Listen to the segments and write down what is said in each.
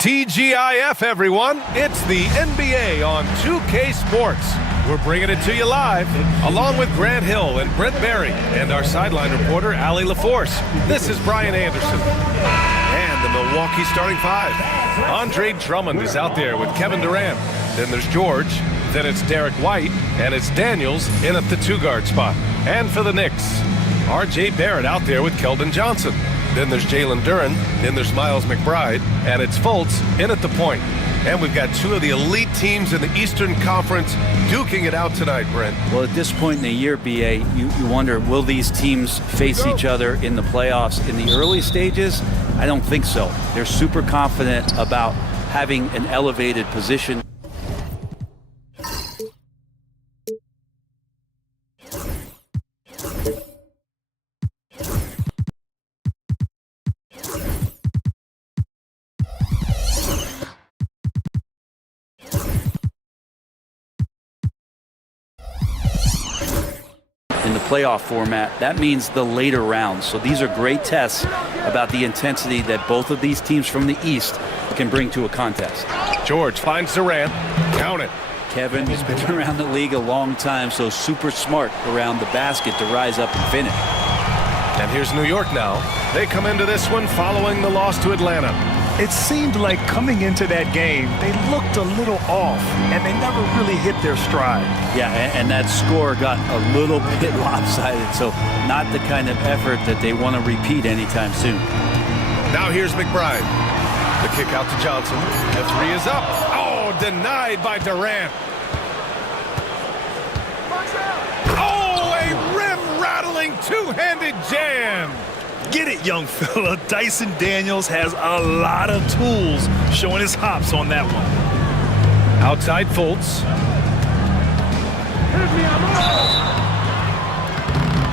TGIF, everyone. It's the NBA on 2K Sports. We're bringing it to you live, along with Grant Hill and Brent Barry, and our sideline reporter, Allie LaForce. This is Brian Anderson. And the Milwaukee starting five. Andre Drummond is out there with Kevin Durant. Then there's George. Then it's Derek White. And it's Daniels in at the two-guard spot. And for the Knicks, R.J. Barrett out there with Keldon Johnson. Then there's Jalen Duren. Then there's Miles McBride. And it's Fultz in at the point. And we've got two of the elite teams in the Eastern Conference duking it out tonight, Brent. Well, at this point in the year, B.A., you wonder, will these teams face each other in the playoffs? In the early stages, I don't think so. They're super confident about having an elevated position. In the playoff format, that means the later rounds. So these are great tests about the intensity that both of these teams from the East can bring to a contest. George finds Durant. Count it. Kevin has been around the league a long time, so super smart around the basket to rise up and finish. And here's New York now. They come into this one following the loss to Atlanta. It seemed like coming into that game, they looked a little off, and they never really hit their stride. Yeah, and that score got a little bit lopsided, so not the kind of effort that they want to repeat anytime soon. Now here's McBride. The kick out to Johnson. The three is up. Oh, denied by Durant. Oh, a rim-rattling two-handed jam. Get it, young fella. Dyson Daniels has a lot of tools, showing his hops on that one. Outside Fultz.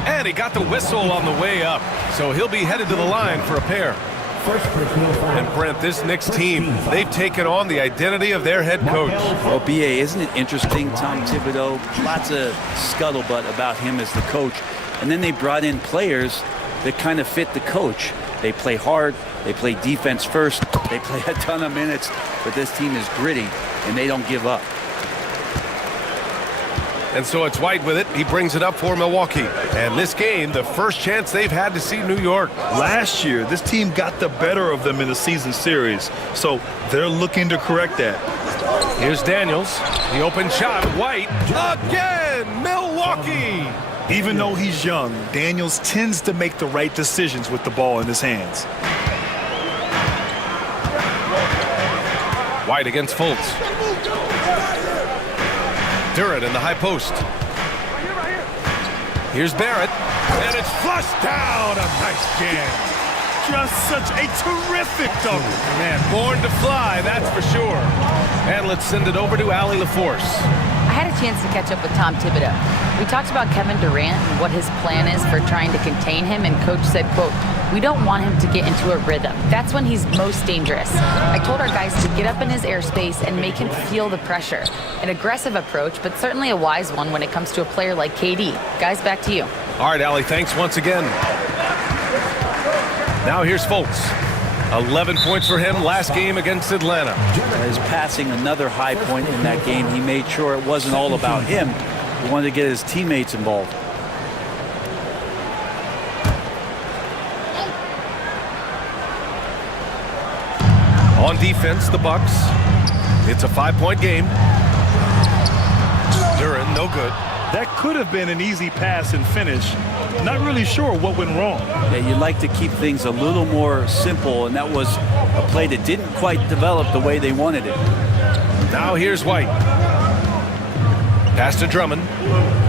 And he got the whistle on the way up, so he'll be headed to the line for a pair. And Brent, this Knicks team, they've taken on the identity of their head coach. Well, B.A., isn't it interesting, Tom Thibodeau? Lots of scuttlebutt about him as the coach. And then they brought in players that kind of fit the coach. They play hard, they play defense first, they play a ton of minutes, but this team is gritty and they don't give up. And so it's White with it. He brings it up for Milwaukee. And this game, the first chance they've had to see New York. Last year, this team got the better of them in the season series, so they're looking to correct that. Here's Daniels. The open shot. White again. Milwaukee. Even though he's young, Daniels tends to make the right decisions with the ball in his hands. White against Fultz. Duren in the high post. Here's Barrett. And it's flushed down. A nice jam. Just such a terrific dunk. Man, born to fly, that's for sure. And let's send it over to Allie LaForce. I had a chance to catch up with Tom Thibodeau. We talked about Kevin Durant and what his plan is for trying to contain him, and Coach said, quote, "We don't want him to get into a rhythm. That's when he's most dangerous. I told our guys to get up in his airspace and make him feel the pressure." An aggressive approach, but certainly a wise one when it comes to a player like KD. Guys, back to you. All right, Allie, thanks once again. Now here's Fultz. 11 points for him last game against Atlanta. As passing another high point in that game, he made sure it wasn't all about him. He wanted to get his teammates involved. On defense, the Bucks. It's a 5-point game. Duren, no good. That could have been an easy pass and finish. Not really sure what went wrong. Yeah, you'd like to keep things a little more simple, and that was a play that didn't quite develop the way they wanted it. Now here's White. Pass to Drummond.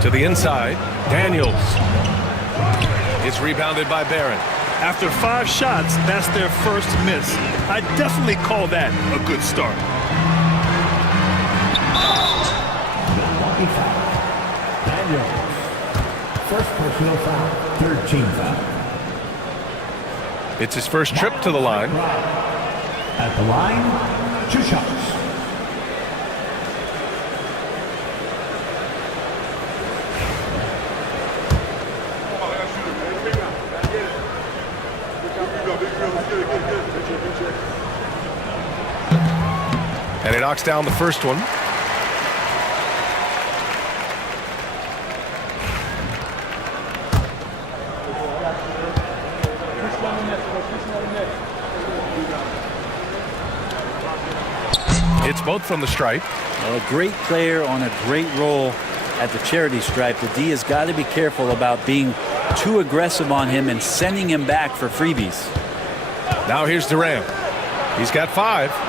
To the inside. Daniels. It's rebounded by Barrett. After 5 shots, that's their first miss. I definitely call that a good start. Daniels. First personal foul, third team foul. It's his first trip to the line. At the line, 2 shots. knocks down the first one. It's both from the stripe. Well, a great player on a great role at the charity stripe. The D has got to be careful about being too aggressive on him and sending him back for freebies. Now here's Durant. He's got 5.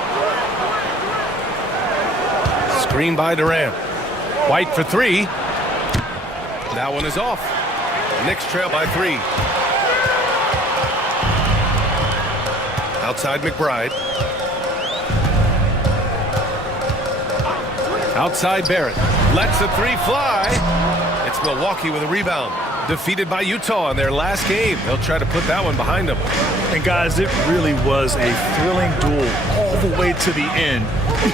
Screen by Durant. White for 3. That one is off. Knicks trail by 3. Outside McBride. Outside Barrett. Lets the 3 fly. It's Milwaukee with a rebound. Defeated by Utah in their last game. They'll try to put that one behind them. And guys, it really was a thrilling duel all the way to the end.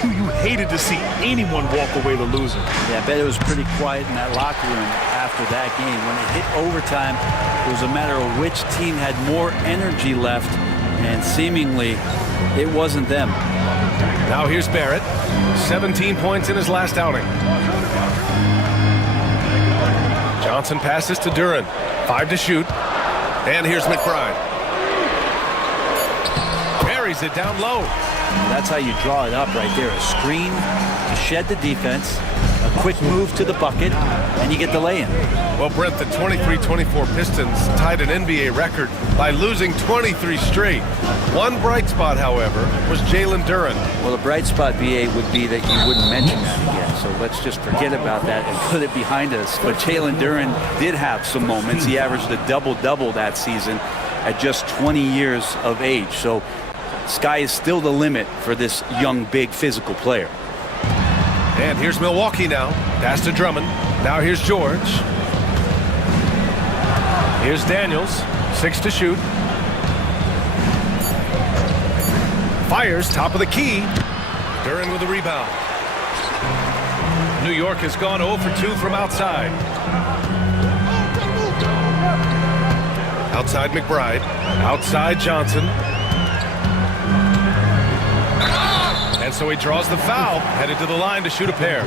You hated to see anyone walk away the loser. Yeah, I bet it was pretty quiet in that locker room after that game. When it hit overtime, it was a matter of which team had more energy left, and seemingly it wasn't them. Now here's Barrett. 17 points in his last outing. Johnson passes to Duren. 5 to shoot. And here's McBride. Carries it down low. That's how you draw it up right there. A screen to shed the defense, a quick move to the bucket, and you get the lay-in. Well, Brent, the 23-24 Pistons tied an NBA record by losing 23 straight. One bright spot, however, was Jalen Duren. Well, the bright spot, BA, would be that you wouldn't mention that again. So let's just forget about that and put it behind us. But Jalen Duren did have some moments. He averaged a double-double that season at just 20 years of age. So sky is still the limit for this young, big, physical player. And here's Milwaukee now. Pass to Drummond. Now here's George. Here's Daniels. 6 to shoot. Fires top of the key. Duren with the rebound. New York has gone 0 for 2 from outside. Outside McBride. Outside Johnson. And so he draws the foul, headed to the line to shoot a pair.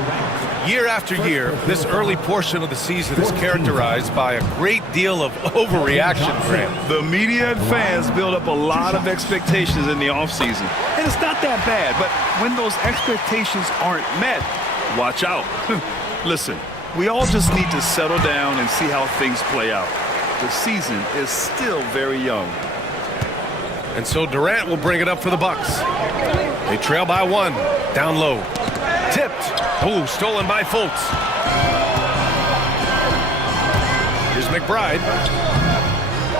Year after year, this early portion of the season is characterized by a great deal of overreaction, Grant. The media and fans build up a lot of expectations in the offseason. And it's not that bad, but when those expectations aren't met, watch out. Listen, we all just need to settle down and see how things play out. The season is still very young. And so Durant will bring it up for the Bucks. They trail by 1. Down low. Tipped. Ooh, stolen by Fultz. Here's McBride.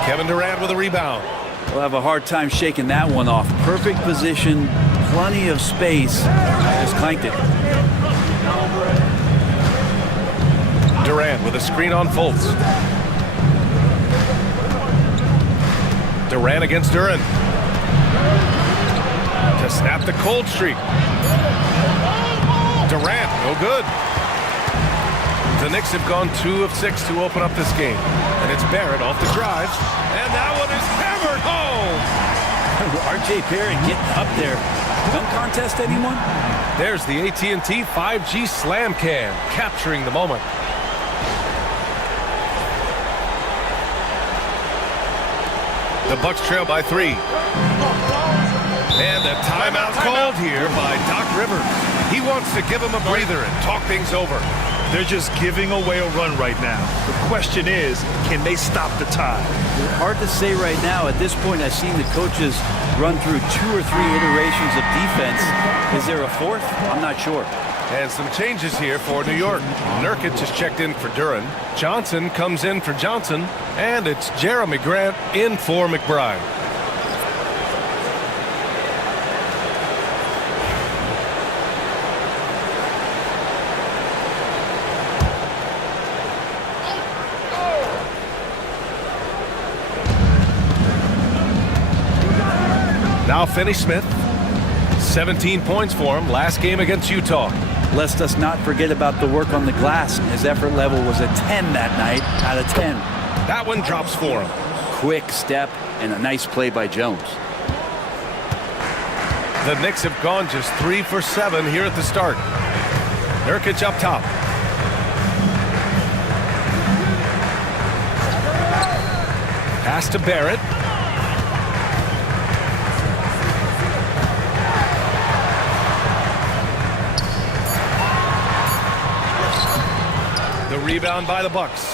Kevin Durant with a rebound. We'll have a hard time shaking that one off. Perfect position, plenty of space. Just clanked it. Durant with a screen on Fultz. Durant against Duren. To snap the cold streak. Durant, no good. The Knicks have gone 2 of 6 to open up this game. And it's Barrett off the drive. And that one is hammered home. R.J. Barrett getting up there. Dunk contest, anyone? There's the AT&T 5G Slam Can, capturing the moment. The Bucks trail by 3. And a timeout called here by Doc Rivers. He wants to give him a breather and talk things over. They're just giving away a run right now. The question is, can they stop the tide? Hard to say right now. At this point, I've seen the coaches run through 2 or 3 iterations of defense. Is there a 4th? I'm not sure. And some changes here for New York. Nurkic has checked in for Duren. Johnson comes in for Johnson. And it's Jeremy Grant in for McBride. Now Finney-Smith. 17 points for him. Last game against Utah. Lest us not forget about the work on the glass. His effort level was a 10 that night out of 10. That one drops for him. Quick step and a nice play by Jones. The Knicks have gone just 3 for 7 here at the start. Nurkic up top. Pass to Barrett. The rebound by the Bucks.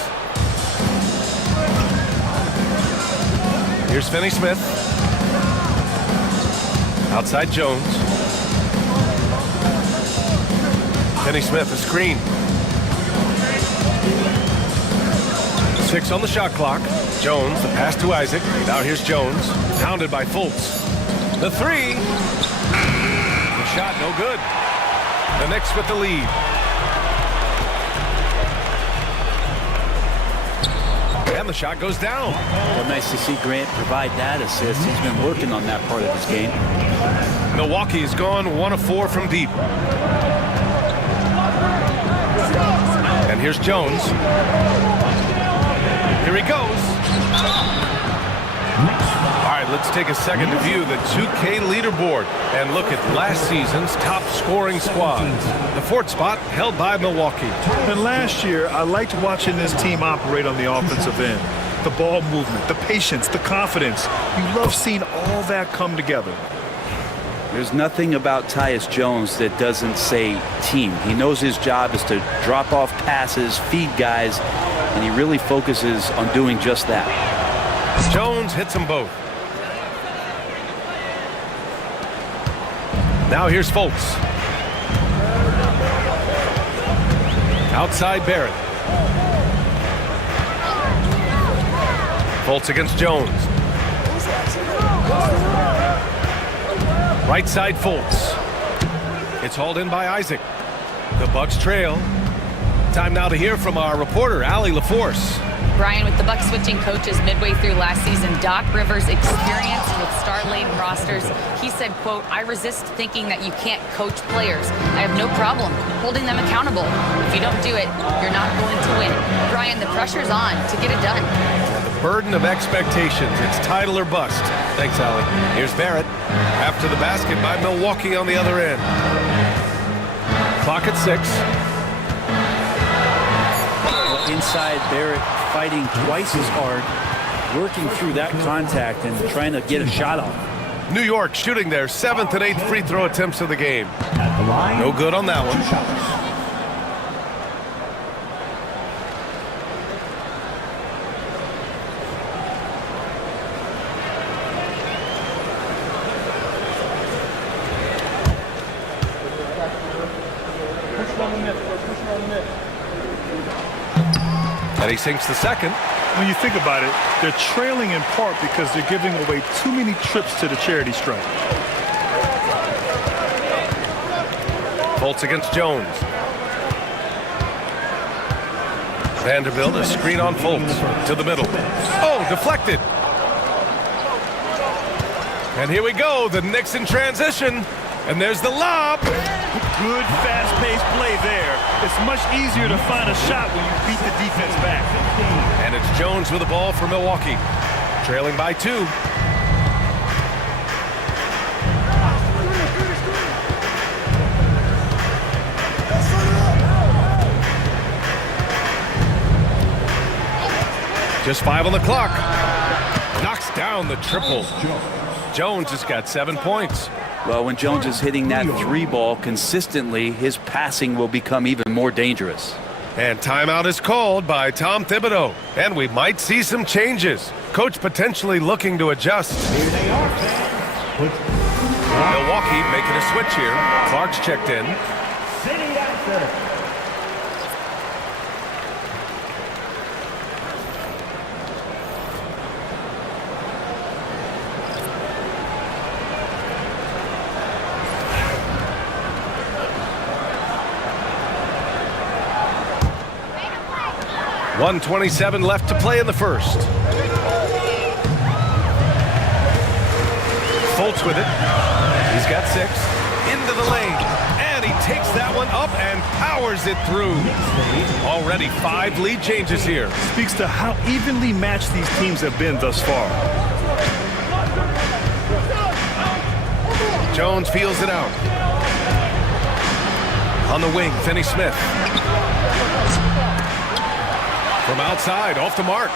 Here's Finney-Smith. Outside Jones. Finney-Smith, a screen. 6 on the shot clock. Jones, the pass to Isaac. Now here's Jones, pounded by Fultz. The three. The shot, no good. The Knicks with the lead. And the shot goes down. Well, nice to see Grant provide that assist. He's been working on that part of his game. Milwaukee's gone 1 of 4 from deep. And here's Jones. Here he goes. All right, let's take a second to view the 2K leaderboard and look at last season's top scoring squads. The 4th spot held by Milwaukee. And last year, I liked watching this team operate on the offensive end. The ball movement, the patience, the confidence. You love seeing all that come together. There's nothing about Tyus Jones that doesn't say team. He knows his job is to drop off passes, feed guys, and he really focuses on doing just that. Jones hits them both. Now here's Fultz. Outside Barrett. Fultz against Jones. Right side Fultz. It's hauled in by Isaac. The Bucks trail. Time now to hear from our reporter, Allie LaForce. Brian, with the Bucks switching coaches midway through last season, Doc Rivers' experience with star-laden rosters, he said, quote, "I resist thinking that you can't coach players. I have no problem holding them accountable. If you don't do it, you're not going to win." Brian, the pressure's on to get it done. The burden of expectations. It's title or bust. Thanks, Allie. Here's Barrett. After the basket by Milwaukee on the other end. Clock at 6. Inside, Barrett fighting twice as hard, working through that contact and trying to get a shot off. New York shooting their 7th and 8th free throw attempts of the game. At the line, No good on that one. 2 shots. And he sinks the second. When you think about it, they're trailing in part because they're giving away too many trips to the charity stripe. Fultz against Jones. Vanderbilt, a screen on Fultz to the middle. Oh, deflected. And here we go, the Knicks in transition. And there's the lob. Good, fast-paced play there. It's much easier to find a shot when you beat the defense back. And it's Jones with the ball for Milwaukee. Trailing by 2. Just 5 on the clock. Knocks down the triple. Jones has got 7 points. Well, when Jones is hitting that 3 ball consistently, his passing will become even more dangerous. And timeout is called by Tom Thibodeau. And we might see some changes. Coach potentially looking to adjust. Here they are, fans. Milwaukee making a switch here. Clark's checked in. City Outfitter. .127 left to play in the first. Fultz with it. He's got 6. Into the lane. And he takes that one up and powers it through. Already 5 lead changes here. Speaks to how evenly matched these teams have been thus far. Jones feels it out. On the wing, Finney Smith. From outside, off the mark.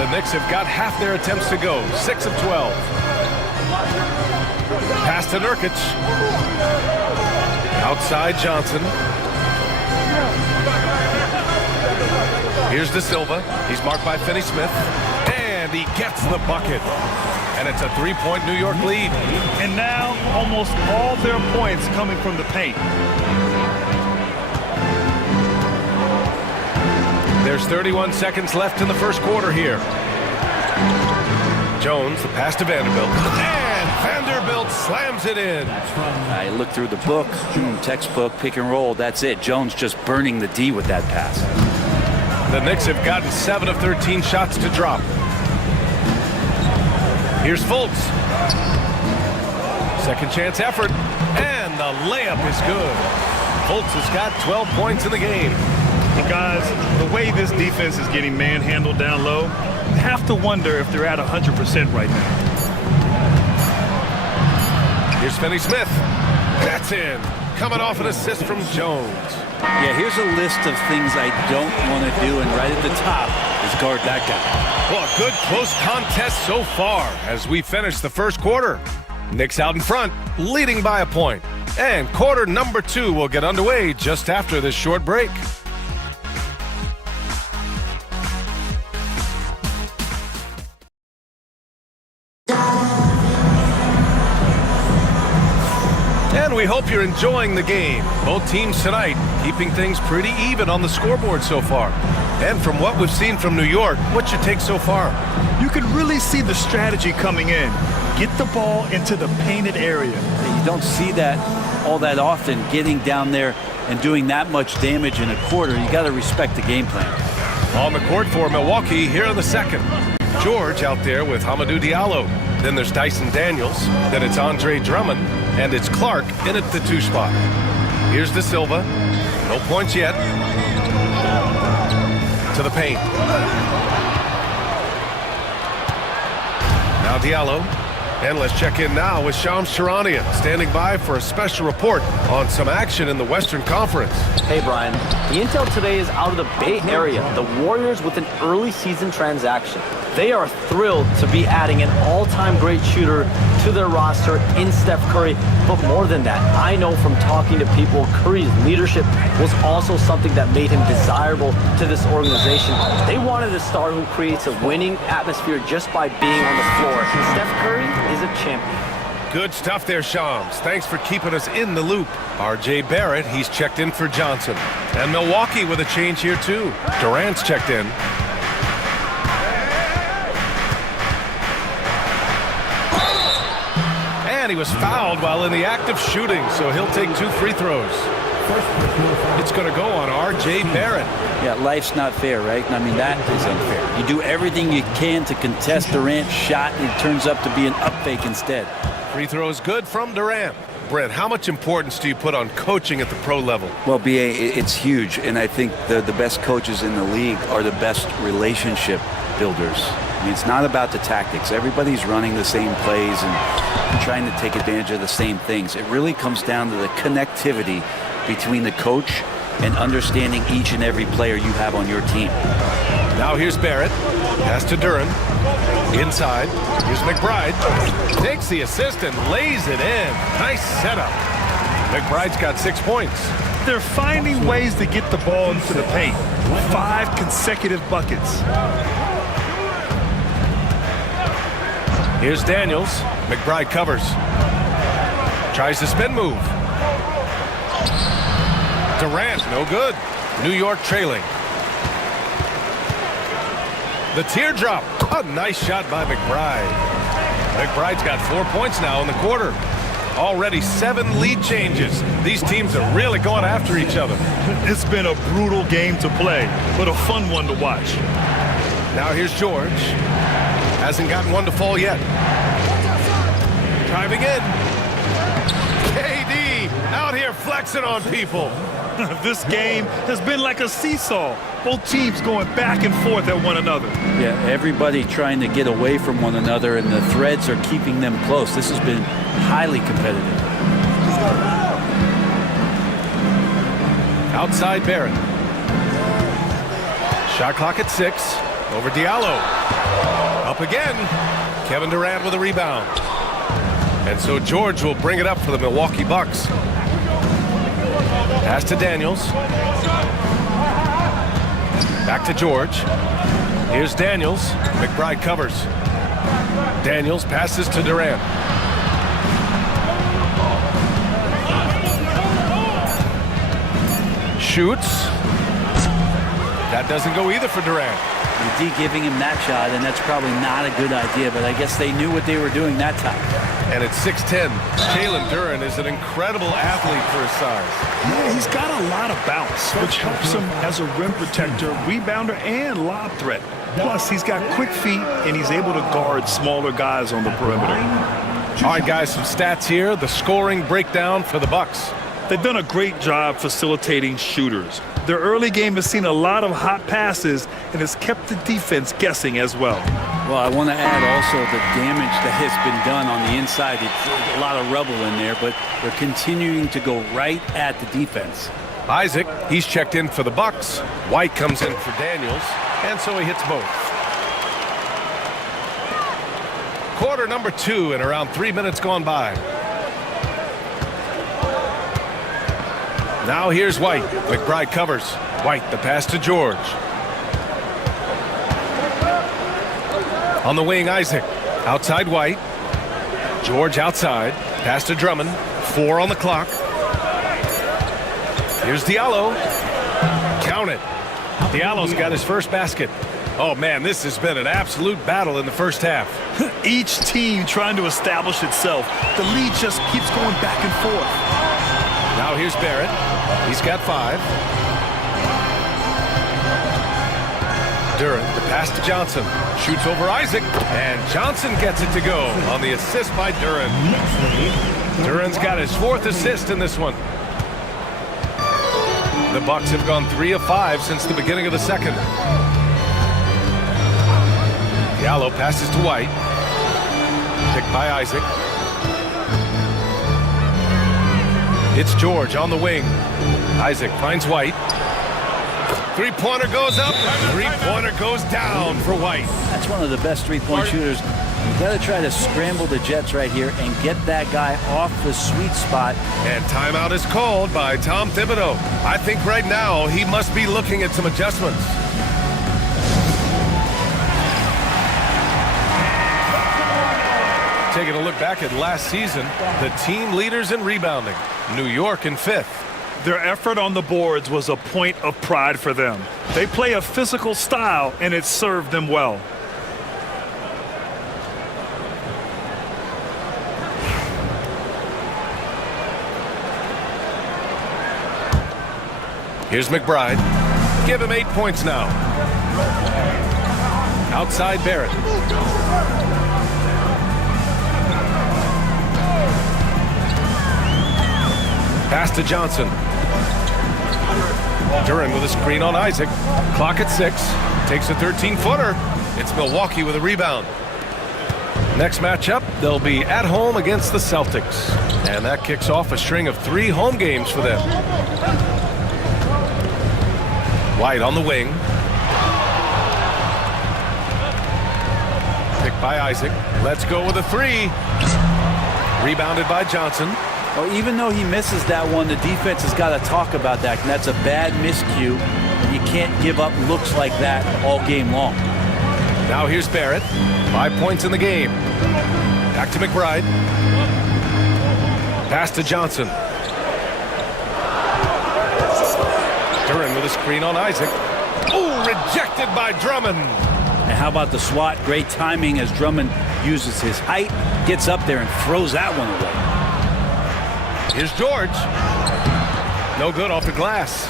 The Knicks have got half their attempts to go, 6 of 12. Pass to Nurkic. Outside Johnson. Here's De Silva. He's marked by Finney Smith. And he gets the bucket. And it's a 3-point New York lead. And now almost all their points coming from the paint. There's 31 seconds left in the first quarter here. Jones, the pass to Vanderbilt. And Vanderbilt slams it in. I looked through the book, textbook, pick and roll. That's it. Jones just burning the D with that pass. The Knicks have gotten 7 of 13 shots to drop. Here's Fultz. Second chance effort. And the layup is good. Fultz has got 12 points in the game. Well, guys, the way this defense is getting manhandled down low, you have to wonder if they're at 100% right now. Here's Finney Smith. That's in. Coming off an assist from Jones. Yeah, here's a list of things I don't want to do, and right at the top is guard that guy. Well, a good close contest so far as we finish the first quarter. Knicks out in front, leading by a point. And quarter number 2 will get underway just after this short break. And we hope you're enjoying the game. Both teams tonight keeping things pretty even on the scoreboard so far. And from what we've seen from New York, what's your take so far? You can really see the strategy coming in. Get the ball into the painted area. You don't see that all that often, getting down there and doing that much damage in a quarter. You got to respect the game plan. On the court for Milwaukee here in the second. George out there with Hamidou Diallo. Then there's Dyson Daniels. Then it's Andre Drummond. And it's Clark in at the 2 spot. Here's De Silva. No points yet. To the paint. Now Diallo. And let's check in now with Shams Charania, standing by for a special report on some action in the Western Conference. Hey, Brian. The intel today is out of the Bay Area. The Warriors with an early season transaction. They are thrilled to be adding an all-time great shooter to their roster in Steph Curry. But more than that, I know from talking to people, Curry's leadership was also something that made him desirable to this organization. They wanted a star who creates a winning atmosphere just by being on the floor. Steph Curry is a champion. Good stuff there, Shams. Thanks for keeping us in the loop. R.J. Barrett, he's checked in for Johnson. And Milwaukee with a change here, too. Durant's checked in. And he was fouled while in the act of shooting, so he'll take 2 free throws. It's going to go on R.J. Barrett. Yeah, life's not fair, right? I mean, that is unfair. You do everything you can to contest Durant's shot, and it turns up to be an up fake instead. Free throws good from Durant. Brent, how much importance do you put on coaching at the pro level? Well, B.A., it's huge, and I think the best coaches in the league are the best relationship builders. I mean, it's not about the tactics. Everybody's running the same plays and trying to take advantage of the same things. It really comes down to the connectivity between the coach and understanding each and every player you have on your team. Now here's Barrett. Pass to Duran. Inside. Here's McBride. Takes the assist and lays it in. Nice setup. McBride's got 6 points. They're finding ways to get the ball into the paint. 5 consecutive buckets. Here's Daniels. McBride covers. Tries the spin move. Durant, no good. New York trailing. The teardrop. A nice shot by McBride. McBride's got 4 points now in the quarter. Already 7 lead changes. These teams are really going after each other. It's been a brutal game to play, but a fun one to watch. Now here's George. Hasn't gotten one to fall yet. Driving in. KD Out here flexing on people. This game has been like a seesaw. Both teams going back and forth at one another. Yeah, everybody trying to get away from one another, and the threads are keeping them close. This has been highly competitive. Outside Barrett. Shot clock at 6. Over Diallo. Up again. Kevin Durant with a rebound. And so George will bring it up for the Milwaukee Bucks. Pass to Daniels. Back to George. Here's Daniels. McBride covers. Daniels passes to Durant. Shoots. That doesn't go either for Durant. D giving him that shot, and that's probably not a good idea, but I guess they knew what they were doing that time. And at 6'10", Jalen Duren is an incredible athlete for his size. Yeah, he's got a lot of bounce, which helps him as a rim protector, rebounder, and lob threat. Plus, he's got quick feet, and he's able to guard smaller guys on the perimeter. All right, guys, some stats here. The scoring breakdown for the Bucks. They've done a great job facilitating shooters. Their early game has seen a lot of hot passes and has kept the defense guessing as well. Well, I want to add also the damage that has been done on the inside. It's a lot of rubble in there, but they're continuing to go right at the defense. Isaac, he's checked in for the Bucks. White comes in for Daniels, and so he hits both. Quarter number 2 and around 3 minutes gone by. Now here's White. McBride covers. White, the pass to George. On the wing, Isaac. Outside White. George outside. Pass to Drummond. 4 on the clock. Here's Diallo. Count it. Diallo's got his first basket. Oh, man, this has been an absolute battle in the first half. Each team trying to establish itself. The lead just keeps going back and forth. Now here's Barrett. He's got 5. Duren, the pass to Johnson. Shoots over Isaac, and Johnson gets it to go on the assist by Duren. Duren's got his 4th assist in this one. The Bucks have gone 3 of 5 since the beginning of the second. Diallo passes to White. Picked by Isaac. It's George on the wing. Isaac finds White. Three-pointer goes up. Three-pointer goes down for White. That's one of the best three-point shooters. You've got to try to scramble the Jets right here and get that guy off the sweet spot. And timeout is called by Tom Thibodeau. I think right now he must be looking at some adjustments. Taking a look back at last season, the team leaders in rebounding, New York in 5th. Their effort on the boards was a point of pride for them. They play a physical style, and it served them well. Here's McBride. Give him 8 points now. Outside Barrett. Pass to Johnson. Duren with a screen on Isaac. Clock at 6. Takes a 13-footer. It's Milwaukee with a rebound. Next matchup, they'll be at home against the Celtics. And that kicks off a string of 3 home games for them. White on the wing. Picked by Isaac. Let's go with a 3. Rebounded by Johnson. Well, even though he misses that one, the defense has got to talk about that. And that's a bad miscue. You can't give up looks like that all game long. Now here's Barrett. 5 points in the game. Back to McBride. Pass to Johnson. Duren with a screen on Isaac. Oh, rejected by Drummond. And how about the swat? Great timing as Drummond uses his height, gets up there and throws that one away. Here's George. No good off the glass.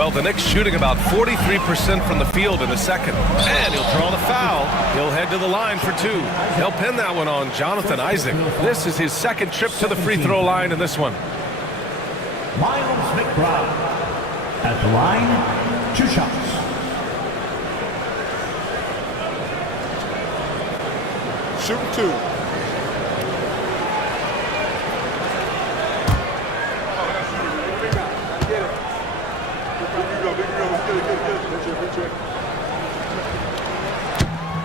Well, the Knicks shooting about 43% from the field in the second. And he'll draw the foul. He'll head to the line for two. He'll pin that one on Jonathan Isaac. This is his second trip to the free throw line in this one. Miles McBride. At the line, 2 shots. Shoot 2.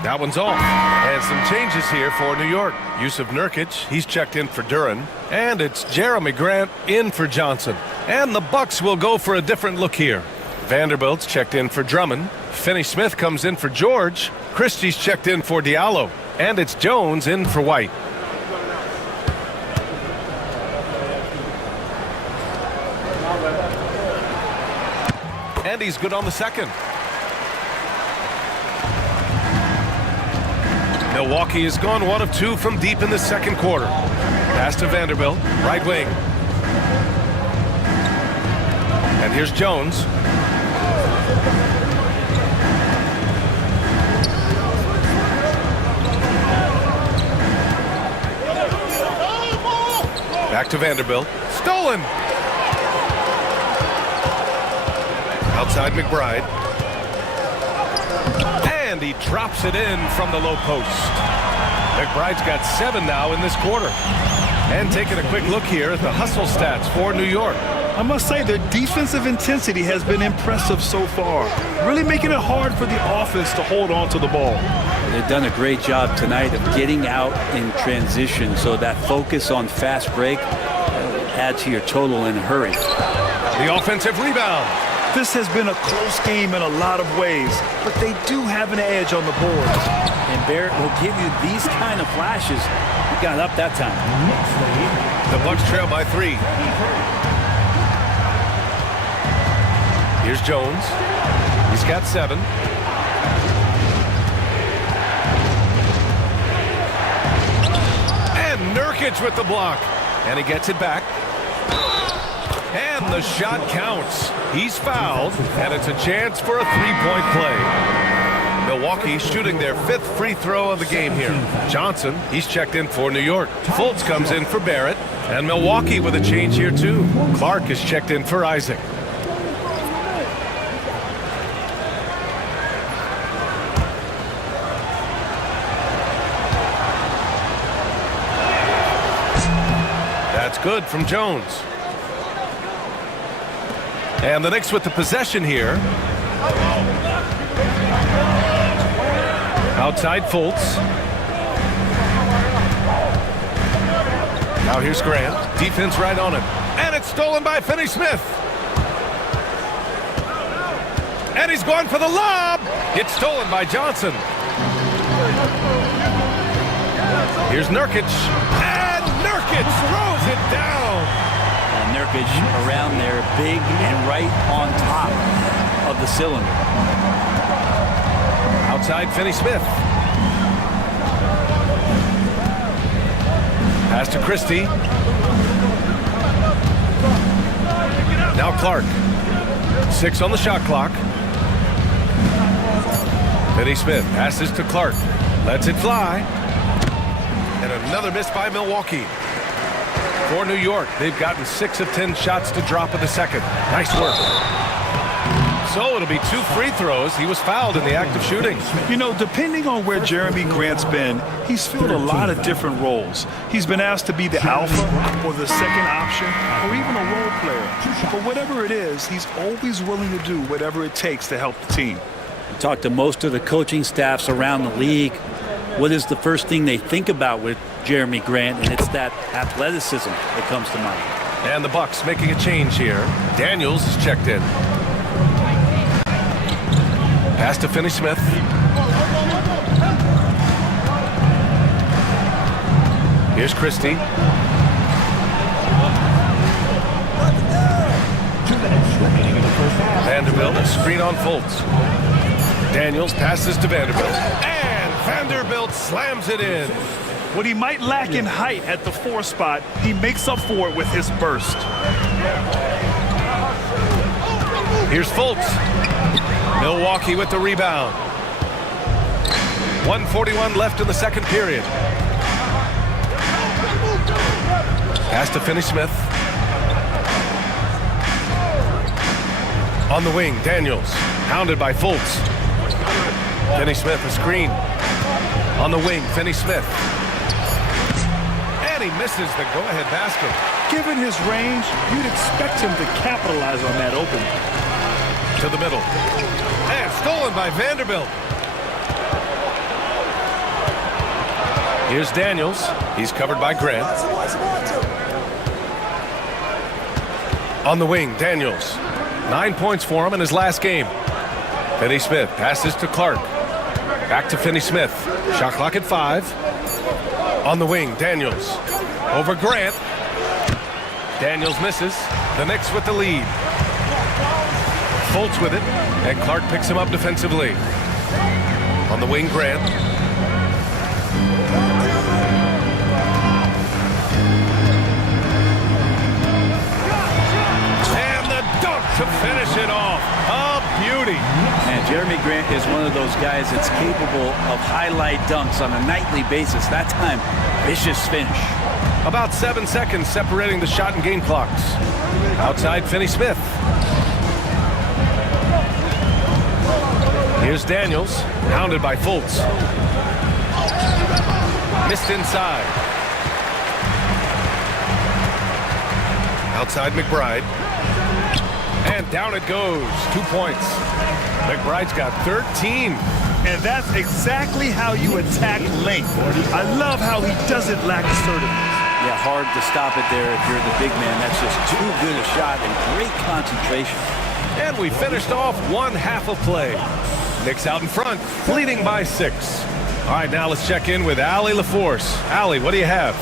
That one's off. And some changes here for New York. Yusuf Nurkic, he's checked in for Duran. And it's Jeremy Grant in for Johnson. And the Bucks will go for a different look here. Vanderbilt's checked in for Drummond. Finney-Smith comes in for George. Christie's checked in for Diallo. And it's Jones in for White. And he's good on the second. Milwaukee has gone 1 of 2 from deep in the second quarter. Pass to Vanderbilt, right wing. And here's Jones. Back to Vanderbilt. Stolen! Outside McBride. And he drops it in from the low post. McBride's got 7 now in this quarter. And taking a quick look here at the hustle stats for New York. I must say their defensive intensity has been impressive so far, really making it hard for the offense to hold on to the ball. They've done a great job tonight of getting out in transition, so that focus on fast break add to your total in a hurry. The offensive rebound. This has been a close game in a lot of ways, but they do have an edge on the boards. And Barrett will give you these kind of flashes. He got up that time. The Bucks trail by 3. Here's Jones. He's got 7. And Nurkic with the block. And he gets it back. And the shot counts. He's fouled, and it's a chance for a three-point play. Milwaukee shooting their 5th free throw of the game here. Johnson, he's checked in for New York. Fultz comes in for Barrett. And Milwaukee with a change here, too. Clark is checked in for Isaac. That's good from Jones. And the Knicks with the possession here. Outside Fultz. Now here's Grant. Defense right on him. And it's stolen by Finney-Smith. And he's going for the lob. It's stolen by Johnson. Here's Nurkic. And Nurkic throws it down. Nurkic around there, big and right on top of the cylinder. Outside Finney-Smith. Pass to Christie. Now Clark. 6 on the shot clock. Finney-Smith passes to Clark. Lets it fly. And another miss by Milwaukee. For New York, they've gotten 6 of 10 shots to drop in the second. Nice work. So it'll be 2 free throws. He was fouled in the act of shooting. You know, depending on where Jeremy Grant's been, he's filled a lot of different roles. He's been asked to be the alpha or the second option or even a role player. But whatever it is, he's always willing to do whatever it takes to help the team. We talked to most of the coaching staffs around the league. What is the first thing they think about with Jeremy Grant? And it's that athleticism that comes to mind. And the Bucks making a change here. Daniels is checked in. Pass to Finney-Smith. Here's Christie. 2 minutes remaining in the first half. Vanderbilt, a screen on Fultz. Daniels passes to Vanderbilt. And Vanderbilt slams it in. What he might lack in height at the 4 spot, he makes up for it with his burst. Here's Fultz. Milwaukee with the rebound. 1:41 left in the second period. Pass to Finney-Smith. On the wing, Daniels. Hounded by Fultz. Finney-Smith, a screen. On the wing, Finney-Smith. And he misses the go-ahead basket. Given his range, you'd expect him to capitalize on that opening. To the middle. And stolen by Vanderbilt. Here's Daniels. He's covered by Grant. On the wing, Daniels. 9 points for him in his last game. Finney-Smith passes to Clark. Back to Finney-Smith. Shot clock at 5. On the wing, Daniels. Over Grant. Daniels misses. The Knicks with the lead. Fultz with it, and Clark picks him up defensively. On the wing, Grant. And the dunk to finish it off. A beauty. And Jeremy Grant is one of those guys that's capable of highlight dunks on a nightly basis. That time, vicious finish. About 7 seconds separating the shot and game clocks. Outside Finney-Smith. Here's Daniels, hounded by Fultz. Missed inside. Outside McBride. And down it goes. 2 points. McBride's got 13. And that's exactly how you attack length. I love how he doesn't lack assertiveness. Yeah, hard to stop it there if you're the big man. That's just too good a shot and great concentration. And we finished off one half of play. Knicks out in front, leading by 6. All right, now let's check in with Allie LaForce. Allie, what do you have?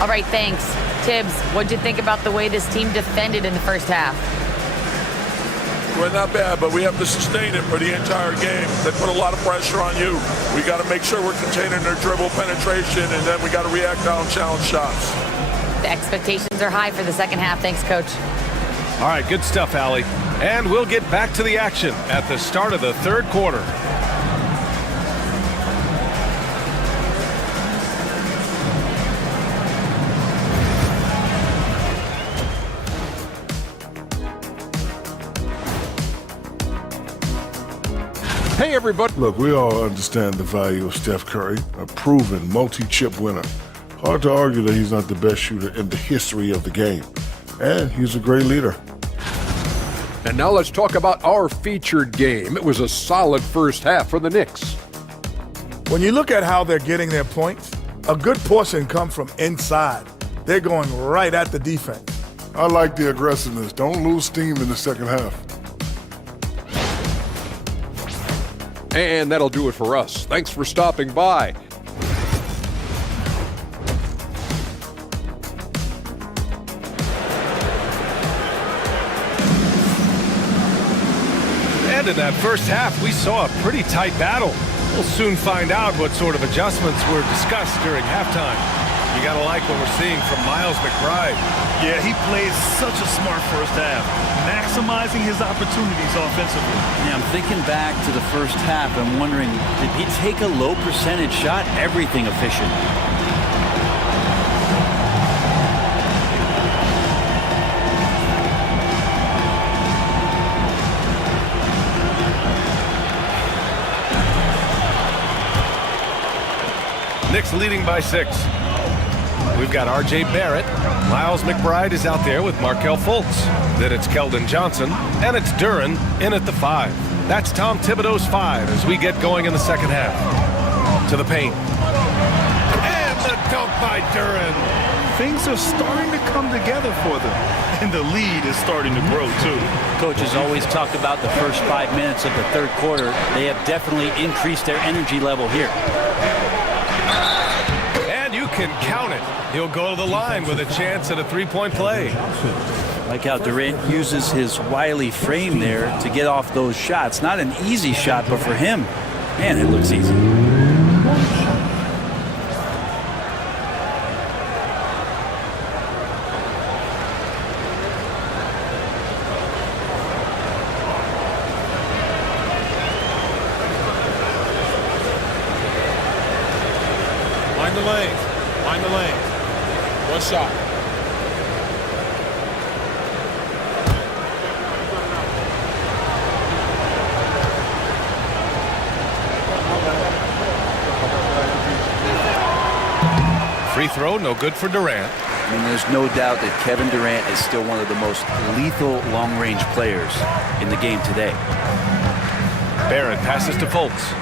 All right, thanks. Tibbs, what'd you think about the way this team defended in the first half? Well, not bad, but we have to sustain it for the entire game. They put a lot of pressure on you. We got to make sure we're containing their dribble penetration, and then we got to react on challenge shots. The expectations are high for the second half. Thanks, Coach. All right, good stuff, Allie. And we'll get back to the action at the start of the third quarter. Hey, everybody. Look, we all understand the value of Steph Curry, a proven multi-chip winner. Hard to argue that he's not the best shooter in the history of the game. And he's a great leader. And now let's talk about our featured game. It was a solid first half for the Knicks. When you look at how they're getting their points, a good portion comes from inside. They're going right at the defense. I like the aggressiveness. Don't lose steam in the second half. And that'll do it for us. Thanks for stopping by. And in that first half, we saw a pretty tight battle. We'll soon find out what sort of adjustments were discussed during halftime. You gotta like what we're seeing from Miles McBride. Yeah, he played such a smart first half, maximizing his opportunities offensively. Yeah, I'm thinking back to the first half. I'm wondering, did he take a low percentage shot? Everything efficient. Knicks leading by 6. We've got R.J. Barrett. Miles McBride is out there with Markelle Fultz. Then it's Keldon Johnson. And it's Duren in at the 5. That's Tom Thibodeau's 5 as we get going in the second half. To the paint. And the dunk by Duren. Things are starting to come together for them. And the lead is starting to grow, too. Coaches always talk about the first 5 minutes of the third quarter. They have definitely increased their energy level here. And you can count it. He'll go to the line with a chance at a three-point play. Like how Durant uses his wily frame there to get off those shots. Not an easy shot, but for him, man, it looks easy. lanes. Mind the lanes. One shot. Free throw, no good for Durant. I mean, there's no doubt that Kevin Durant is still one of the most lethal long-range players in the game today. Barrett passes to Fultz.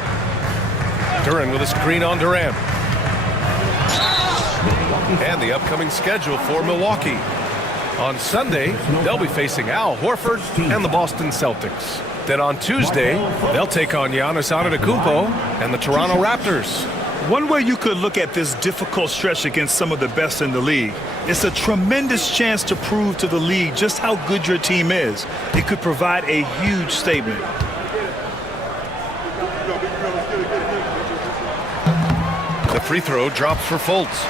Duran with a screen on Durant. And the upcoming schedule for Milwaukee. On Sunday, they'll be facing Al Horford and the Boston Celtics. Then on Tuesday, they'll take on Giannis Antetokounmpo and the Toronto Raptors. One way you could look at this difficult stretch against some of the best in the league, it's a tremendous chance to prove to the league just how good your team is. It could provide a huge statement. The free throw drops for Fultz.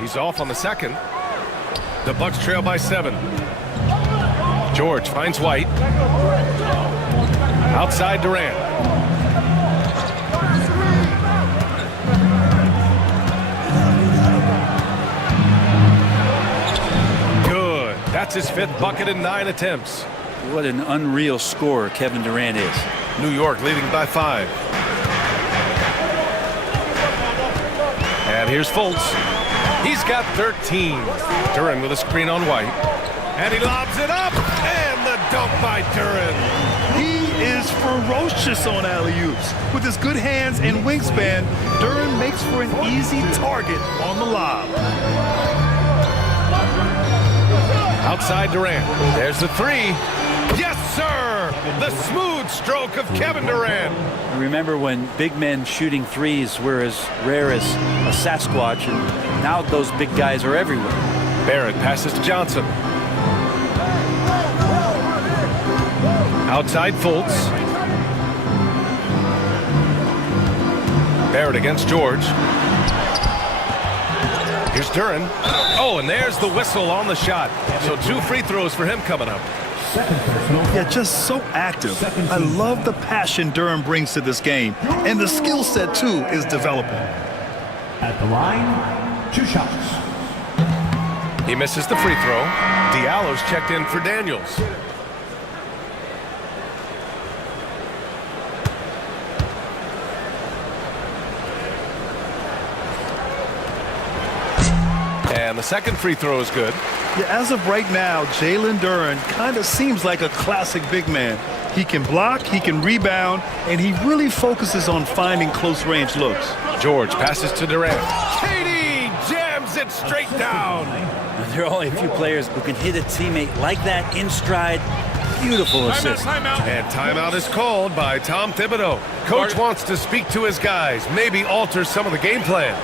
He's off on the second. The Bucks trail by 7. George finds White. Outside Durant. Good. That's his 5th bucket in 9 attempts. What an unreal scorer Kevin Durant is. New York leading by 5. And here's Fultz. He's got 13. Duran with a screen on White. And he lobs it up. And the dunk by Duran. He is ferocious on alley-oops. With his good hands and wingspan, Duran makes for an easy target on the lob. Outside Durant. There's the 3. Yes, sir! The smooth stroke of Kevin Durant. Remember when big men shooting threes were as rare as a Sasquatch, and now those big guys are everywhere. Barrett passes to Johnson. Outside Fultz. Barrett against George. Here's Duran. Oh, and there's the whistle on the shot. So 2 free throws for him coming up. Yeah, just so active. I love the passion Duran brings to this game. And the skill set, too, is developing. At the line, 2 shots. He misses the free throw. Diallo's checked in for Daniels. And the second free throw is good. Yeah, as of right now, Jalen Duran kind of seems like a classic big man. He can block, he can rebound, and he really focuses on finding close-range looks. George passes to Durant. KD jams it straight down. There are only a few players who can hit a teammate like that in stride. Beautiful assist. Timeout. And timeout is called by Tom Thibodeau. Coach wants to speak to his guys, maybe alter some of the game plan.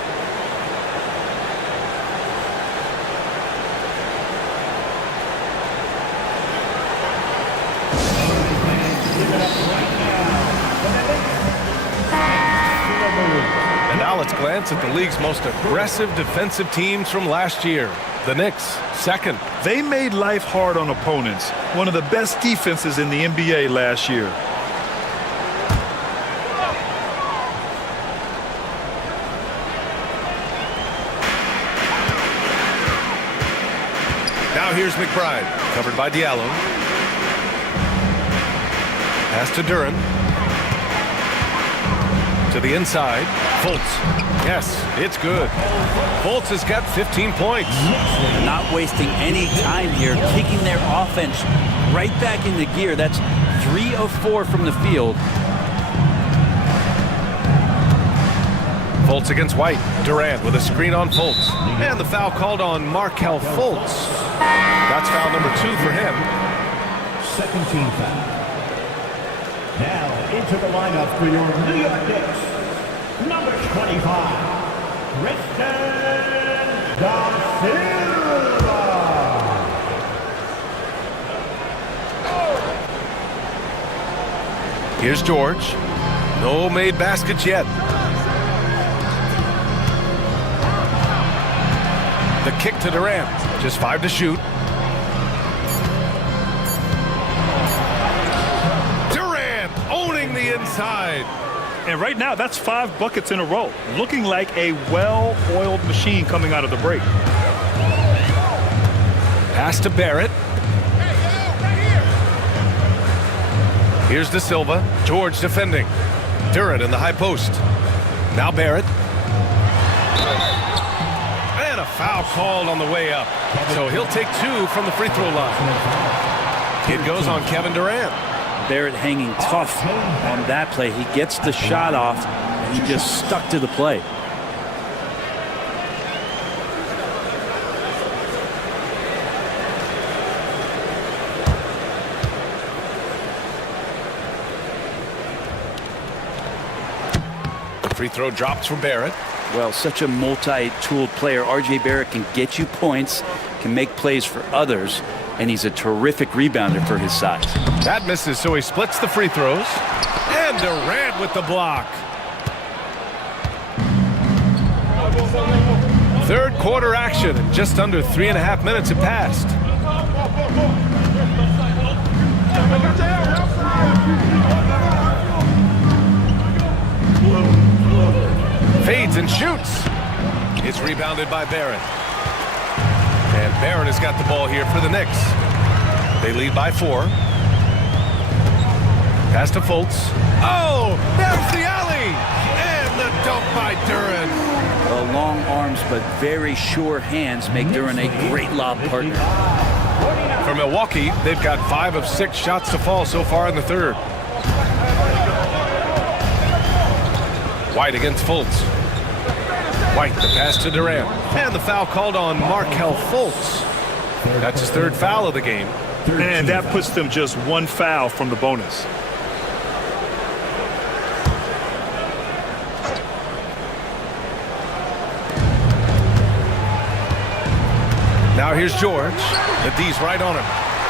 And now let's glance at the league's most aggressive defensive teams from last year. The Knicks, second. They made life hard on opponents. One of the best defenses in the NBA last year. Now here's McBride, covered by Diallo. Pass to Duran. To the inside. Fultz. Yes, it's good. Fultz has got 15 points. Not wasting any time here, kicking their offense right back into gear. That's 3 of 4 from the field. Fultz against White. Durant with a screen on Fultz. And the foul called on Markelle Fultz. That's foul number 2 for him. Second team foul. Now into the lineup for your New York Knicks, number 25, Tristan da Silva. Here's George. No made baskets yet. The kick to Durant. Just 5 to shoot. Durant owning the inside. And right now, that's 5 buckets in a row. Looking like a well-oiled machine coming out of the break. Pass to Barrett. Here's De Silva. George defending. Durant in the high post. Now Barrett. And a foul called on the way up. So he'll take 2 from the free throw line. It goes on Kevin Durant. Barrett hanging tough on that play. He gets the shot off, and he just stuck to the play. The free throw drops for Barrett. Well, such a multi-tooled player. R.J. Barrett can get you points, can make plays for others, and he's a terrific rebounder for his size. That misses, so he splits the free throws. And Durant with the block. Third quarter action. Just under 3.5 minutes have passed. Fades and shoots. It's rebounded by Barrett. And Barrett has got the ball here for the Knicks. They lead by 4. Pass to Fultz. Oh, there's the alley! And the dunk by Durant. Well, long arms but very sure hands make Durant a great lob partner. For Milwaukee, they've got 5 of 6 shots to fall so far in the third. White against Fultz. White, the pass to Durant. And the foul called on Markelle Fultz. That's his 3rd foul of the game. And that puts them just 1 foul from the bonus. Now here's George. The D's right on him.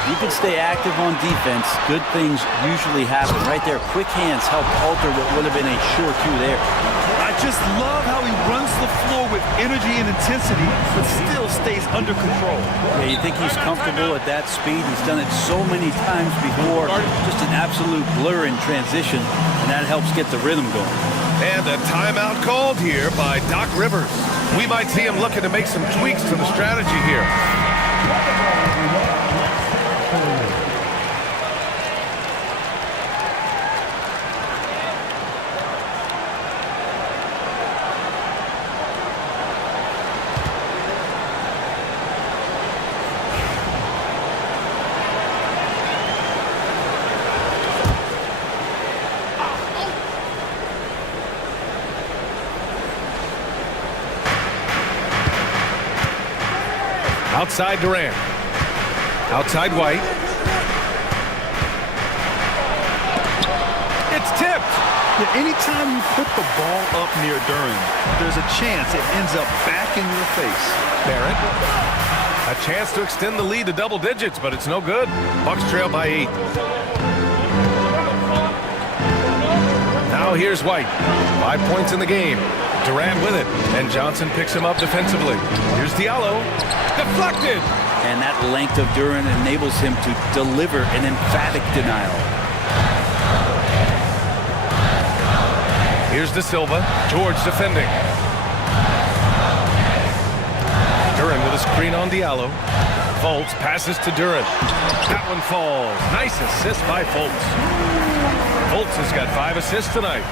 You can stay active on defense. Good things usually happen. Right there, quick hands help alter what would have been a sure 2 there. I just love how he runs the floor with energy and intensity, but still stays under control. Yeah, you think he's comfortable at that speed? He's done it so many times before. Just an absolute blur in transition, and that helps get the rhythm going. And a timeout called here by Doc Rivers. We might see him looking to make some tweaks to the strategy here. Outside Durant. Outside White. It's tipped. Yeah, anytime you put the ball up near Durant, there's a chance it ends up back in your face. Barrett. A chance to extend the lead to double digits, but it's no good. Bucks trail by 8. Now here's White. 5 points in the game. Durant with it, and Johnson picks him up defensively. Here's Diallo. Deflected. And that length of Durant enables him to deliver an emphatic denial. Here's De Silva. George defending. Durant with a screen on Diallo. Fultz passes to Durant. That one falls. Nice assist by Fultz. Fultz has got 5 assists tonight.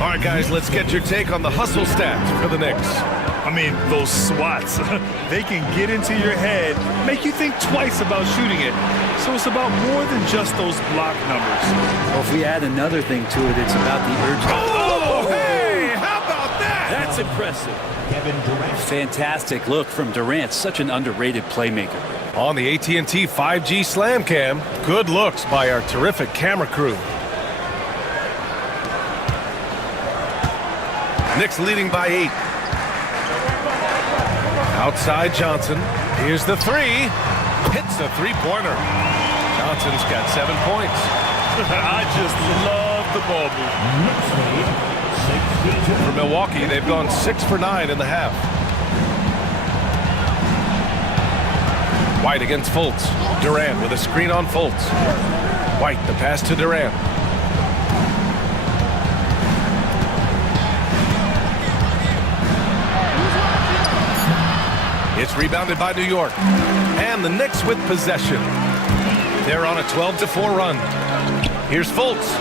All right, guys, let's get your take on the hustle stats for the Knicks. I mean, those swats, they can get into your head, make you think twice about shooting it. So it's about more than just those block numbers. Well, if we add another thing to it, it's about the urgency. Oh, hey, how about that? That's impressive. Fantastic look from Durant, such an underrated playmaker. On the AT&T 5G Slam Cam, good looks by our terrific camera crew. Knicks leading by 8. Outside Johnson. Here's the 3. Hits a 3-pointer. Johnson's got 7 points. I just love the ball movement. For Milwaukee, they've gone 6 for 9 in the half. White against Fultz. Durant with a screen on Fultz. White, the pass to Durant. It's rebounded by New York. And the Knicks with possession. They're on a 12-4 run. Here's Fultz.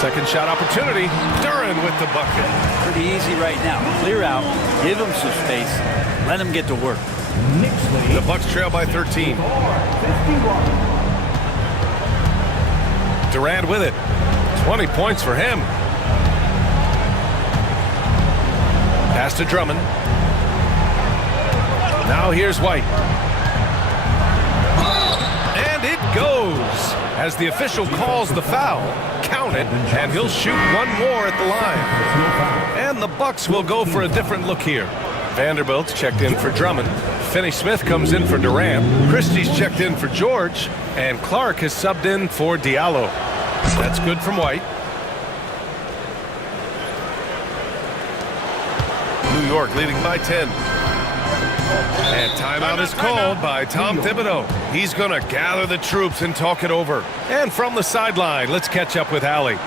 Second shot opportunity. Duran with the bucket. Pretty easy right now. Clear out, give him some space, let him get to work. The Bucks trail by 13. Durant with it. 20 points for him. Pass to Drummond. Now here's White. And it goes. As the official calls the foul, count it, and he'll shoot one more at the line. And the Bucks will go for a different look here. Vanderbilt's checked in for Drummond. Finney-Smith comes in for Durant. Christie's checked in for George. And Clark has subbed in for Diallo. That's good from White. New York leading by 10. And timeout is called by Tom Thibodeau. He's going to gather the troops and talk it over. And from the sideline, let's catch up with Allie.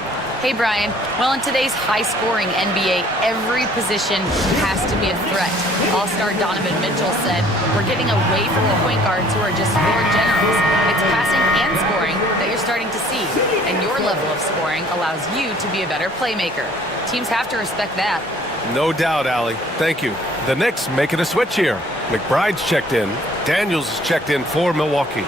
Hey, Brian. Well, in today's high-scoring NBA, every position has to be a threat. All-star Donovan Mitchell said, we're getting away from the point guards who are just floor generals. It's passing and scoring that you're starting to see. And your level of scoring allows you to be a better playmaker. Teams have to respect that. No doubt, Allie. Thank you. The Knicks making a switch here. McBride's checked in. Daniels is checked in for Milwaukee.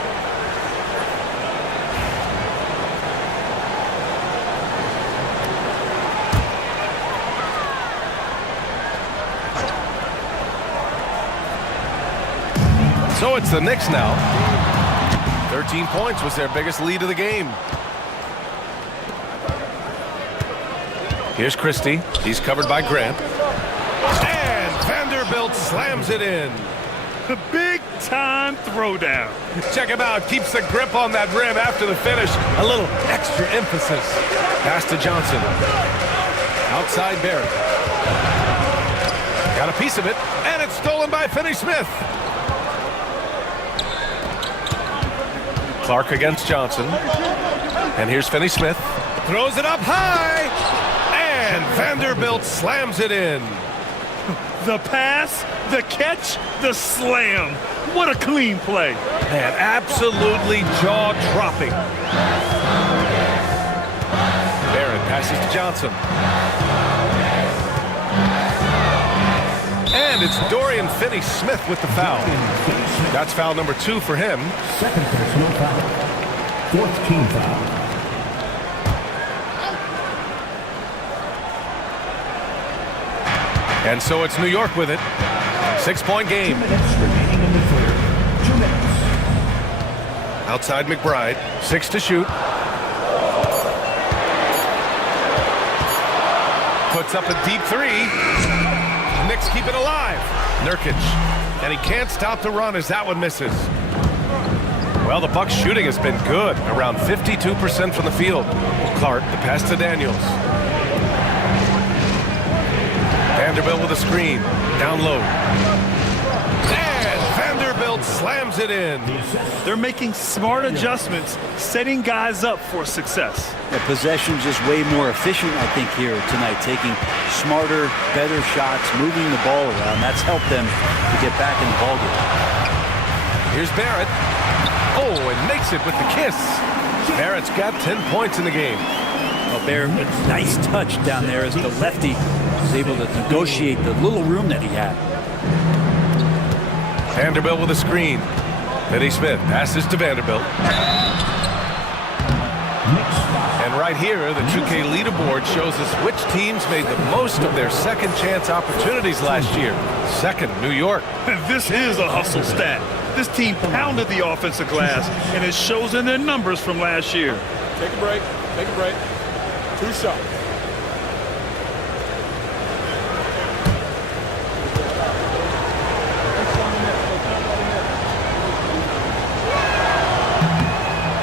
So it's the Knicks now. 13 points was their biggest lead of the game. Here's Christie. He's covered by Grant. And Vanderbilt slams it in. The big-time throwdown. Check him out. Keeps the grip on that rim after the finish. A little extra emphasis. Pass to Johnson. Outside Barrett. Got a piece of it. And it's stolen by Finney-Smith. Clark against Johnson. And here's Finney-Smith. Throws it up high. And Vanderbilt slams it in. The pass, the catch, the slam. What a clean play. Man, absolutely jaw-dropping. Barrett passes to Johnson. And it's Dorian Finney-Smith with the foul. That's foul number 2 for him. Second personal foul. Fourth team foul. And so it's New York with it. 6-point game. 2 minutes remaining in the third. 2 minutes. Outside McBride. 6 to shoot. Puts up a deep 3. Knicks keep it alive. Nurkic. And he can't stop the run as that one misses. Well, the Bucks shooting has been good. Around 52% from the field. Clark, the pass to Daniels. Vanderbilt with a screen. Down low. And Vanderbilt slams it in. They're making smart adjustments, setting guys up for success. The possession just way more efficient, I think, here tonight. Taking smarter, better shots, moving the ball around. That's helped them to get back in the ballgame. Here's Barrett. Oh, and makes it with the kiss. Barrett's got 10 points in the game. Well, Barrett, a nice touch down there as the lefty was able to negotiate the little room that he had. Vanderbilt with a screen. Finney-Smith passes to Vanderbilt. And right here, the 2K leaderboard shows us which teams made the most of their second chance opportunities last year. Second, New York. This is a hustle stat. This team pounded the offensive glass, and it shows in their numbers from last year. Take a break. Take a break. 2 shots.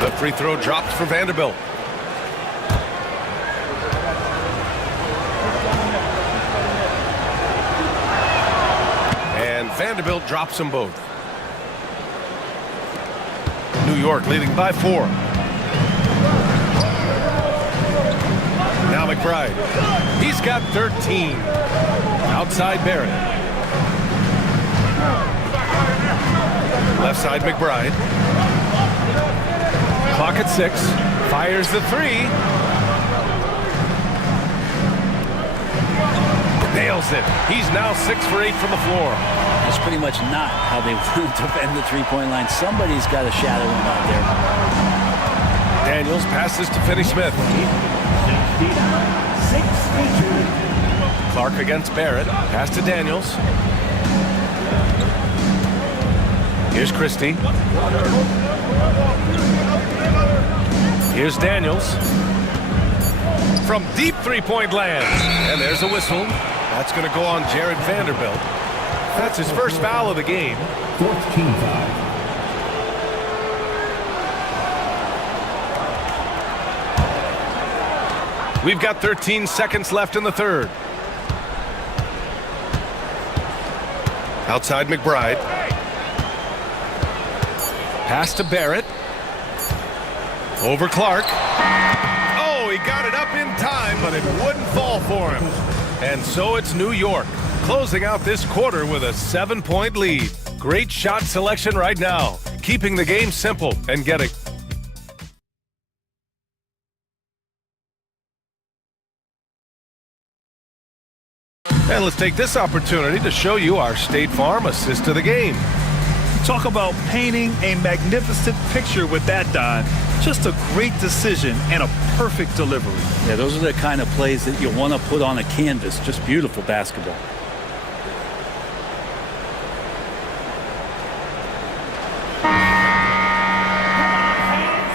The free throw dropped for Vanderbilt. And Vanderbilt drops them both. New York leading by 4. Now McBride. He's got 13. Outside Barrett. Left side McBride. Clock at 6. Fires the 3. Nails it. He's now 6 for 8 from the floor. That's pretty much not how they want to defend the three-point line. Somebody's got to shadow him out there. Daniels passes to Finney-Smith. 62. Clark against Barrett. Pass to Daniels. Here's Christie. Here's Daniels. From deep three-point land. And there's a whistle. That's going to go on Jared Vanderbilt. That's his first foul of the game. 14 foul. We've got 13 seconds left in the third. Outside McBride. Pass to Barrett. Over Clark. Oh, he got it up in time, but it wouldn't fall for him. And so it's New York, closing out this quarter with a 7-point lead. Great shot selection right now, keeping the game simple and getting... And let's take this opportunity to show you our State Farm assist of the game. Talk about painting a magnificent picture with that, Don. Just a great decision and a perfect delivery. Yeah, those are the kind of plays that you want to put on a canvas. Just beautiful basketball.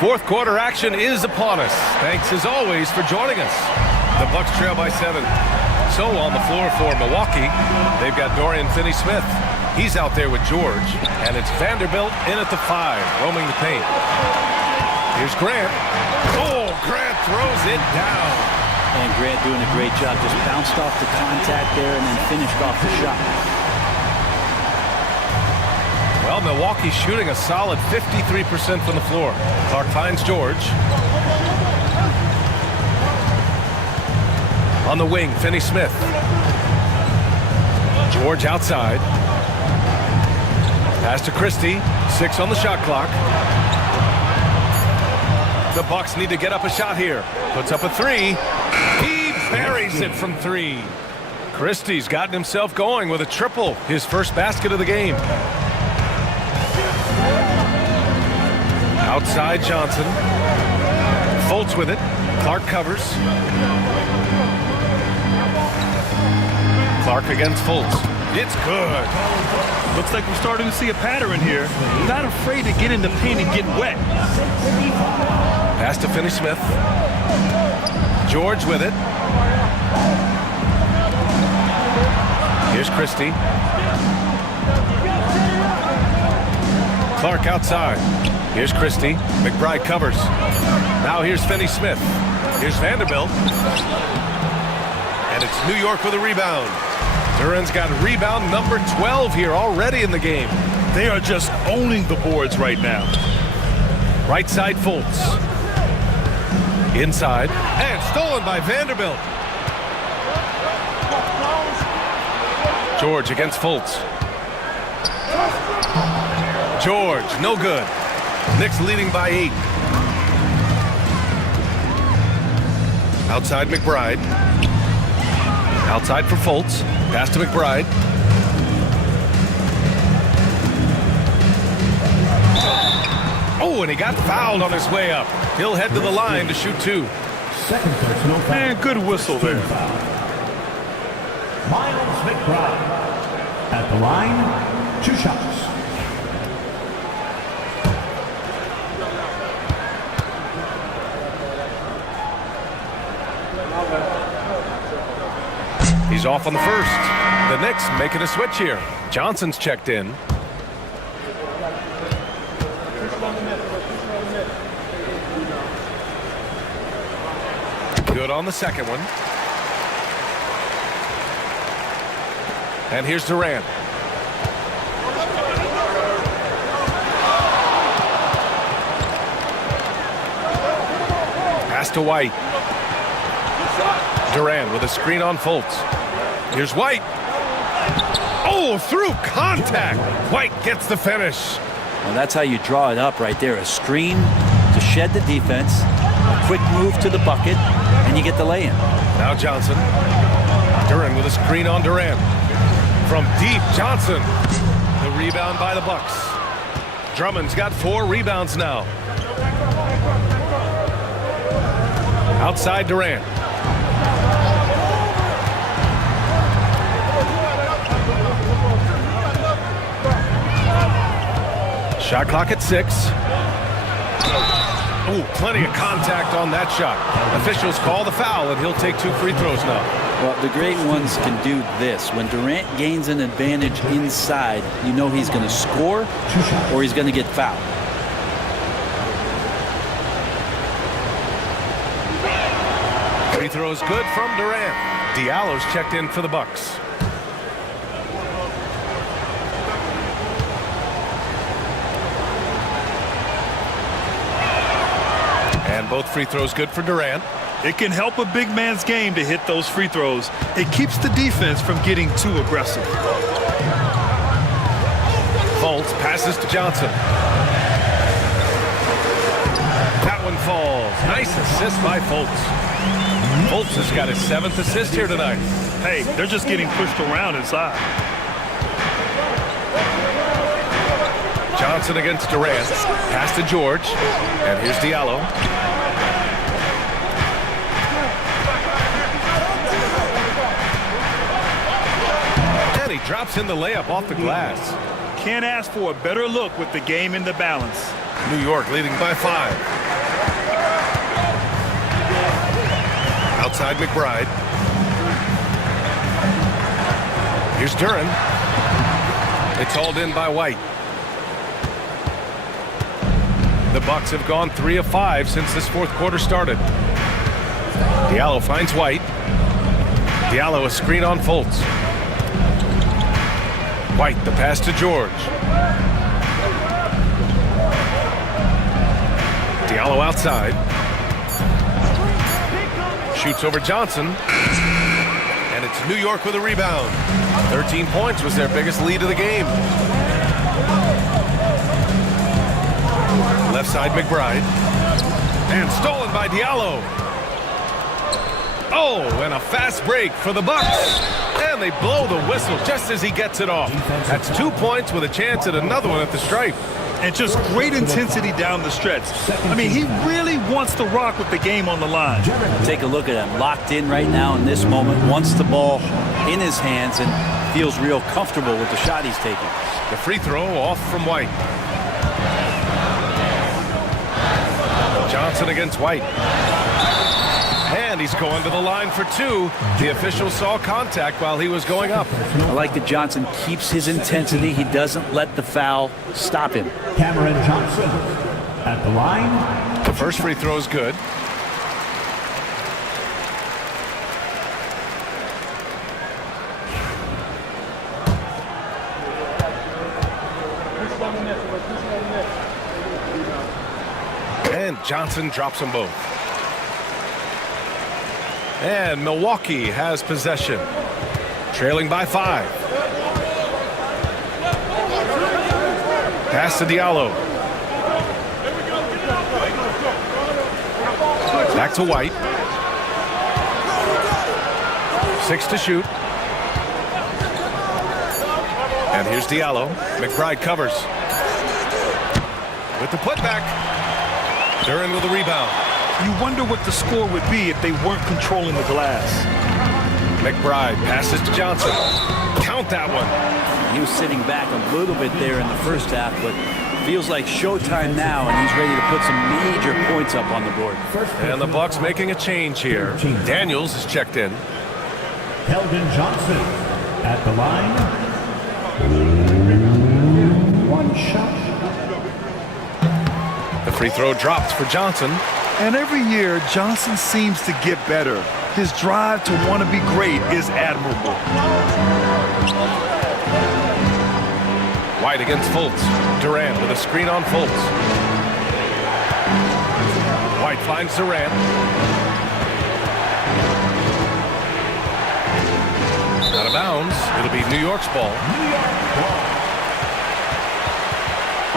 Fourth quarter action is upon us. Thanks as always for joining us. The Bucks trail by 7. So on the floor for Milwaukee, they've got Dorian Finney-Smith. He's out there with George, and it's Vanderbilt in at the 5, roaming the paint. Here's Grant. Oh, Grant throws it down. And Grant doing a great job. Just bounced off the contact there and then finished off the shot. Well, Milwaukee's shooting a solid 53% from the floor. Clark finds George. On the wing, Finney-Smith. George outside. Pass to Christie. 6 on the shot clock. The Bucks need to get up a shot here. Puts up a 3. He buries it from 3. Christie's gotten himself going with a triple. His first basket of the game. Outside Johnson. Fultz with it. Clark covers. Clark against Fultz. It's good. Looks like we're starting to see a pattern here. Not afraid to get in the paint and get wet. Pass to Finney-Smith. George with it. Here's Christie. Clark outside. Here's Christie. McBride covers. Now here's Finney-Smith. Here's Vanderbilt. And it's New York with a rebound. Duran's got rebound number 12 here already in the game. They are just owning the boards right now. Right side Fultz. Inside. And stolen by Vanderbilt. George against Fultz. George, no good. Knicks leading by 8. Outside McBride. Outside for Fultz. Pass to McBride. Oh, and he got fouled on his way up. He'll head to the line to shoot 2. Second personal foul. Man, good whistle there. Miles McBride at the line, 2 shots. He's off on the first. The Knicks making a switch here. Johnson's checked in. Good on the second one. And here's Durant. Pass to White. Durant with a screen on Fultz. Here's White. Oh, through contact. White gets the finish. Well, that's how you draw it up right there. A screen to shed the defense, a quick move to the bucket, and you get the lay-in. Now Johnson. Durant with a screen on Durant. From deep, Johnson. The rebound by the Bucks. Drummond's got 4 rebounds now. Outside Durant. Shot clock at 6. Ooh, plenty of contact on that shot. Officials call the foul, and he'll take 2 free throws now. Well, the great ones can do this. When Durant gains an advantage inside, you know he's going to score or he's going to get fouled. Free throws good from Durant. Diallo's checked in for the Bucks. And both free throws good for Durant. It can help a big man's game to hit those free throws. It keeps the defense from getting too aggressive. Fultz passes to Johnson. That one falls. Nice assist by Fultz. Fultz has got his 7th assist here tonight. Hey, they're just getting pushed around inside. Johnson against Durant. Pass to George. And here's Diallo. And he drops in the layup off the glass. Can't ask for a better look with the game in the balance. New York leading by 5. Outside McBride. Here's Duran. It's hauled in by White. The Bucks have gone 3 of 5 since this 4th quarter started. Diallo finds White. Diallo a screen on Fultz. White the pass to George. Diallo outside. Shoots over Johnson. And it's New York with a rebound. 13 points was their biggest lead of the game. Left side McBride. And stolen by Diallo. Oh, and a fast break for the Bucks. And they blow the whistle just as he gets it off. That's 2 points with a chance at another one at the stripe. And just great intensity down the stretch. I mean, he really wants to rock with the game on the line. Take a look at him. Locked in right now in this moment. Wants the ball in his hands and feels real comfortable with the shot he's taking. The free throw off from White. Johnson against White. And he's going to the line for 2. The official saw contact while he was going up. I like that Johnson keeps his intensity. He doesn't let the foul stop him. Cameron Johnson at the line. The first free throw is good. And Johnson drops them both. And Milwaukee has possession, trailing by 5. Pass to Diallo. Back to White. 6 to shoot. And here's Diallo. McBride covers. With the putback. Duran with the rebound. You wonder what the score would be if they weren't controlling the glass. McBride passes to Johnson. Count that one. He was sitting back a little bit there in the first half, but feels like showtime now, and he's ready to put some major points up on the board. And the Bucks making a change here. Daniels is checked in. Keldon Johnson at the line. 1 shot. The free throw dropped for Johnson. And every year, Johnson seems to get better. His drive to want to be great is admirable. White against Fultz. Durant with a screen on Fultz. White White finds Durant. Out of bounds. It'll be New York's ball.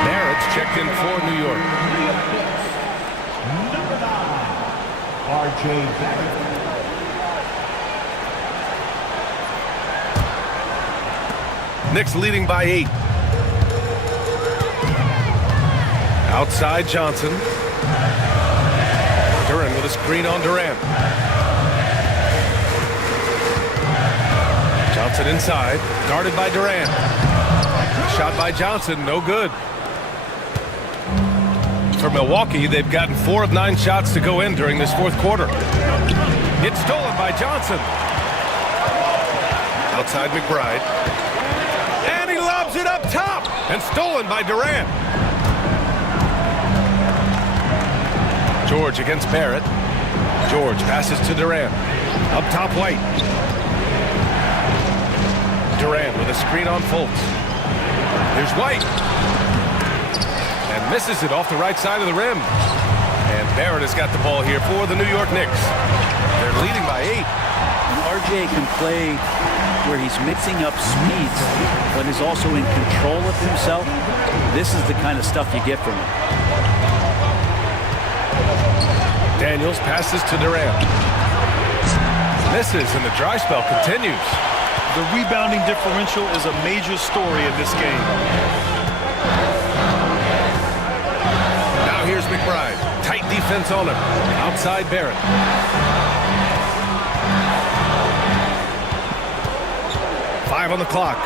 Barrett's checked in for New York. Number 9, R.J. Barrett. Knicks leading by 8. Outside Johnson. Duran with a screen on Durant. Johnson inside, guarded by Durant. Shot by Johnson, no good. For Milwaukee, they've gotten 4 of 9 shots to go in during this fourth quarter. It's stolen by Johnson. Outside McBride. And he lobs it up top. And stolen by Durant. George against Barrett. George passes to Durant. Up top, White. Durant with a screen on Fultz. Here's White. And misses it off the right side of the rim. And Barrett has got the ball here for the New York Knicks. They're leading by 8. RJ can play where he's mixing up speeds, but is also in control of himself. This is the kind of stuff you get from him. Daniels passes to Durant. Misses, and the dry spell continues. The rebounding differential is a major story in this game. Now here's McBride. Tight defense on him. Outside Barrett. Five on the clock.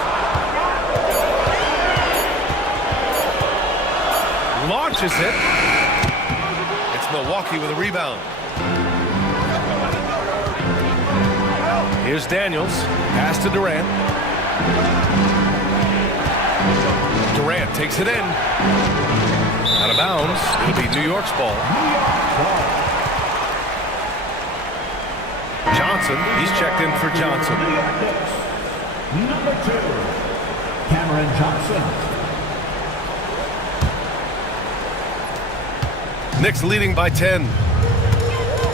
Launches it. It's Milwaukee with a rebound. Here's Daniels. Pass to Durant. Durant takes it in. Out of bounds. It'll be New York's ball. Johnson. He's checked in for Johnson. Number 2, Cameron Johnson. Knicks leading by 10.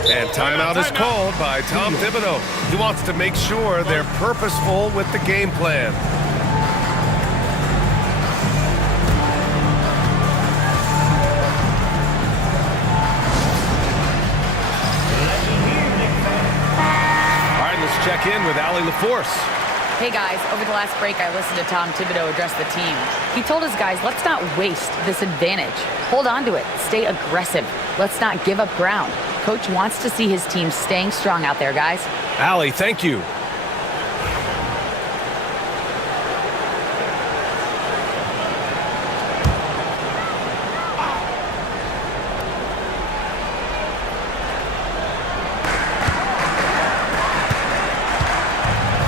And timeout is called by Tom Thibodeau. He wants to make sure they're purposeful with the game plan. All right, let's check in with Allie LaForce. Hey guys, over the last break, I listened to Tom Thibodeau address the team. He told his guys, let's not waste this advantage. Hold on to it. Stay aggressive. Let's not give up ground. Coach wants to see his team staying strong out there, guys. Allie, thank you.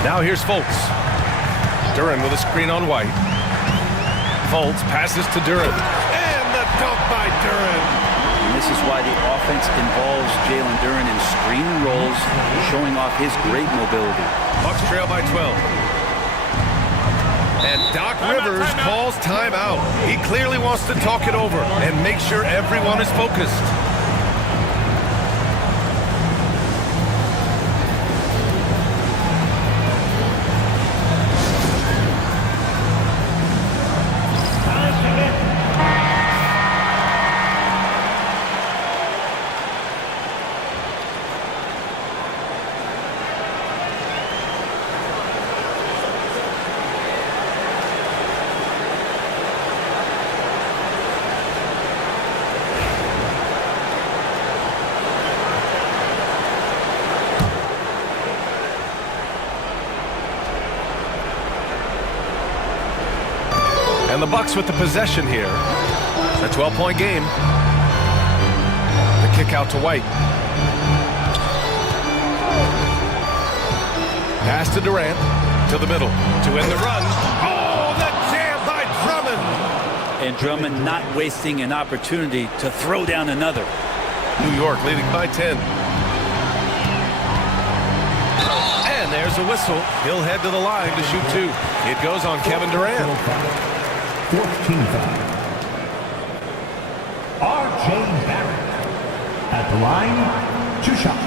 Now here's Fultz. Duran with a screen on White. Fultz passes to Duran. And the dunk by Duran. And this is why the offense involves Jalen Duran in screen and rolls, showing off his great mobility. Bucks trail by 12. And Doc Rivers calls timeout. He clearly wants to talk it over and make sure everyone is focused. And the Bucks with the possession here. A 12-point game. The kick out to White. Pass to Durant. To the middle. To end the run. Oh, the jam by Drummond. And Drummond not wasting an opportunity to throw down another. New York leading by 10. And there's a whistle. He'll head to the line to shoot 2. It goes on Kevin Durant. 14 foul. R.J. Barrett. At the line, 2 shots.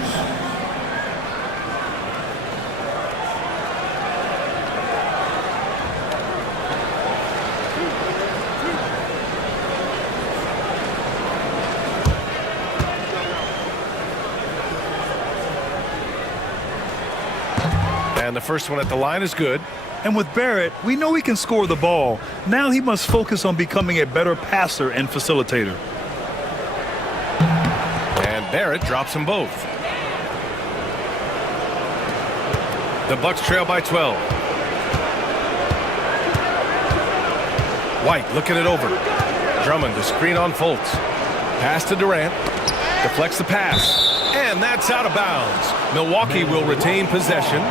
And the first one at the line is good. And with Barrett, we know he can score the ball. Now he must focus on becoming a better passer and facilitator. And Barrett drops them both. The Bucks trail by 12. White looking it over. Drummond to screen on Fultz. Pass to Durant. Deflects the pass. And that's out of bounds. Milwaukee will retain possession.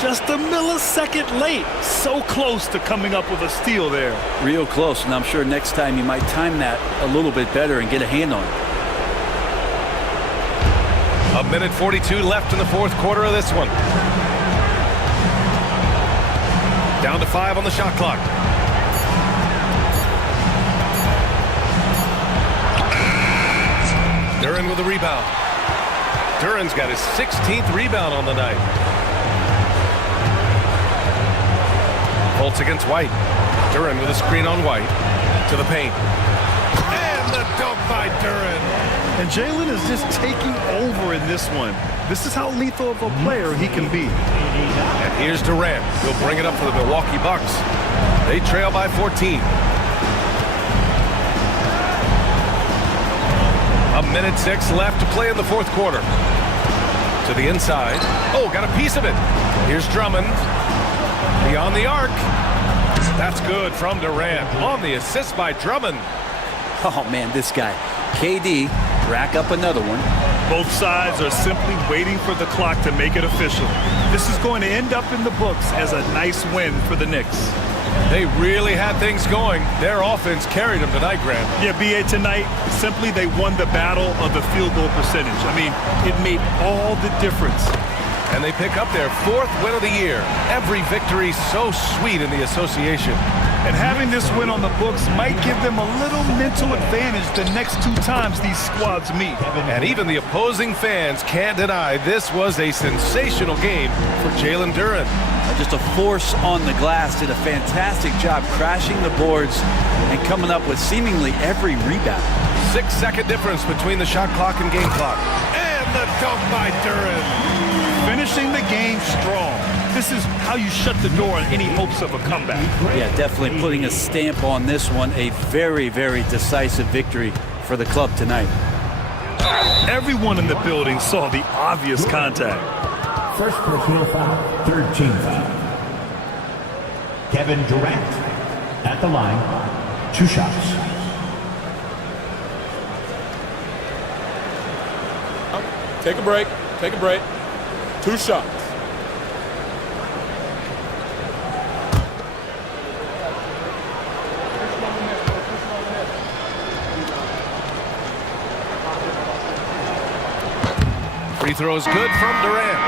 Just a millisecond late. So close to coming up with a steal there. Real close, and I'm sure next time you might time that a little bit better and get a hand on it. 1:42 left in the fourth quarter of this one. Down to 5 on the shot clock. Duren with a rebound. Duren's got his 16th rebound on the night. Fultz against White. Duren with a screen on White. To the paint. And the dunk by Duren. And Jalen is just taking over in this one. This is how lethal of a player he can be. And here's Durant. He'll bring it up for the Milwaukee Bucks. They trail by 14. 1:06 left to play in the fourth quarter. To the inside. Oh, got a piece of it. Here's Drummond. Beyond the arc. That's good from Durant. On the assist by Drummond. Oh, man, this guy. KD, rack up another one. Both sides are simply waiting for the clock to make it official. This is going to end up in the books as a nice win for the Knicks. They really had things going. Their offense carried them tonight, Grant. Yeah, B.A., tonight, simply they won the battle of the field goal percentage. I mean, it made all the difference. And they pick up their 4th win of the year. Every victory so sweet in the association. And having this win on the books might give them a little mental advantage the next 2 times these squads meet. And even the opposing fans can't deny this was a sensational game for Jalen Duren. Just a force on the glass. Did a fantastic job crashing the boards and coming up with seemingly every rebound. 6-second difference between the shot clock and game clock. And the dunk by Duren. Finishing the game strong. This is how you shut the door on any hopes of a comeback. Yeah, definitely putting a stamp on this one. A very, very decisive victory for the club tonight. Everyone in the building saw the obvious contact. First personal foul, 3rd team foul. Kevin Durant at the line, 2 shots. Take a break. Take a break. 2 shots. Free throw is good from Durant.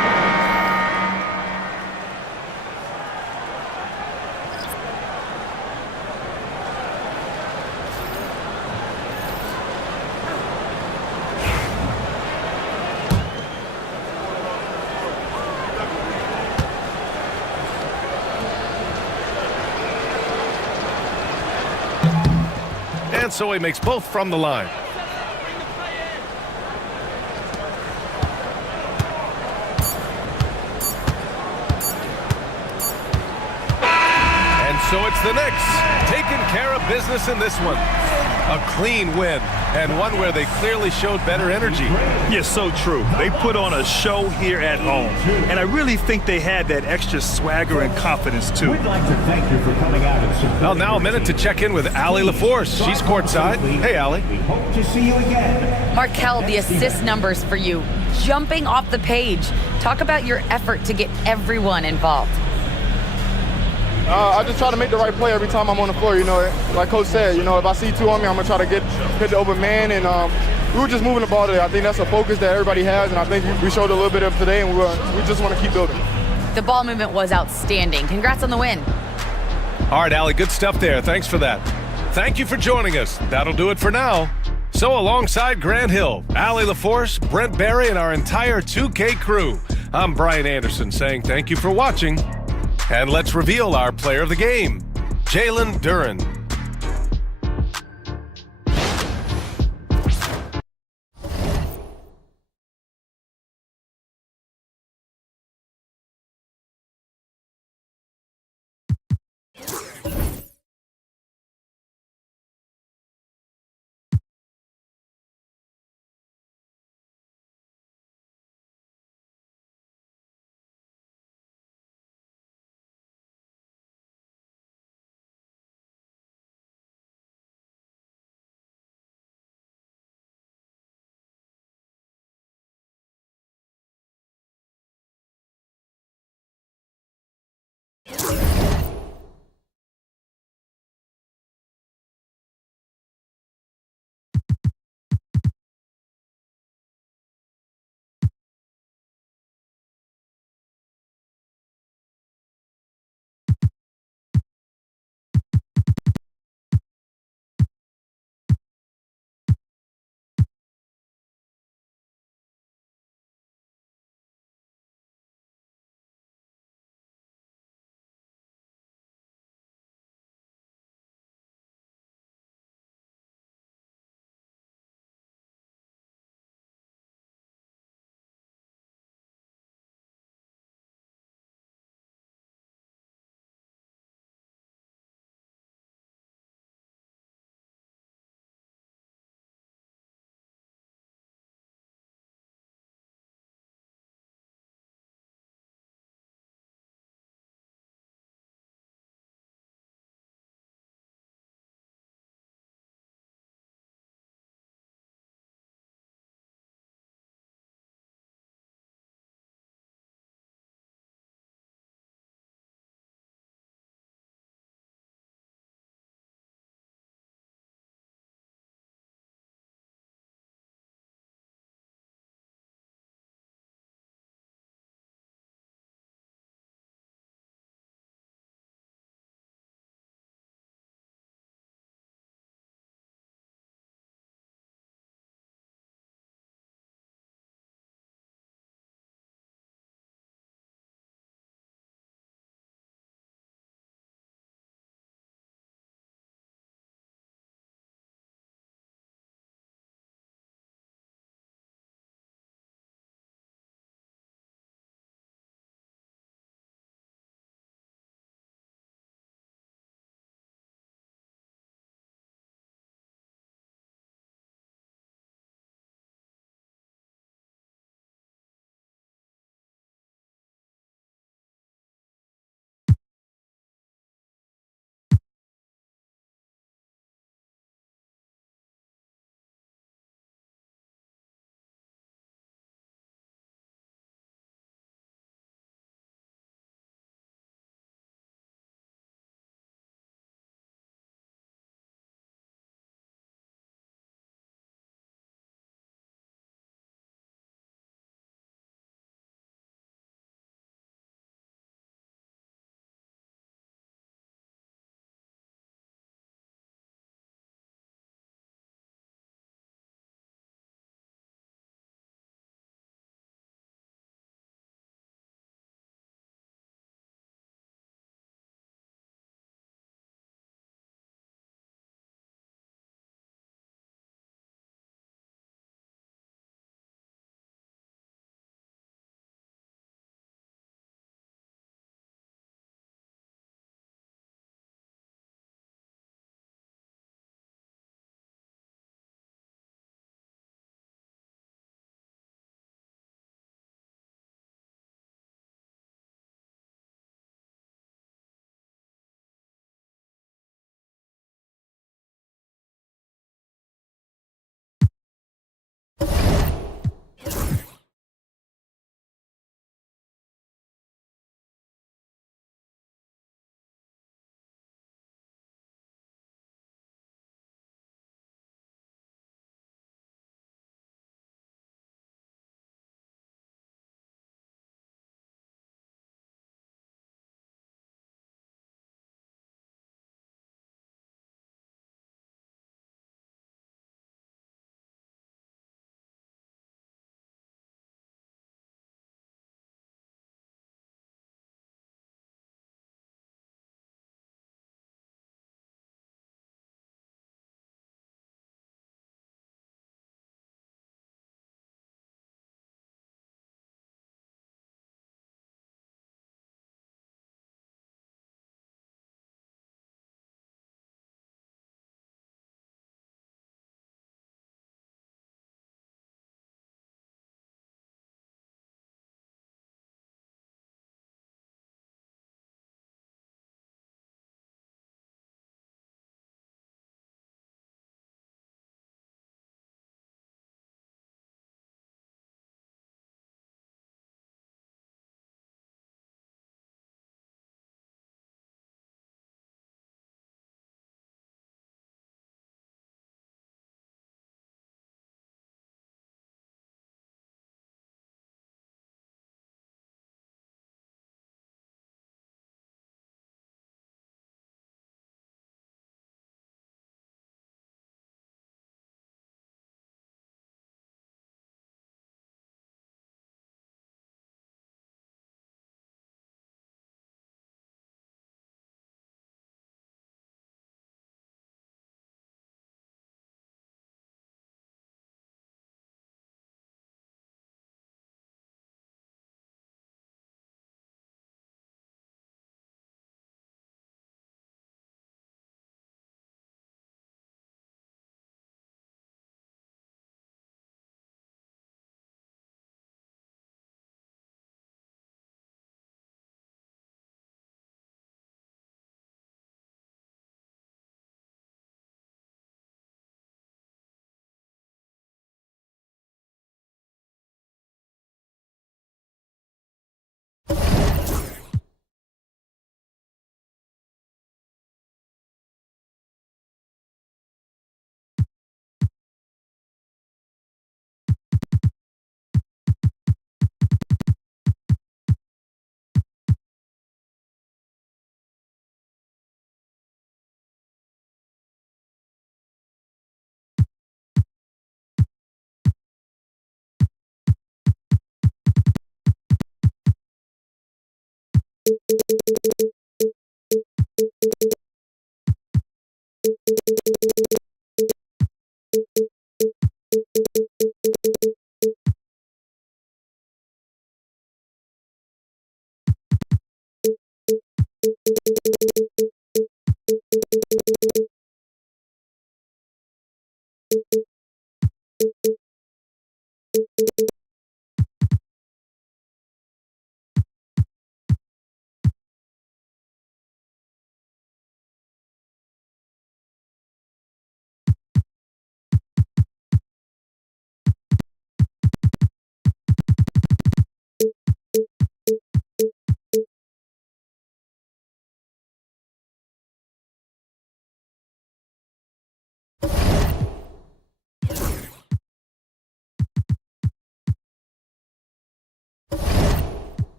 And so he makes both from the line. And so it's the Knicks taking care of business in this one. A clean win, and one where they clearly showed better energy. Yes, so true. They put on a show here at home, and I really think they had that extra swagger and confidence, too. We'd like to thank you for coming out and supporting. Well, now a minute to check in with Allie LaForce. She's courtside. Hey, Allie. We hope to see you again. Markel, the assist numbers for you, jumping off the page. Talk about your effort to get everyone involved. I just try to make the right play every time I'm on the floor. You know, like Coach said, you know, if I see 2 on me, I'm going to try to hit the open man. And we were just moving the ball today. I think that's a focus that everybody has, and I think we showed a little bit of today, and we just want to keep building. The ball movement was outstanding. Congrats on the win. All right, Allie, good stuff there. Thanks for that. Thank you for joining us. That'll do it for now. So alongside Grant Hill, Allie LaForce, Brent Barry, and our entire 2K crew, I'm Brian Anderson saying thank you for watching. And let's reveal our player of the game, Jalen Duren.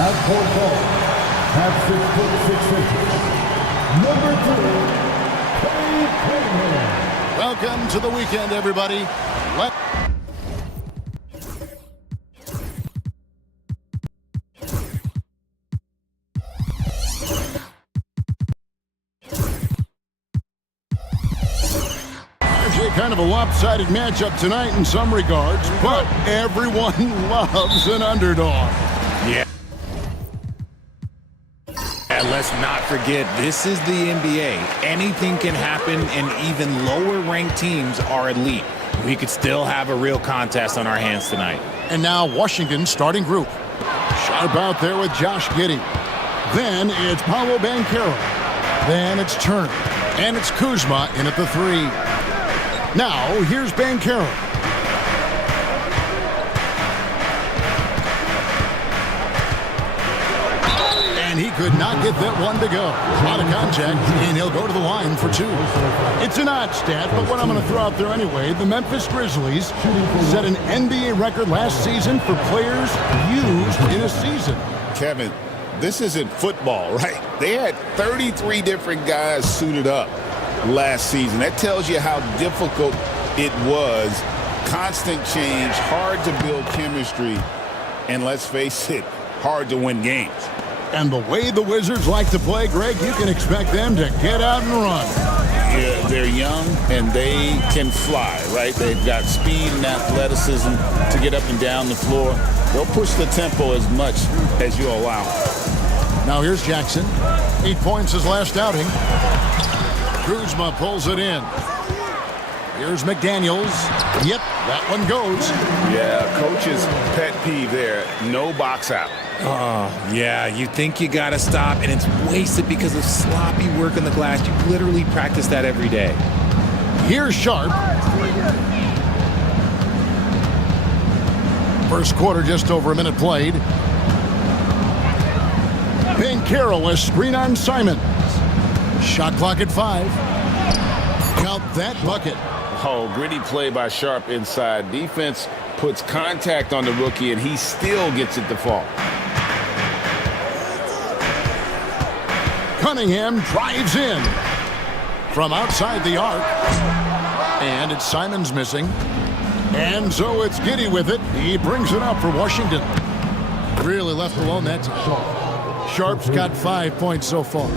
At 4'4", at 6'6". Number 2, Welcome to the weekend, everybody. Kind of a lopsided matchup tonight in some regards, but everyone loves an underdog. Yeah. And let's not forget, this is the NBA. Anything can happen, and even lower-ranked teams are elite. We could still have a real contest on our hands tonight. And now Washington's starting group. Sharp out there with Josh Giddey. Then it's Paolo Banchero. Then it's Turner. And it's Kuzma in at the 3. Now, here's Banchero. And he could not get that one to go. A lot of contact, and he'll go to the line for 2. It's an odd stat, but what I'm going to throw out there anyway, the Memphis Grizzlies set an NBA record last season for players used in a season. Kevin, this isn't football, right? They had 33 different guys suited up last season. That tells you how difficult it was. Constant change, hard to build chemistry, and let's face it, hard to win games. And the way the Wizards like to play, Greg, you can expect them to get out and run. Yeah, they're young and they can fly, right? They've got speed and athleticism to get up and down the floor. They'll push the tempo as much as you allow. Now here's Jackson. 8 points his last outing. Kuzma pulls it in. Here's McDaniels. Yep, that one goes. Yeah, coach's pet peeve there. No box out. Oh, yeah, you think you got to stop, and it's wasted because of sloppy work on the glass. You literally practice that every day. Here's Sharp. First quarter, just over a minute played. Banchero, a screen on Simon. Shot clock at 5. Count that bucket. Oh, gritty play by Sharp inside. Defense puts contact on the rookie, and he still gets it to fall. Cunningham drives in from outside the arc. And it's Simons missing. And so it's Giddey with it. He brings it up for Washington. Really left alone that time. Sharp's got 5 points so far.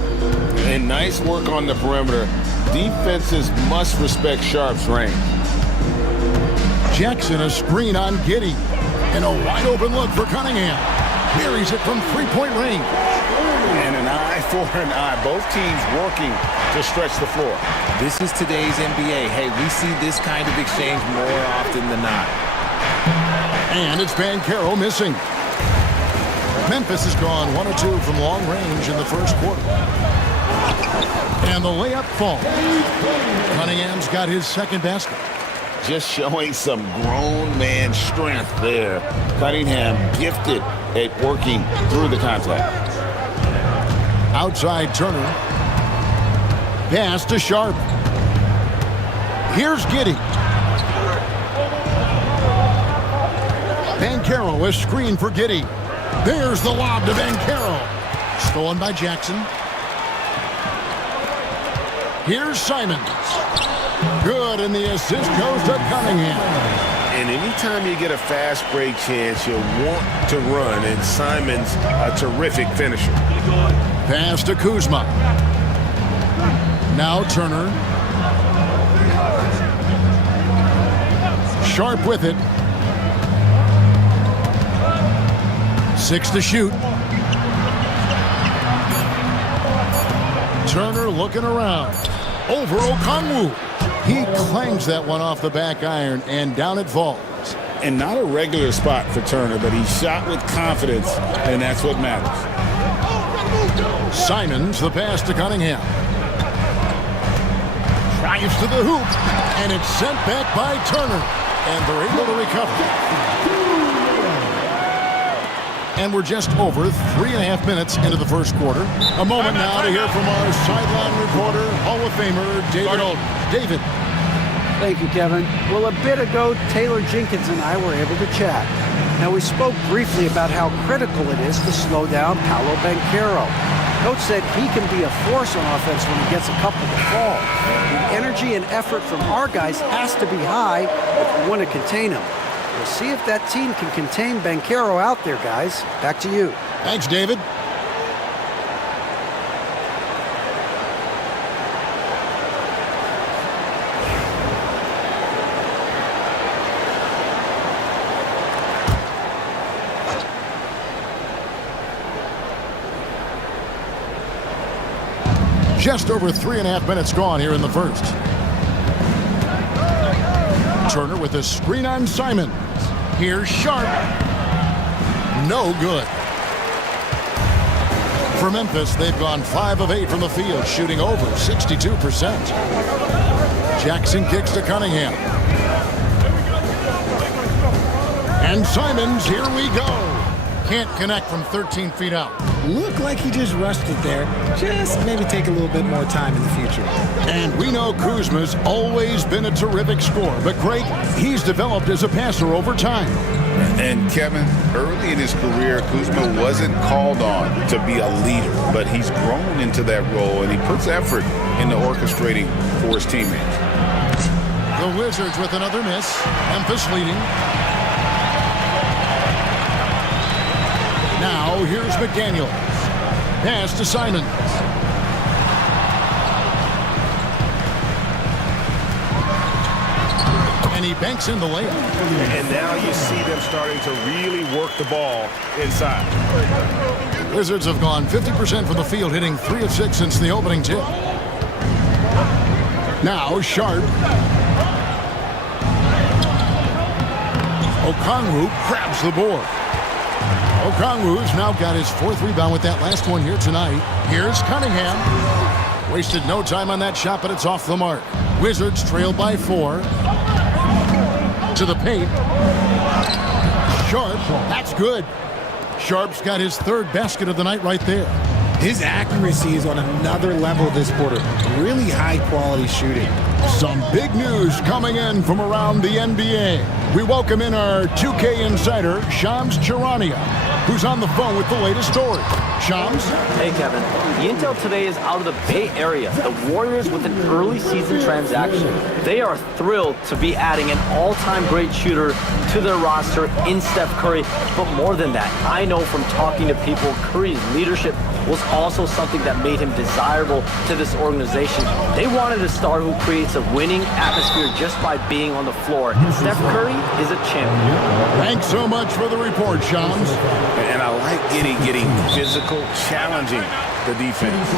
And nice work on the perimeter. Defenses must respect Sharp's range. Jackson a screen on Giddey. And a wide open look for Cunningham. Buries it from three-point range. And an eye for an eye. Both teams working to stretch the floor. This is today's NBA. Hey, we see this kind of exchange more often than not. And it's Banchero missing. Memphis has gone 1 of 2 from long range in the first quarter. And the layup falls. Cunningham's got his second basket. Just showing some grown man strength there. Cunningham gifted at working through the contact. Outside Turner. Pass to Sharp. Here's Giddey. Banchero is screen for Giddey. There's the lob to Banchero. Stolen by Jackson. Here's Simons. Good, and the assist goes to Cunningham. And anytime you get a fast break chance, you'll want to run, and Simons a terrific finisher. Pass to Kuzma. Now Turner. Sharp with it. 6 to shoot. Turner looking around. Over Okongwu. He clangs that one off the back iron, and down it falls. And not a regular spot for Turner, but he shot with confidence, and that's what matters. Simons, the pass to Cunningham. Drives to the hoop, and it's sent back by Turner. And they're able to recover. And we're just over 3.5 minutes into the first quarter. A moment now to hear from our sideline reporter, Hall of Famer, David Olden. David. Thank you, Kevin. Well, a bit ago, Taylor Jenkins and I were able to chat. Now, we spoke briefly about how critical it is to slow down Paolo Banchero. Coach said he can be a force on offense when he gets a couple to fall. The energy and effort from our guys has to be high if we want to contain him. We'll see if that team can contain Banchero out there, guys. Back to you. Thanks, David. Just over 3.5 minutes gone here in the first. Turner with a screen on Simons. Here's Sharp. No good. For Memphis, they've gone 5 of 8 from the field, shooting over 62%. Jackson kicks to Cunningham. And Simons, here we go. Can't connect from 13 feet out. Looked like he just rushed it there. Just maybe take a little bit more time in the future. And we know Kuzma's always been a terrific scorer, but Craig, he's developed as a passer over time. And Kevin, early in his career, Kuzma wasn't called on to be a leader, but he's grown into that role, and he puts effort into orchestrating for his teammates. The Wizards with another miss. Memphis leading. Now here's McDaniels. Pass to Simons. And he banks in the layup. And now you see them starting to really work the ball inside. Wizards have gone 50% from the field, hitting 3 of 6 since the opening tip. Now Sharp. Okongwu grabs the board. Okongwu's now got his 4th rebound with that last one here tonight. Here's Cunningham. Wasted no time on that shot, but it's off the mark. Wizards trail by 4. To the paint. Sharp, that's good. Sharp's got his 3rd basket of the night right there. His accuracy is on another level this quarter. Really high-quality shooting. Some big news coming in from around the NBA. We welcome in our 2K insider, Shams Charania, who's on the phone with the latest story. Shams? Hey, Kevin. The intel today is out of the Bay Area. The Warriors with an early season transaction. They are thrilled to be adding an all-time great shooter to their roster in Steph Curry. But more than that, I know from talking to people, Curry's leadership was also something that made him desirable to this organization. They wanted a star who creates a winning atmosphere just by being on the floor. And Steph Curry is a champion. Thanks so much for the report, Shams. And I like getting physical, challenging the defense.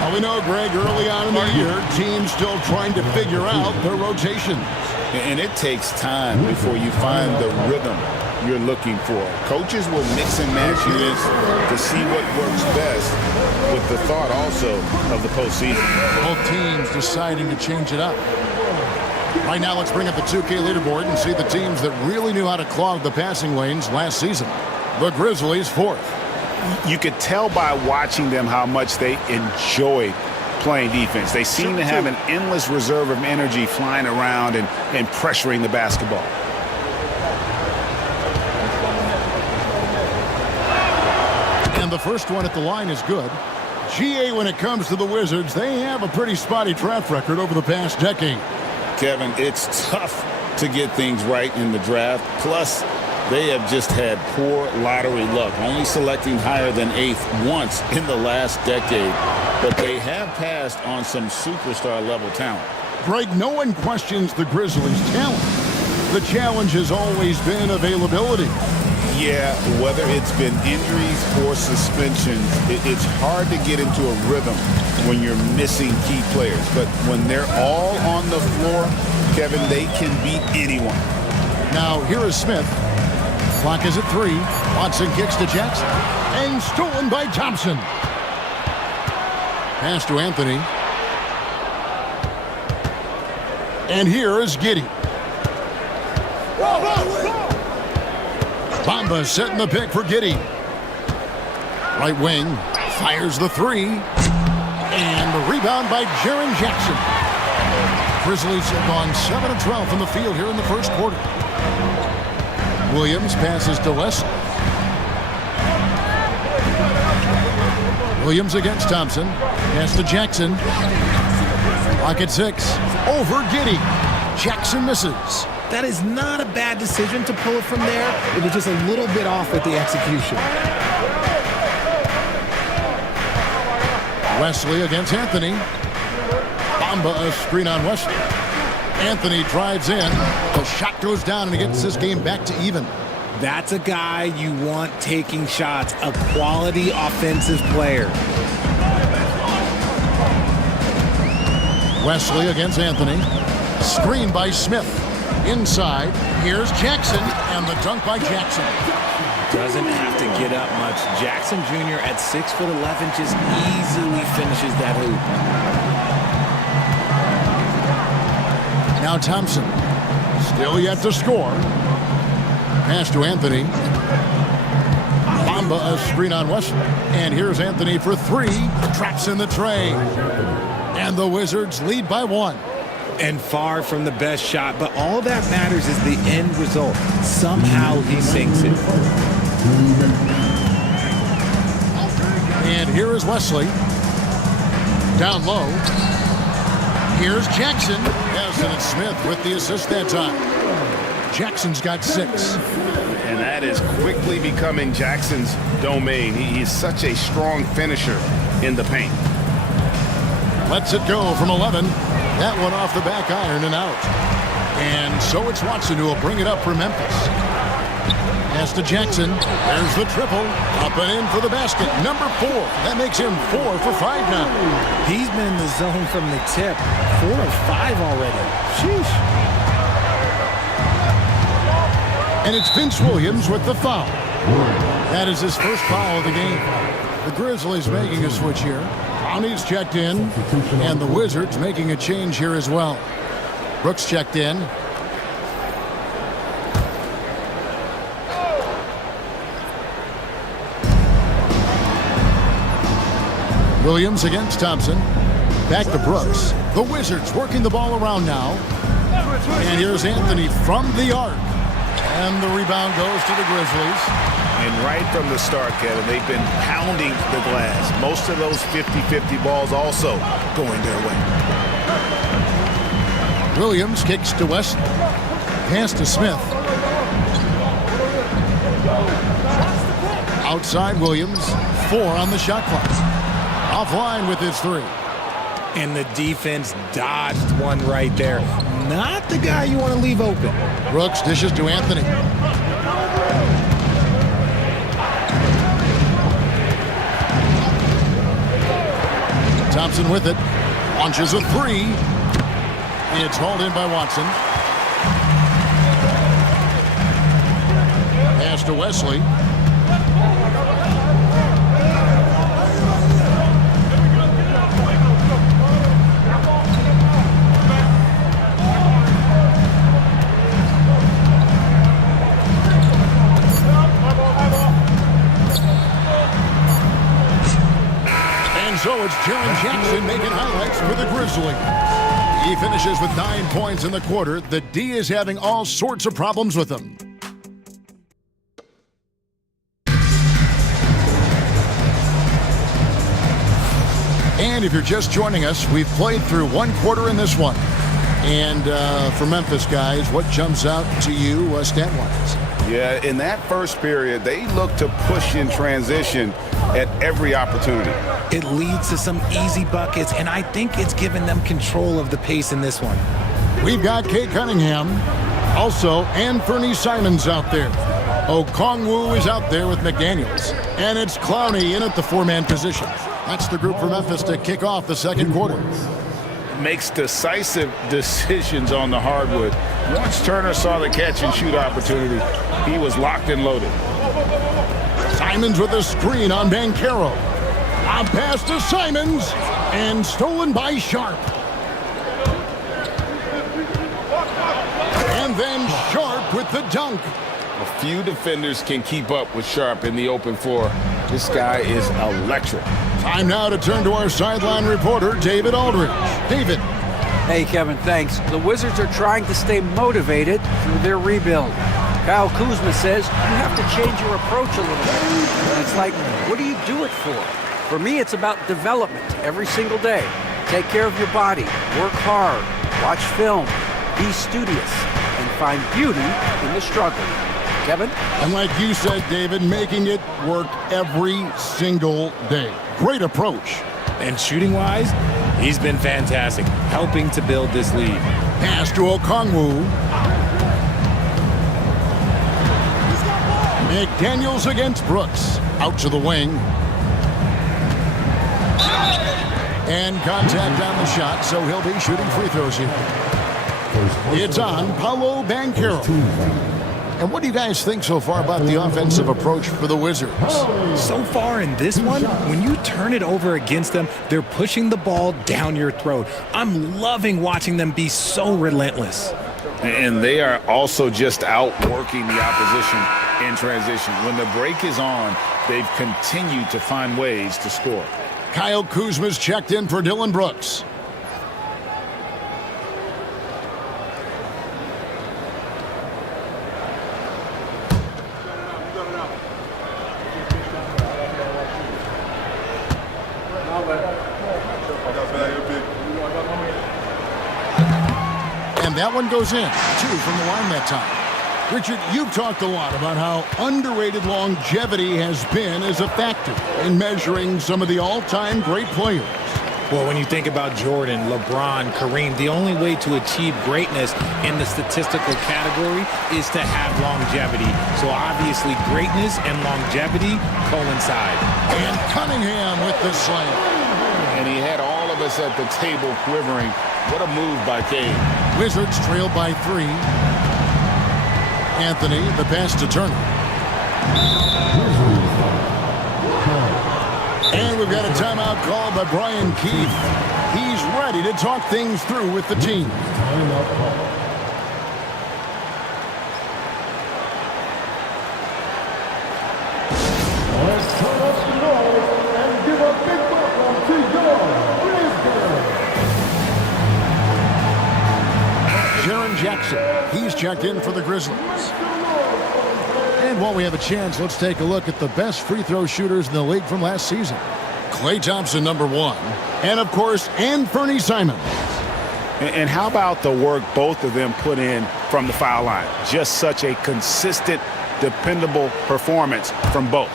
Well, we know, Greg, early on in the year, teams still trying to figure out their rotations. And it takes time before you find the rhythm you're looking for. Coaches will mix and match units to see what works best, with the thought also of the postseason. Both teams deciding to change it up. Right now, let's bring up the 2K leaderboard and see the teams that really knew how to clog the passing lanes last season. The Grizzlies, 4th. You could tell by watching them how much they enjoyed playing defense. They seem to have an endless reserve of energy flying around and pressuring the basketball. And the first one at the line is good. GA, when it comes to the Wizards, they have a pretty spotty track record over the past decade. Kevin, it's tough to get things right in the draft. Plus, they have just had poor lottery luck, only selecting higher than 8th once in the last decade. But they have passed on some superstar-level talent. Greg, no one questions the Grizzlies' talent. The challenge has always been availability. Yeah, whether it's been injuries or suspensions, it's hard to get into a rhythm when you're missing key players. But when they're all on the floor, Kevin, they can beat anyone. Now, here is Smith. Clock is at 3. Watson kicks to Jackson. And stolen by Thompson. Pass to Anthony. And here is Giddey. Bamba setting the pick for Giddey. Right wing. Fires the 3. And the rebound by Jaren Jackson. Grizzlies have gone 7 of 12 from the field here in the first quarter. Williams passes to Wesley. Williams against Thompson. Pass to Jackson. Clock at 6. Over Giddey. Jackson misses. That is not a bad decision to pull it from there. It was just a little bit off with the execution. Wesley against Anthony. Bamba a screen on Wesley. Anthony drives in. The shot goes down and he gets this game back to even. That's a guy you want taking shots, a quality offensive player. Wesley against Anthony. Screen by Smith. Inside. Here's Jackson. And the dunk by Jackson. Doesn't have to get up much. Jackson Jr. at 6'11" just easily finishes that hoop. Now Thompson. Still yet to score. Pass to Anthony. Bamba a screen on Wesley. And here's Anthony for 3. Traps in the tray. And the Wizards lead by 1. And far from the best shot, but all that matters is the end result. Somehow he sinks it. And here is Wesley. Down low. Here's Jackson. Yes, and it's Smith with the assist that time. Jackson's got 6. And that is quickly becoming Jackson's domain. He is such a strong finisher in the paint. Lets it go from 11. That one off the back iron and out. And so it's Watson who will bring it up for Memphis. Pass to Jackson. There's the triple. Up and in for the basket. Number 4. That makes him 4 for 5 now. He's been in the zone from the tip. 4 of 5 already. Sheesh. And it's Vince Williams with the foul. That is his first foul of the game. The Grizzlies making a switch here. Brownie's checked in. And the Wizards making a change here as well. Brooks checked in. Williams against Thompson. Back to Brooks. The Wizards working the ball around now. And here's Anthony from the arc. And the rebound goes to the Grizzlies. And right from the start, Kevin, they've been pounding the glass. Most of those 50-50 balls also going their way. Williams kicks to West. Pass to Smith. Outside Williams. 4 on the shot clock. Offline with his 3. And the defense dodged one right there. Not the guy you want to leave open. Brooks dishes to Anthony. Thompson with it. Launches a 3. It's hauled in by Watson. Pass to Wesley. So it's Jaren Jackson making highlights for the Grizzlies. He finishes with 9 points in the quarter. The D is having all sorts of problems with him. And if you're just joining us, we've played through 1 quarter in this one. And for Memphis guys, what jumps out to you stat-wise? Yeah, in that first period, they look to push in transition at every opportunity. It leads to some easy buckets, and I think it's given them control of the pace in this one. We've got Kate Cunningham. Also, Anthony Simons out there. Okongwu is out there with McDaniels. And it's Clowney in at the 4-man position. That's the group for Memphis to kick off the second quarter. Makes decisive decisions on the hardwood. Once Turner saw the catch and shoot opportunity, he was locked and loaded. Simons with a screen on Banchero. A pass to Simons and stolen by Sharp. And then Sharp with the dunk. A few defenders can keep up with Sharp in the open floor. This guy is electric. Time now to turn to our sideline reporter, David Aldridge. David. Hey, Kevin, thanks. The Wizards are trying to stay motivated through their rebuild. Kyle Kuzma says you have to change your approach a little bit. And it's like, what do you do it for? For me, it's about development every single day. Take care of your body, work hard, watch film, be studious, and find beauty in the struggle. Kevin? And like you said, David, making it work every single day. Great approach. And shooting-wise, he's been fantastic, helping to build this lead. Pass to Okongwu. McDaniels against Brooks. Out to the wing. And contact on the shot, so he'll be shooting free throws here. It's on Paolo Banchero. And what do you guys think so far about the offensive approach for the Wizards? So far in this one, when you turn it over against them, they're pushing the ball down your throat. I'm loving watching them be so relentless. And they are also just outworking the opposition in transition. When the break is on, they've continued to find ways to score. Kyle Kuzma's checked in for Dylan Brooks. And that one goes in. 2 from the line that time. Richard, you've talked a lot about how underrated longevity has been as a factor in measuring some of the all-time great players. Well, when you think about Jordan, LeBron, Kareem, the only way to achieve greatness in the statistical category is to have longevity. So obviously greatness and longevity coincide. And Cunningham with the slam. And he had all of us at the table quivering. What a move by Cade. Wizards trail by 3. Anthony, the pass to Turner. And we've got a timeout called by Brian Keefe. He's ready to talk things through with the team. Let's turn up the noise and give a big welcome to He's checked in for the Grizzlies. And while we have a chance, let's take a look at the best free throw shooters in the league from last season. Klay Thompson, number 1. And, of course, Anthony Simons. And how about the work both of them put in from the foul line? Just such a consistent, dependable performance from both.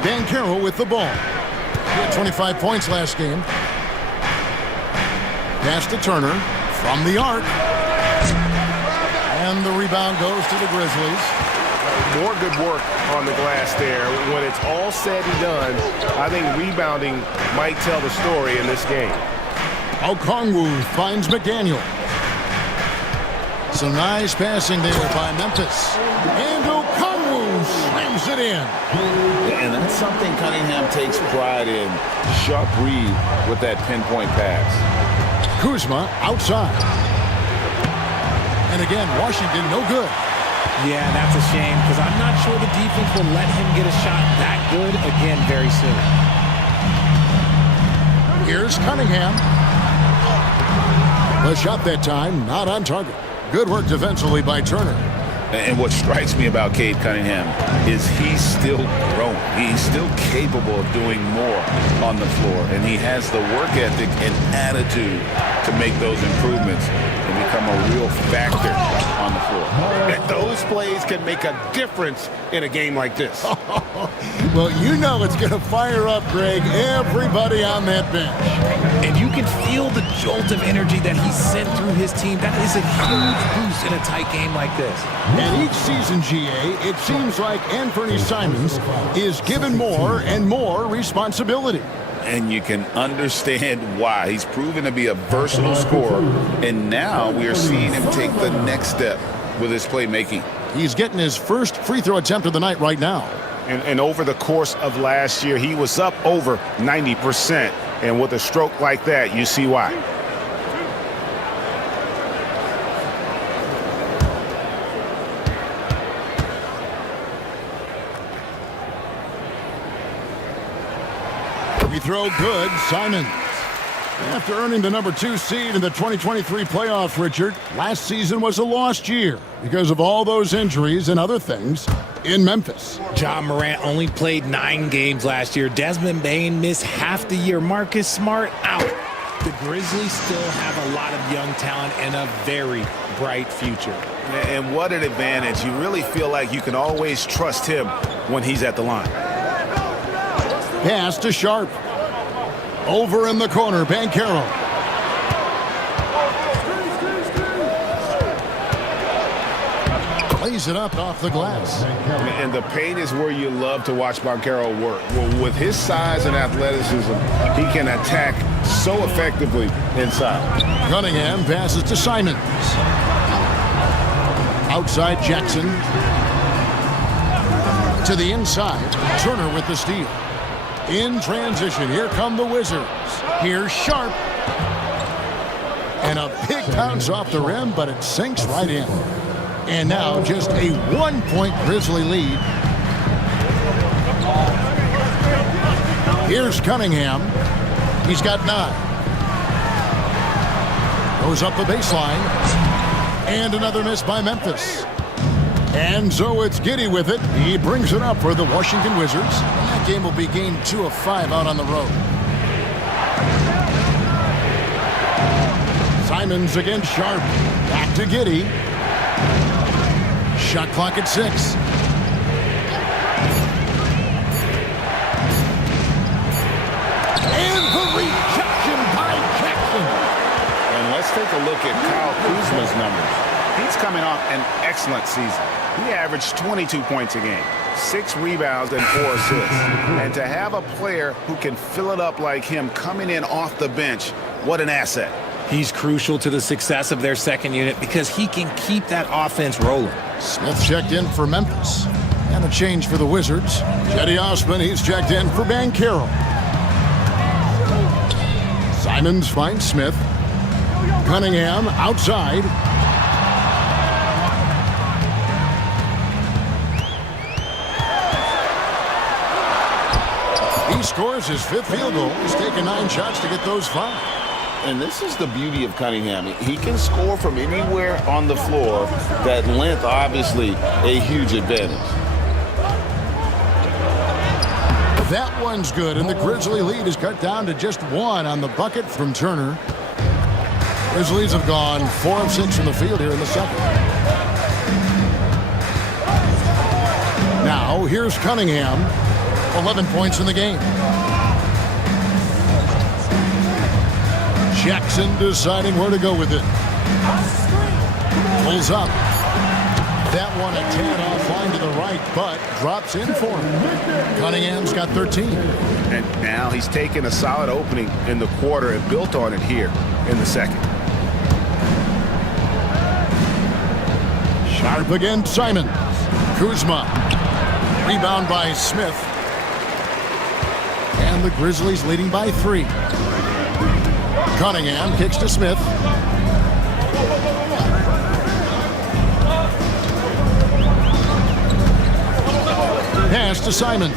Banchero with the ball. He had 25 points last game. Pass to Turner from the arc. And the rebound goes to the Grizzlies. More good work on the glass there. When it's all said and done, I think rebounding might tell the story in this game. Okongwu finds McDaniel. Some nice passing there by Memphis. And Okongwu slams it in. And that's something Cunningham takes pride in. Sharp read with that pinpoint pass. Kuzma outside. And again, Washington no good. Yeah, that's a shame because I'm not sure the defense will let him get a shot that good again very soon. Here's Cunningham. The shot that time, not on target. Good work defensively by Turner. And what strikes me about Cade Cunningham is he's still growing. He's still capable of doing more on the floor. And he has the work ethic and attitude to make those improvements and become a real factor on the floor. And those plays can make a difference in a game like this. Well, you know it's going to fire up, Greg, everybody on that bench. And you can feel the jolt of energy that he sent through his team. That is a huge boost in a tight game like this. And each season, GA, it seems like Anthony Simons is given more and more responsibility. And you can understand why. He's proven to be a versatile scorer. And now we are seeing him take the next step with his playmaking. He's getting his first free throw attempt of the night right now. And over the course of last year, he was up over 90%. And with a stroke like that, you see why. Free throw good, Simons. After earning the number 2 seed in the 2023 playoffs, Richard, last season was a lost year because of all those injuries and other things in Memphis. Ja Morant only played 9 games last year. Desmond Bane missed half the year. Marcus Smart out. The Grizzlies still have a lot of young talent and a very bright future. And what an advantage. You really feel like you can always trust him when he's at the line. Pass to Sharp. Over in the corner, Banchero. Plays it up off the glass. And the paint is where you love to watch Banchero work. Well, with his size and athleticism, he can attack so effectively inside. Cunningham passes to Simons. Outside Jackson. To the inside, Turner with the steal. In transition, here come the Wizards. Here's Sharp. And a big bounce off the rim, but it sinks right in. And now just a 1-point Grizzly lead. Here's Cunningham. He's got 9. Goes up the baseline. And another miss by Memphis. And so it's Giddey with it. He brings it up for the Washington Wizards. And that game will be game 2 of 5 out on the road. Simons against Sharp. Back to Giddey. Shot clock at 6. And the rejection by Jackson. And let's take a look at Kyle Kuzma's numbers. He's coming off an excellent season. He averaged 22 points a game, 6 rebounds and 4 assists. And to have a player who can fill it up like him coming in off the bench, what an asset. He's crucial to the success of their second unit because he can keep that offense rolling. Smith checked in for Memphis. And a change for the Wizards. Cedi Osman, he's checked in for Banchero. Simons finds Smith. Cunningham outside. He scores his 5th field goal. He's taken 9 shots to get those 5. And this is the beauty of Cunningham. He can score from anywhere on the floor. That length, obviously, a huge advantage. That one's good, and the Grizzly lead is cut down to just 1 on the bucket from Turner. Grizzlies have gone 4 of 6 from the field here in the second. Now, here's Cunningham. 11 points in the game. Jackson deciding where to go with it. Pulls up. That one a tad offline to the right, but drops in for him. Cunningham's got 13. And now he's taken a solid opening in the quarter and built on it here in the second. Sharp against Simon. Kuzma. Rebound by Smith. And the Grizzlies leading by 3. Cunningham kicks to Smith. Pass to Simon.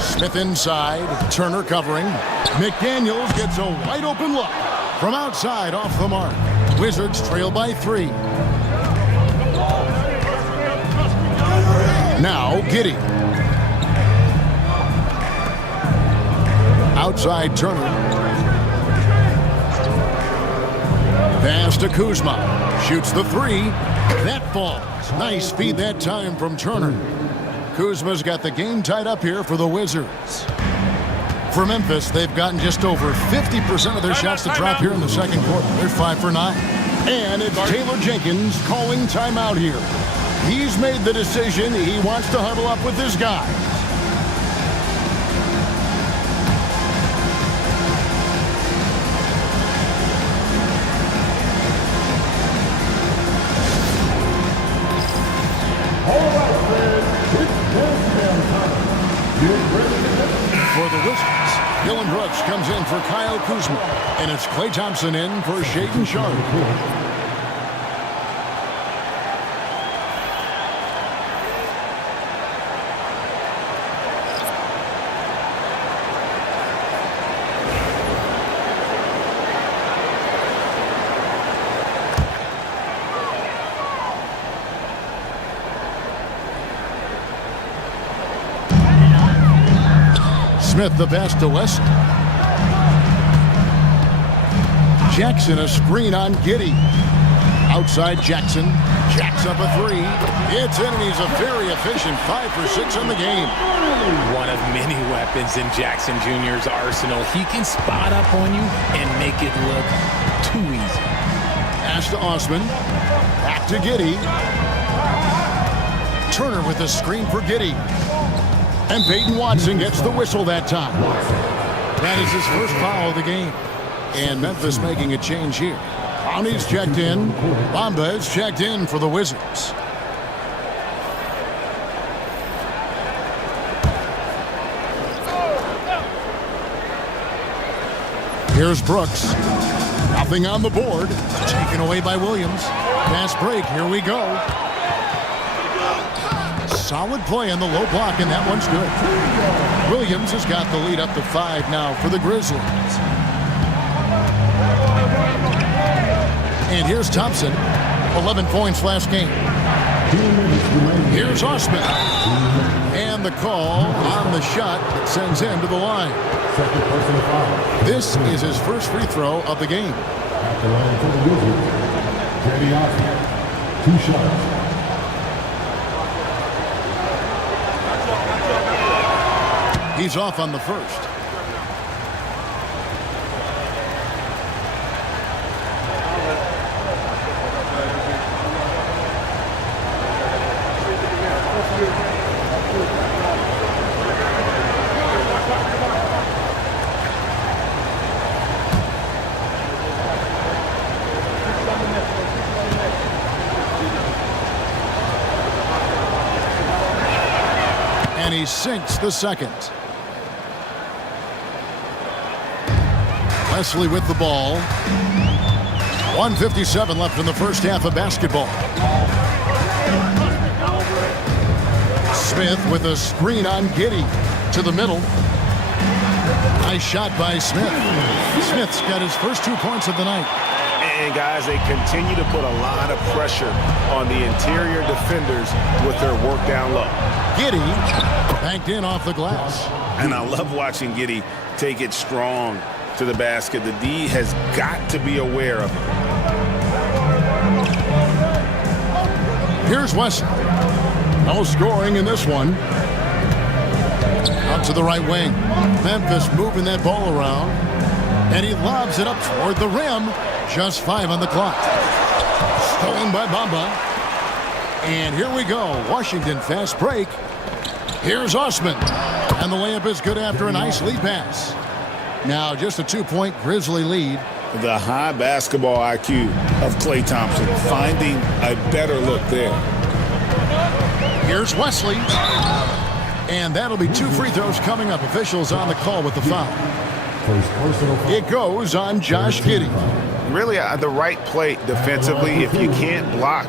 Smith inside. Turner covering. McDaniels gets a wide open look. From outside off the mark. Wizards trail by 3. Now Giddey. Outside Turner. Pass to Kuzma. Shoots the 3. That falls. Nice feed that time from Turner. Kuzma's got the game tied up here for the Wizards. For Memphis, they've gotten just over 50% of their shots to drop here in the second quarter. They're 5 for 9. And it's Taylor Jenkins calling timeout here. He's made the decision. He wants to huddle up with his guys. For the Wizards, Dylan Brooks comes in for Kyle Kuzma. And it's Klay Thompson in for Shaedon Sharpe. Smith the pass to West. Jackson a screen on Giddey. Outside Jackson. Jacks up a 3. It's in, and he's a very efficient 5 for 6 on the game. One of many weapons in Jackson Jr.'s arsenal. He can spot up on you and make it look too easy. Pass to Osman. Back to Giddey. Turner with a screen for Giddey. And Peyton Watson gets the whistle that time. That is his first foul of the game. And Memphis making a change here. Brownie's checked in. Bamba is checked in for the Wizards. Here's Brooks. Nothing on the board. Taken away by Williams. Fast break. Here we go. Solid play on the low block, and that one's good. Williams has got the lead up to 5 now for the Grizzlies. And here's Thompson. 11 points last game. Here's Osman. And the call on the shot that sends him to the line. This is his first free throw of the game. At the line for the Wizards, Jamie Osman. 2 shots. He's off on the first. And he sinks the second. Wesley with the ball. 1:57 left in the first half of basketball. Smith with a screen on Giddey to the middle. Nice shot by Smith. Smith's got his first 2 points of the night. And guys, they continue to put a lot of pressure on the interior defenders with their work down low. Giddey banked in off the glass. And I love watching Giddey take it strong to the basket. The D has got to be aware of it. Here's Wesley. No scoring in this one. Out to the right wing. Memphis moving that ball around. And he lobs it up toward the rim. Just 5 on the clock. Stolen by Bamba. And here we go. Washington fast break. Here's Osman. And the layup is good after a nice lead pass. Now just a 2-point Grizzly lead. The high basketball IQ of Klay Thompson, finding a better look there. Here's Wesley. And that'll be 2 free throws coming up. Officials on the call with the foul. It goes on Josh Giddey. Really the right play defensively. If you can't block,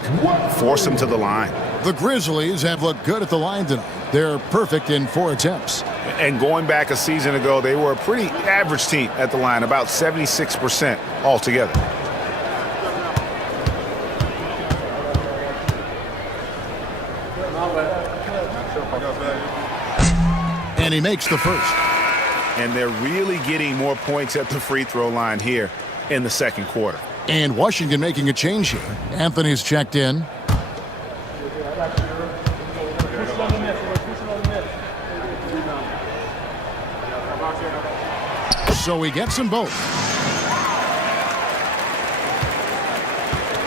force them to the line. The Grizzlies have looked good at the line tonight. They're perfect in 4 attempts. And going back a season ago, they were a pretty average team at the line, about 76% altogether. And he makes the first. And they're really getting more points at the free throw line here in the second quarter. And Washington making a change here. Anthony's checked in. So he gets them both.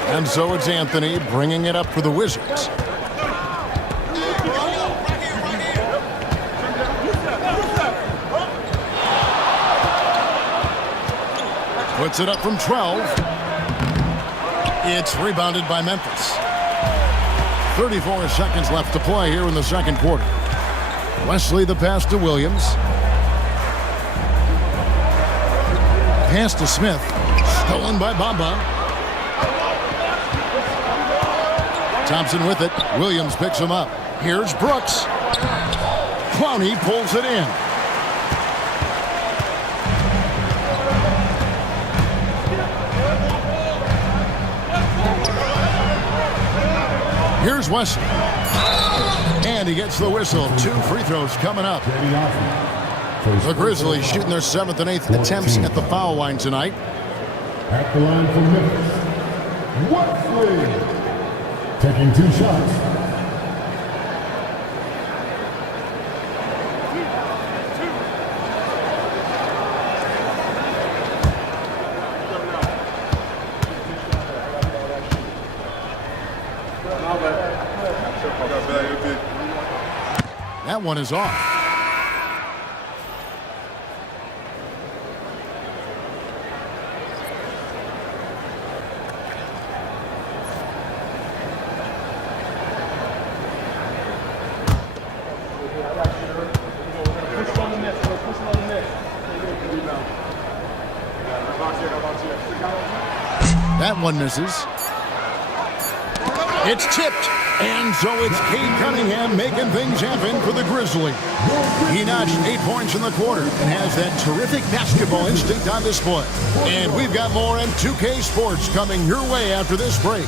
And so it's Anthony bringing it up for the Wizards. Puts it up from 12. It's rebounded by Memphis. 34 seconds left to play here in the second quarter. Wesley the pass to Williams. Pass to Smith. Stolen by Bamba. Thompson with it. Williams picks him up. Here's Brooks. Clowney pulls it in. Here's Wesley. And he gets the whistle. 2 free throws coming up. The Grizzlies shooting their 7th and 8th attempts at the foul line tonight. At the line for Memphis, Wesley taking 2 shots. That one is off. That one misses. It's tipped. And so it's Cade Cunningham making things happen for the Grizzlies. He notched 8 points in the quarter and has that terrific basketball instinct on display. And we've got more on 2K Sports coming your way after this break.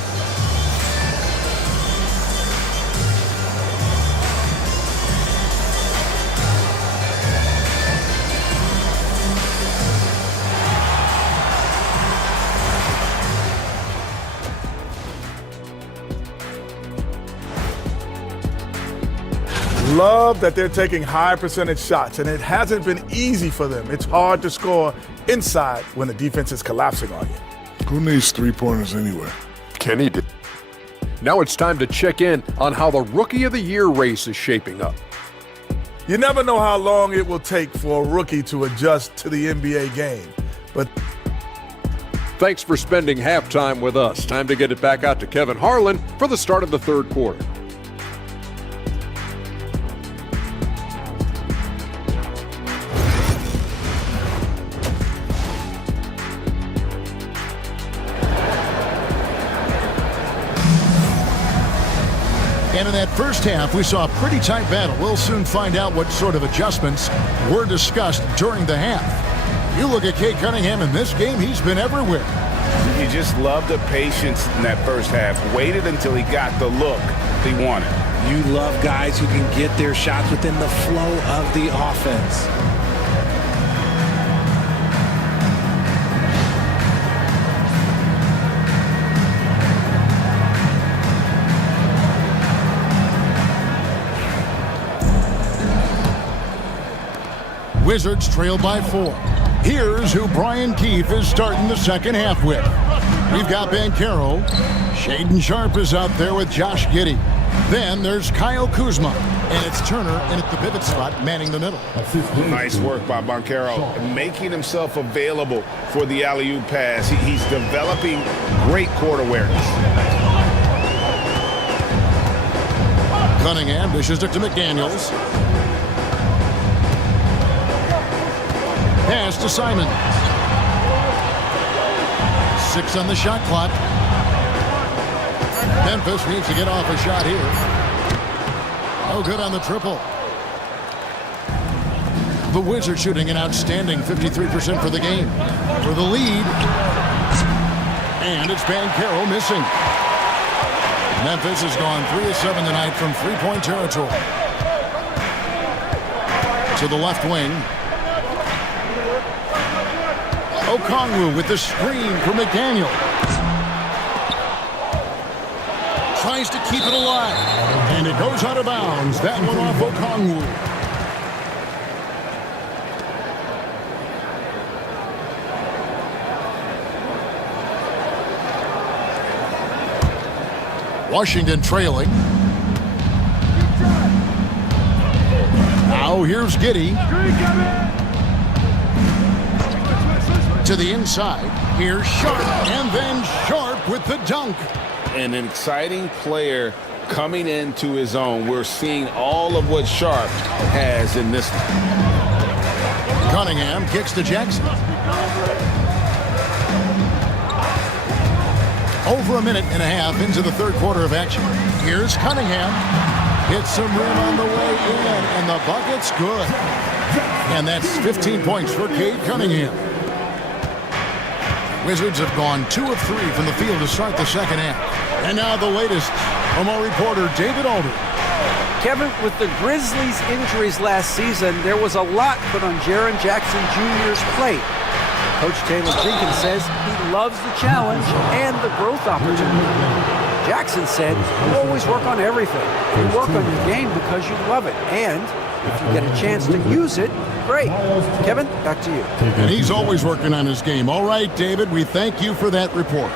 Love that they're taking high percentage shots, and it hasn't been easy for them. It's hard to score inside when the defense is collapsing on you. Who needs 3-pointers anyway? Kenny did. Now it's time to check in on how the Rookie of the Year race is shaping up. You never know how long it will take for a rookie to adjust to the NBA game, but thanks for spending halftime with us. Time to get it back out to Kevin Harlan for the start of the third quarter. And in that first half, we saw a pretty tight battle. We'll soon find out what sort of adjustments were discussed during the half. You look at Cade Cunningham in this game, he's been everywhere. You just love the patience in that first half. Waited until he got the look he wanted. You love guys who can get their shots within the flow of the offense. Wizards trail by 4. Here's who Brian Keefe is starting the second half with. We've got Banchero. Shaden Sharp is out there with Josh Giddey. Then there's Kyle Kuzma. And it's Turner in at the pivot spot, manning the middle. Nice work by Banchero, making himself available for the alley-oop pass. He's developing great court awareness. Cunningham dishes it to McDaniels. Pass to Simon. 6 on the shot clock. Memphis needs to get off a shot here. No good on the triple. The Wizards shooting an outstanding 53% for the game. For the lead. And it's Banchero missing. Memphis has gone 3 of 7 tonight from three-point territory. To the left wing. Okongwu with the screen for McDaniel. Tries to keep it alive. And it goes out of bounds. That one off Okongwu. Washington trailing. Now here's Giddey. To the inside. Here's Sharp. And then Sharp with the dunk. An exciting player coming into his own. We're seeing all of what Sharp has in this one. Cunningham kicks to Jackson. Over a minute and a half into the third quarter of action. Here's Cunningham. Hits some rim on the way in, and the bucket's good. And that's 15 points for Cade Cunningham. Wizards have gone 2 of 3 from the field to start the second half. And now the latest from our reporter, David Alder. Kevin, with the Grizzlies' injuries last season, there was a lot put on Jaren Jackson Jr.'s plate. Coach Taylor Jenkins says he loves the challenge and the growth opportunity. Jackson said, you always work on everything. You work on your game because you love it. And if you get a chance to use it, great. Kevin, back to you. And he's always working on his game. All right, David, we thank you for that report.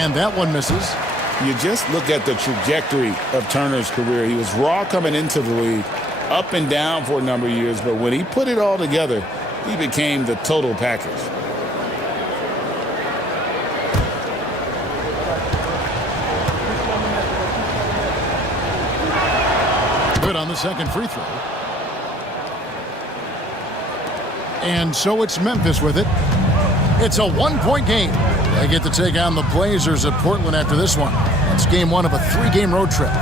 And that one misses. You just look at the trajectory of Turner's career. He was raw coming into the league, up and down for a number of years, but when he put it all together, he became the total package. Good on the second free throw. And so it's Memphis with it. It's a one-point game. They get to take on the Blazers at Portland after this one. It's game 1 of a 3-game road trip.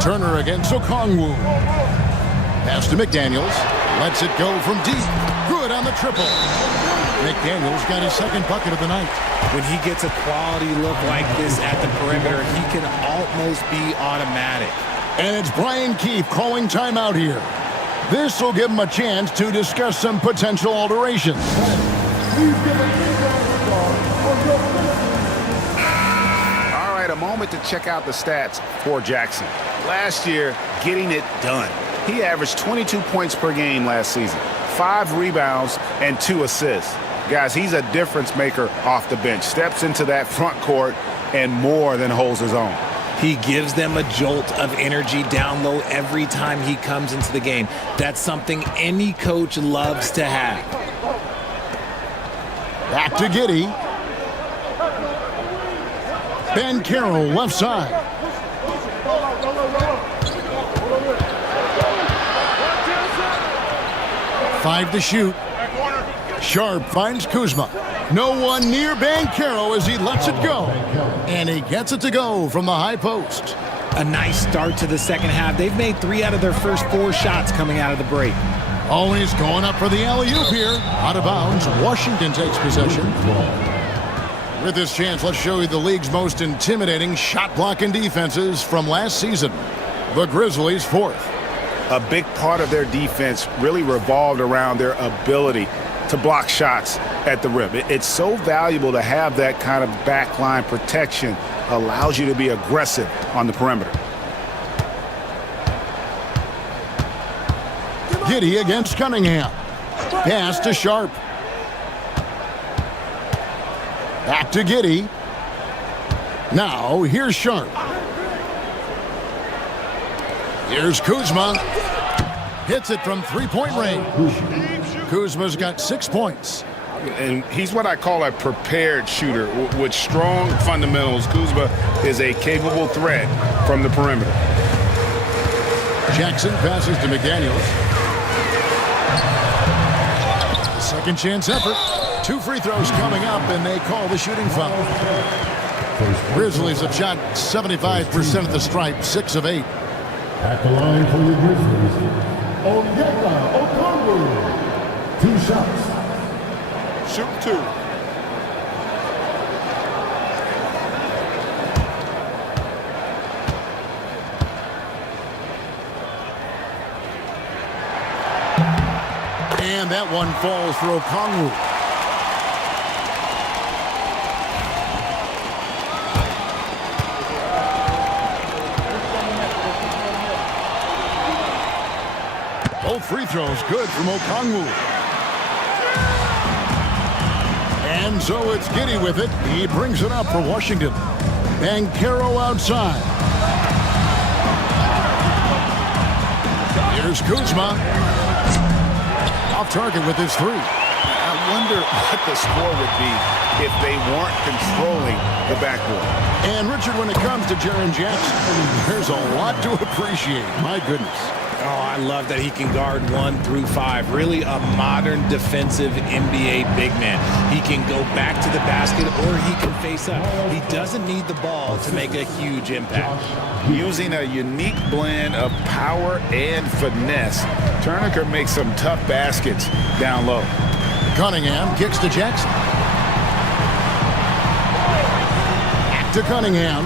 Turner against Okongwu. Pass to McDaniels. Lets it go from deep. Good on the triple. McDaniels got his second bucket of the night. When he gets a quality look like this at the perimeter, he can almost be automatic. And it's Brian Keefe calling timeout here. This will give him a chance to discuss some potential alterations. All right, a moment to check out the stats for Jackson. Last year, getting it done. He averaged 22 points per game last season, 5 rebounds, and 2 assists. Guys, he's a difference maker off the bench. Steps into that front court and more than holds his own. He gives them a jolt of energy down low every time he comes into the game. That's something any coach loves to have. Back to Giddey. Banchero left side. Five to shoot. Sharp finds Kuzma. No one near Banchero as he lets it go. And he gets it to go from the high post. A nice start to the second half. They've made 3 out of their first 4 shots coming out of the break. Always going up for the alley-oop here. Out of bounds. Washington takes possession. With this chance, let's show you the league's most intimidating shot-blocking defenses from last season. The Grizzlies 4th. A big part of their defense really revolved around their ability to block shots at the rim. It's so valuable to have that kind of backline protection. Allows you to be aggressive on the perimeter. Giddey against Cunningham. Pass to Sharp. Back to Giddey. Now, here's Sharp. Here's Kuzma. Hits it from three-point range. Kuzma's got 6 points. And he's what I call a prepared shooter. With strong fundamentals, Kuzma is a capable threat from the perimeter. Jackson passes to McDaniels. Second chance effort. 2 free throws coming up, and they call the shooting foul. Grizzlies have shot 75% at the stripe, 6 of 8. At the line for the Grizzlies, Onyeka Okongwu. 2 shots. Shoot 2. And that one falls for Okongwu. Both free throws good from Okongwu. And so it's Giddey with it. He brings it up for Washington. Banchero outside. Here's Kuzma. Off target with his 3. I wonder what the score would be if they weren't controlling the backboard. And Richard, when it comes to Jaren Jackson, there's a lot to appreciate. My goodness. Oh, I love that he can guard 1 through 5. Really a modern defensive NBA big man. He can go back to the basket or he can face up. He doesn't need the ball to make a huge impact. Using a unique blend of power and finesse, Turner can make some tough baskets down low. Cunningham kicks to Jackson. Back to Cunningham.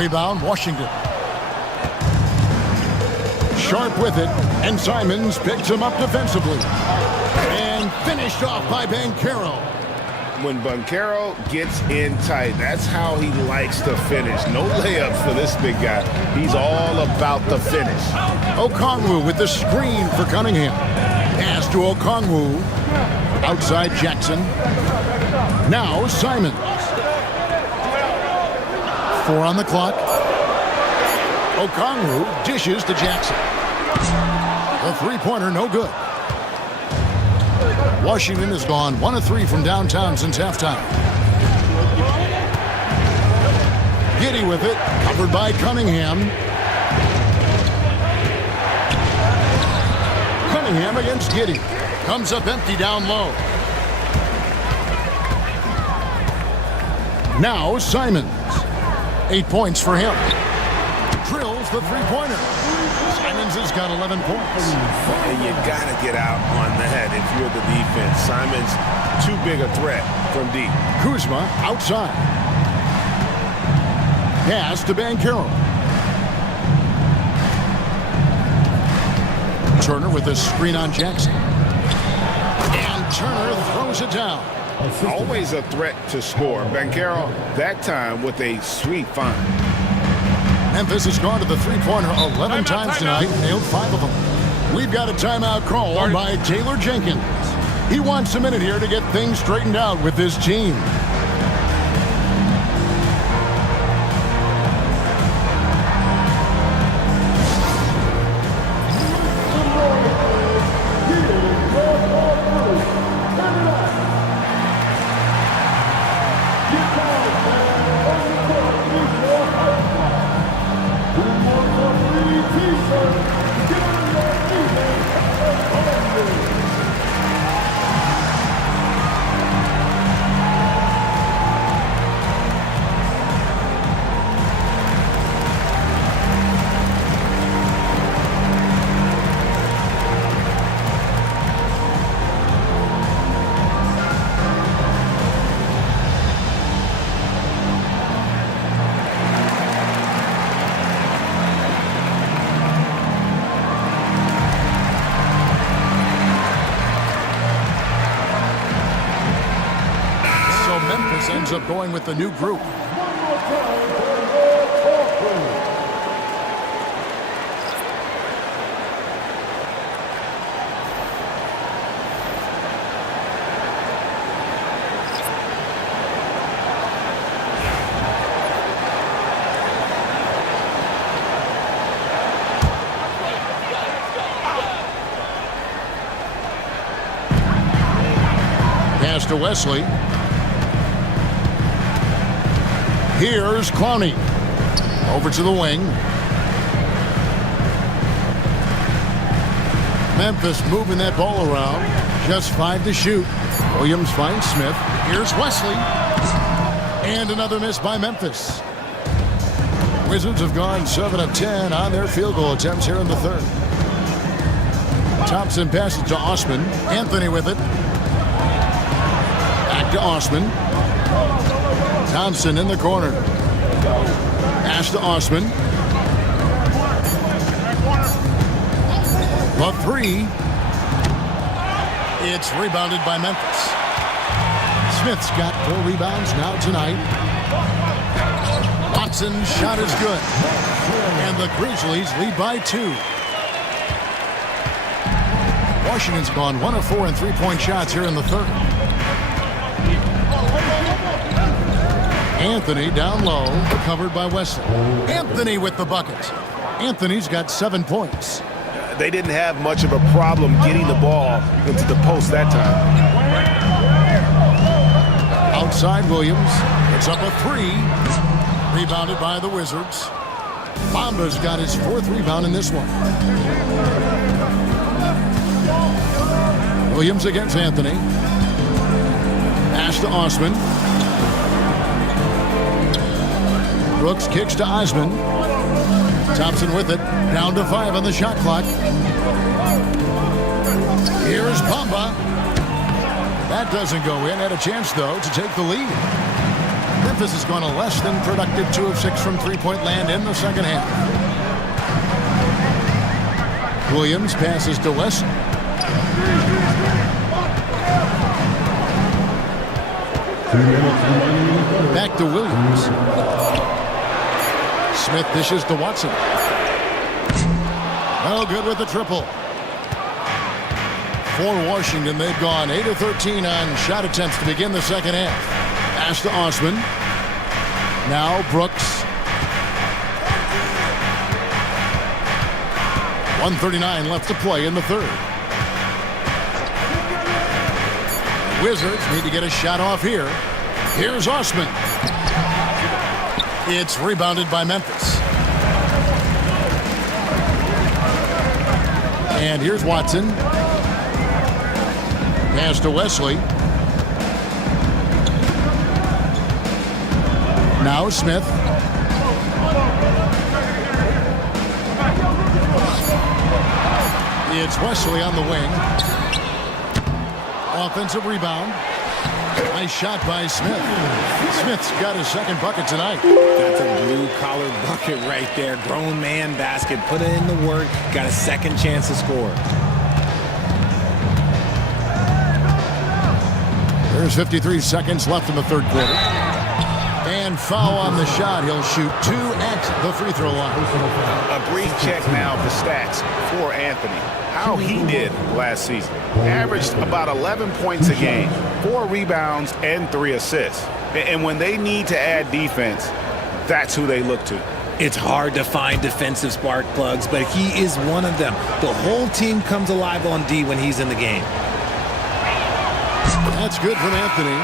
Rebound, Washington. Sharp with it, and Simons picks him up defensively. And finished off by Banchero. When Banchero gets in tight, that's how he likes to finish. No layups for this big guy. He's all about the finish. Okongwu with the screen for Cunningham. Pass to Okongwu. Outside Jackson. Now Simons. 4 on the clock. Okongwu dishes to Jackson. The three-pointer no good. Washington has gone 1 of 3 from downtown since halftime. Giddey with it, covered by Cunningham. Cunningham against Giddey. Comes up empty down low. Now Simons. 8 points for him. Drills the three-pointer. Simons has got 11 points. And you got to get out on the head if you're the defense. Simons, too big a threat from deep. Kuzma outside. Pass to Banchero. Turner with a screen on Jackson. And Turner throws it down. Always a threat to score. Banchero, that time with a sweet find. Memphis has gone to the three-pointer 11 times tonight, nailed 5 of them. We've got a timeout call by Taylor Jenkins. He wants a minute here to get things straightened out with this team. Memphis ends up going with the new group. Pass to Wesley. Here's Clowney. Over to the wing. Memphis moving that ball around. Just 5 to shoot. Williams finds Smith. Here's Wesley. And another miss by Memphis. Wizards have gone 7 of 10 on their field goal attempts here in the third. Thompson passes to Osman. Anthony with it. To Osman. Thompson in the corner. Pass to Osman. The three. It's rebounded by Memphis. Smith's got 4 rebounds now tonight. Watson's shot is good. And the Grizzlies lead by 2. Washington's gone 1 of 4 in three-point shots here in the third. Anthony down low, covered by Wesley. Anthony with the bucket. Anthony's got 7 points. They didn't have much of a problem getting the ball into the post that time. Outside Williams. It's up a 3. Rebounded by the Wizards. Bamba's got his 4th rebound in this one. Williams against Anthony. Pass to Osman. Brooks kicks to Osman. Thompson with it. Down to 5 on the shot clock. Here's Bamba. That doesn't go in. Had a chance, though, to take the lead. Memphis has gone a less than productive 2 of 6 from three-point land in the second half. Williams passes to West. Back to Williams. Smith dishes to Watson. Well, good with the triple. For Washington, they've gone 8 of 13 on shot attempts to begin the second half. Pass to Osman. Now Brooks. 1:39 left to play in the third. Wizards need to get a shot off here. Here's Osman. It's rebounded by Memphis. And here's Watson. Pass to Wesley. Now Smith. It's Wesley on the wing. Offensive rebound. Nice shot by Smith. Smith's got his second bucket tonight. That's a blue-collar bucket right there. Grown man basket. Put in the work. Got a second chance to score. There's 53 seconds left in the third quarter. And foul on the shot. He'll shoot 2 at the free throw line. A brief check now of the stats for Anthony. How he did last season. Averaged about 11 points a game, 4 rebounds, and 3 assists. And when they need to add defense, that's who they look to. It's hard to find defensive spark plugs, but he is one of them. The whole team comes alive on D when he's in the game. That's good from Anthony.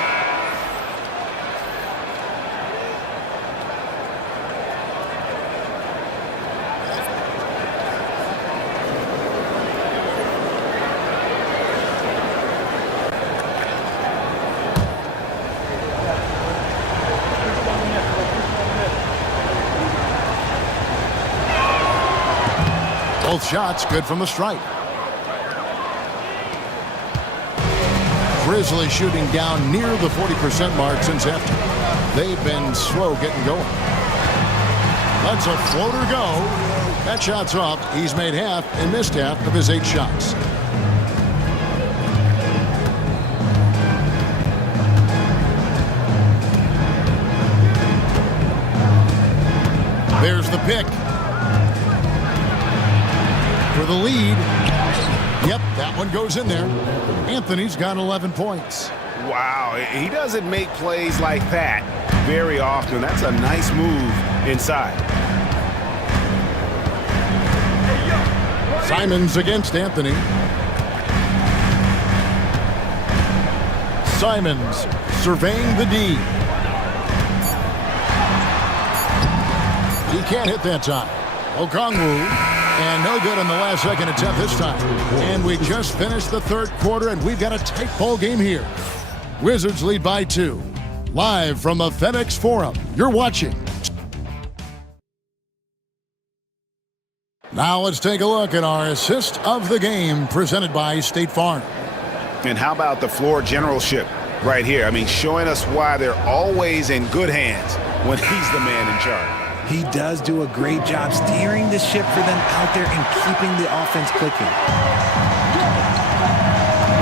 Both shots good from the stripe. Grizzlies shooting down near the 40% mark since after. They've been slow getting going. Lets a floater go. That shot's off. He's made half and missed half of his 8 shots. Here's the pick. For the lead. Yep, that one goes in there. Anthony's got 11 points. Wow, he doesn't make plays like that very often. That's a nice move inside. Simons against Anthony. Simons surveying the D. He can't hit that time. Okongwu. And no good on the last second attempt this time. And we just finished the third quarter, and we've got a tight ball game here. Wizards lead by 2. Live from the FedEx Forum, you're watching. Now let's take a look at our assist of the game presented by State Farm. And how about the floor generalship right here? I mean, showing us why they're always in good hands when he's the man in charge. He does do a great job steering the ship for them out there and keeping the offense clicking.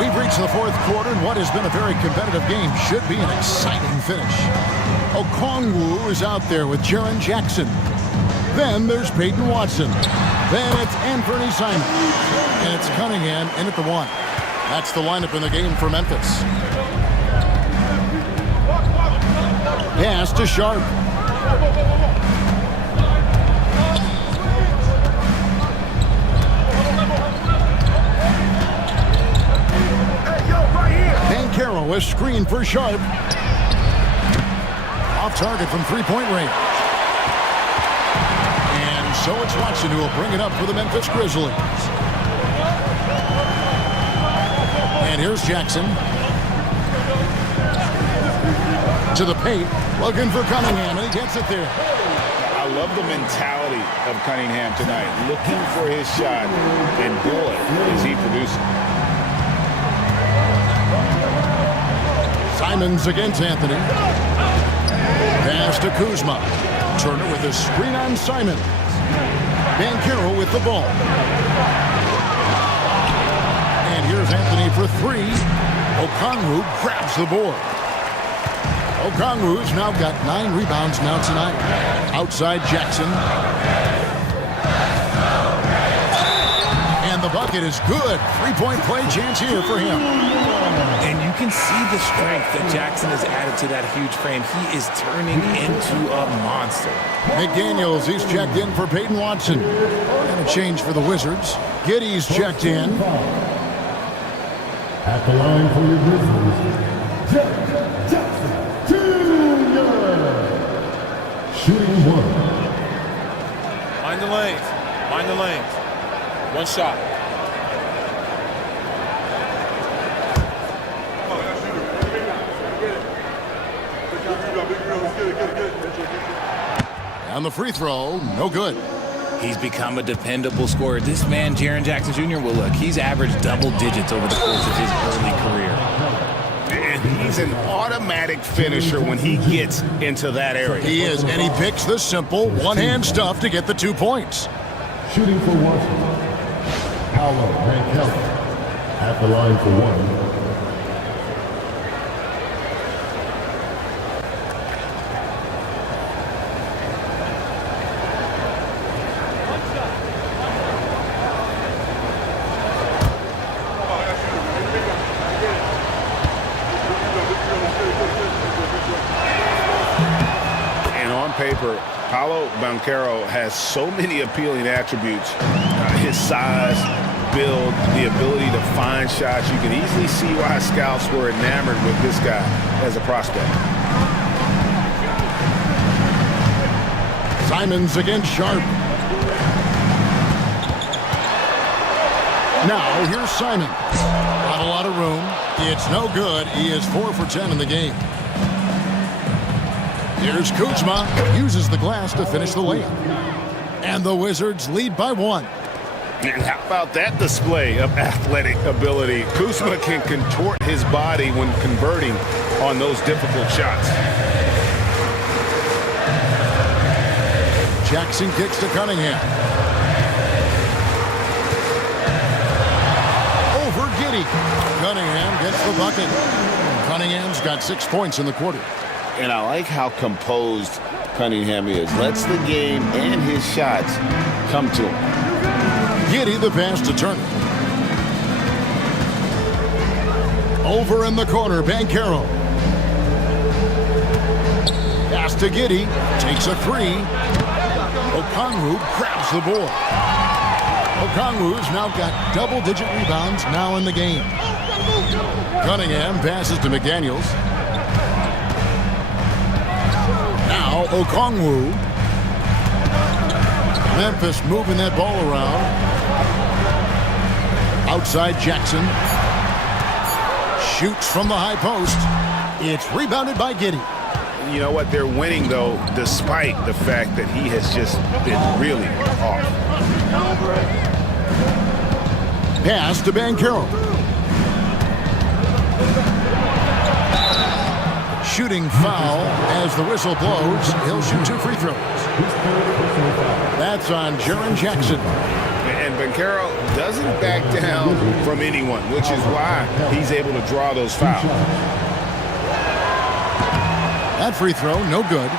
We've reached the fourth quarter, and what has been a very competitive game should be an exciting finish. Okongwu is out there with Jaren Jackson. Then there's Peyton Watson. Then it's Anthony Simons. And it's Cunningham in at the 1. That's the lineup in the game for Memphis. Pass to Sharp. Carroll is screened for Sharp. Off target from three-point range. And so it's Watson who will bring it up for the Memphis Grizzlies. And here's Jackson. To the paint, looking for Cunningham, and he gets it there. I love the mentality of Cunningham tonight, looking for his shot, and boy, is he producing. Simons against Anthony. Pass to Kuzma. Turner with a screen on Simons. Banchero with the ball. And here's Anthony for 3. Okongwu grabs the board. Okongwu's now got 9 rebounds now tonight. Outside Jackson. And the bucket is good. 3-point play chance here for him. And you can see the strength that Jackson has added to that huge frame. He is turning into a monster. McDaniels, he's checked in for Peyton Watson. And a change for the Wizards. Giddey's checked in. At the line for your Grizzlies, Jackson Jr. Shooting 1. Mind the lanes. Mind the lanes. One shot. On the free throw, no good. He's become a dependable scorer. This man, Jaren Jackson Jr., well, look, he's averaged double digits over the course of his early career. And he's an automatic finisher when he gets into that area. He is, and he picks the simple one-hand stuff to get the 2 points. Shooting for Washington, Paolo Banchero. At the line for 1. Paper, Paolo Banchero has so many appealing attributes. His size, build, the ability to find shots. You can easily see why scouts were enamored with this guy as a prospect. Simons against Sharp. Now here's Simon. Not a lot of room. It's no good. He is 4 for 10 in the game. Here's Kuzma, uses the glass to finish the layup. And the Wizards lead by 1. And how about that display of athletic ability? Kuzma can contort his body when converting on those difficult shots. Jackson kicks to Cunningham. Over Giddey. Cunningham gets the bucket. Cunningham's got 6 points in the quarter. And I like how composed Cunningham is. Lets the game and his shots come to him. Giddey the pass to Turner. Over in the corner, Banchero. Pass to Giddey. Takes a three. Okongwu grabs the ball. Okongwu's now got double-digit rebounds now in the game. Cunningham passes to McDaniels. Now Okongwu. Memphis moving that ball around. Outside Jackson. Shoots from the high post. It's rebounded by Giddey. You know what? They're winning, though, despite the fact that he has just been really off. Pass to Banchero. Shooting foul as the whistle blows. He'll shoot 2 free throws. That's on Jaren Jackson. And Banchero doesn't back down from anyone, which is why he's able to draw those fouls. That free throw, no good.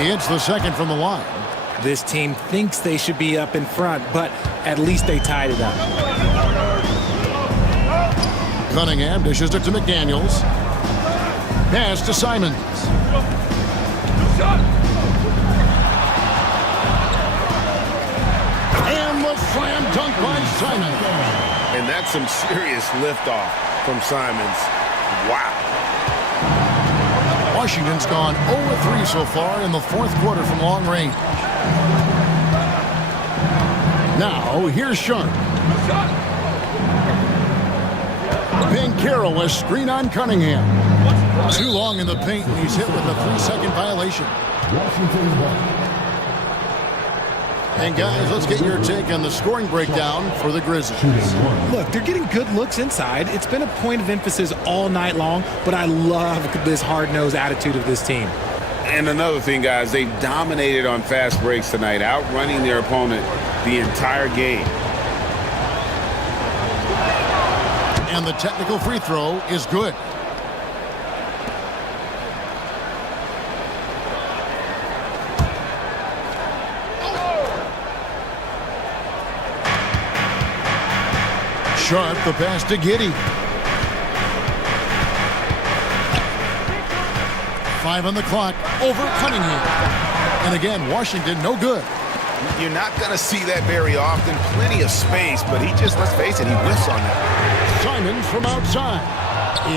He hits the second from the line. This team thinks they should be up in front, but at least they tied it up. Cunningham dishes it to McDaniels. Pass to Simons. And the slam dunk by Simons. And that's some serious liftoff from Simons. Wow. Washington's gone 0-3 so far in the fourth quarter from long range. Now, here's Sharp. Banchero, a screen on Cunningham. Too long in the paint, and he's hit with a 3-second violation. And guys, let's get your take on the scoring breakdown for the Grizzlies. Look, they're getting good looks inside. It's been a point of emphasis all night long, but I love this hard-nosed attitude of this team. And another thing, guys, they've dominated on fast breaks tonight, outrunning their opponent the entire game. And the technical free throw is good. Sharp, the pass to Giddey. 5 on the clock, over Cunningham. And again, Washington, no good. You're not going to see that very often. Plenty of space, but he just, let's face it, he whiffs on that. Simons from outside.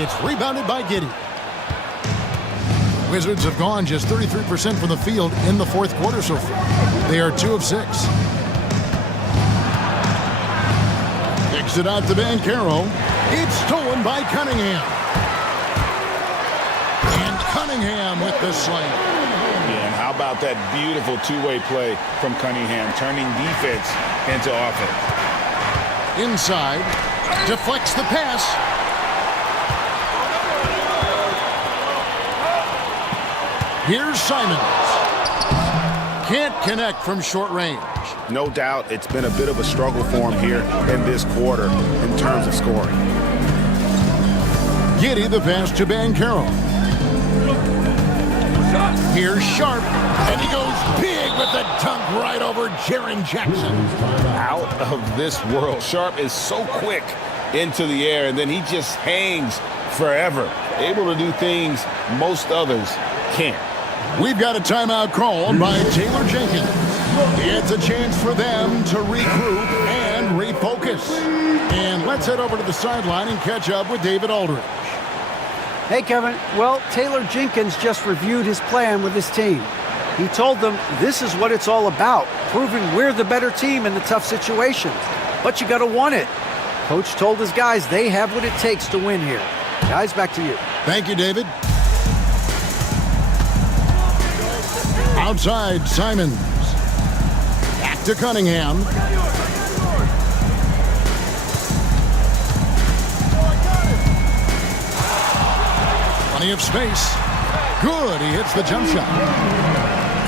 It's rebounded by Giddey. Wizards have gone just 33% from the field in the fourth quarter so far. They are 2 of 6. Kicks it out to Banchero. It's stolen by Cunningham. And Cunningham with the slam. Yeah, and how about that beautiful two-way play from Cunningham, turning defense into offense. Inside, deflects the pass. Here's Simons. Can't connect from short range. No doubt it's been a bit of a struggle for him here in this quarter in terms of scoring. Giddey the pass to Banchero. Here's Sharp, and he goes big with the dunk right over Jaren Jackson. Out of this world. Sharp is so quick into the air, and then he just hangs forever, able to do things most others can't. We've got a timeout called by Taylor Jenkins. It's a chance for them to regroup and refocus. And let's head over to the sideline and catch up with David Aldridge. Hey, Kevin. Well, Taylor Jenkins just reviewed his plan with his team. He told them this is what it's all about, proving we're the better team in the tough situations. But you got to want it. Coach told his guys they have what it takes to win here. Guys, back to you. Thank you, David. Outside, Simons. Back to Cunningham. Plenty of space. Good, he hits the jump shot.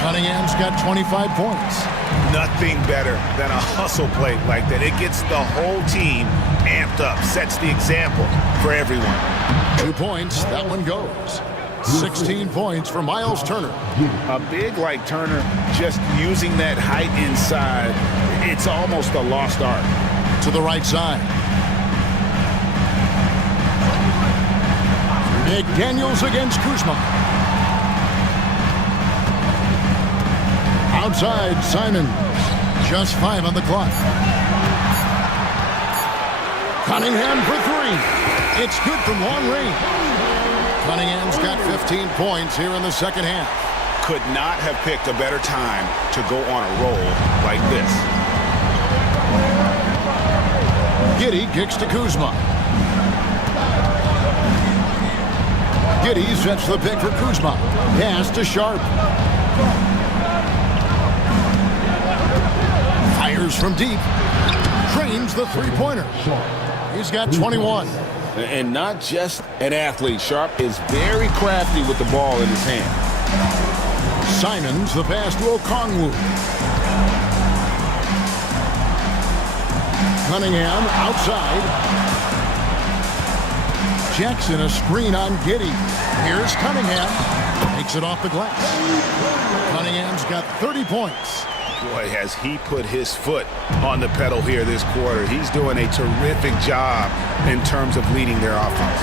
Cunningham's got 25 points. Nothing better than a hustle play like that. It gets the whole team amped up, sets the example for everyone. 2 points, that one goes. 16 points for Miles Turner. A big like Turner, just using that height inside, it's almost a lost art. To the right side. McDaniels against Kuzma. Outside, Simon. Just 5 on the clock. Cunningham for 3. It's good from long range. Cunningham's got 15 points here in the second half. Could not have picked a better time to go on a roll like this. Giddey kicks to Kuzma. Giddey sets the pick for Kuzma. Pass to Sharp. Fires from deep. Drains the three-pointer. He's got 21. And not just an athlete. Sharp is very crafty with the ball in his hand. Simons the pass to Okongwu. Cunningham outside. Jackson a screen on Giddey. Here's Cunningham. Takes it off the glass. Cunningham's got 30 points. Boy, has he put his foot on the pedal here this quarter. He's doing a terrific job in terms of leading their offense.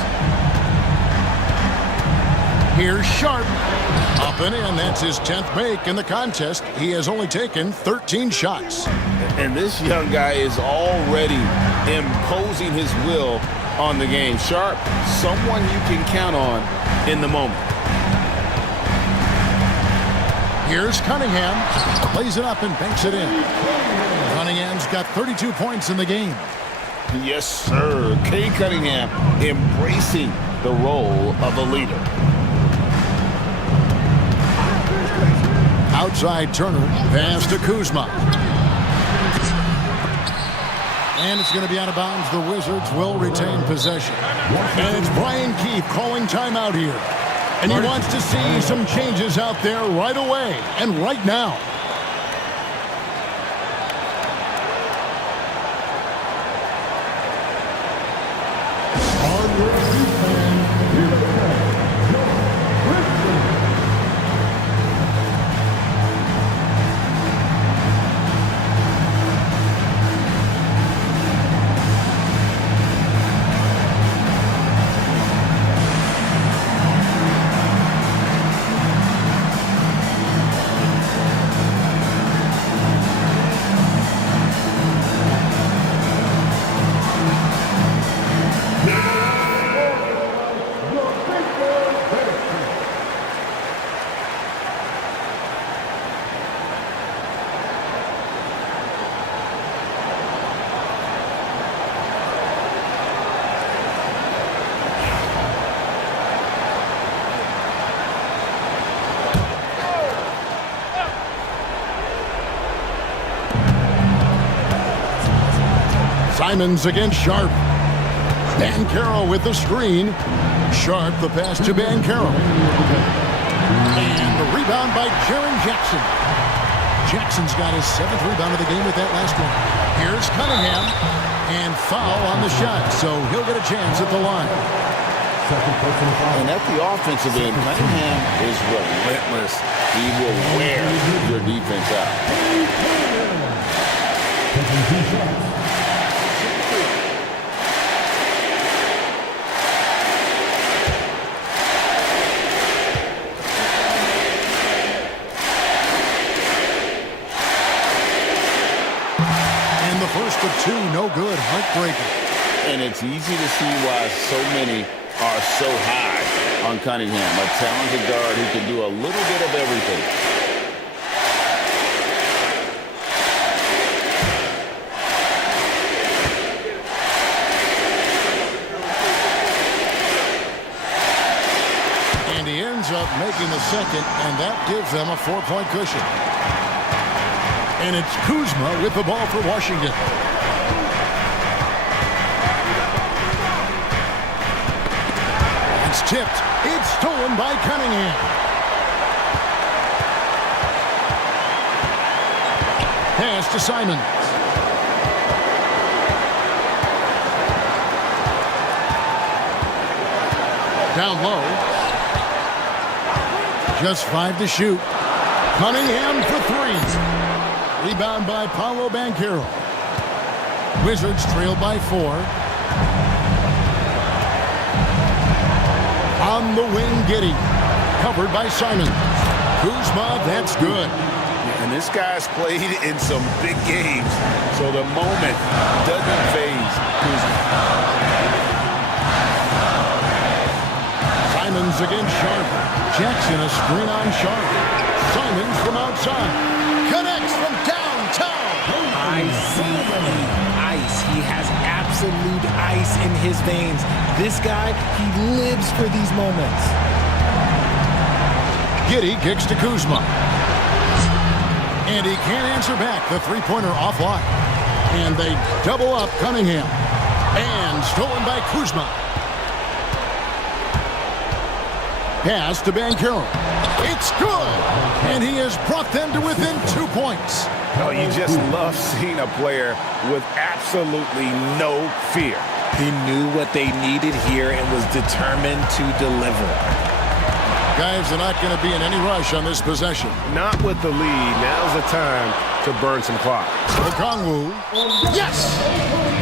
Here's Sharp. Up and in. That's his 10th make in the contest. He has only taken 13 shots. And this young guy is already imposing his will on the game. Sharp, someone you can count on in the moment. Here's Cunningham. Plays it up and banks it in. Cunningham's got 32 points in the game. Yes, sir. Kay Cunningham embracing the role of a leader. Outside Turner. Pass to Kuzma. And it's going to be out of bounds. The Wizards will retain possession. And it's Brian Keefe calling timeout here. And he wants to see some changes out there right away and right now. Simons against Sharp. Banchero with the screen. Sharp the pass to Banchero. And the rebound by Jaren Jackson. Jackson's got his 7th rebound of the game with that last one. Here's Cunningham. And foul on the shot, so he'll get a chance at the line. And at the offensive end, Cunningham is relentless. He will wear your defense out. First of 2, no good, heartbreaking. And it's easy to see why so many are so high on Cunningham, a talented guard who can do a little bit of everything. And he ends up making the second, and that gives them a 4-point cushion. And it's Kuzma with the ball for Washington. It's tipped. It's stolen by Cunningham. Pass to Simons. Down low. Just 5 to shoot. Cunningham for 3. Rebound by Paolo Banchero. Wizards trail by 4. On the wing, Giddey. Covered by Simons. Kuzma, that's good. And this guy's played in some big games, so the moment doesn't faze Kuzma. Simons against Sharp. Jackson a screen on Sharp. Simons from outside. Connects from downtown. Ice. He has absolute ice in his veins. This guy, he lives for these moments. Giddey kicks to Kuzma. And he can't answer back. The three-pointer offline. And they double up Cunningham. And stolen by Kuzma. Pass to Banchero. It's good! And he has brought them to within 2 points. Oh, you just love seeing a player with absolutely no fear. He knew what they needed here and was determined to deliver. Guys are not going to be in any rush on this possession. Not with the lead. Now's the time to burn some clock. Okongwu. Yes!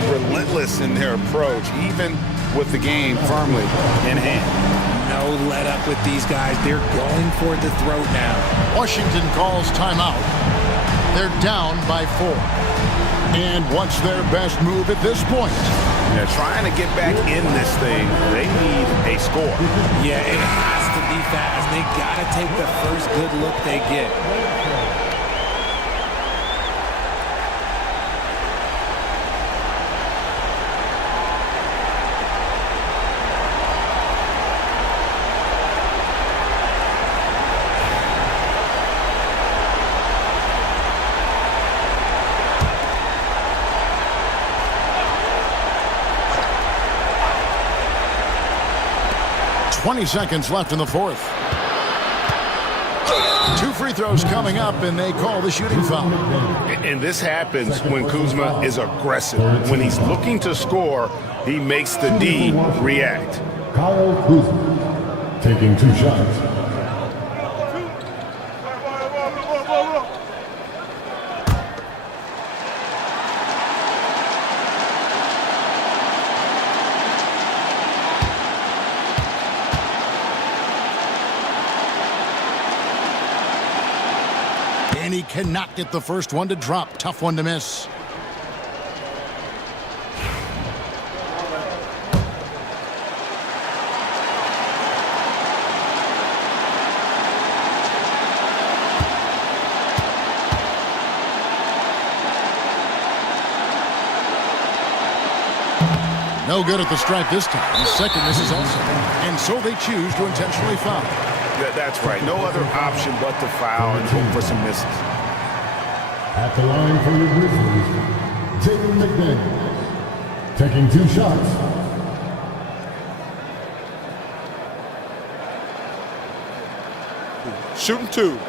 Relentless in their approach, even with the game firmly in hand. No let up with these guys. They're going for the throat now. Washington calls timeout. They're down by 4. And what's their best move at this point? They're trying to get back in this thing. They need a score. Yeah, it has to be fast. They got to take the first good look they get. .20 seconds left in the fourth. 2 free throws coming up, and they call the shooting foul. And this happens when Kuzma is aggressive. When he's looking to score, he makes the D react. Kyle Kuzma taking 2 shots. And he cannot get the first one to drop. Tough one to miss. No good at the stripe this time. The second misses also. And so they choose to intentionally foul. That's right. No other option but to foul and hope for some misses. At the line for your Grizzlies, Jaden McDaniels taking 2 shots. Shooting 2.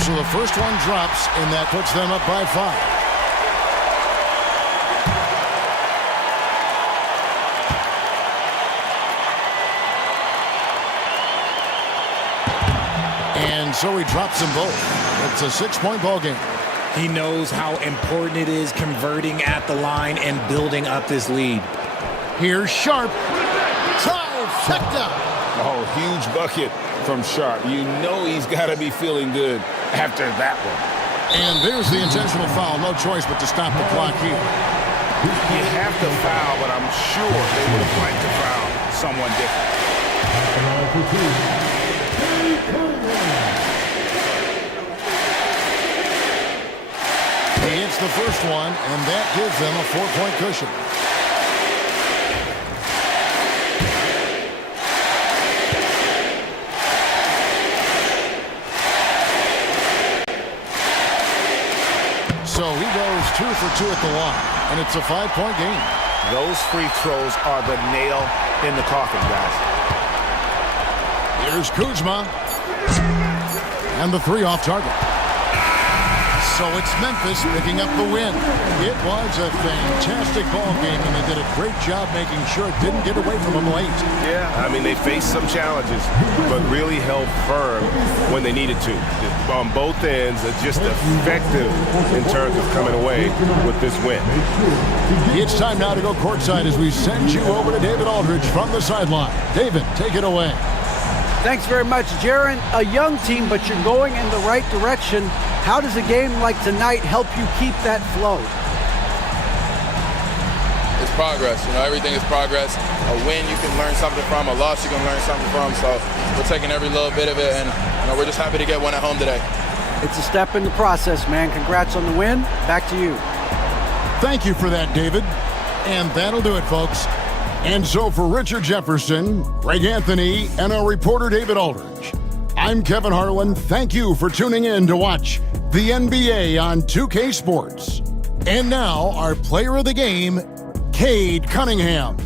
So the first one drops, and that puts them up by 5. And so he drops them both. It's a 6-point ball game. He knows how important it is converting at the line and building up this lead. Here's Sharp. Trifecta. Oh, huge bucket from Sharp. You know he's got to be feeling good after that one. And there's the intentional foul. No choice but to stop the clock here. You have to foul, but I'm sure they would have liked to foul someone different. He hits the first one, and that gives them a 4-point cushion. 2 for 2 at the line, and it's a 5-point game. Those free throws are the nail in the coffin, guys. Here's Kuzma. And the 3 off target. So it's Memphis picking up the win. It was a fantastic ball game, and they did a great job making sure it didn't get away from them late. Yeah, I mean, they faced some challenges, but really held firm when they needed to. On both ends, just effective in terms of coming away with this win. It's time now to go courtside as we send you over to David Aldridge from the sideline. David, take it away. Thanks very much, Jaron. A young team, but you're going in the right direction. How does a game like tonight help you keep that flow? It's progress. Everything is progress. A win you can learn something from, a loss you can learn something from. So we're taking every little bit of it, and we're just happy to get one at home today. It's a step in the process, man. Congrats on the win. Back to you. Thank you for that, David. And that'll do it, folks. And so for Richard Jefferson, Greg Anthony, and our reporter David Aldridge, I'm Kevin Harlan. Thank you for tuning in to watch the NBA on 2K Sports. And now, our player of the game, Cade Cunningham.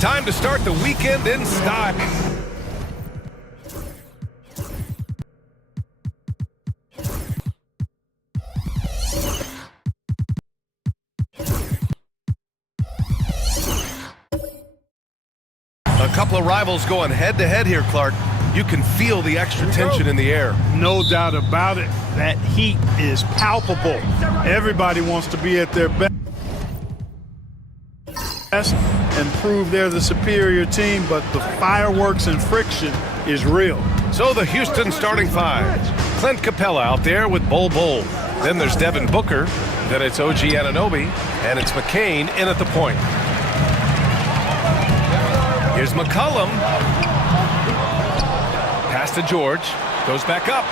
Time to start the weekend in style. A couple of rivals going head-to-head here, Clark. You can feel the extra tension in the air. No doubt about it. That heat is palpable. Everybody wants to be at their best and prove they're the superior team, but the fireworks and friction is real. So the Houston starting five. Clint Capella out there with Bol Bol. Then there's Devin Booker. Then it's OG Anunoby. And it's McCain in at the point. Here's McCollum. Pass to George. Goes back up.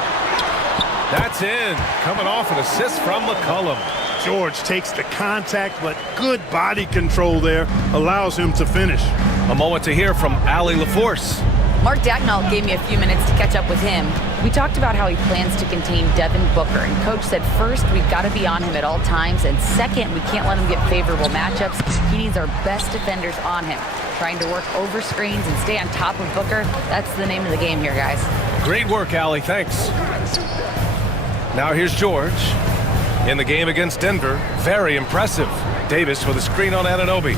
That's in. Coming off an assist from McCollum. George takes the contact, but good body control there allows him to finish. A moment to hear from Allie LaForce. Mark Dagnall gave me a few minutes to catch up with him. We talked about how he plans to contain Devin Booker, and Coach said first, we've got to be on him at all times, and second, we can't let him get favorable matchups. He needs our best defenders on him. Trying to work over screens and stay on top of Booker, that's the name of the game here, guys. Great work, Allie. Thanks. Now here's George. In the game against Denver, very impressive. Davis with a screen on Anunoby.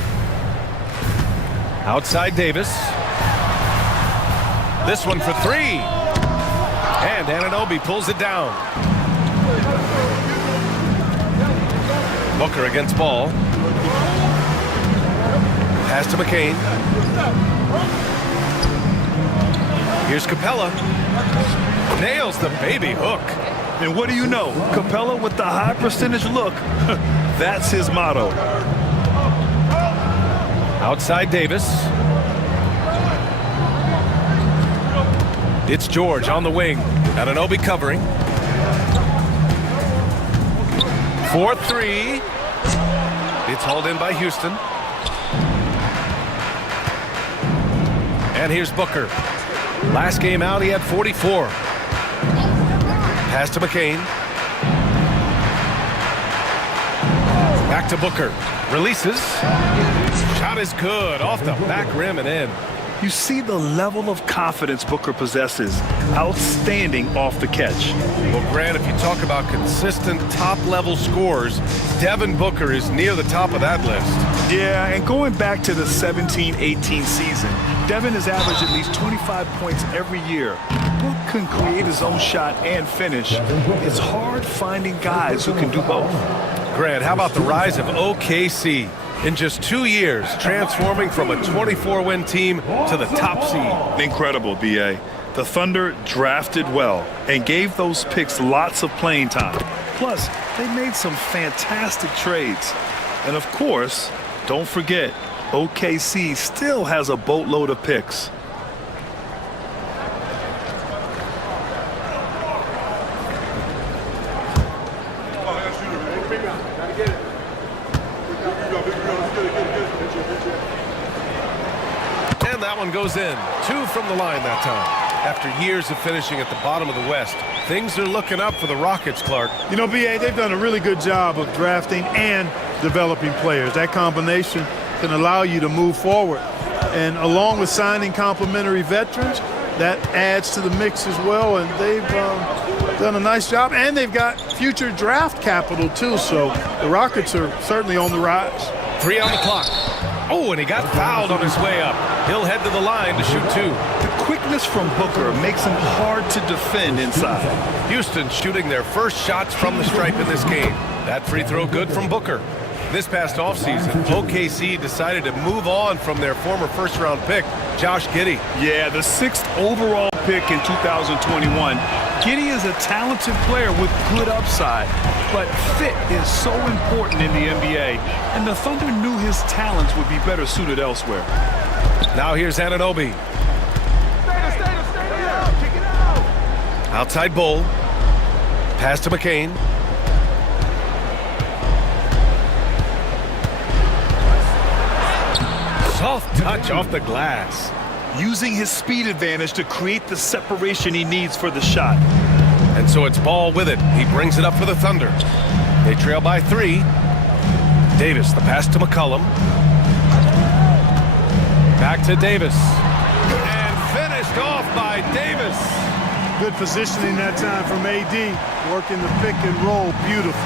Outside Davis. This one for three. And Anunoby pulls it down. Booker against Ball. Pass to McCain. Here's Capella. Nails the baby hook. And what do you know? Capella with the high percentage look. That's his motto. Outside Davis. It's George on the wing. Anunoby covering. 4-3. It's hauled in by Houston. And here's Booker. Last game out, he had 44. Pass to McCain. Back to Booker. Releases. Shot is good. Off the back rim and in. You see the level of confidence Booker possesses. Outstanding off the catch. Well, Grant, if you talk about consistent top-level scores, Devin Booker is near the top of that list. Yeah, and going back to the 17-18 season, Devin has averaged at least 25 points every year. Book can create his own shot and finish. It's hard finding guys who can do both. Grant, how about the rise of OKC? In just 2 years, transforming from a 24-win team to the top seed. Incredible, B.A. The Thunder drafted well and gave those picks lots of playing time. Plus, they made some fantastic trades. And of course, don't forget, OKC still has a boatload of picks. And that one goes in. 2 from the line that time. After years of finishing at the bottom of the West, things are looking up for the Rockets, Clark. You know, B.A., they've done a really good job of drafting and developing players. That combination can allow you to move forward. And along with signing complementary veterans, that adds to the mix as well. And they've done a nice job. And they've got future draft capital, too. So the Rockets are certainly on the rise. 3 on the clock. Oh, and he got fouled on his way up. He'll head to the line to shoot 2. The quickness from Booker makes him hard to defend inside. Houston shooting their first shots from the stripe in this game. That free throw good from Booker. This past offseason, OKC decided to move on from their former first-round pick, Josh Giddey. Yeah, the 6th overall pick in 2021. Giddey is a talented player with good upside, but fit is so important in the NBA, and the Thunder knew his talents would be better suited elsewhere. Now here's Anunoby. Outside Bull. Pass to McCain. Soft touch off the glass. Using his speed advantage to create the separation he needs for the shot. And so it's Ball with it. He brings it up for the Thunder. They trail by 3. Davis, the pass to McCollum. Back to Davis. And finished off by Davis. Good positioning that time from A.D. Working the pick and roll. Beautiful.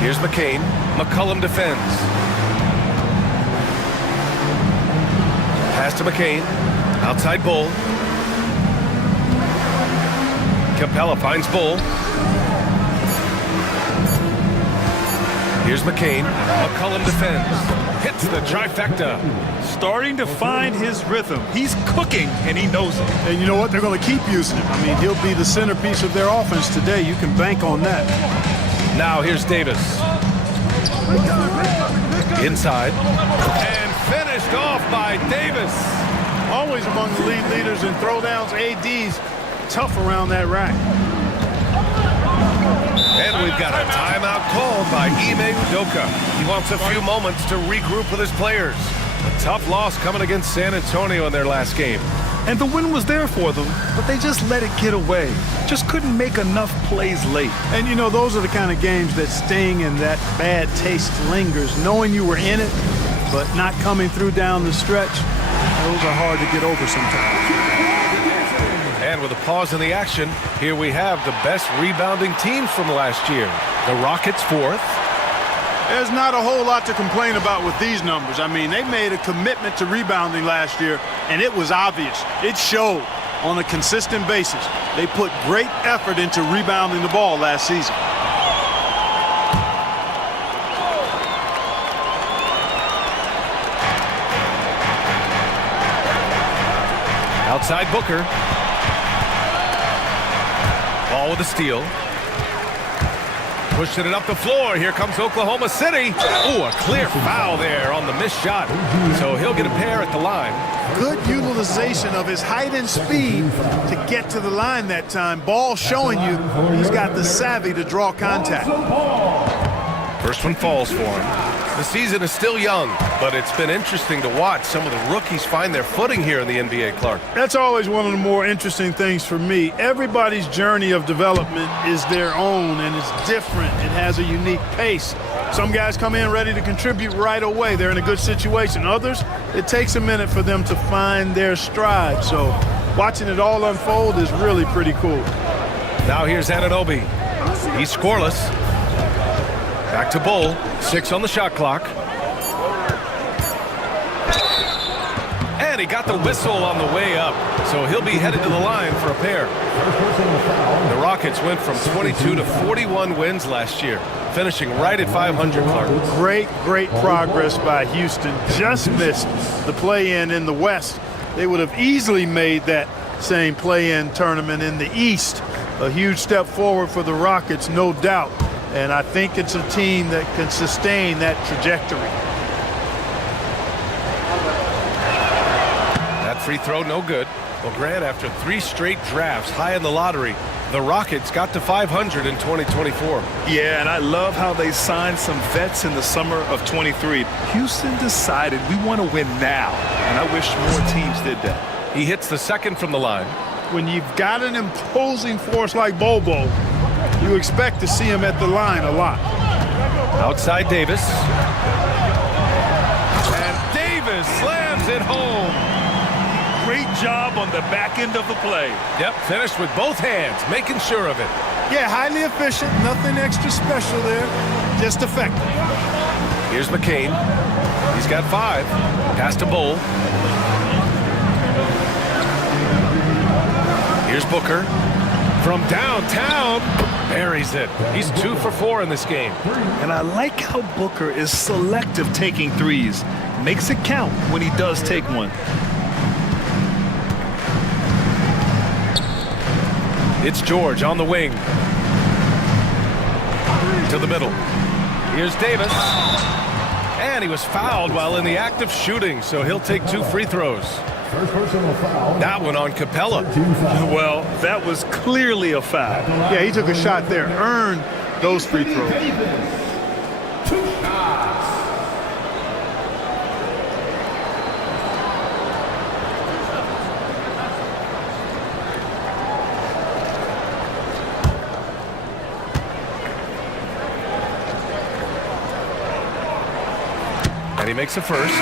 Here's McCain. McCollum defends. Pass to McCain. Outside Bull. Capella finds Bull. Here's McCain. McCollum defends. Hits the trifecta. Starting to find his rhythm. He's cooking, and he knows it. And you know what? They're going to keep using him. I mean, he'll be the centerpiece of their offense today. You can bank on that. Now here's Davis. Inside. And finished off by Davis. Always among the league leaders in throwdowns. AD's tough around that rack. And we've got a timeout called by Ime Udoka. He wants a few moments to regroup with his players. A tough loss coming against San Antonio in their last game. And the win was there for them, but they just let it get away. Just couldn't make enough plays late. And, you know, those are the kind of games that sting and that bad taste lingers. Knowing you were in it, but not coming through down the stretch, those are hard to get over sometimes. And with a pause in the action, here we have the best rebounding teams from last year. The Rockets 4th. There's not a whole lot to complain about with these numbers. I mean, they made a commitment to rebounding last year, and it was obvious. It showed on a consistent basis. They put great effort into rebounding the ball last season. Outside Booker. Ball with a steal. Pushing it up the floor. Here comes Oklahoma City. Ooh, a clear foul there on the missed shot. So he'll get a pair at the line. Good utilization of his height and speed to get to the line that time. Ball showing you he's got the savvy to draw contact. First one falls for him. The season is still young, but it's been interesting to watch some of the rookies find their footing here in the NBA, Clark. That's always one of the more interesting things for me. Everybody's journey of development is their own, and it's different. It has a unique pace. Some guys come in ready to contribute right away. They're in a good situation. Others, it takes a minute for them to find their stride. So watching it all unfold is really pretty cool. Now here's Anunoby. He's scoreless. Back to Bull. 6 on the shot clock. And he got the whistle on the way up. So he'll be headed to the line for a pair. The Rockets went from 22 to 41 wins last year, finishing right at 500, Clark. Great progress by Houston. Just missed the play-in in the West. They would have easily made that same play-in tournament in the East. A huge step forward for the Rockets, no doubt. And I think it's a team that can sustain that trajectory. That free throw, no good. Well, Grant, after 3 straight drafts high in the lottery, the Rockets got to 500 in 2024. Yeah, and I love how they signed some vets in the summer of 23. Houston decided we want to win now, and I wish more teams did that. He hits the second from the line. When you've got an imposing force like Bobo, you expect to see him at the line a lot. Outside Davis. And Davis slams it home. Great job on the back end of the play. Yep, finished with both hands, making sure of it. Yeah, highly efficient, nothing extra special there, just effective. Here's McCain. He's got 5. Pass to Bull. Here's Booker. From downtown, buries it. He's 2 for 4 in this game. And I like how Booker is selective taking threes. Makes it count when he does take one. It's George on the wing. To the middle. Here's Davis. And he was fouled while in the act of shooting, so he'll take 2 free throws. That one on Capella. Well, that was clearly a foul. Yeah, he took a shot there, earned those free throws. And he makes a first.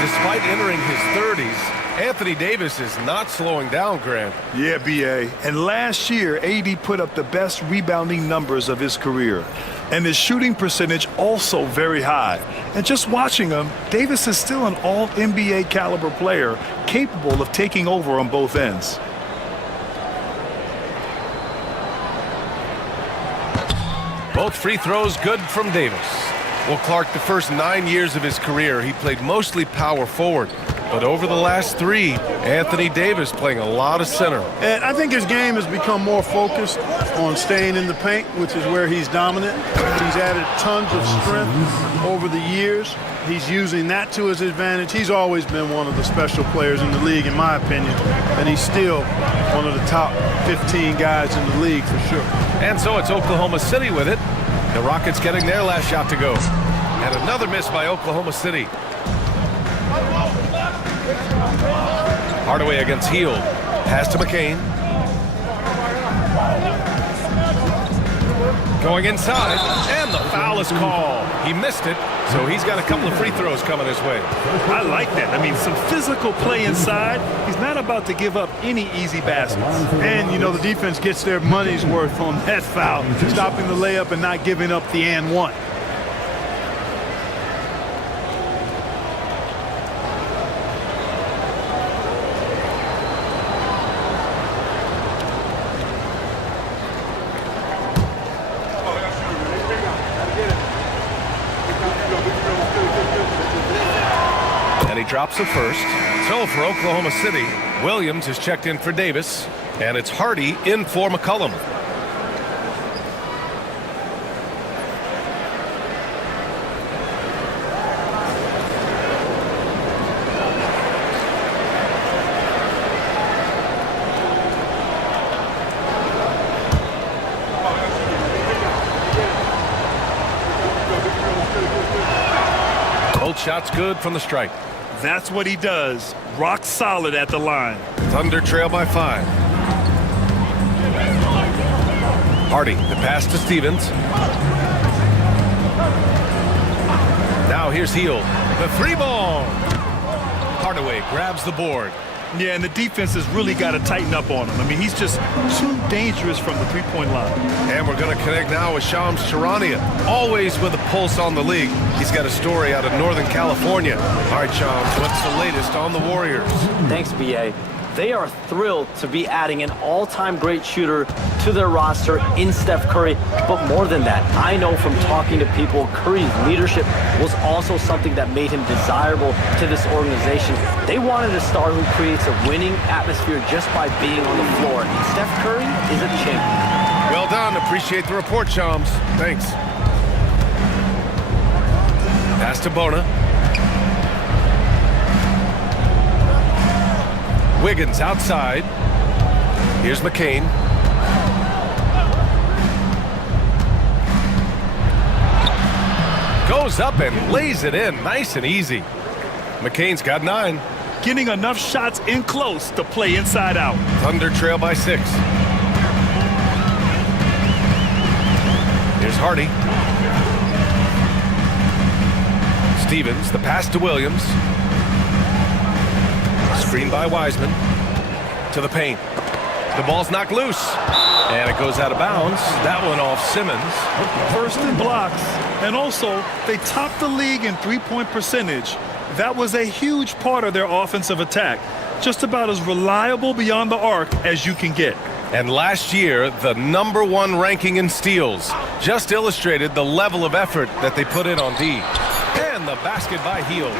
Despite entering his 30s, Anthony Davis is not slowing down, Grant. Yeah, B.A. And last year, AD put up the best rebounding numbers of his career. And his shooting percentage also very high. And just watching him, Davis is still an all-NBA caliber player, capable of taking over on both ends. Both free throws good from Davis. Well, Clark, the first 9 years of his career, he played mostly power forward. But over the last 3, Anthony Davis playing a lot of center. And I think his game has become more focused on staying in the paint, which is where he's dominant. He's added tons of strength over the years. He's using that to his advantage. He's always been one of the special players in the league, in my opinion. And he's still one of the top 15 guys in the league for sure. And so it's Oklahoma City with it. The Rockets getting their last shot to go. And another miss by Oklahoma City. Hardaway against Hield. Pass to McCain. Going inside, and the foul is called. He missed it, so he's got a couple of free throws coming his way. I like that. I mean, some physical play inside. He's not about to give up any easy baskets. And, you know, the defense gets their money's worth on that foul, stopping the layup and not giving up the and one. And he drops the first. So for Oklahoma City, Williams is checked in for Davis, and it's Hardy in for McCollum. Both shots good from the strike. That's what he does. Rock solid at the line. Thunder trail by 5. Hardy, the pass to Stevens. Now here's Heel. The 3-ball. Hardaway grabs the board. Yeah, and the defense has really got to tighten up on him. I mean, he's just too dangerous from the three-point line. And we're going to connect now with Shams Charania, always with a pulse on the league. He's got a story out of Northern California. All right, Shams, what's the latest on the Warriors? Thanks, B.A. They are thrilled to be adding an all-time great shooter to their roster in Steph Curry. But more than that, I know from talking to people, Curry's leadership was also something that made him desirable to this organization. They wanted a star who creates a winning atmosphere just by being on the floor. And Steph Curry is a champion. Well done. Appreciate the report, Shams. Thanks. Pass to Bona. Wiggins outside. Here's McCain. Goes up and lays it in nice and easy. McCain's got 9. Getting enough shots in close to play inside out. Thunder trail by 6. Here's Hardy. Stevens, the pass to Williams. Screen by Wiseman to the paint. The ball's knocked loose, and it goes out of bounds. That one off Simmons. First in blocks, and also they topped the league in three-point percentage. That was a huge part of their offensive attack. Just about as reliable beyond the arc as you can get. And last year, the #1 ranking in steals just illustrated the level of effort that they put in on D. And the basket by Heel.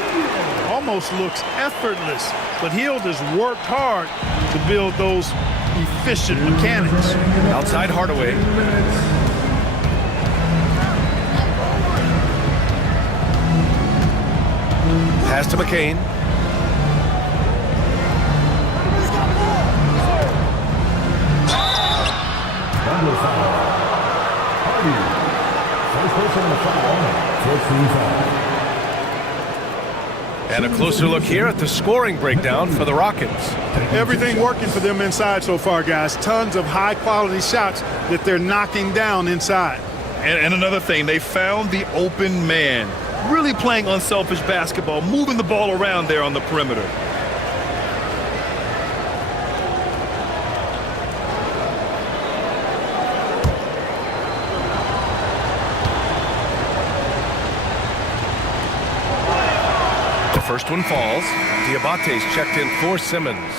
Almost looks effortless, but Hill just worked hard to build those efficient mechanics. Outside Hardaway. Pass to McCain. And a closer look here at the scoring breakdown for the Rockets. Everything working for them inside so far, guys. Tons of high-quality shots that they're knocking down inside. And another thing, they found the open man. Really playing unselfish basketball, moving the ball around there on the perimeter. First one falls. Diabate's checked in for Simmons.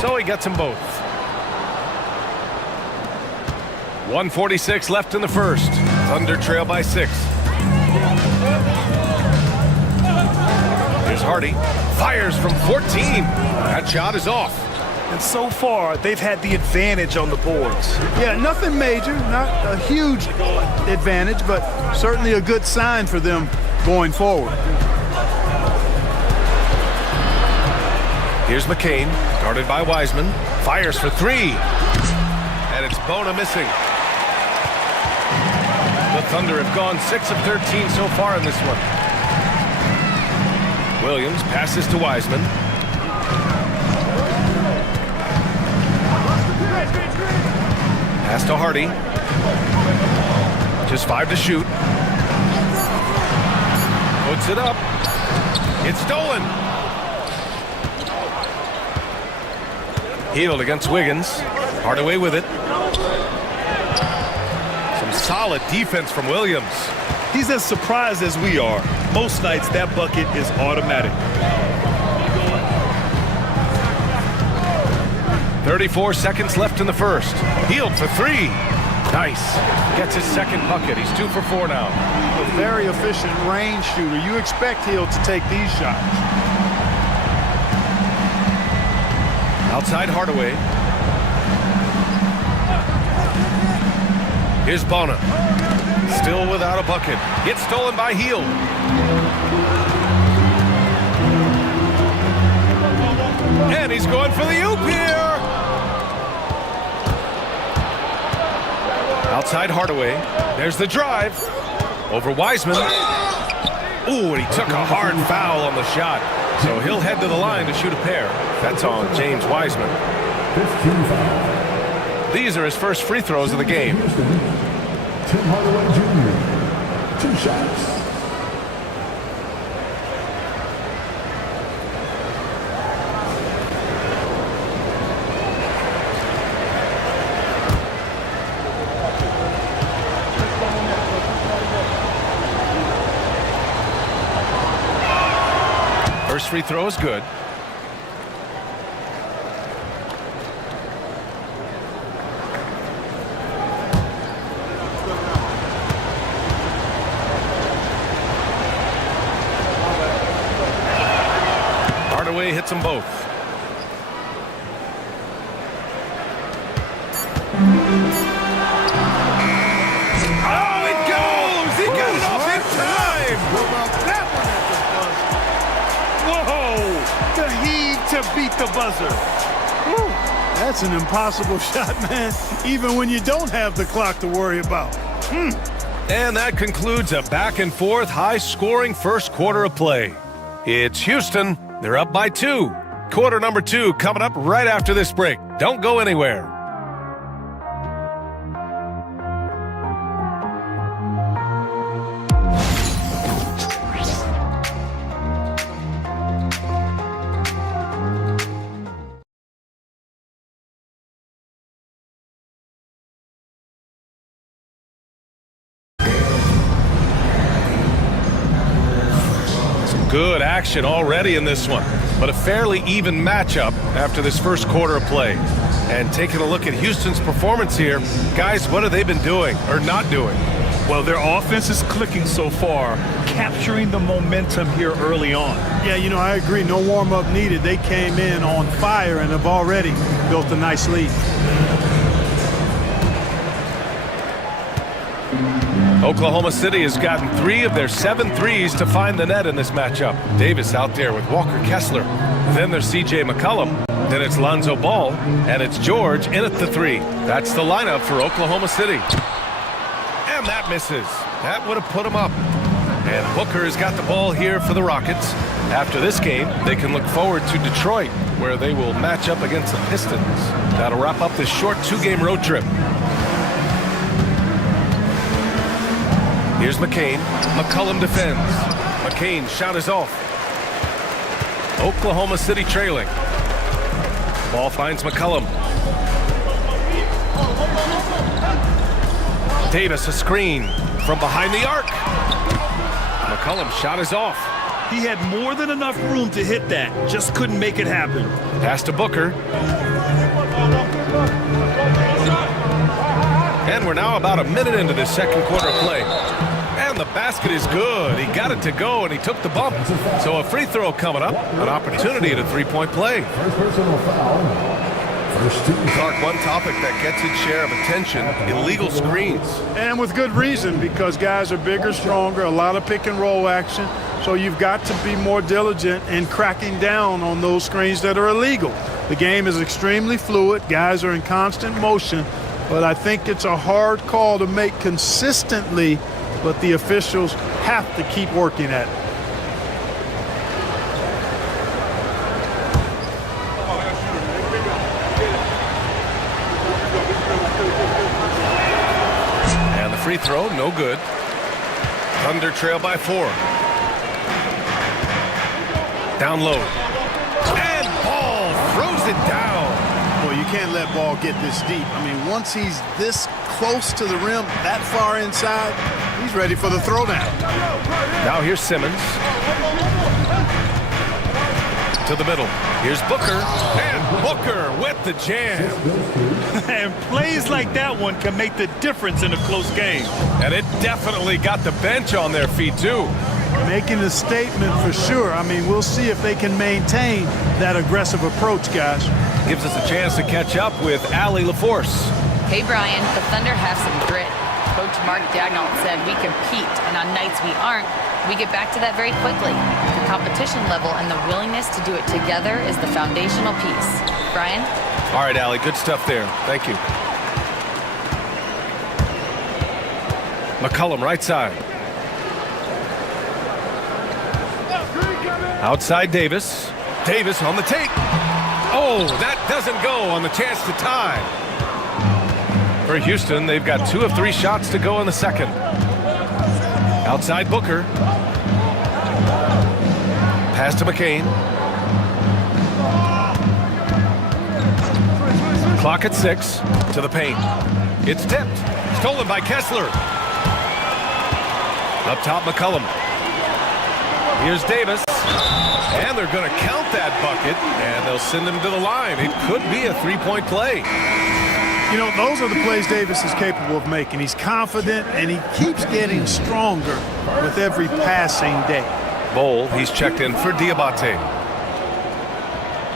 So he gets them both. 1:46 left in the first. Thunder trail by 6. Here's Hardy. Fires from 14. That shot is off. And so far, they've had the advantage on the boards. Yeah, nothing major, not a huge advantage, but certainly a good sign for them going forward. Here's McCain, guarded by Wiseman. Fires for 3. And it's Bona missing. The Thunder have gone 6 of 13 so far in this one. Williams passes to Wiseman. Pass to Hardy. Just 5 to shoot. Puts it up. It's stolen. Healed against Wiggins. Hardaway with it. Solid defense from Williams. He's as surprised as we are. Most nights, that bucket is automatic. 34 seconds left in the first. Healed for three. Nice. Gets his second bucket. He's 2 for 4 now. A very efficient range shooter. You expect Hill to take these shots. Outside Hardaway. Here's Bona. Still without a bucket. Gets stolen by Hill. And he's going for the oop here. Outside Hardaway. There's the drive. Over Wiseman. Ooh, and he took a hard foul on the shot. So he'll head to the line to shoot a pair. That's on James Wiseman. 15 foul. These are his first free throws of the game. Tim Hardaway Jr. 2 shots. First free throw is good. Hardaway hits them both. Oh, it goes! He got it off in time! That one at the buzzer. Whoa! The heave to beat the buzzer. Woo. That's an impossible shot, man, even when you don't have the clock to worry about. And that concludes a back-and-forth, high-scoring first quarter of play. It's Houston. They're up by 2. Quarter number 2 coming up right after this break. Don't go anywhere. Good action already in this one, but a fairly even matchup after this first quarter of play. And taking a look at Houston's performance here, guys, what have they been doing or not doing? Well, their offense is clicking so far, capturing the momentum here early on. Yeah, you know, I agree. No warm-up needed. They came in on fire and have already built a nice lead. Oklahoma City has gotten 3 of their 7 threes to find the net in this matchup. Davis out there with Walker Kessler. Then there's C.J. McCollum. Then it's Lonzo Ball. And it's George in at the 3. That's the lineup for Oklahoma City. And that misses. That would have put him up. And Booker has got the ball here for the Rockets. After this game, they can look forward to Detroit, where they will match up against the Pistons. That'll wrap up this short 2-game road trip. Here's McCain. McCollum defends. McCain's shot is off. Oklahoma City trailing. Ball finds McCollum. Davis a screen from behind the arc. McCollum's shot is off. He had more than enough room to hit that. Just couldn't make it happen. Pass to Booker. And we're now about a minute into this second quarter play. And the basket is good. He got it to go, and he took the bump. So a free throw coming up. An opportunity at a three-point play. First personal foul. First team. Clark, one topic that gets its share of attention, illegal screens. And with good reason, because guys are bigger, stronger, a lot of pick-and-roll action. So you've got to be more diligent in cracking down on those screens that are illegal. The game is extremely fluid. Guys are in constant motion. But I think it's a hard call to make consistently, but the officials have to keep working at it. And the free throw, no good. Thunder trail by 4. Down low. And Ball throws it down. Well, you can't let Ball get this deep. I mean, once he's this close to the rim, that far inside, he's ready for the throwdown. Now here's Simmons. To the middle. Here's Booker. And Booker with the jam. And plays like that one can make the difference in a close game. And it definitely got the bench on their feet, too. Making a statement for sure. I mean, we'll see if they can maintain that aggressive approach, guys. Gives us a chance to catch up with Allie LaForce. Hey, Brian, the Thunder have some grit. Coach Mark Dagnall said we compete, and on nights we aren't, we get back to that very quickly. The competition level and the willingness to do it together is the foundational piece. Brian? All right, Allie, good stuff there. Thank you. McCollum, right side. Outside Davis. Davis on the take. Oh, that doesn't go on the chance to tie. For Houston, they've got 2 of 3 shots to go in the second. Outside Booker. Pass to McCain. Clock at 6. To the paint. It's tipped. Stolen by Kessler. Up top, McCollum. Here's Davis. And they're going to count that bucket, and they'll send him to the line. It could be a 3-point play. You know, those are the plays Davis is capable of making. He's confident, and he keeps getting stronger with every passing day. Bowl, he's checked in for Diabate.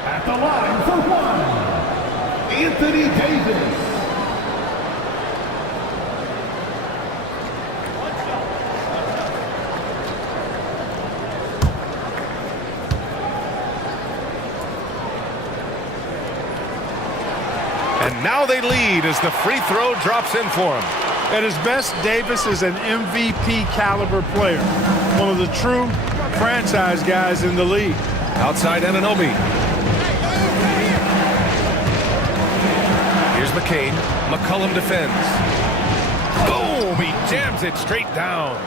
At the line for 1, Anthony Davis. And now they lead as the free throw drops in for him. At his best, Davis is an MVP caliber player. One of the true franchise guys in the league. Outside Anunoby. Here's McCain. McCollum defends. Boom! He jams it straight down.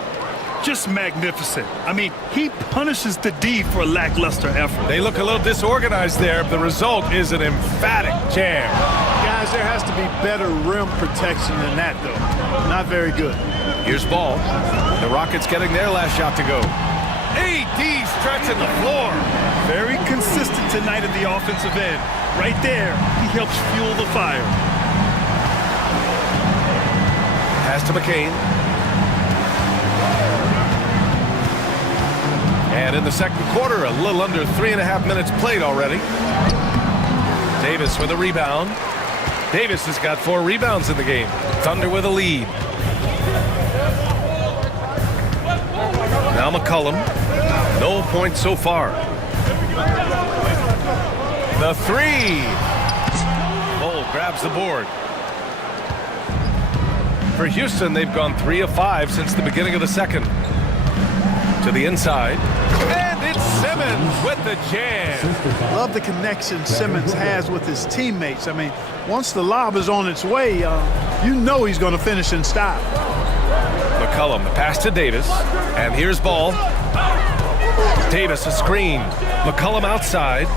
Just magnificent. I mean, he punishes the D for lackluster effort. They look a little disorganized there. The result is an emphatic jam. Guys, there has to be better rim protection than that, though. Not very good. Here's Ball. The Rockets getting their last shot to go. AD stretching the floor. Very consistent tonight at the offensive end. Right there, he helps fuel the fire. Pass to McCain. And in the second quarter, a little under 3.5 minutes played already. Davis with a rebound. Davis has got 4 rebounds in the game. Thunder with a lead. Now McCollum. No points so far. The 3. Bull grabs the board. For Houston, they've gone 3 of 5 since the beginning of the second. To the inside. And it's Simmons with the jam. Love the connection Simmons has with his teammates. I mean, once the lob is on its way, you know he's going to finish in style. McCollum, the pass to Davis. And here's Ball. Davis, a screen. McCollum outside.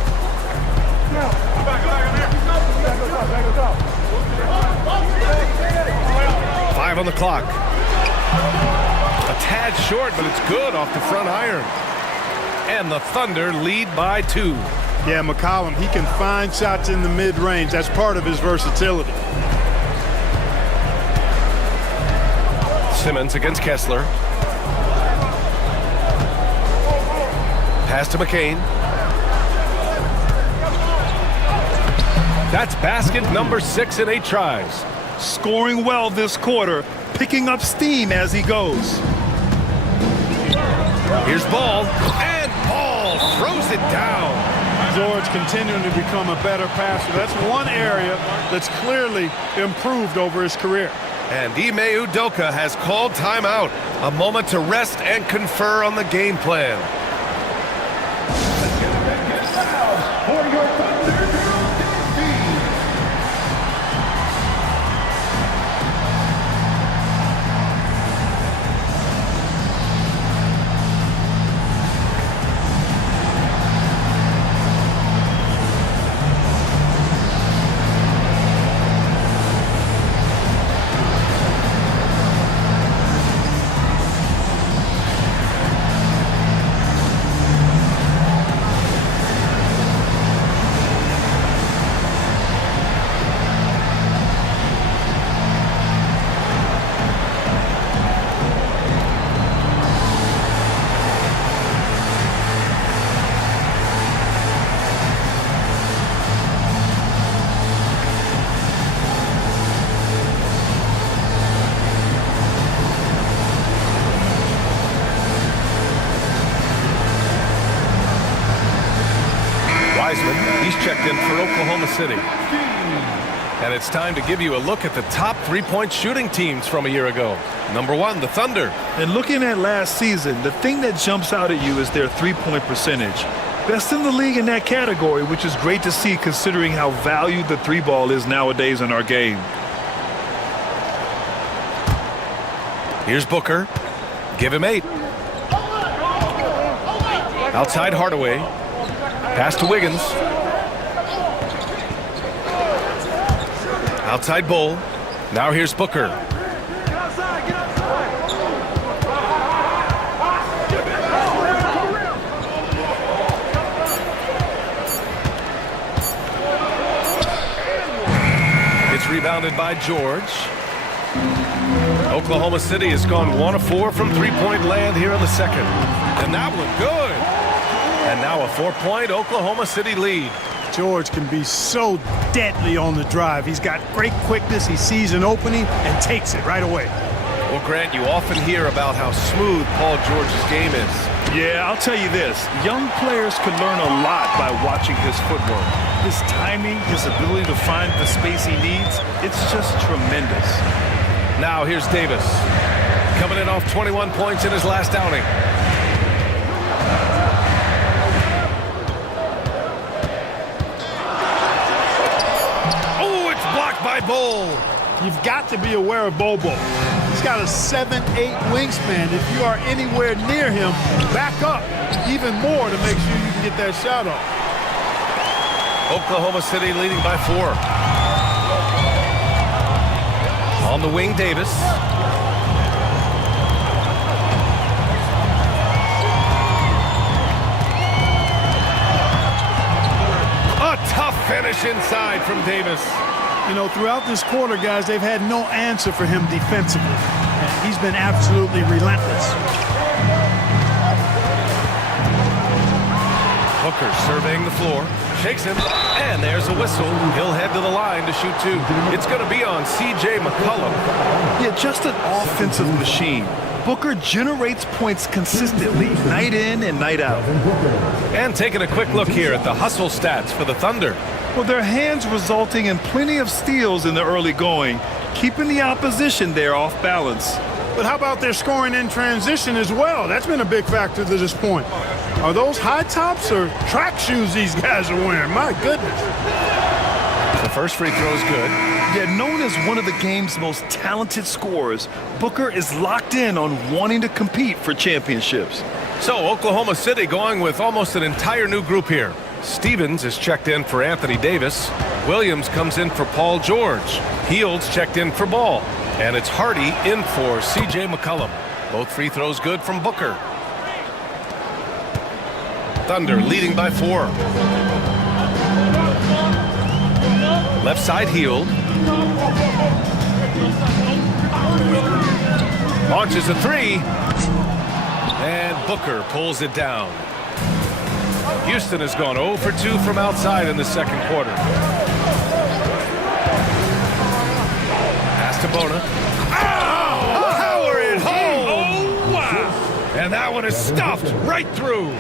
Five on the clock. A tad short, but it's good off the front iron. And the Thunder lead by 2. Yeah, McCollum, he can find shots in the mid-range. That's part of his versatility. Simmons against Kessler. Pass to McCain. That's basket number 6 in 8 tries. Scoring well this quarter, picking up steam as he goes. Here's Ball, and Ball throws it down. George continuing to become a better passer. That's one area that's clearly improved over his career. And Ime Udoka has called timeout. A moment to rest and confer on the game plan. checked in for Oklahoma City. And it's time to give you a look at the top three-point shooting teams from a year ago. Number 1, the Thunder. And looking at last season, the thing that jumps out at you is their three-point percentage. Best in the league in that category, which is great to see considering how valued the three ball is nowadays in our game. Here's Booker. Give him 8. Outside Hardaway. Pass to Wiggins. Outside Bull. Now here's Booker. It's rebounded by George. Oklahoma City has gone 1 of 4 from three-point land here in the second. And that one good. And now a 4-point Oklahoma City lead. George can be so deadly on the drive. He's got great quickness. He sees an opening and takes it right away. Well, Grant, you often hear about how smooth Paul George's game is. Yeah, I'll tell you this. Young players can learn a lot by watching his footwork. His timing, his ability to find the space he needs, it's just tremendous. Now here's Davis. Coming in off 21 points in his last outing. Oh, it's blocked by Bull. You've got to be aware of Bobo. He's got a 7'8" wingspan. If you are anywhere near him, back up even more to make sure you can get that shot off. Oklahoma City leading by 4. On the wing, Davis. A tough finish inside from Davis. You know, throughout this quarter, guys, they've had no answer for him defensively. And he's been absolutely relentless. Booker surveying the floor. Shakes him, and there's a whistle. He'll head to the line to shoot 2. It's going to be on C.J. McCollum. Yeah, just an offensive machine. Booker generates points consistently, night in and night out. And taking a quick look here at the hustle stats for the Thunder. Well, their hands resulting in plenty of steals in the early going, keeping the opposition there off balance. But how about their scoring in transition as well? That's been a big factor to this point. Are those high tops or track shoes these guys are wearing? My goodness. The first free throw is good. Yet known as one of the game's most talented scorers, Booker is locked in on wanting to compete for championships. So Oklahoma City going with almost an entire new group here. Stevens is checked in for Anthony Davis. Williams comes in for Paul George. Heald's checked in for Ball. And it's Hardy in for C.J. McCollum. Both free throws good from Booker. Thunder leading by 4. Left side Hield. Launches a 3. And Booker pulls it down. Houston has gone 0 for 2 from outside in the second quarter. Pass to Bona. Oh, power it home! Oh, wow! And that one is stuffed right through.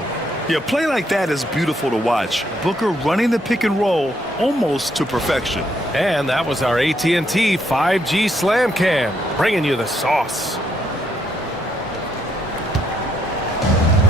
Yeah, play like that is beautiful to watch. Booker running the pick and roll almost to perfection. And that was our AT&T 5G Slam Cam, bringing you the sauce.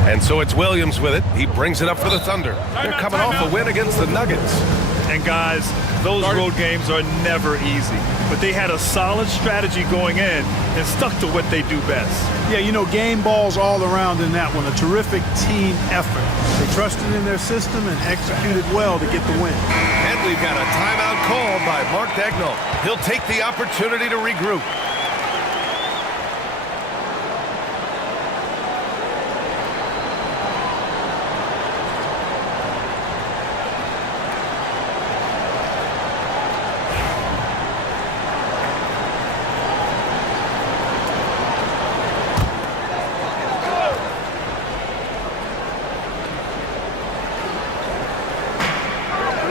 And so it's Williams with it. He brings it up for the Thunder. They're coming off a win against the Nuggets. And guys, those road games are never easy. But they had a solid strategy going in and stuck to what they do best. Yeah, you know, game balls all around in that one. A terrific team effort. They trusted in their system and executed well to get the win. And we've got a timeout called by Mark Dagnall. He'll take the opportunity to regroup.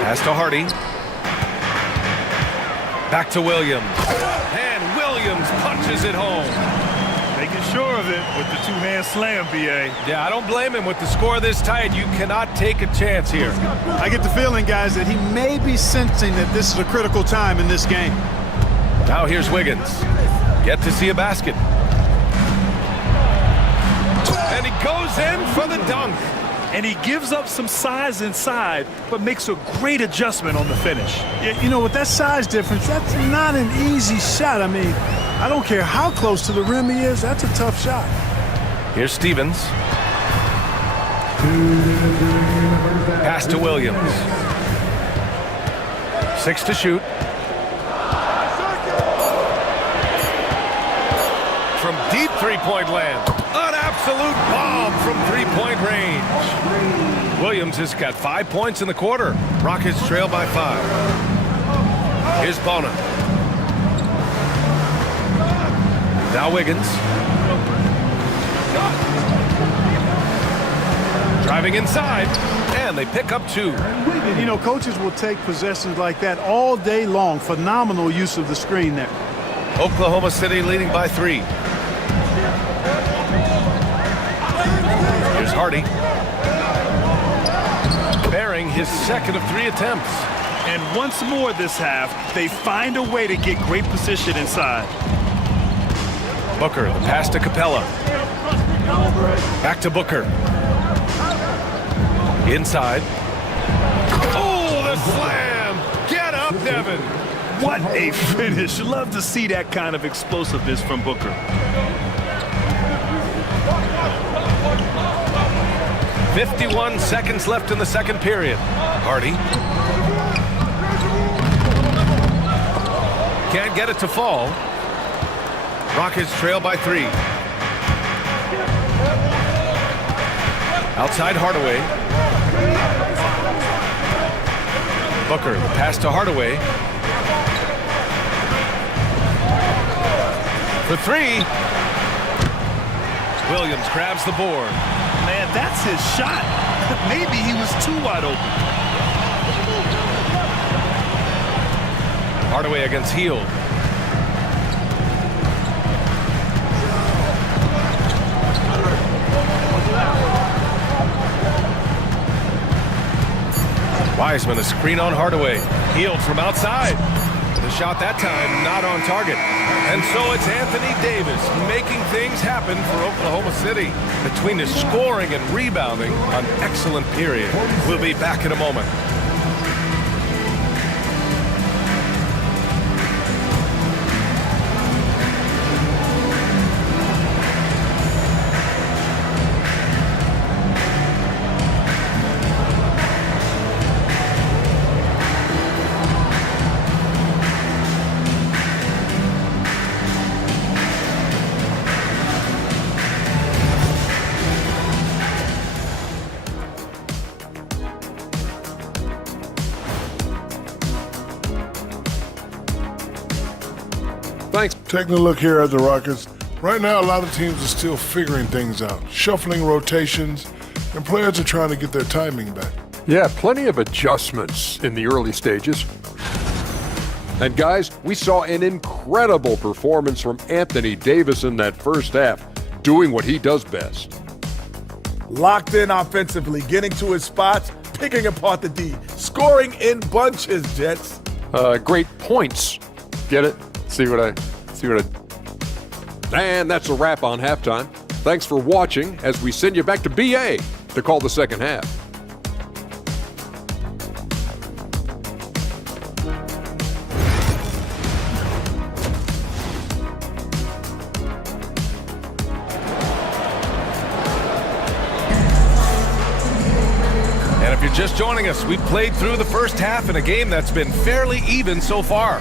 Pass to Hardy. Back to Williams. And Williams punches it home. Making sure of it with the two-hand slam, B.A. Yeah, I don't blame him. With the score this tight, you cannot take a chance here. I get the feeling, guys, that he may be sensing that this is a critical time in this game. Now here's Wiggins. Yet to see a basket. And he goes in for the dunk. And he gives up some size inside, but makes a great adjustment on the finish. Yeah, you know, with that size difference, that's not an easy shot. I mean, I don't care how close to the rim he is, that's a tough shot. Here's Stevens. Pass to Williams. 6 to shoot. From deep three-point land. An absolute bomb from three-point range. Williams has got 5 points in the quarter. Rockets trail by 5. Here's Bona. Now Wiggins. Driving inside, and they pick up 2. You know, coaches will take possessions like that all day long. Phenomenal use of the screen there. Oklahoma City leading by 3. Here's Hardy. Bearing his second of 3 attempts. And once more this half, they find a way to get great position inside. Booker, the pass to Capella. Back to Booker. Inside. Oh, the slam! Get up, Devin! What a finish. Love to see that kind of explosiveness from Booker. "51 seconds left in the second period. Hardy. Can't get it to fall. Rockets trail by 3. Outside Hardaway. Booker, the pass to Hardaway. For 3. Williams grabs the board. Man, that's his shot. Maybe he was too wide open. Hardaway against Hield. Wiseman, a screen on Hardaway. Hield from outside. The shot that time not on target. And so it's Anthony Davis making things happen for Oklahoma City. Between his scoring and rebounding, an excellent period. We'll be back in a moment. Thanks. Taking a look here at the Rockets. Right now, a lot of teams are still figuring things out, shuffling rotations, and players are trying to get their timing back. Yeah, plenty of adjustments in the early stages. And guys, we saw an incredible performance from Anthony Davis in that first half, doing what he does best. Locked in offensively, getting to his spots, picking apart the D, scoring in bunches, Jets. Great points. Get it? See what I... And that's a wrap on halftime. Thanks for watching as we send you back to BA to call the second half. And if you're just joining us, we played through the first half in a game that's been fairly even so far.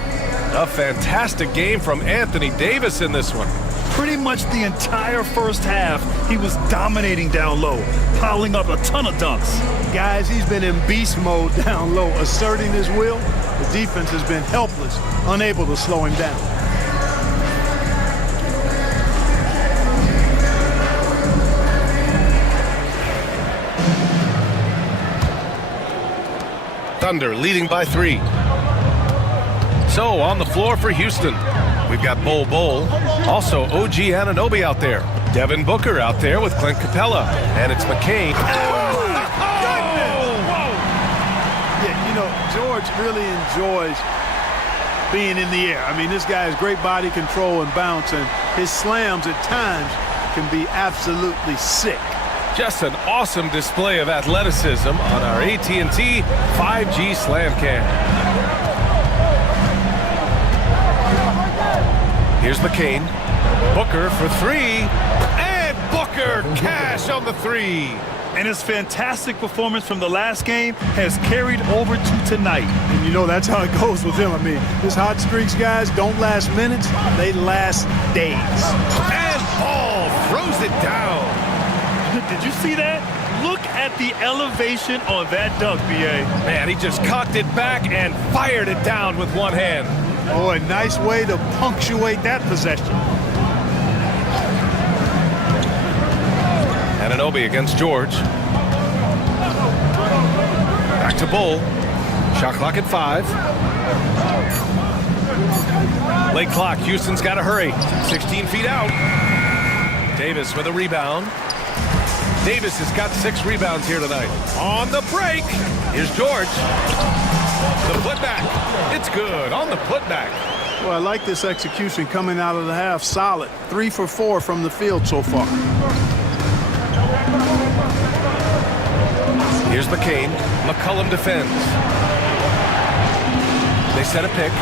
A fantastic game from Anthony Davis in this one. Pretty much the entire first half, he was dominating down low, piling up a ton of dunks. Guys, he's been in beast mode down low, asserting his will. The defense has been helpless, unable to slow him down. Thunder leading by 3. So on the floor for Houston, we've got Bol Bol, also OG Anunoby out there. Devin Booker out there with Clint Capella. And it's McCain. Yeah, you know, George really enjoys being in the air. I mean, this guy has great body control and bounce, and his slams at times can be absolutely sick. Just an awesome display of athleticism on our AT&T 5G Slam Cam. Here's McCain. Booker for three. And Booker cash on the three. And his fantastic performance from the last game has carried over to tonight. And you know, that's how it goes with him. I mean, his hot streaks, guys, don't last minutes. They last days. And Paul throws it down. Did you see that? Look at the elevation on that dunk, B.A. Man, he just cocked it back and fired it down with one hand. Oh, a nice way to punctuate that possession. Anunoby against George. Back to Bull. Shot clock at 5. Late clock. Houston's got to hurry. 16 feet out. Davis with a rebound. Davis has got 6 rebounds here tonight. On the break. Here's George. The putback. It's good on the putback. Well, I like this execution coming out of the half. Solid. 3 for 4 from the field so far. Here's McCain. McCollum defends. They set a pick.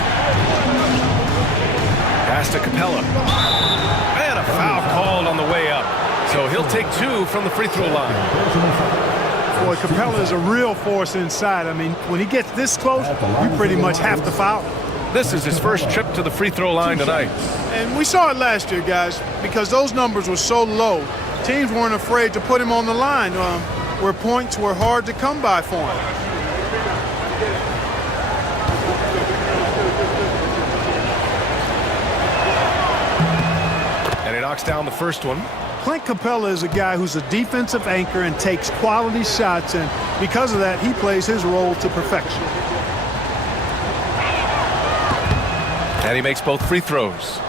Pass to Capella. And a foul called on the way up. So he'll take 2 from the free throw line. Boy, Capella is a real force inside. I mean, when he gets this close, you pretty much have to foul. This is his first trip to the free throw line tonight. And we saw it last year, guys, because those numbers were so low. Teams weren't afraid to put him on the line where points were hard to come by for him. And he knocks down the first one. Clint Capella is a guy who's a defensive anchor and takes quality shots, and because of that, he plays his role to perfection. And he makes both free throws.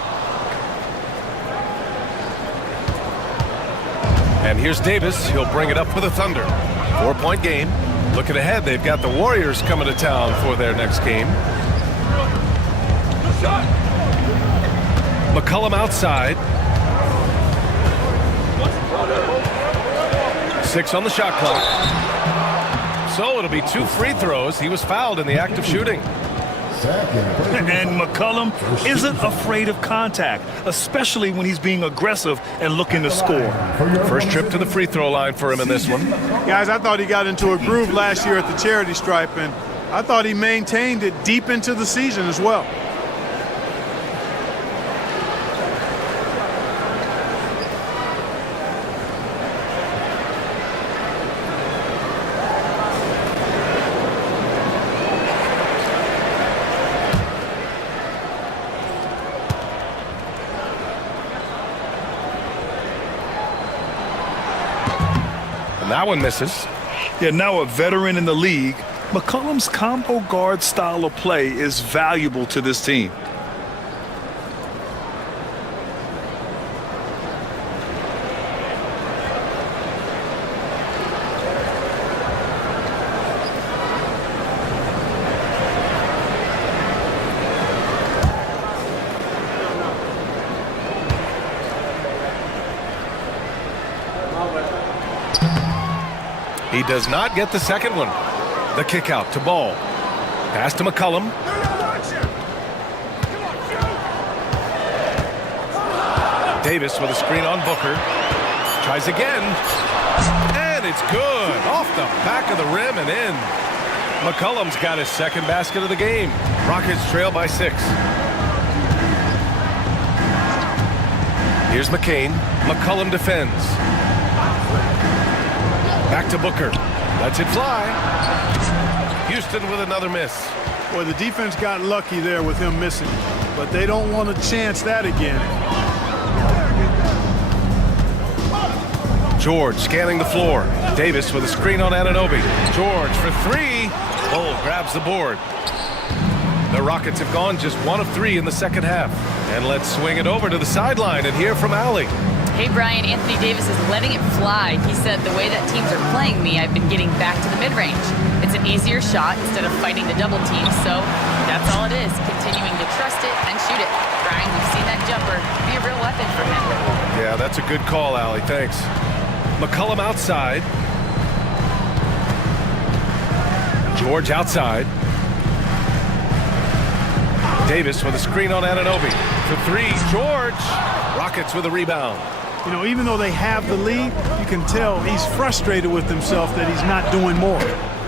And here's Davis. He'll bring it up for the Thunder. 4-point game. Looking ahead, they've got the Warriors coming to town for their next game. McCollum outside. 6 on the shot clock. So it'll be 2 free throws. He was fouled in the act of shooting. And McCollum isn't afraid of contact, especially when he's being aggressive and looking to score. First trip to the free throw line for him in this one. Guys, I thought he got into a groove last year at the charity stripe, and I thought he maintained it deep into the season as well. That one misses. Yeah, now a veteran in the league, McCollum's combo guard style of play is valuable to this team. He does not get the second one. The kick out to Ball. Pass to McCollum. Davis with a screen on Booker. Tries again. And it's good. Off the back of the rim and in. McCollum's got his second basket of the game. Rockets trail by 6. Here's McCain. McCollum defends. Back to Booker. Lets it fly. Houston with another miss. Boy, the defense got lucky there with him missing, but they don't want to chance that again. George scanning the floor. Davis with a screen on Anunoby. George for 3. Bull grabs the board. The Rockets have gone just 1 of 3 in the second half. And let's swing it over to the sideline and hear from Allie. Hey, Brian, Anthony Davis is letting it fly. He said, the way that teams are playing me, I've been getting back to the mid-range. It's an easier shot instead of fighting the double team, so that's all it is, continuing to trust it and shoot it. Brian, we've seen that jumper be a real weapon for him. Yeah, that's a good call, Allie. Thanks. McCollum outside. George outside. Davis with a screen on Anunoby. For three, George. Rockets with a rebound. You know, even though they have the lead, you can tell he's frustrated with himself that he's not doing more.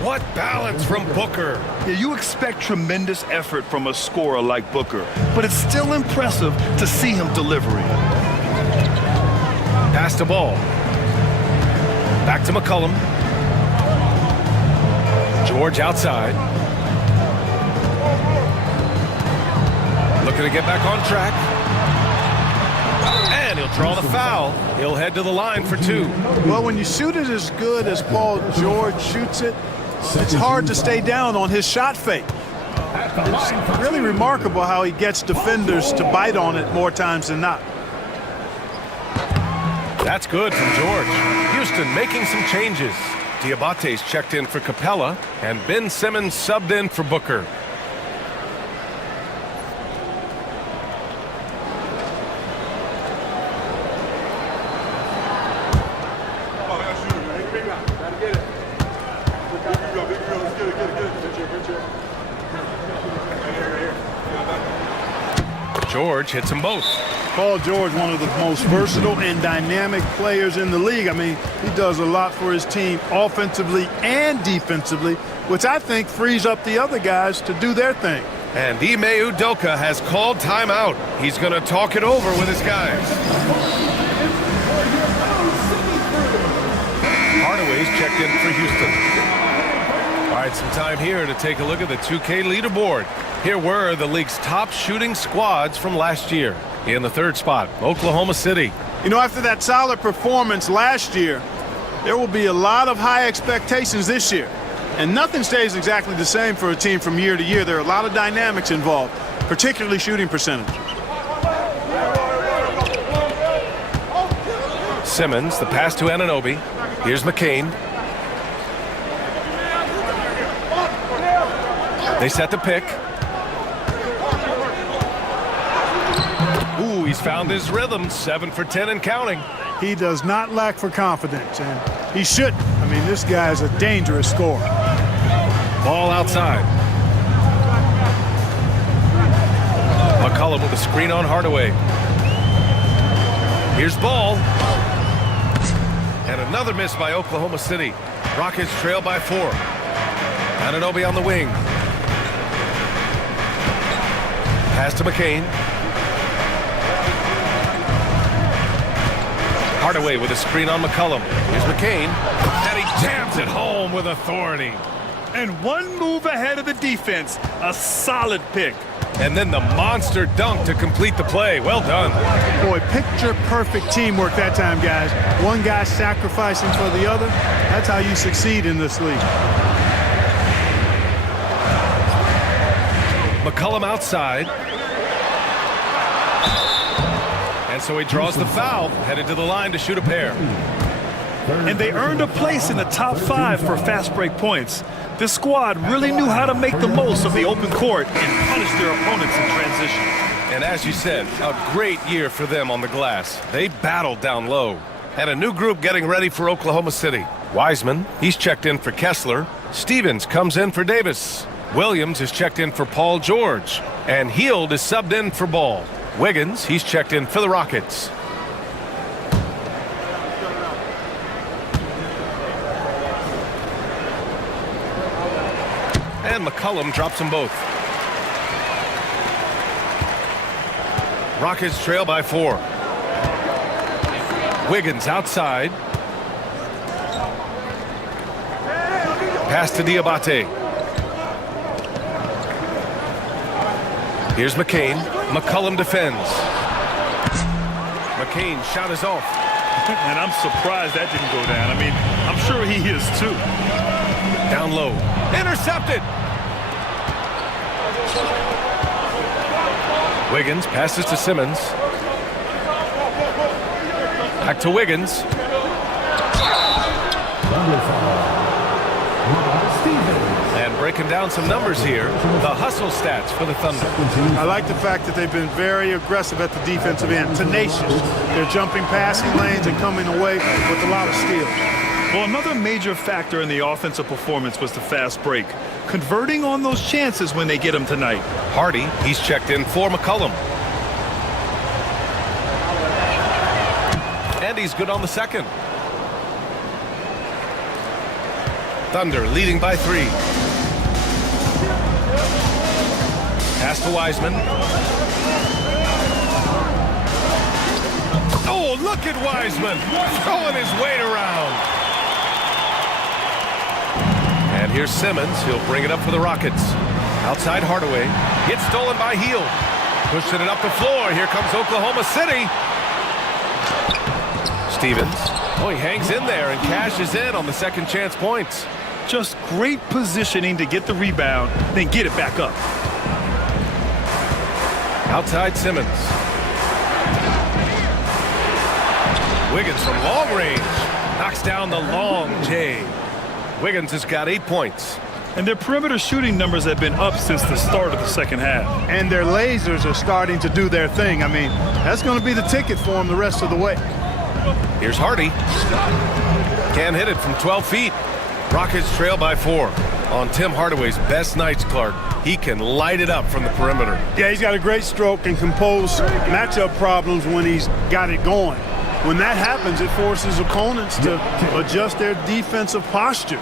What balance from Booker. Yeah, you expect tremendous effort from a scorer like Booker, but it's still impressive to see him delivering. Pass the ball. Back to McCollum. George outside. Looking to get back on track. And he'll draw the foul. He'll head to the line for two. Well, when you shoot it as good as Paul George shoots it, it's hard to stay down on his shot fake. It's really remarkable how he gets defenders to bite on it more times than not. That's good from George. Houston making some changes. Diabate's checked in for Capella, and Ben Simmons subbed in for Booker. George hits them both. Paul George, one of the most versatile and dynamic players in the league. I mean, he does a lot for his team offensively and defensively, which I think frees up the other guys to do their thing. And Ime Udoka has called timeout. He's going to talk it over with his guys. Hardaway's checked in for Houston. All right, some time here to take a look at the 2K leaderboard. Here were the league's top shooting squads from last year. In the third spot, Oklahoma City. You know, after that solid performance last year, there will be a lot of high expectations this year. And nothing stays exactly the same for a team from year to year. There are a lot of dynamics involved, particularly shooting percentage. Simmons, the pass to Anunoby. Here's McCain. They set the pick. Ooh, he's found his rhythm. 7 for 10 and counting. He does not lack for confidence, and he shouldn't. I mean, this guy is a dangerous scorer. Ball outside. McCollum with a screen on Hardaway. Here's Ball. And another miss by Oklahoma City. Rockets trail by 4. Anunoby on the wing. Pass to McCain. Hardaway with a screen on McCollum. Here's McCain. And he jams it home with authority. And one move ahead of the defense. A solid pick. And then the monster dunk to complete the play. Well done. Boy, picture-perfect teamwork that time, guys. One guy sacrificing for the other. That's how you succeed in this league. McCollum outside. And so he draws the foul, headed to the line to shoot a pair. And they earned a place in the top 5 for fast break points. This squad really knew how to make the most of the open court and punish their opponents in transition. And as you said, a great year for them on the glass. They battled down low. And a new group getting ready for Oklahoma City. Wiseman, he's checked in for Kessler. Stevens comes in for Davis. Williams is checked in for Paul George. And Hield is subbed in for Ball. Wiggins, he's checked in for the Rockets. And McCollum drops them both. Rockets trail by 4. Wiggins outside. Pass to Diabate. Here's McCain. McCollum defends. McCain shot is off. And I'm surprised that didn't go down. I mean, I'm sure he is too. Down low. Intercepted. Wiggins passes to Simmons. Back to Wiggins. And breaking down some numbers here, the hustle stats for the Thunder. I like the fact that they've been very aggressive at the defensive end, tenacious. They're jumping passing lanes and coming away with a lot of steals. Well, another major factor in the offensive performance was the fast break. Converting on those chances when they get them tonight. Hardy, he's checked in for McCollum. And he's good on the second. Thunder leading by 3. Pass to Wiseman. Oh, look at Wiseman throwing his weight around. And here's Simmons. He'll bring it up for the Rockets. Outside Hardaway. Gets stolen by Hield. Pushing it up the floor. Here comes Oklahoma City. Stevens. Oh, he hangs in there and cashes in on the second chance points. Just great positioning to get the rebound, then get it back up. Outside Simmons. Wiggins from long range. Knocks down the long J. Wiggins has got 8 points. And their perimeter shooting numbers have been up since the start of the second half. And their lasers are starting to do their thing. I mean, that's going to be the ticket for them the rest of the way. Here's Hardy. Can't hit it from 12 feet. Rockets trail by 4. On Tim Hardaway's best nights, Clark, he can light it up from the perimeter. Yeah, he's got a great stroke and compose matchup problems when he's got it going. When that happens, it forces opponents to adjust their defensive posture.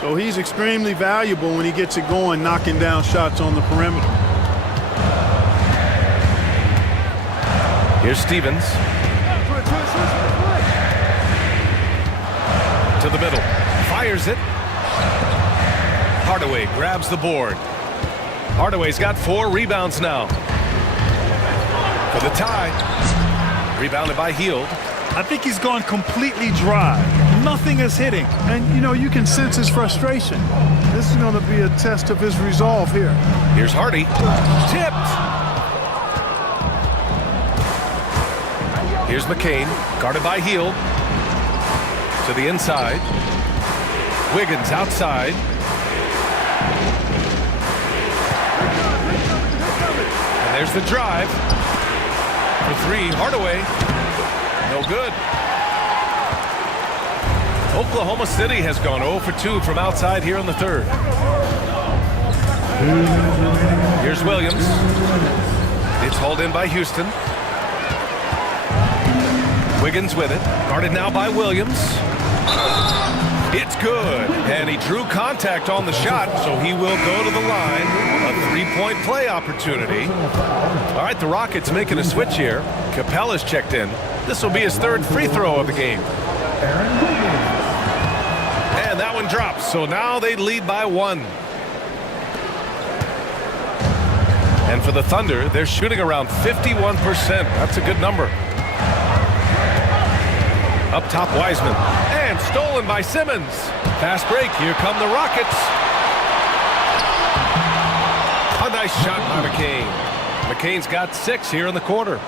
So he's extremely valuable when he gets it going, knocking down shots on the perimeter. Here's Stevens. To the middle. Fires it. Hardaway grabs the board. Hardaway's got 4 rebounds now. For the tie. Rebounded by Hield. I think he's gone completely dry. Nothing is hitting. And, you know, you can sense his frustration. This is going to be a test of his resolve here. Here's Hardy. Tipped. Here's McCain. Guarded by Hield. To the inside. Wiggins outside. And there's the drive. For 3, Hardaway. No good. Oklahoma City has gone 0 for 2 from outside here in the third. Here's Williams. It's hauled in by Houston. Wiggins with it. Guarded now by Williams. It's good. And he drew contact on the shot, so he will go to the line. A 3-point play opportunity. All right, the Rockets making a switch here. Capella's checked in. This will be his 3rd free throw of the game. And that one drops, so now they lead by 1. And for the Thunder, they're shooting around 51%. That's a good number. Up top, Wiseman. And stolen by Simmons. Fast break. Here come the Rockets. A nice shot by McCain. McCain's got 6 here in the quarter.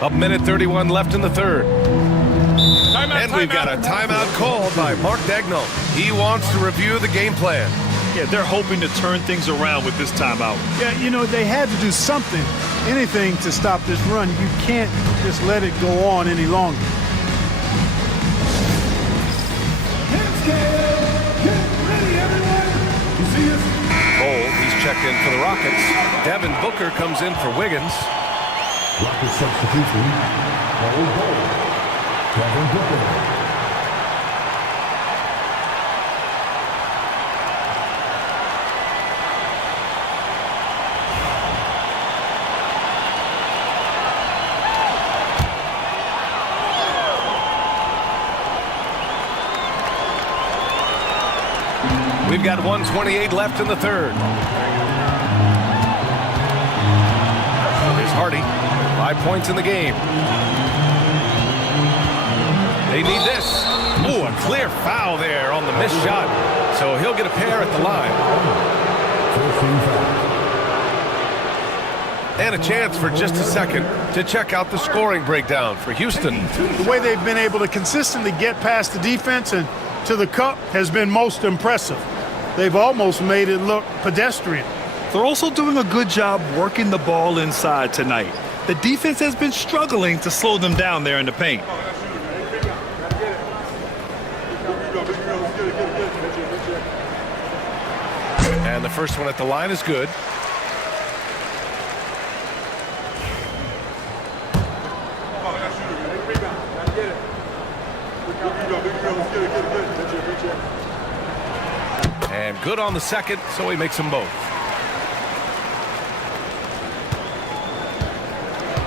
A minute 31 left in the third. And we've got a timeout called by Mark Dagnall. He wants to review the game plan. Yeah, they're hoping to turn things around with this timeout. Yeah, you know, they had to do something, anything to stop this run. You can't just let it go on any longer. Cole, he's checked in for the Rockets. Devin Booker comes in for Wiggins. Rocket substitution. Devin Booker. We've got 1:28 left in the third. Here's Hardy. 5 points in the game. They need this. Ooh, a clear foul there on the missed shot. So he'll get a pair at the line. And a chance for just a second to check out the scoring breakdown for Houston. The way they've been able to consistently get past the defense and to the cup has been most impressive. They've almost made it look pedestrian. They're also doing a good job working the ball inside tonight. The defense has been struggling to slow them down there in the paint. And the first one at the line is good. And good on the second, so he makes them both.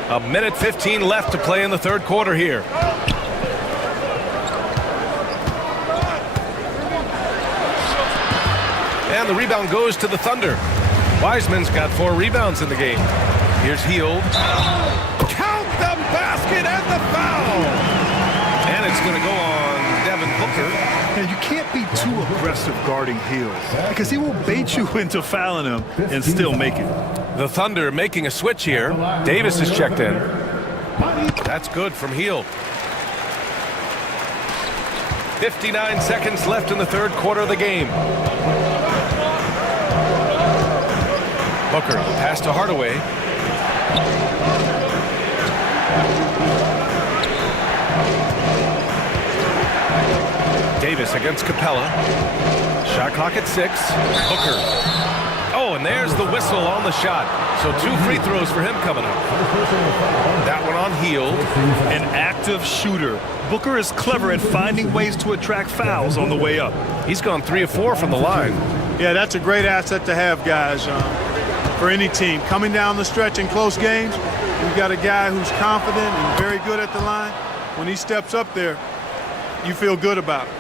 A minute 15 left to play in the third quarter here. And the rebound goes to the Thunder. Wiseman's got 4 rebounds in the game. Here's Hield. Count the basket and the foul! And it's going to go on Devin Booker. And you can't be too aggressive guarding Hield because he will bait you into fouling him and still make it. The Thunder making a switch here. Davis is checked in. That's good from Hield. 59 seconds left in the third quarter of the game. Booker, pass to Hardaway. Davis against Capella. Shot clock at 6. Booker. Oh, and there's the whistle on the shot. So 2 free throws for him coming up. That one on Hield. An active shooter. Booker is clever at finding ways to attract fouls on the way up. He's gone 3 of 4 from the line. Yeah, that's a great asset to have, guys, for any team. Coming down the stretch in close games, you've got a guy who's confident and very good at the line. When he steps up there, you feel good about it.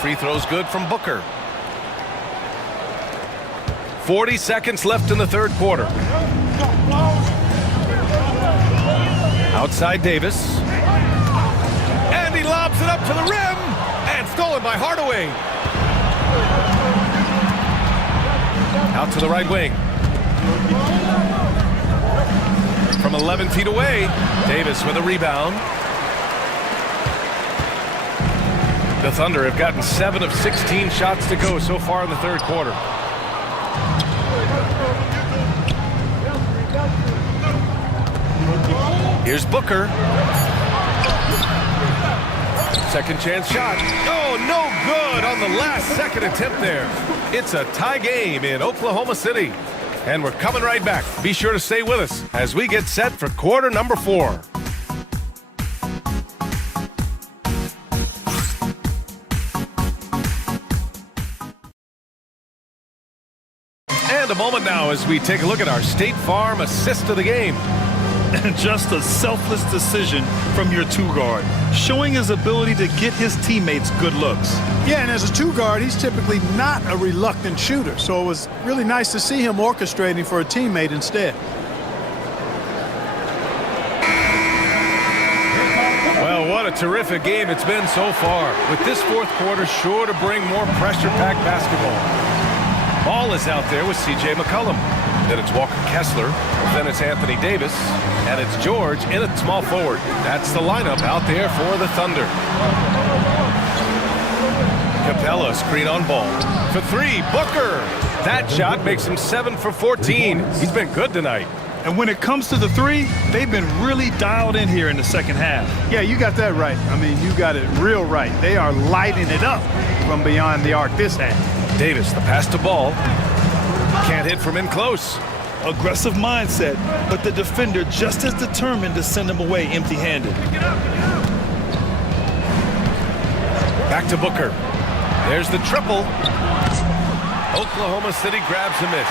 Free throws good from Booker. 40 seconds left in the third quarter. Outside Davis. And he lobs it up to the rim. And stolen by Hardaway. Out to the right wing. From 11 feet away, Davis with a rebound. The Thunder have gotten 7 of 16 shots to go so far in the third quarter. Here's Booker. Second chance shot. Oh, no good on the last second attempt there. It's a tie game in Oklahoma City. And we're coming right back. Be sure to stay with us as we get set for quarter number 4. And a moment now as we take a look at our State Farm assist of the game. And just a selfless decision from your 2-guard, showing his ability to get his teammates good looks. Yeah, and as a 2-guard, he's typically not a reluctant shooter, so it was really nice to see him orchestrating for a teammate instead. Well, what a terrific game it's been so far, with this fourth quarter sure to bring more pressure-packed basketball. Ball is out there with C.J. McCollum. Then it's Walker Kessler. Then it's Anthony Davis. And it's George in at small forward. That's the lineup out there for the Thunder. Capella screen on ball. For 3, Booker. That shot makes him 7 for 14. He's been good tonight. And when it comes to the 3, they've been really dialed in here in the second half. Yeah, you got that right. I mean, you got it real right. They are lighting it up from beyond the arc this half. Davis, the pass to Ball. Can't hit from in close. Aggressive mindset, but the defender just as determined to send him away empty-handed. Back to Booker. There's the triple. Oklahoma City grabs a miss.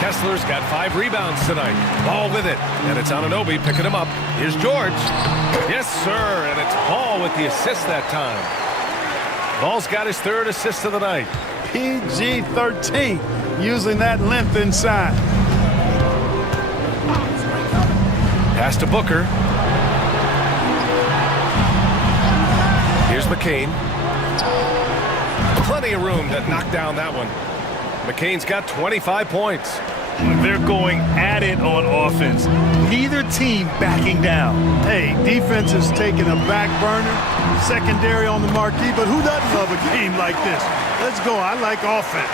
Kessler's got 5 rebounds tonight. Ball with it. And it's Anunoby picking him up. Here's George. Yes, sir. And it's Ball with the assist that time. Ball's got his 3rd assist of the night. PG-13, using that length inside. Pass to Booker. Here's McCain. Plenty of room to knock down that one. McCain's got 25 points. They're going at it on offense. Neither team backing down. Hey, defense is taking a back burner, secondary on the marquee, but who doesn't love a game like this? Let's go. I like offense.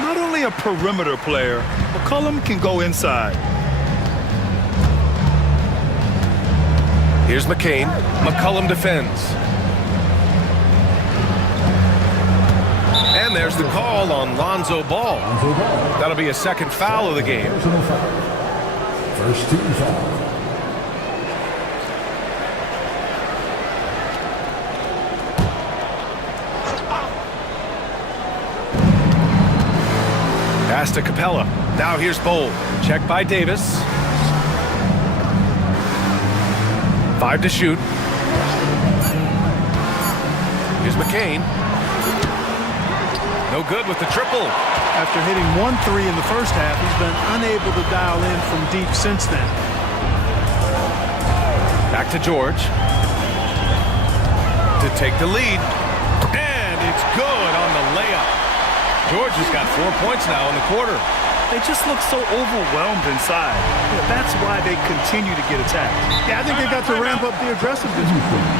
Not only a perimeter player, McCollum can go inside. Here's McCain. McCollum defends. And there's the call on Lonzo Ball. That'll be a second foul of the game. First team foul. Pass to Capella. Now here's Bowl. Check by Davis. 5 to shoot. Here's McCain. No good with the triple. After hitting 1 3 in the first half, he's been unable to dial in from deep since then. Back to George. To take the lead. And it's good on the layup. George has got 4 points now in the quarter. They just look so overwhelmed inside. That's why they continue to get attacked. Yeah, I think they've got to ramp up the aggressiveness.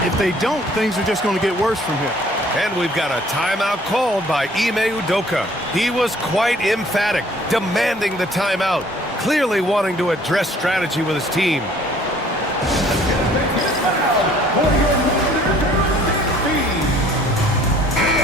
If they don't, things are just going to get worse from here. And we've got a timeout called by Ime Udoka. He was quite emphatic, demanding the timeout, clearly wanting to address strategy with his team.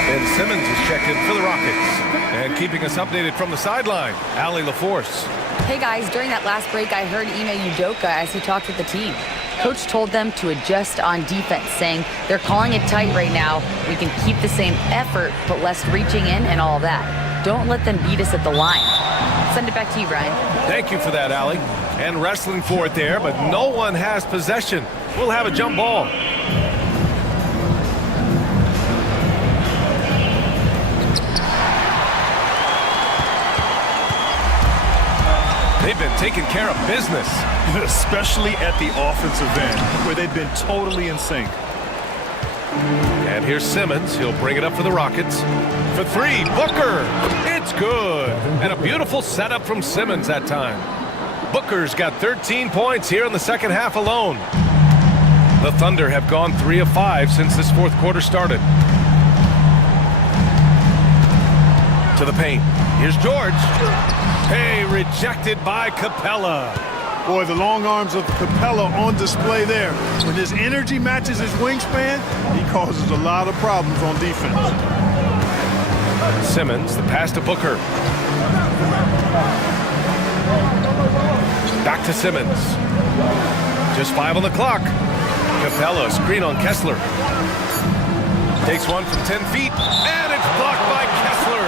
Ben Simmons is checked in for the Rockets. And keeping us updated from the sideline, Allie LaForce. Hey guys, during that last break, I heard Ime Udoka as he talked with the team. Coach told them to adjust on defense, saying they're calling it tight right now. We can keep the same effort, but less reaching in and all that. Don't let them beat us at the line. Send it back to you, Brian. Thank you for that, Allie. And wrestling for it there, but no one has possession. We'll have a jump ball. They've been taking care of business. Especially at the offensive end, where they've been totally in sync. And here's Simmons. He'll bring it up for the Rockets. For 3, Booker. It's good. And a beautiful setup from Simmons that time. Booker's got 13 points here in the second half alone. The Thunder have gone 3 of 5 since this fourth quarter started. To the paint. Here's George. Hey, rejected by Capella. Boy, the long arms of Capella on display there. When his energy matches his wingspan, he causes a lot of problems on defense. Simmons, the pass to Booker. Back to Simmons. Just 5 on the clock. Capella, screen on Kessler. Takes one from 10 feet, and it's blocked by Kessler.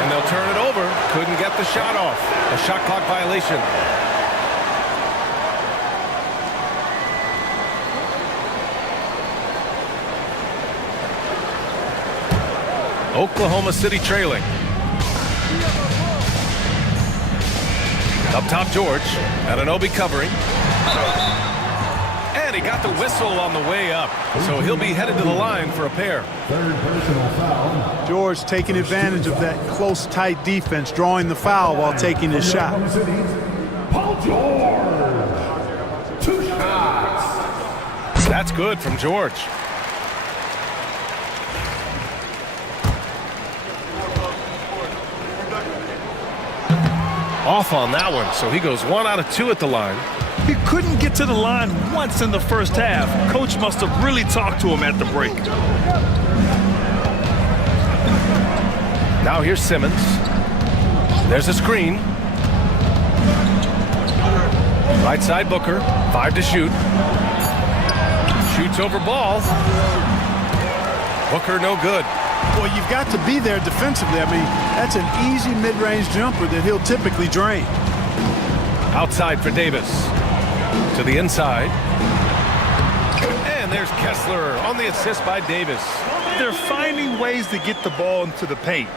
And they'll turn it over. Couldn't get the shot off. A shot clock violation. Oklahoma City trailing. Up top, George. Anunoby covering. And he got the whistle on the way up. So he'll be headed to the line for a pair. Third personal foul. George taking advantage of that close, tight defense, drawing the foul while taking his shot. Paul George. 2 shots. That's good from George. Off on that one, so he goes 1 out of 2 at the line. He couldn't get to the line once in the first half. Coach must have really talked to him at the break. Now here's Simmons. There's a screen. Right side Booker, 5 to shoot. Shoots over ball. Booker no good. Well, you've got to be there defensively. I mean, that's an easy mid-range jumper that he'll typically drain. Outside for Davis. To the inside. And there's Kessler on the assist by Davis. They're finding ways to get the ball into the paint.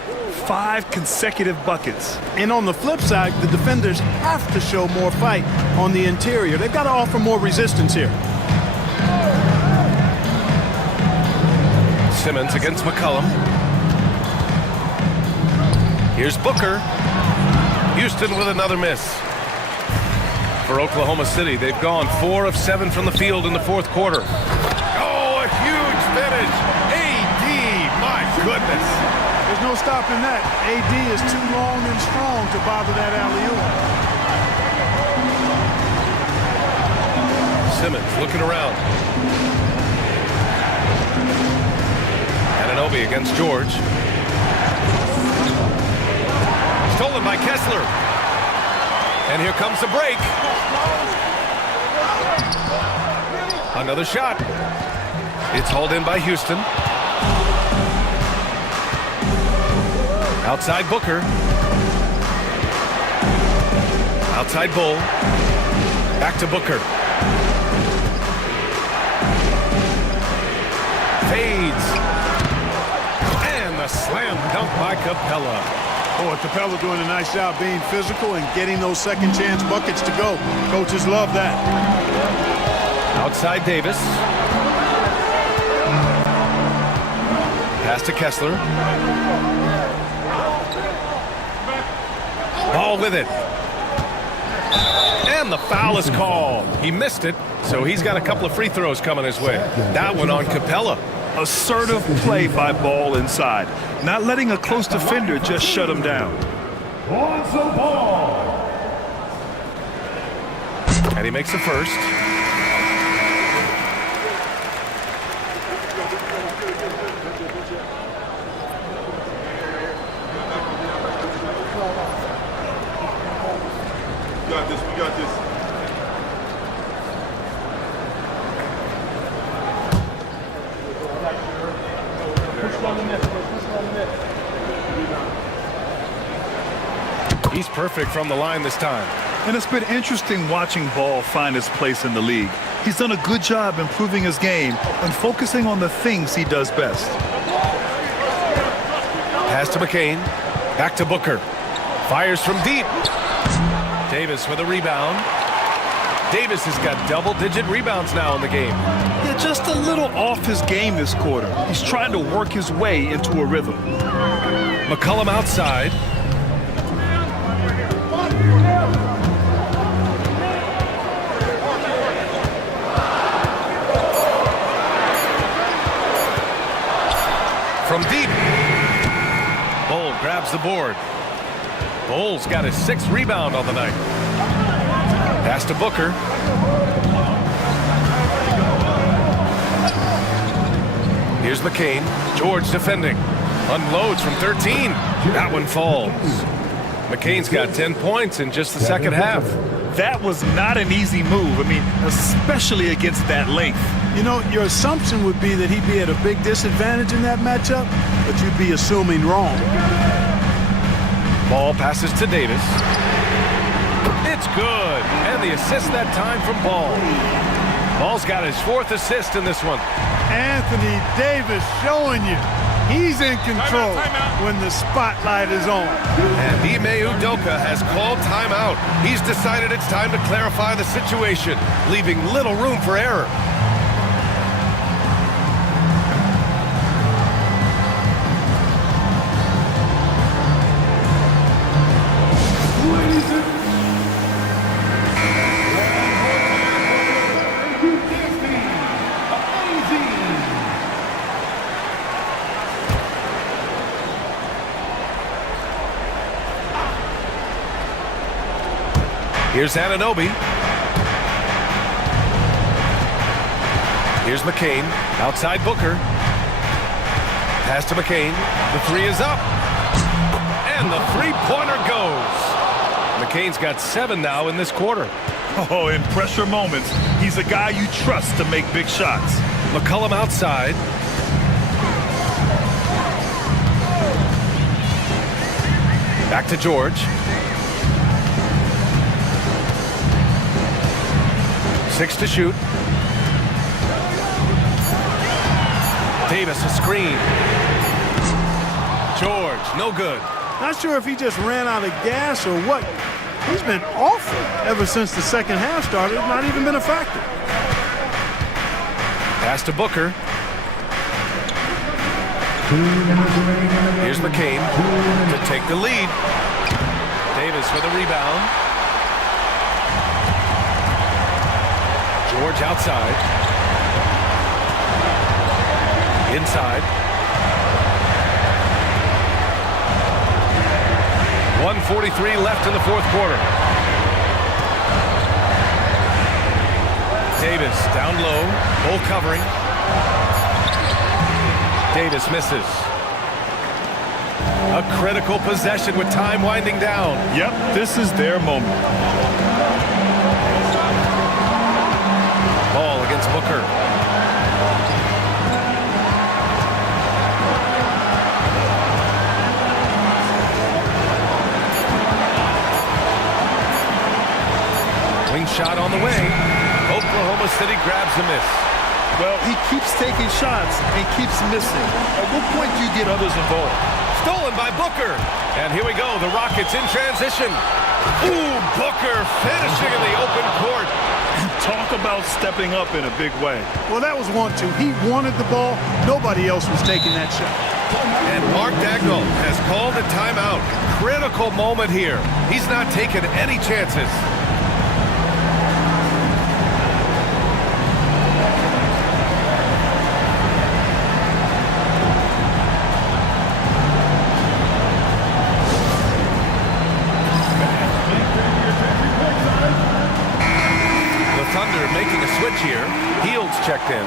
5 consecutive buckets. And on the flip side, the defenders have to show more fight on the interior. They've got to offer more resistance here. Simmons against McCollum. Here's Booker. Houston with another miss. For Oklahoma City, they've gone 4 of 7 from the field in the fourth quarter. Oh, a huge finish. AD, my goodness. There's no stopping that. AD is too long and strong to bother that alley-oop. Simmons looking around. Anunoby against George. Stolen by Kessler. And here comes the break. Another shot. It's hauled in by Houston. Outside Booker. Outside Bull. Back to Booker. Fades. And the slam dunk by Capella. Boy, Capella doing a nice job being physical and getting those second chance buckets to go. Coaches love that. Outside Davis. Pass to Kessler. Ball with it. And the foul is called. He missed it, so he's got a couple of free throws coming his way. That one on Capella. Assertive play by Ball inside. Not letting a close defender just shut him down. And he makes the first. We got this. We got this. He's perfect from the line this time. And it's been interesting watching Ball find his place in the league. He's done a good job improving his game and focusing on the things he does best. Pass to McCain. Back to Booker. Fires from deep. Davis with a rebound. Davis has got double-digit rebounds now in the game. Yeah, just a little off his game this quarter. He's trying to work his way into a rhythm. McCollum outside. From deep. Bull grabs the board. Bull's got his 6th rebound on the night. Pass to Booker. Here's McCain. George defending. Unloads from 13. That one falls. McCain's got 10 points in just the second half. That was not an easy move. I mean, especially against that length. You know, your assumption would be that he'd be at a big disadvantage in that matchup, but you'd be assuming wrong. Ball passes to Davis. It's good. And the assist that time from Ball. Ball's got his 4th assist in this one. Anthony Davis showing you he's in control when the spotlight is on. And Ime Udoka has called timeout. He's decided it's time to clarify the situation, leaving little room for error. Here's Anunoby. Here's McCain. Outside Booker. Pass to McCain. The 3 is up. And the 3-pointer goes. McCain's got 7 now in this quarter. Oh, in pressure moments, he's a guy you trust to make big shots. McCollum outside. Back to George. 6 to shoot. Davis, a screen. George, no good. Not sure if he just ran out of gas or what. He's been awful ever since the second half started. Not even been a factor. Pass to Booker. Here's McCain to take the lead. Davis for the rebound. George outside. Inside. 1:43 left in the fourth quarter. Davis down low. Bull covering. Davis misses. A critical possession with time winding down. Yep, this is their moment. Ball against Booker. Wing shot on the way. Oklahoma City grabs a miss. Well, he keeps taking shots and keeps missing. At what point do you get others involved? Stolen by Booker. And here we go. The Rockets in transition. Ooh, Booker finishing in the open court. Talk about stepping up in a big way. Well, that was 1-2. He wanted the ball. Nobody else was taking that shot. And Mark Dagnall has called a timeout. Critical moment here. He's not taking any chances. Thunder making a switch here. Fields checked in.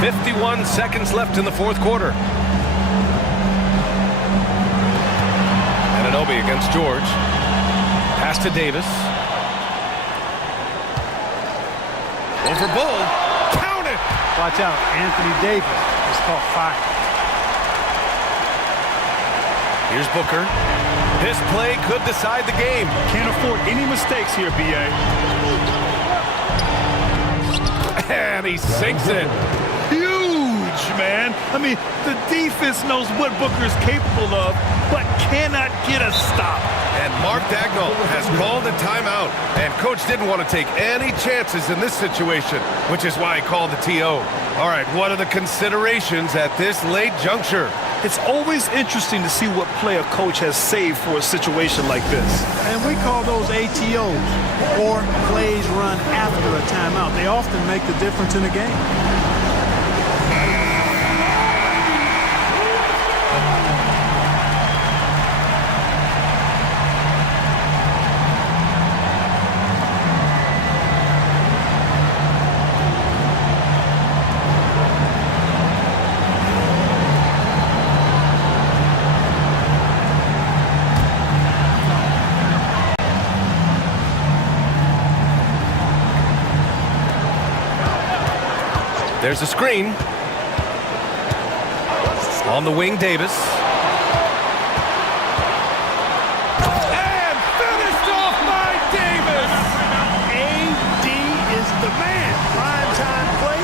"51 seconds left in the fourth quarter." Anunoby against George. Pass to Davis. Over Bull. Count it! Watch out. Anthony Davis is caught fire. Here's Booker. This play could decide the game. Can't afford any mistakes here, B.A. And he sinks it. Huge, man. I mean, the defense knows what Booker's capable of, but cannot get a stop. And Mark Dagnall has called a timeout. And Coach didn't want to take any chances in this situation, which is why he called the TO. All right, what are the considerations at this late juncture? It's always interesting to see what play a coach has saved for a situation like this. And we call those ATOs, or plays run after a timeout. They often make the difference in a game. There's a screen. On the wing, Davis. And finished off by Davis! AD is the man. Prime-time play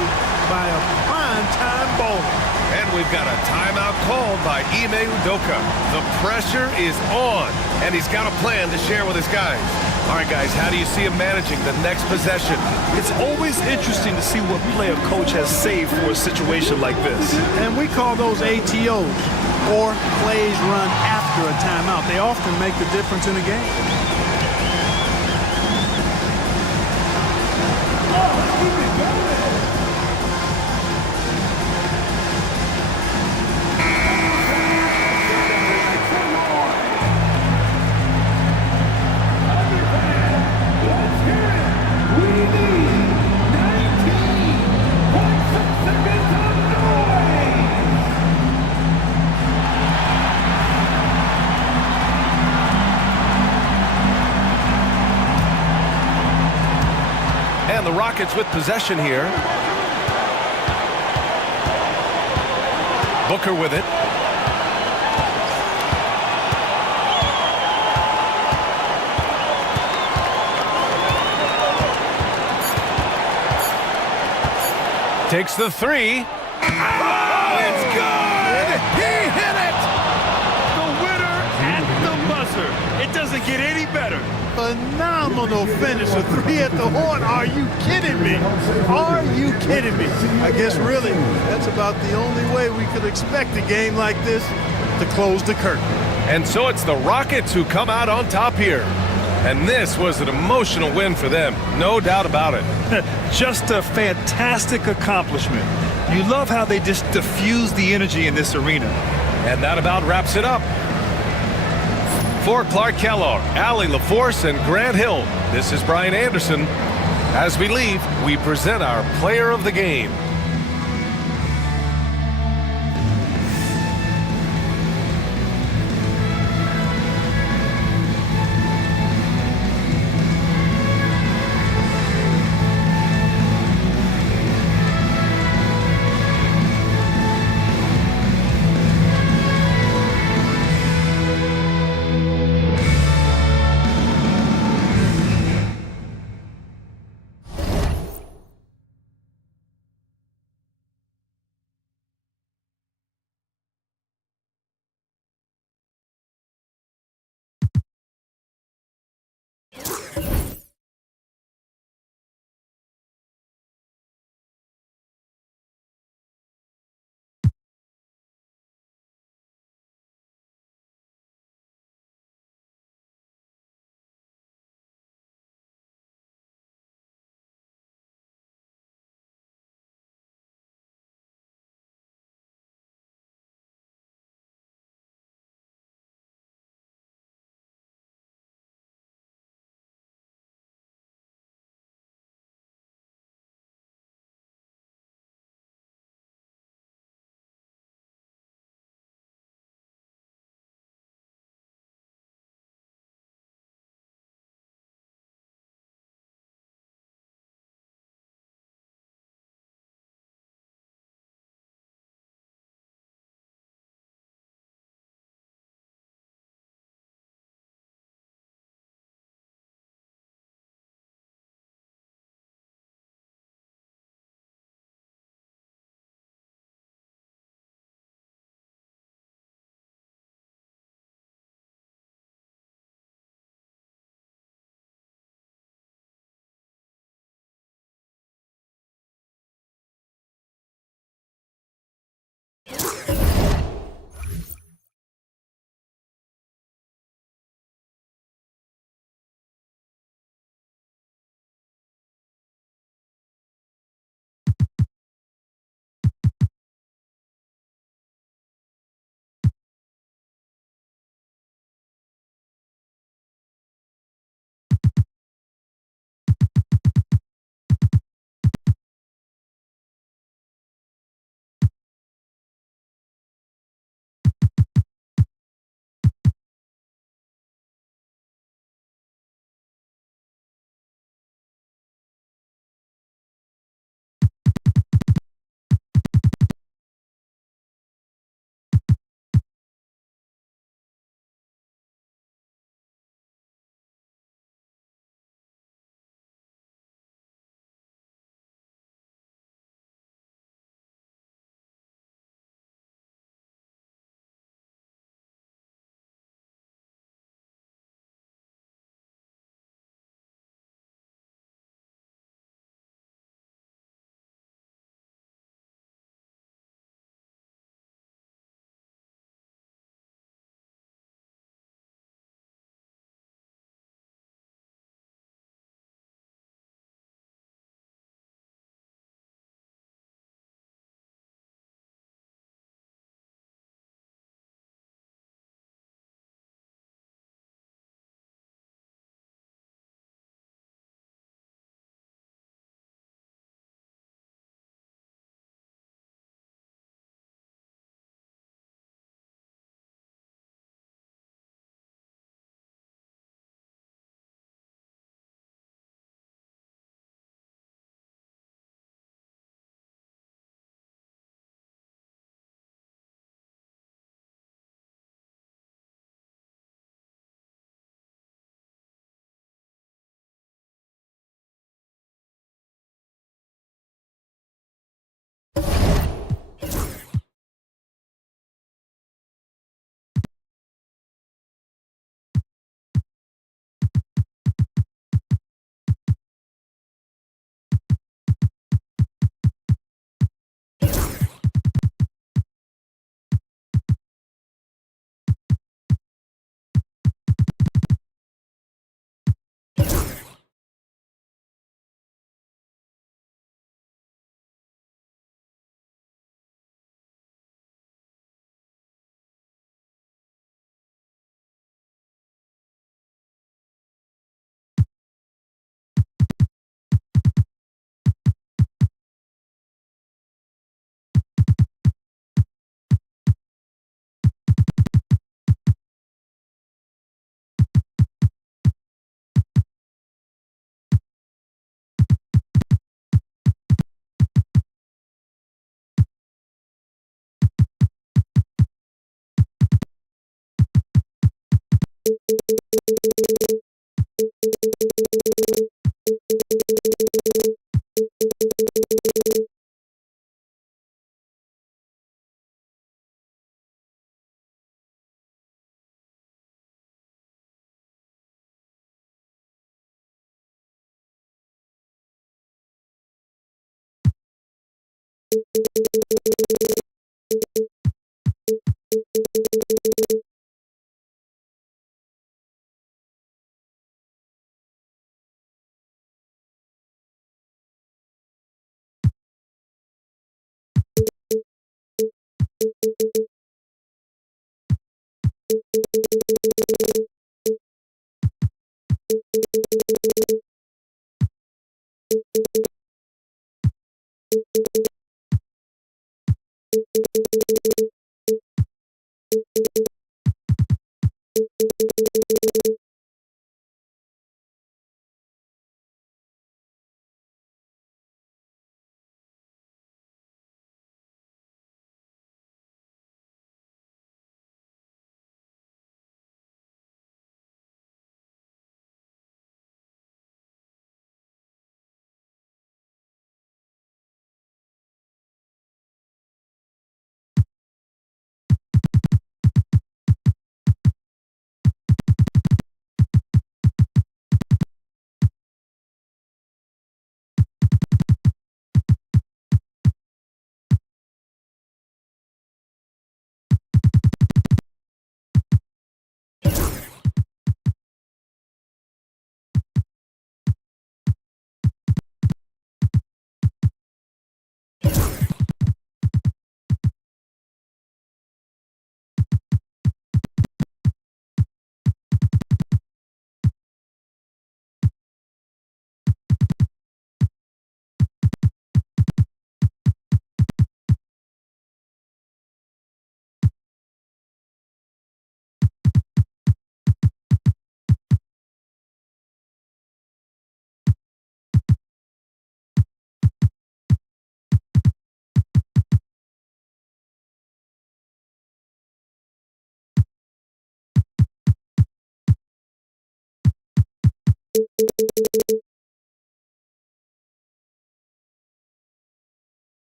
by a prime-time bowler. And we've got a timeout called by Ime Udoka. The pressure is on, and he's got a plan to share with his guys. All right, guys, how do you see him managing the next possession? It's always interesting to see what play a coach has saved for a situation like this. And we call those ATOs, or plays run after a timeout. They often make the difference in a game. Rockets with possession here. Booker with it. Takes the three. Oh, it's good! He hit it! The winner at the buzzer. It doesn't get any better. Phenomenal finish. A three at the horn. Are you kidding me? Are you kidding me? I guess really that's about the only way we could expect a game like this to close the curtain. And so it's the Rockets who come out on top here. And this was an emotional win for them, no doubt about it. Just a fantastic accomplishment. You love how they just diffuse the energy in this arena. And that about wraps it up. For Clark Kellogg, Allie LaForce, and Grant Hill, this is Brian Anderson. As we leave, we present our player of the game.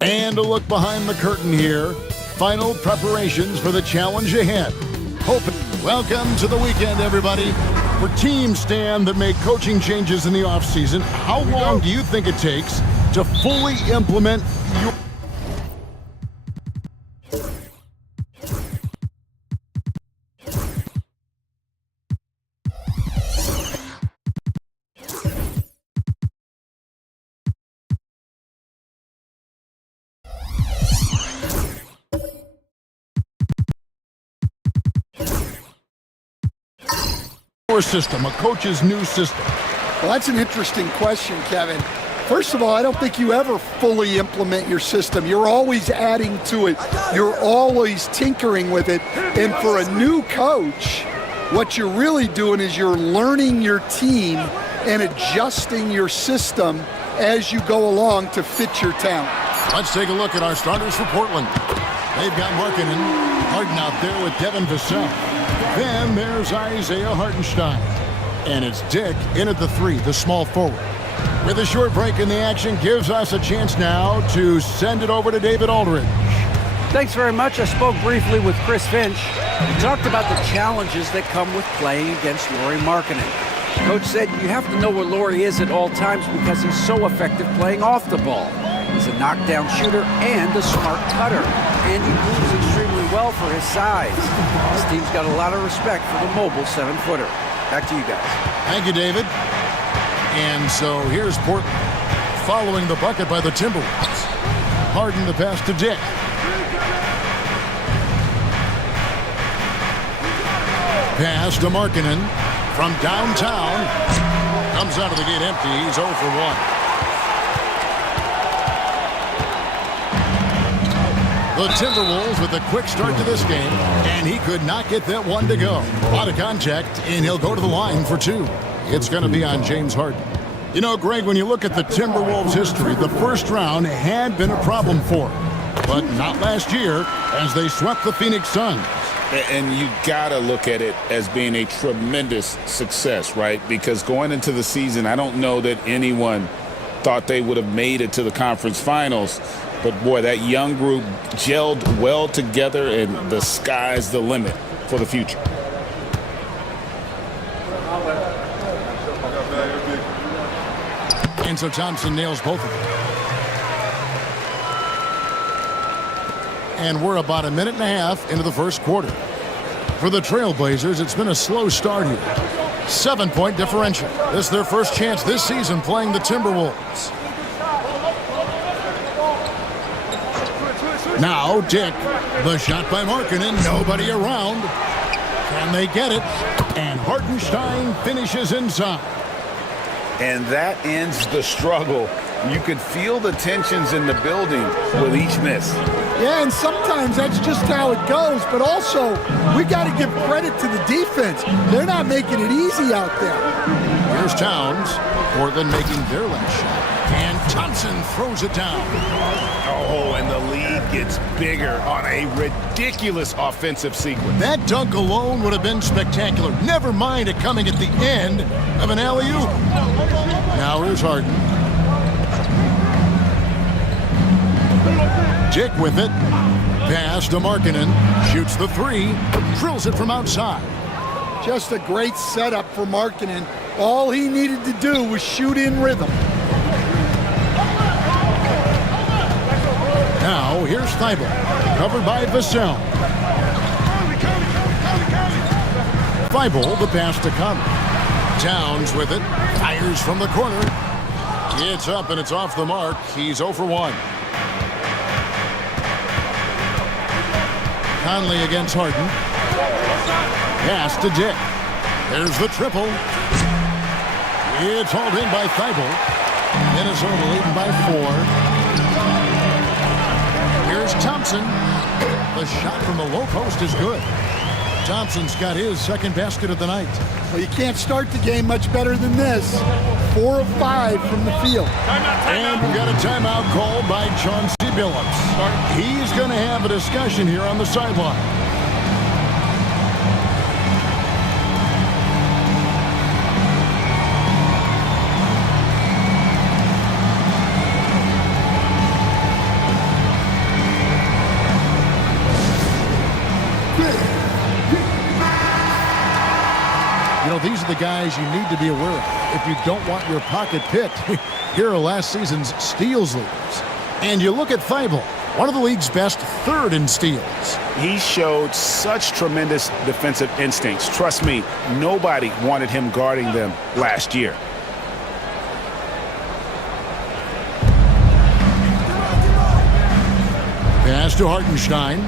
And a look behind the curtain here. Final preparations for the challenge ahead. Welcome to the weekend, everybody. For teams, Stan, that make coaching changes in the offseason, how long do you think it takes to fully implement your... system, a coach's new system? Well, that's an interesting question, Kevin. First of all, I don't think you ever fully implement your system. You're always adding to it. You're always tinkering with it. And for a new coach, what you're really doing is you're learning your team and adjusting your system as you go along to fit your talent. Let's take a look at our starters for Portland. They've got Markkanen, Harden out there with Devin Vassell. Then there's Isaiah Hartenstein. And it's Dick in at the 3, the small forward. With a short break in the action, gives us a chance now to send it over to David Aldridge. Thanks very much. I spoke briefly with Chris Finch. He talked about the challenges that come with playing against Lauri Markkanen. Coach said you have to know where Lauri is at all times because he's so effective playing off the ball. He's a knockdown shooter and a smart cutter. And he moves extremely well for his size. This team's got a lot of respect for the mobile 7-footer. Back to you guys. Thank you, David. And so here's Portland following the bucket by the Timberwolves. Harden the pass to Dick. Pass to Markkanen from downtown. Comes out of the gate empty. He's 0 for 1. The Timberwolves with a quick start to this game, and he could not get that one to go. A lot of contact, and he'll go to the line for 2. It's going to be on James Harden. You know, Greg, when you look at the Timberwolves' history, the first round had been a problem for them, but not last year as they swept the Phoenix Suns. And you got to look at it as being a tremendous success, right? Because going into the season, I don't know that anyone thought they would have made it to the conference finals. But, boy, that young group gelled well together, and the sky's the limit for the future. And so Thompson nails both of them. And we're about a minute and a half into the first quarter. For the Trailblazers, it's been a slow start here. 7-point differential. This is their first chance this season playing the Timberwolves. Now Dick, the shot by Markkanen, nobody around. Can they get it? And Hartenstein finishes inside. And that ends the struggle. You could feel the tensions in the building with each miss. Yeah, and sometimes that's just how it goes, but also we got to give credit to the defense. They're not making it easy out there. Here's Towns. Portland making their last shot. And Thompson throws it down. Oh, and the lead gets bigger on a ridiculous offensive sequence. That dunk alone would have been spectacular. Never mind it coming at the end of an alley-oop. Now here's Harden. Dick with it. Pass to Markkanen. Shoots the 3. Drills it from outside. Just a great setup for Markkanen. All he needed to do was shoot in rhythm. Now, here's Thibault, covered by Vassell. Thibault, the pass to Conley. Towns with it, fires from the corner. It's up and it's off the mark. He's 0 for 1. Conley against Harden. Pass to Dick. There's the triple. It's hauled in by Thibault. Minnesota leading by 4. Here's Thompson. The shot from the low post is good. Thompson's got his second basket of the night. Well, you can't start the game much better than this. 4 of 5 from the field. And we've got a timeout called by Chauncey Billups. He's going to have a discussion here on the sideline. these are the guys you need to be aware of if you don't want your pocket picked. Here are last season's steals leaders. And you look at Thibault, one of the league's best, third in steals. He showed such tremendous defensive instincts. Trust me, nobody wanted him guarding them last year. Pass to Hartenstein.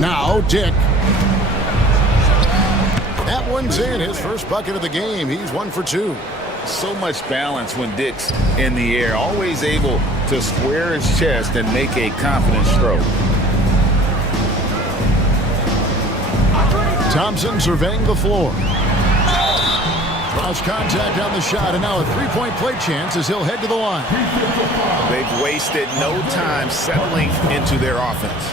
Now Dick. That one's in, his first bucket of the game. He's 1 for 2. So much balance when Dick's in the air. Always able to square his chest and make a confident stroke. Thompson surveying the floor. Cross contact on the shot, and now a three-point play chance as he'll head to the line. They've wasted no time settling into their offense.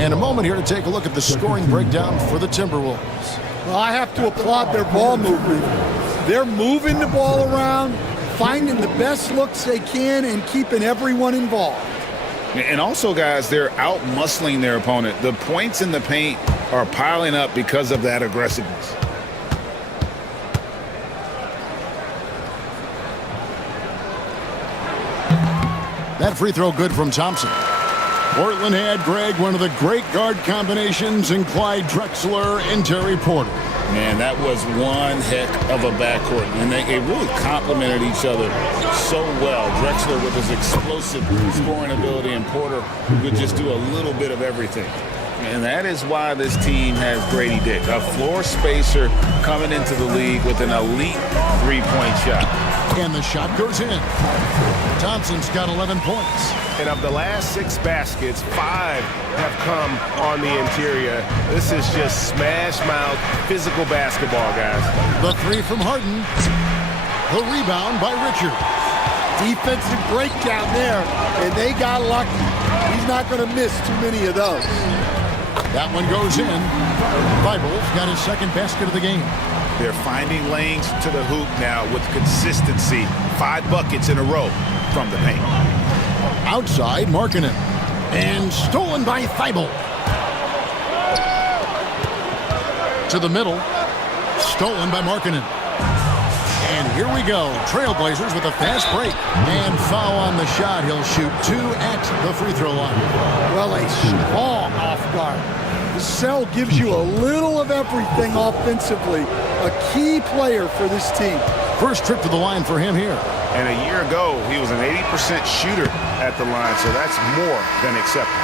And a moment here to take a look at the scoring breakdown for the Timberwolves. Well, I have to applaud their ball movement. They're moving the ball around, finding the best looks they can, and keeping everyone involved. And also, guys, they're out-muscling their opponent. The points in the paint are piling up because of that aggressiveness. That free throw good from Thompson. Portland had, Greg, one of the great guard combinations in Clyde Drexler and Terry Porter. Man, that was one heck of a backcourt, and they really complemented each other so well. Drexler with his explosive scoring ability, and Porter who could just do a little bit of everything. And that is why this team has Grady Dick, a floor spacer coming into the league with an elite three-point shot. And the shot goes in. Thompson's got 11 points. And of the last 6 baskets, 5 have come on the interior. This is just smash-mouth, physical basketball, guys. The three from Harden. The rebound by Richard. Defensive breakdown there, and they got lucky. He's not going to miss too many of those. That one goes in. Thibault's got his second basket of the game. They're finding lanes to the hoop now with consistency. 5 buckets in a row from the paint. Outside, Markkanen. And stolen by Thibault. To the middle. Stolen by Markkanen. And here we go. Trailblazers with a fast break. And foul on the shot. He'll shoot 2 at the free throw line. Well, a strong off guard. The cell gives you a little of everything offensively. A key player for this team. First trip to the line for him here. And a year ago, he was an 80% shooter at the line, so that's more than acceptable.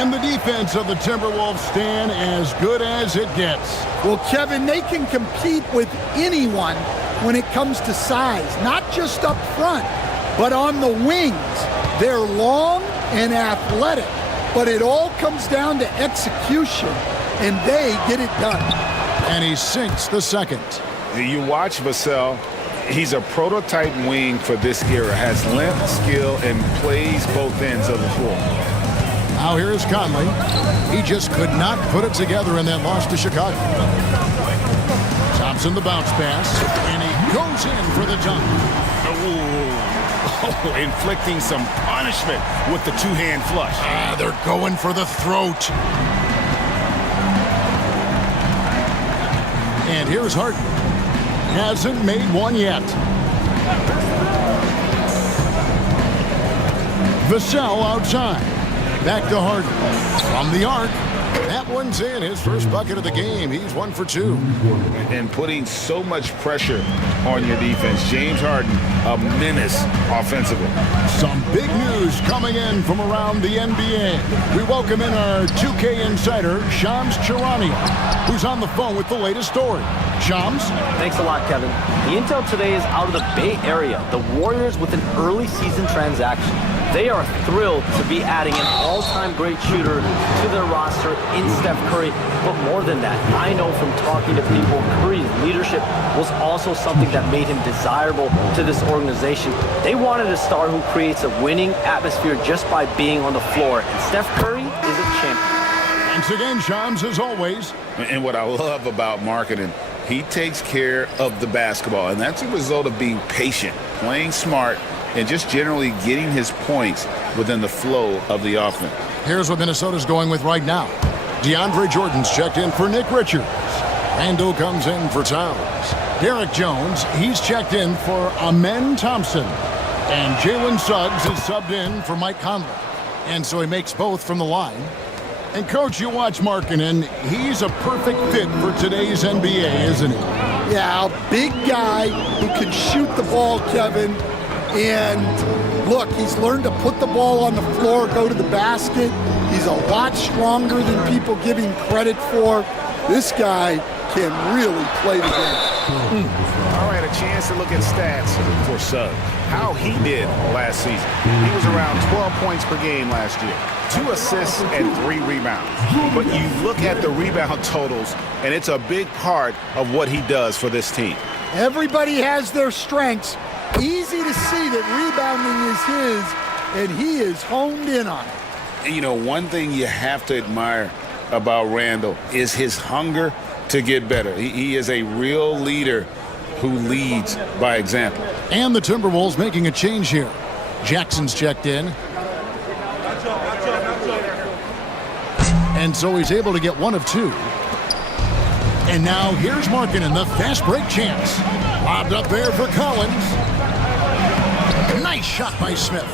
And the defense of the Timberwolves stand as good as it gets. Well, Kevin, they can compete with anyone when it comes to size, not just up front, but on the wings. They're long and athletic, but it all comes down to execution, and they get it done. And he sinks the second. You watch Vassell. He's a prototype wing for this era. Has length, skill, and plays both ends of the floor. Now here is Conley. He just could not put it together in that loss to Chicago. Thompson the bounce pass, and he goes in for the dunk. Oh, inflicting some punishment with the two-hand flush. They're going for the throat. And here's Harden. Hasn't made one yet. Vassell outside. Back to Harden. From the arc. That one's in. His first bucket of the game. He's 1 for 2. And putting so much pressure on your defense. James Harden, a menace offensively. Some big news coming in from around the NBA. We welcome in our 2K insider, Shams Charania, who's on the phone with the latest story. Shams? Thanks a lot, Kevin. The intel today is out of the Bay Area. The Warriors with an early season transaction. They are thrilled to be adding an all-time great shooter to their roster in Steph Curry. But more than that, I know from talking to people, Curry's leadership was also something that made him desirable to this organization. They wanted a star who creates a winning atmosphere just by being on the floor. And Steph Curry is a champion. Thanks again, Shams, as always. And what I love about Markkanen, he takes care of the basketball. And that's a result of being patient, playing smart, and just generally getting his points within the flow of the offense. Here's what Minnesota's going with right now. DeAndre Jordan's checked in for Nick Richards. Randall comes in for Towns. Derek Jones, he's checked in for Amen Thompson. And Jalen Suggs is subbed in for Mike Conley. And so he makes both from the line. And, Coach, you watch Markkanen. He's a perfect fit for today's NBA, isn't he? Yeah, a big guy who can shoot the ball, Kevin. And, look, he's learned to put the ball on the floor, go to the basket. He's a lot stronger than people give him credit for. This guy can really play the game. I had a chance to look at stats for Suggs, how he did last season. He was around 12 points per game last year, 2 assists and 3 rebounds. But you look at the rebound totals, and it's a big part of what he does for this team. Everybody has their strengths. Easy to see that rebounding is his, and he is honed in on it. And, you know, one thing you have to admire about Randall is his hunger to get better. He is a real leader who leads by example. And the Timberwolves making a change here. Jackson's checked in. And so he's able to get 1 of 2. And now here's Markkanen, the fast break chance. Lobbed up there for Collins. Nice shot by Smith.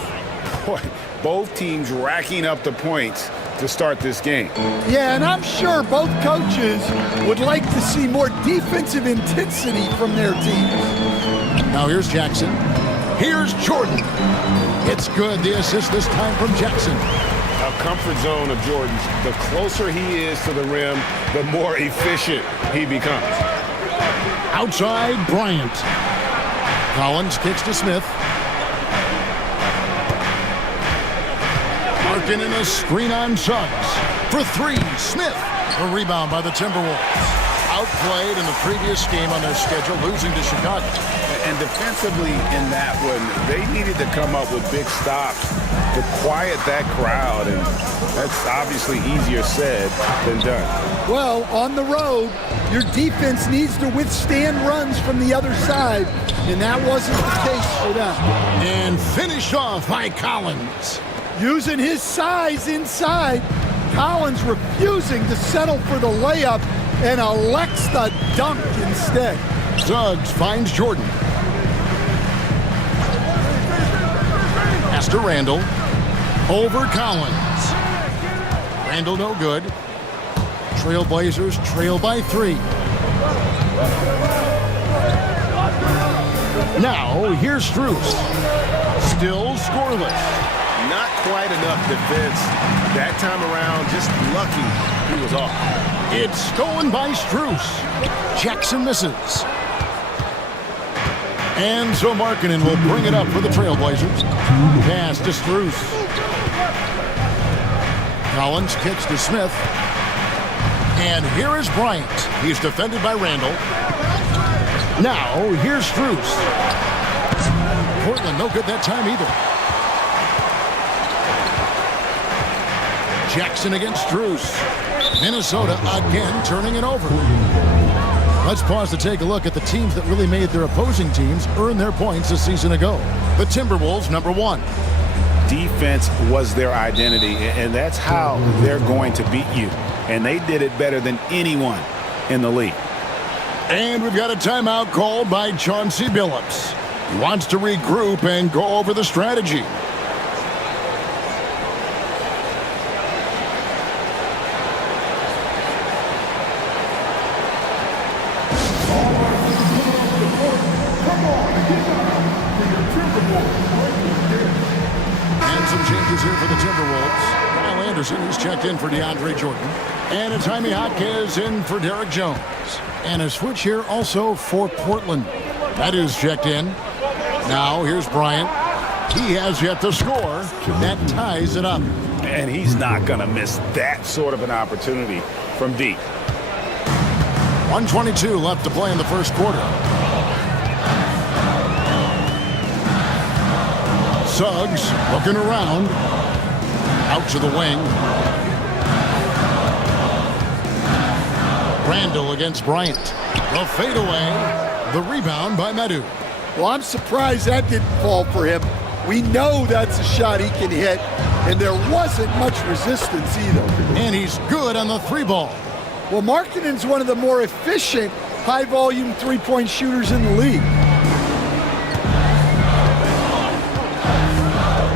Boy, both teams racking up the points to start this game. Yeah, and I'm sure both coaches would like to see more defensive intensity from their teams. Now here's Jackson. Here's Jordan. It's good. The assist this time from Jackson. A comfort zone of Jordan's. The closer he is to the rim, the more efficient he becomes. Outside, Bryant. Collins kicks to Smith. Markkanen a screen on Suggs. For 3, Smith. A rebound by the Timberwolves. Outplayed in the previous game on their schedule, losing to Chicago. And defensively in that one, they needed to come up with big stops to quiet that crowd, and that's obviously easier said than done. Well, on the road, your defense needs to withstand runs from the other side, and that wasn't the case for them. And finished off by Collins. Using his size inside, Collins refusing to settle for the layup and elects the dunk instead. Suggs finds Jordan. Pass to Randall. Over Collins. Randall no good. Trailblazers trail by 3. Now here's Strus. Still scoreless. Not quite enough defense that time around. Just lucky he was off. It's stolen by Strus. Jackson misses. And so Markkanen will bring it up for the Trailblazers. Pass to Strus. Collins kicks to Smith. And here is Bryant. He's defended by Randall. Now here's Strus. Portland no good that time either. Jackson against Strus. Minnesota again turning it over. Let's pause to take a look at the teams that really made their opposing teams earn their points a season ago. The Timberwolves, number 1. Defense was their identity, and that's how they're going to beat you. And they did it better than anyone in the league. And we've got a timeout called by Chauncey Billups. He wants to regroup and go over the strategy. Here for the Timberwolves. Kyle Anderson is checked in for DeAndre Jordan. And it's Jaime Jaquez in for Derek Jones. And a switch here also for Portland. That is checked in. Now here's Bryant. He has yet to score. That ties it up. And he's not going to miss that sort of an opportunity from deep. 1:22 left to play in the first quarter. Suggs looking around. Out to the wing. Randall against Bryant. The fadeaway. The rebound by Medu. Well, I'm surprised that didn't fall for him. We know that's a shot he can hit, and there wasn't much resistance either. And he's good on the 3 ball. Well, Markkanen's one of the more efficient, high-volume three-point shooters in the league.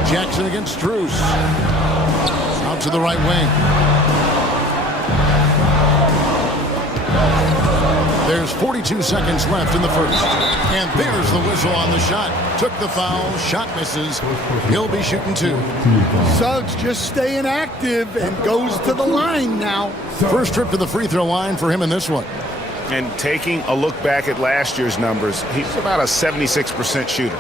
Jackson against Strus. Out to the right wing. There's 42 seconds left in the first. And there's the whistle on the shot. Took the foul. Shot misses. He'll be shooting 2. Suggs just staying active and goes to the line now. First trip to the free throw line for him in this one. And taking a look back at last year's numbers, he's about a 76% shooter.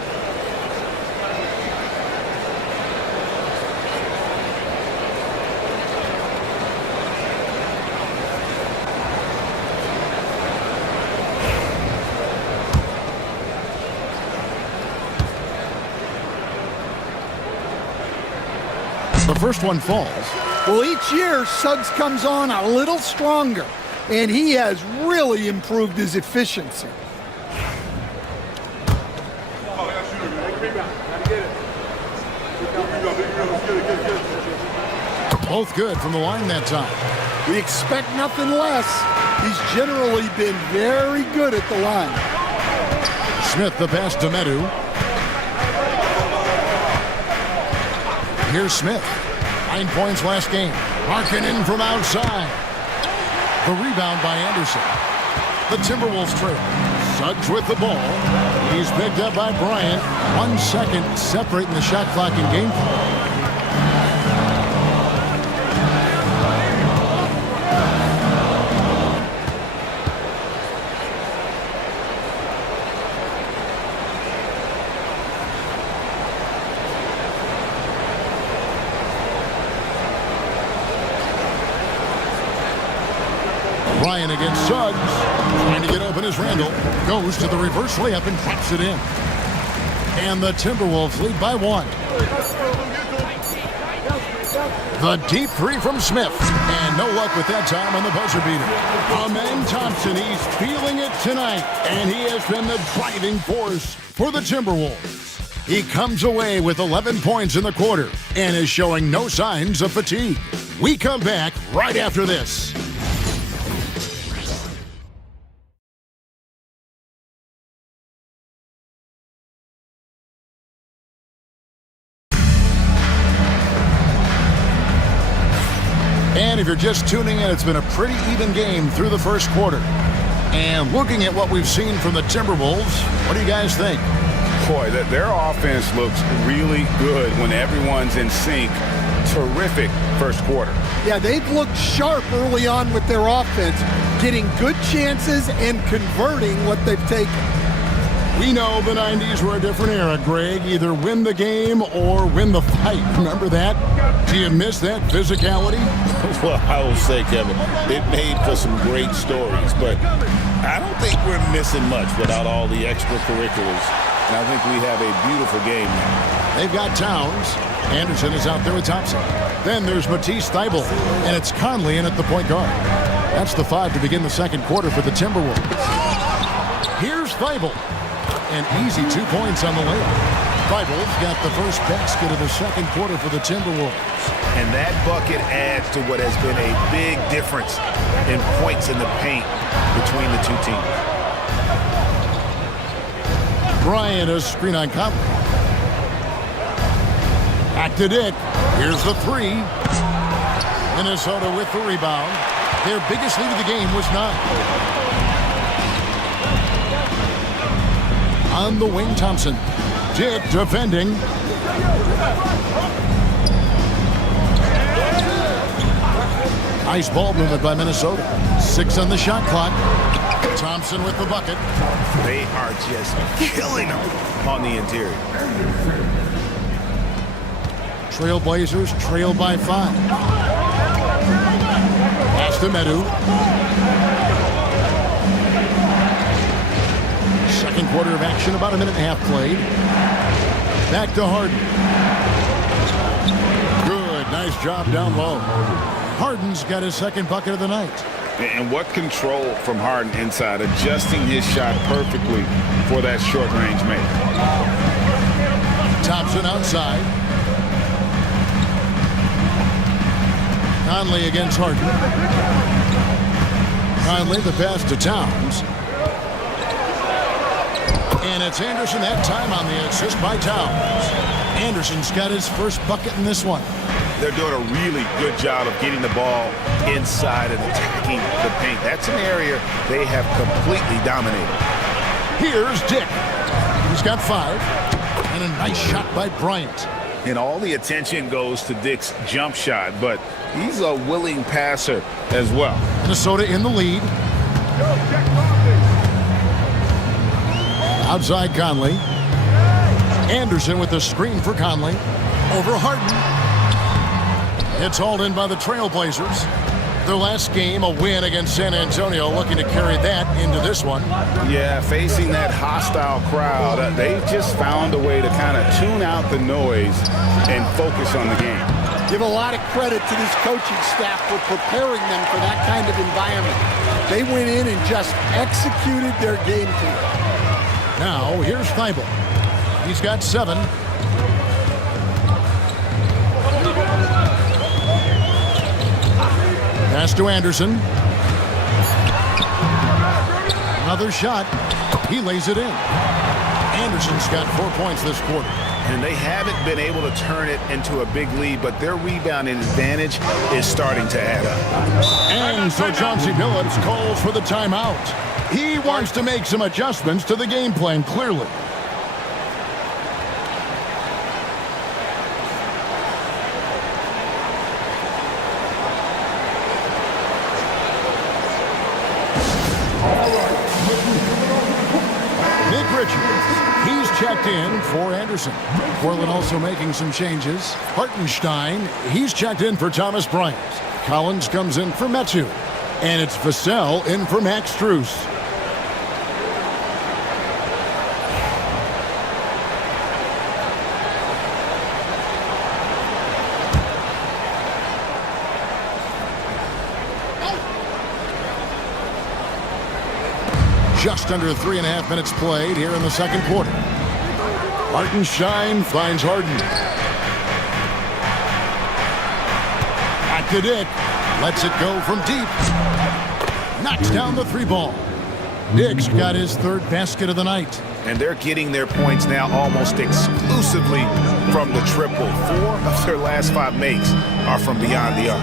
The first one falls. Well, each year, Suggs comes on a little stronger, and he has really improved his efficiency. Both good from the line that time. We expect nothing less. He's generally been very good at the line. Smith the pass to Medu. Here's Smith. 9 points last game. Markkanen from outside. The rebound by Anderson. The Timberwolves trail. Suggs with the ball. He's picked up by Bryant. 1 second separating the shot clock and game clock. Bryant against Suggs. Trying to get open as Randall. Goes to the reverse layup and drops it in. And the Timberwolves lead by 1. The deep 3 from Smith. And no luck with that time on the buzzer beater. Amen Thompson, he's feeling it tonight. And he has been the driving force for the Timberwolves. He comes away with 11 points in the quarter and is showing no signs of fatigue. We come back right after this. And if you're just tuning in, it's been a pretty even game through the first quarter. And looking at what we've seen from the Timberwolves, what do you guys think? Boy, their offense looks really good when everyone's in sync. Terrific first quarter. Yeah, they've looked sharp early on with their offense, getting good chances and converting what they've taken. We know the 90s were a different era, Greg. Either win the game or win the fight. Remember that? Do you miss that physicality? Well, I will say, Kevin, it made for some great stories, but I don't think we're missing much without all the extracurriculars. And I think we have a beautiful game now. They've got Towns. Anderson is out there with Thompson. Then there's Matisse Thybulle, and it's Conley in at the point guard. That's the 5 to begin the second quarter for the Timberwolves. Here's Thybulle. And easy 2 points on the layup. Thybulle's got the first basket of the second quarter for the Timberwolves. And that bucket adds to what has been a big difference in points in the paint between the two teams. Bryant, a screen on Conley. Back to Dick. Here's the 3. Minnesota with the rebound. Their biggest lead of the game was 9. On the wing, Thompson. Dick defending. Nice ball movement by Minnesota. 6 on the shot clock. Thompson with the bucket. They are just killing them on the interior. Trailblazers trail by 5. Pass to Medu. Second quarter of action, about a minute and a half played. Back to Harden. Good, nice job down low. Harden's got his second bucket of the night. And what control from Harden inside, adjusting his shot perfectly for that short-range make. Thompson outside. Conley against Harden. Conley, the pass to Towns. And it's Anderson that time on the assist by Towns. Anderson's got his first bucket in this one. They're doing a really good job of getting the ball inside and attacking the paint. That's an area they have completely dominated. Here's Dick. He's got 5. And a nice shot by Bryant. And all the attention goes to Dick's jump shot, but he's a willing passer as well. Minnesota in the lead. Outside Conley. Anderson with the screen for Conley. Over Harden. It's hauled in by the Trailblazers. Their last game, a win against San Antonio, looking to carry that into this one. Yeah, facing that hostile crowd, they've just found a way to kind of tune out the noise and focus on the game. Give a lot of credit to this coaching staff for preparing them for that kind of environment. They went in and just executed their game plan. Now, here's Thibault. He's got 7. Pass to Anderson. Another shot. He lays it in. Anderson's got 4 points this quarter. And they haven't been able to turn it into a big lead, but their rebounding advantage is starting to add up. And so Chauncey Billups calls for the timeout. He wants to make some adjustments to the game plan, clearly. He's checked in for Anderson. Portland also making some changes. Hartenstein, he's checked in for Thomas Bryant. Collins comes in for Metu. And it's Vassell in for Max Strus. Just under 3.5 minutes played here in the second quarter. Hartenstein finds Harden. Back to Dick. Lets it go from deep. Knocks down the 3 ball. Dick's got his 3rd basket of the night. And they're getting their points now almost exclusively from the triple. 4 of their last 5 makes are from beyond the arc.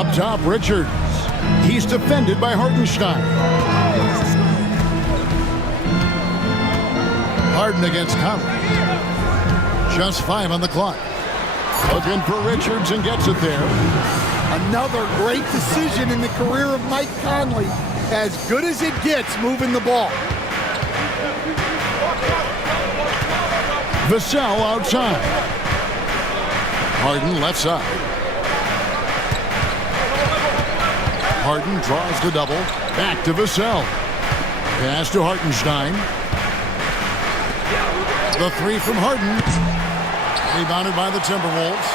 Up top, Richards. He's defended by Hartenstein. Harden against Conley. Just 5 on the clock. Looking for Richards and gets it there. Another great decision in the career of Mike Conley. As good as it gets moving the ball. Vassell outside. Harden left side. Harden draws the double. Back to Vassell. Pass to Hartenstein. The 3 from Harden. Rebounded by the Timberwolves.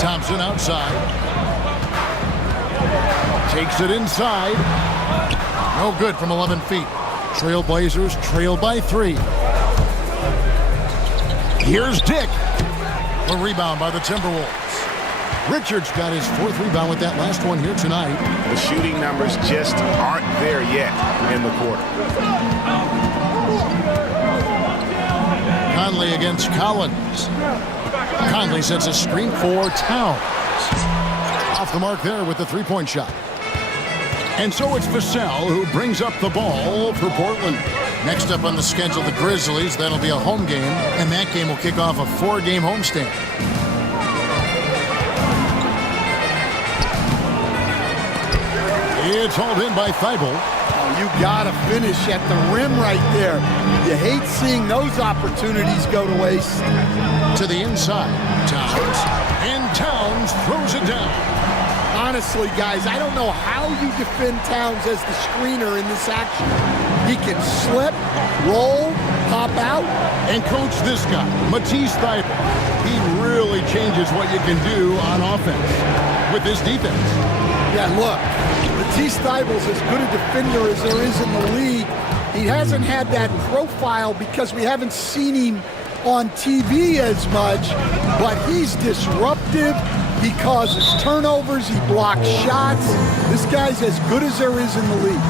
Thompson outside. Takes it inside. No good from 11 feet. Trailblazers trail by 3. Here's Dick. The rebound by the Timberwolves. Richards got his 4th rebound with that last one here tonight. The shooting numbers just aren't there yet in the quarter. Conley against Collins. Conley sets a screen for Towns. Off the mark there with the 3-point shot. And so it's Vassell who brings up the ball for Portland. Next up on the schedule, the Grizzlies. That'll be a home game, and that game will kick off a 4-game homestand. It's hauled in by Thibault. Oh, you got to finish at the rim right there. You hate seeing those opportunities go to waste. To the inside, Towns. And Towns throws it down. Honestly, guys, I don't know how you defend Towns as the screener in this action. He can slip, roll, pop out. And coach this guy, Matisse Thybulle. He really changes what you can do on offense with his defense. Yeah, look, Matisse Thybulle's as good a defender as there is in the league. He hasn't had that profile because we haven't seen him on TV as much, but he's disruptive. He causes turnovers. He blocks shots. This guy's as good as there is in the league.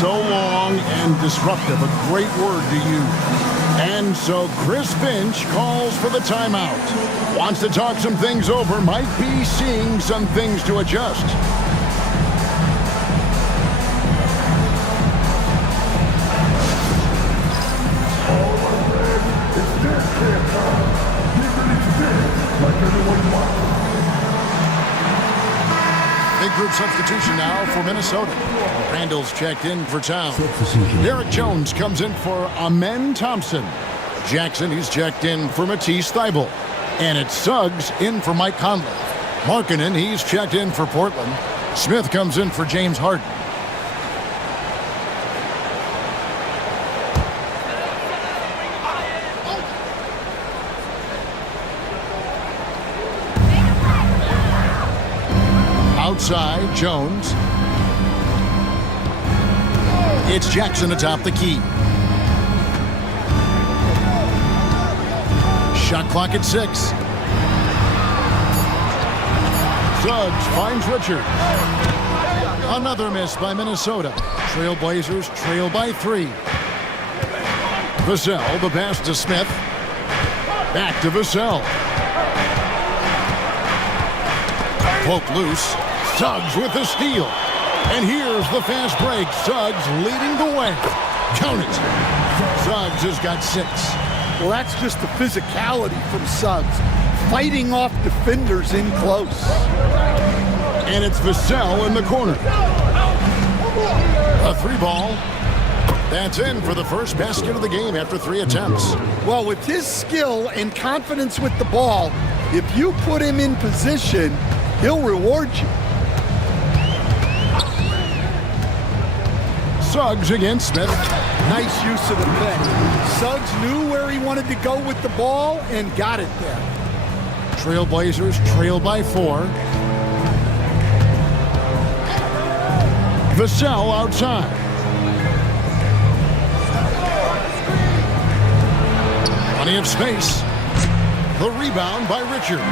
So long and disruptive, a great word to use. And so Chris Finch calls for the timeout. Wants to talk some things over, might be seeing some things to adjust. Big group substitution now for Minnesota. Randall's checked in for Town. Derek Jones comes in for Amen Thompson. Jackson, he's checked in for Matisse Thybulle. And it's Suggs in for Mike Conley. Markkanen, he's checked in for Portland. Smith comes in for James Harden. Outside, Jones. It's Jackson atop the key. Shot clock at 6. Suggs finds Richard. Another miss by Minnesota. Trailblazers trail by 3. Vassell, the pass to Smith. Back to Vassell. Poke loose. Suggs with the steal. And here's the fast break. Suggs leading the way. Count it. Suggs has got 6. Well, that's just the physicality from Suggs. Fighting off defenders in close. And it's Vassell in the corner. A 3-ball. That's in for the first basket of the game after 3 attempts. Well, with his skill and confidence with the ball, if you put him in position, he'll reward you. Suggs against Smith. Nice use of the pick. Suggs knew where he wanted to go with the ball and got it there. Trailblazers trail by 4. Vassell outside. Plenty of space. The rebound by Richards.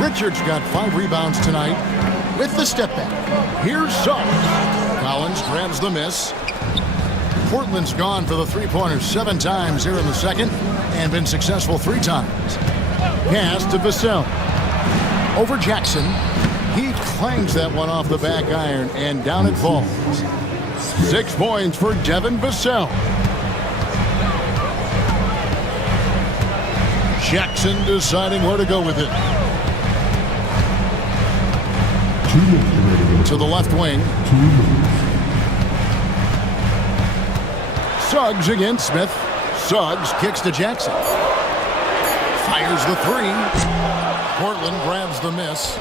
Richards got 5 rebounds tonight with the step back. Here's Suggs. Collins grabs the miss. Portland's gone for the 3-pointers 7 times here in the second and been successful 3 times. Pass to Vassell. Over Jackson. He clangs that one off the back iron and down it falls. 6 points for Devin Vassell. Jackson deciding where to go with it. To the left wing. Suggs against Smith. Suggs kicks to Jackson. Fires the 3. Portland grabs the miss.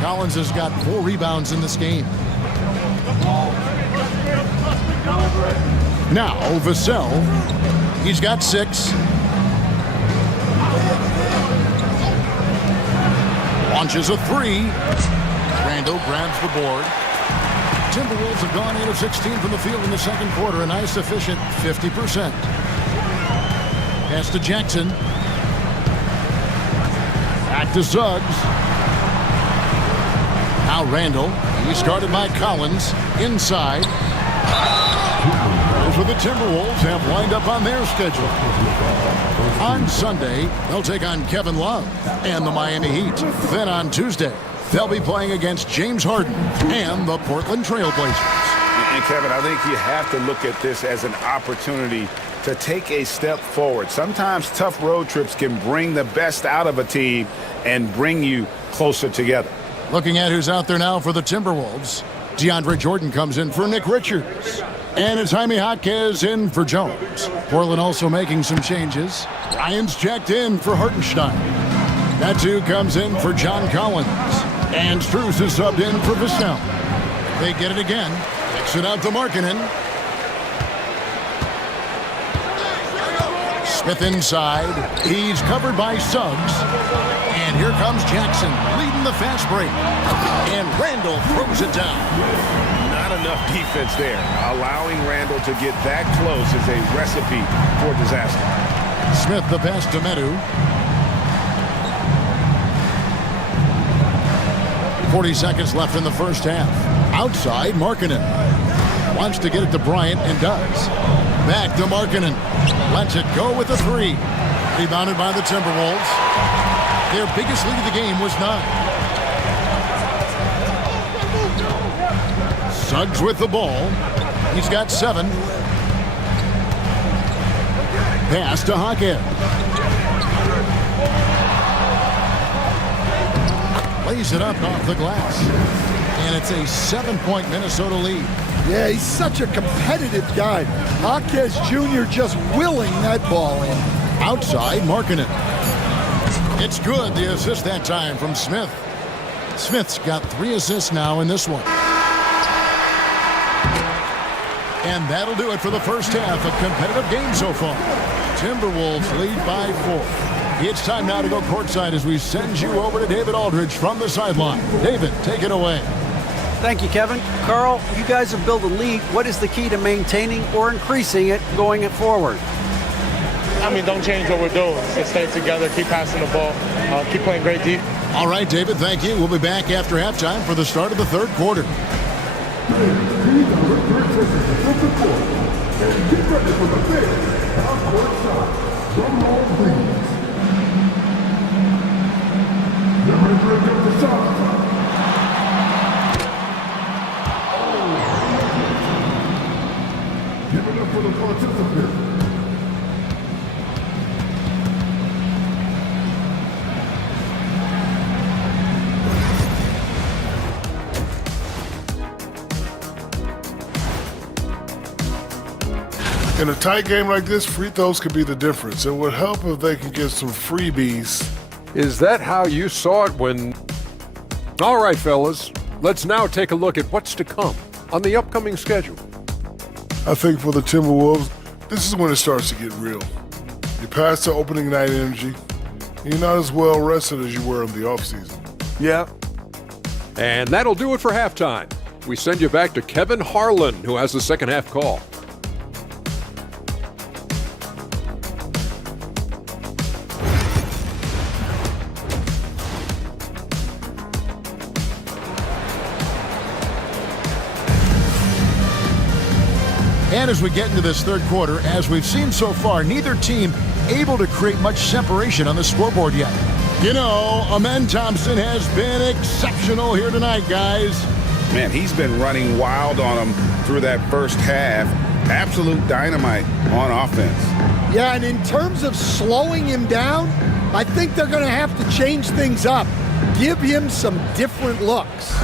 Collins has got 4 rebounds in this game. Now Vassell. He's got 6. Launches a 3. Randall grabs the board. Timberwolves have gone 8 of 16 from the field in the second quarter, a nice efficient 50%. Pass to Jackson. Back to Suggs. Now Randall. He's guarded by Collins. Inside. Those are the Timberwolves have lined up on their schedule. On Sunday, they'll take on Kevin Love and the Miami Heat. Then on Tuesday, they'll be playing against James Harden and the Portland Trailblazers. And Kevin, I think you have to look at this as an opportunity to take a step forward. Sometimes tough road trips can bring the best out of a team and bring you closer together. Looking at who's out there now for the Timberwolves. DeAndre Jordan comes in for Nick Richards. And it's Jaime Jaquez in for Jones. Portland also making some changes. Ryan's checked in for Hartenstein. That too comes in for John Collins. And Strus is subbed in for Vassell. They get it again. Kicks it out to Markkanen. Smith inside. He's covered by Suggs. And here comes Jackson leading the fast break. And Randall throws it down. Not enough defense there. Allowing Randall to get that close is a recipe for disaster. Smith the pass to Medu. 40 seconds left in the first half. Outside, Markkanen. Wants to get it to Bryant and does. Back to Markkanen. Lets it go with a 3. Rebounded by the Timberwolves. Their biggest lead of the game was 9. Suggs with the ball. He's got 7. Pass to Hawkhead. Lays it up off the glass. And it's a 7-point Minnesota lead. Yeah, he's such a competitive guy. Hawkes Jr. just willing that ball in. Outside, Markkanen. It's good, the assist that time from Smith. Smith's got 3 assists now in this one. And that'll do it for the first half. A competitive game so far. Timberwolves lead by 4. It's time now to go courtside as we send you over to David Aldridge from the sideline. David, take it away. Thank you, Kevin. Carl, you guys have built a lead. What is the key to maintaining or increasing it going forward? I mean, don't change what we're doing. Just stay together, keep passing the ball, keep playing great deep. All right, David, thank you. We'll be back after halftime for the start of the third quarter. Get ready for the big courtside. Drum roll, please. Get ready to break up the shot. Give it up for the participant. In a tight game like this, free throws could be the difference. It would help if they could get some freebies. Is that how you saw it when... All right, fellas, let's now take a look at what's to come on the upcoming schedule. I think for the Timberwolves, this is when it starts to get real. You pass the opening night energy, you're not as well rested as you were in the offseason. Yeah. And that'll do it for halftime. We send you back to Kevin Harlan, who has the second half call. And as we get into this third quarter, as we've seen so far, neither team able to create much separation on the scoreboard yet. You know, Amen Thompson has been exceptional here tonight, guys. Man, he's been running wild on them through that first half. Absolute dynamite on offense. Yeah, and in terms of slowing him down, I think they're going to have to change things up. Give him some different looks.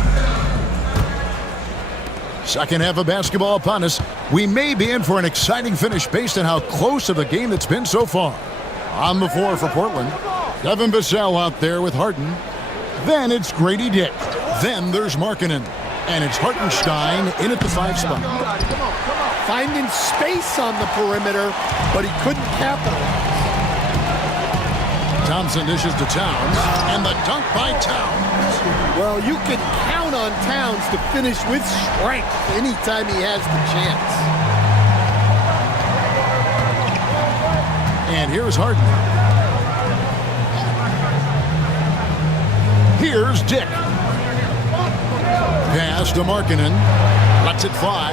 Second half of basketball upon us. We may be in for an exciting finish based on how close of a game it's been so far. On the floor for Portland, Devin Vassell out there with Harden. Then it's Grady Dick. Then there's Markkanen. And it's Hartenstein in at the 5 spot. Finding space on the perimeter, but he couldn't capitalize. Thompson dishes to Towns, and the dunk by Towns. Well, you can count on Towns to finish with strength anytime he has the chance. And here's Harden. Here's Dick. Pass to Markkanen. Lets it fly.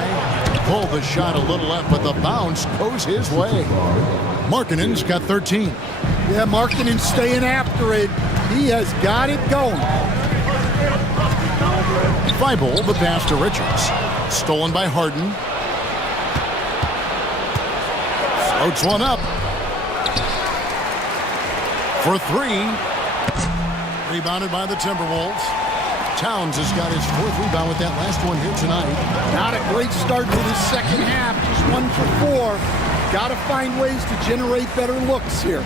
Pulled the shot a little left, but the bounce goes his way. Markkanen's got 13. Yeah, Markkanen's staying after it. He has got it going. Thibault, the pass to Richards. Stolen by Harden. Floats one up. For 3. Rebounded by the Timberwolves. Towns has got his 4th rebound with that last one here tonight. Not a great start to the second half. Just 1 for 4. Got to find ways to generate better looks here.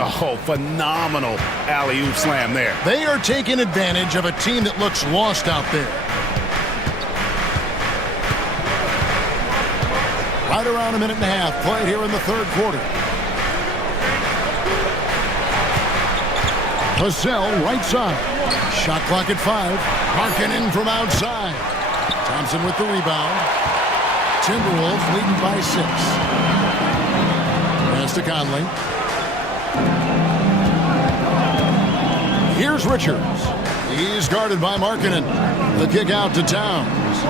Oh, phenomenal alley-oop slam there. They are taking advantage of a team that looks lost out there. Right around a minute and a half played here in the third quarter. Vassell right side. Shot clock at 5. Markkanen from outside. Thompson with the rebound. Timberwolves leading by 6. Pass to Conley. Here's Richards. He's guarded by Markkanen. The kick out to Towns.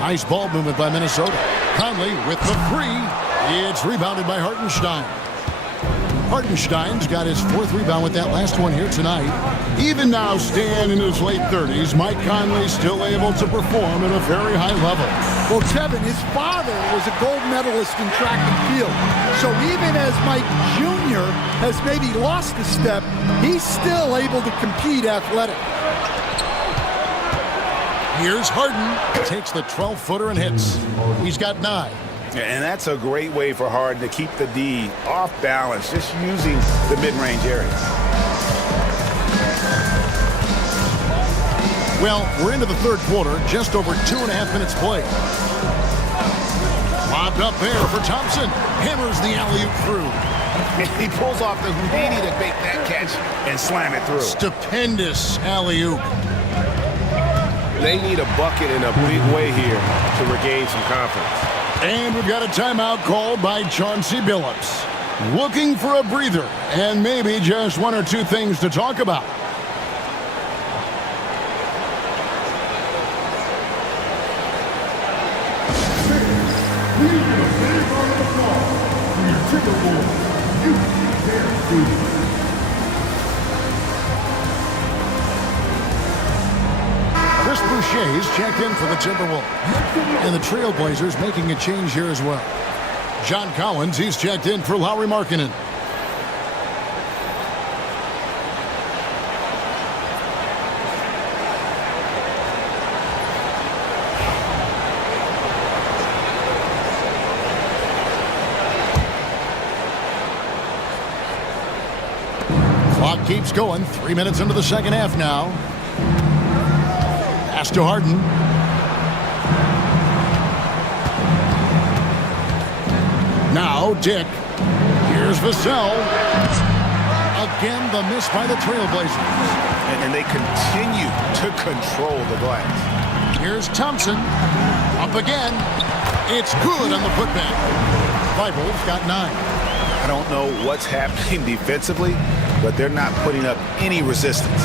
Nice ball movement by Minnesota. Conley with the three. It's rebounded by Hartenstein. Hartenstein's got his 4th rebound with that last one here tonight. Even now, staying in his late 30s, Mike Conley still able to perform at a very high level. Well, Kevin, his father was a gold medalist in track and field. So even as Mike Jr. has maybe lost a step, he's still able to compete athletic. Here's Harden. Takes the 12-footer and hits. He's got 9. And that's a great way for Harden to keep the D off balance, just using the mid-range area. Well, we're into the 3rd quarter, just over 2.5 minutes played. Lobbed up there for Thompson. Hammers the alley-oop through. He pulls off the Houdini to make that catch and slam it through. Stupendous alley-oop. They need a bucket in a big way here to regain some confidence. And we've got a timeout called by Chauncey Billups. Looking for a breather and maybe just 1 or 2 things to talk about. Chris Boucher's checked in for the Timberwolves. And the Trailblazers making a change here as well. John Collins, he's checked in for Lauri Markkanen. Clock keeps going. 3 minutes into the second half now. Pass to Harden. Now Dick. Here's Vassell. Again, the miss by the Trailblazers. And they continue to control the glass. Here's Thompson. Up again. It's good on the putback. Bibles got 9. I don't know what's happening defensively, but they're not putting up any resistance.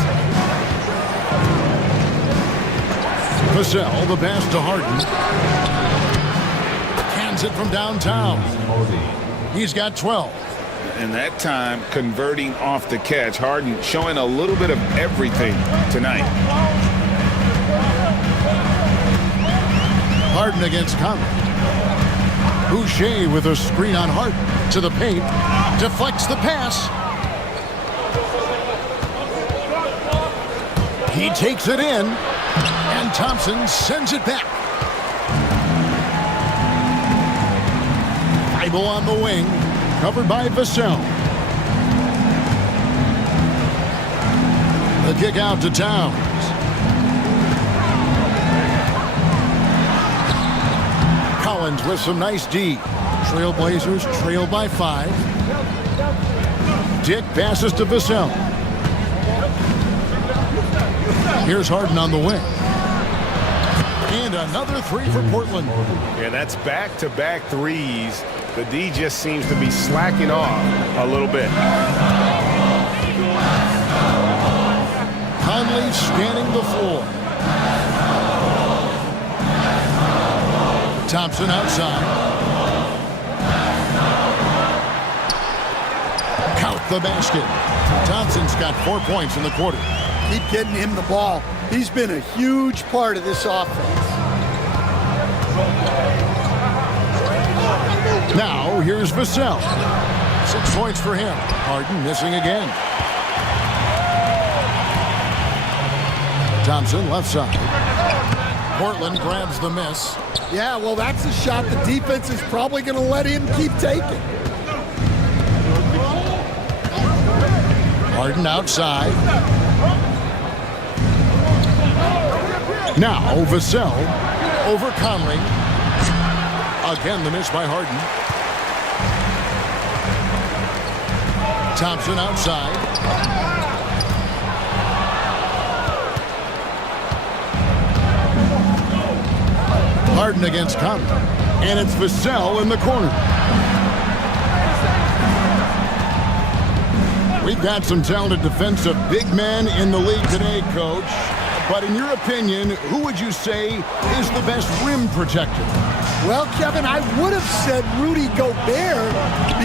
Vassell, the pass to Harden. Cans it from downtown. He's got 12. And that time, converting off the catch. Harden showing a little bit of everything tonight. Harden against Conley. Boucher with a screen on Harden. To the paint. Deflects the pass. He takes it in. And Thompson sends it back. Bible on the wing. Covered by Vassell. The kick out to Towns. Collins with some nice D. Trailblazers trail by 5. Dick passes to Vassell. Here's Harden on the wing. And another 3 for Portland. Yeah, that's back-to-back threes. The D just seems to be slacking off a little bit. Conley scanning the floor. Thompson outside. Count the basket. Thompson's got 4 points in the quarter. Keep getting him the ball. He's been a huge part of this offense. Now, here's Vassell. 6 points for him. Harden missing again. Thompson left side. Portland grabs the miss. Yeah, well, that's a shot the defense is probably going to let him keep taking. Harden outside. Now Vassell over Conley. Again, the miss by Harden. Thompson outside. Harden against Conley. And it's Vassell in the corner. We've got some talented defensive big men in the league today, Coach. But in your opinion, who would you say is the best rim protector? Well, Kevin, I would have said Rudy Gobert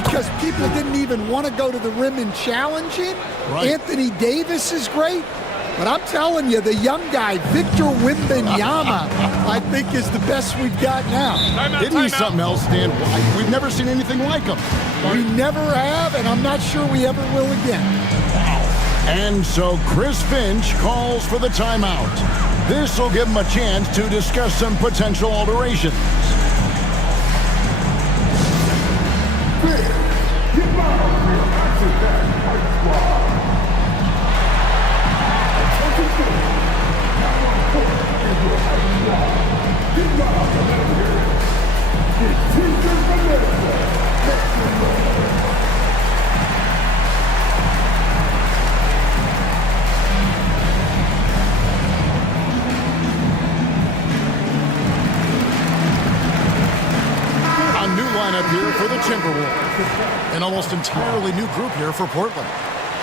because people didn't even want to go to the rim and challenge him. Right. Anthony Davis is great. But I'm telling you, the young guy, Victor Wembanyama, I think is the best we've got now. Isn't he something else, Dan? We've never seen anything like him. We never have, and I'm not sure we ever will again. And so Chris Finch calls for the timeout. This will give him a chance to discuss some potential alterations. Up here for the Timberwolves. An almost entirely new group here for Portland.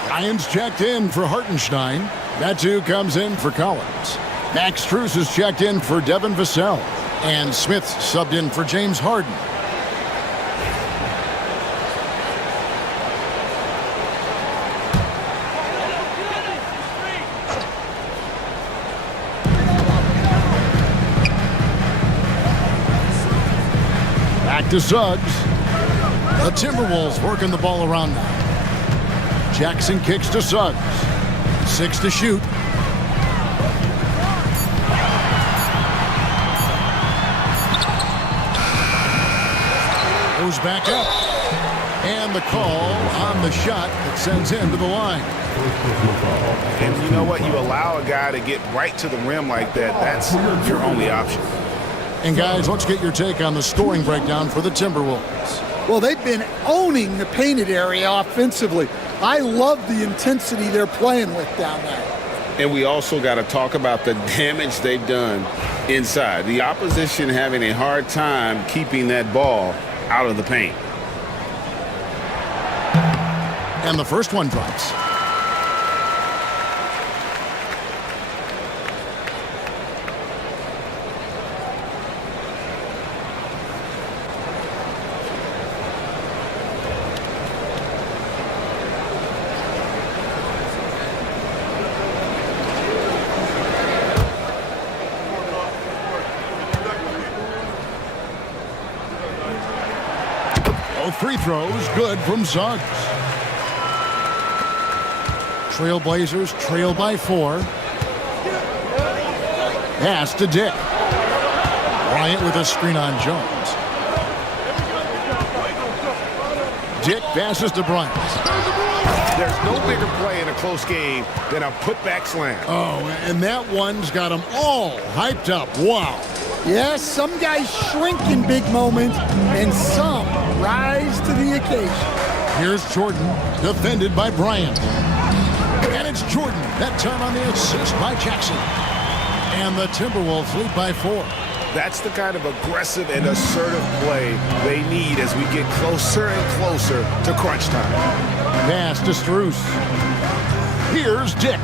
Ryan's checked in for Hartenstein. That comes in for Collins. Max Strus is checked in for Devin Vassell. And Smith subbed in for James Harden. To Suggs. The Timberwolves working the ball around now. Jackson kicks to Suggs. 6 to shoot. Goes back up. And the call on the shot that sends him to the line. And you know what? You allow a guy to get right to the rim like that, that's your only option. And guys, let's get your take on the scoring breakdown for the Timberwolves. Well, they've been owning the painted area offensively. I love the intensity they're playing with down there. And we also got to talk about the damage they've done inside. The opposition having a hard time keeping that ball out of the paint. And the first one drops. Free throws good from Suggs. Trailblazers trail by 4. Pass to Dick. Bryant with a screen on Jones. Dick passes to Bryant. There's no bigger play in a close game than a putback slam. Oh, and that one's got them all hyped up. Wow. Yes, some guys shrink in big moments, and some rise to the occasion. Here's Jordan, defended by Bryant. And it's Jordan, that time on the assist by Jackson. And the Timberwolves lead by 4. That's the kind of aggressive and assertive play they need as we get closer and closer to crunch time. Pass to Strus. Here's Dick.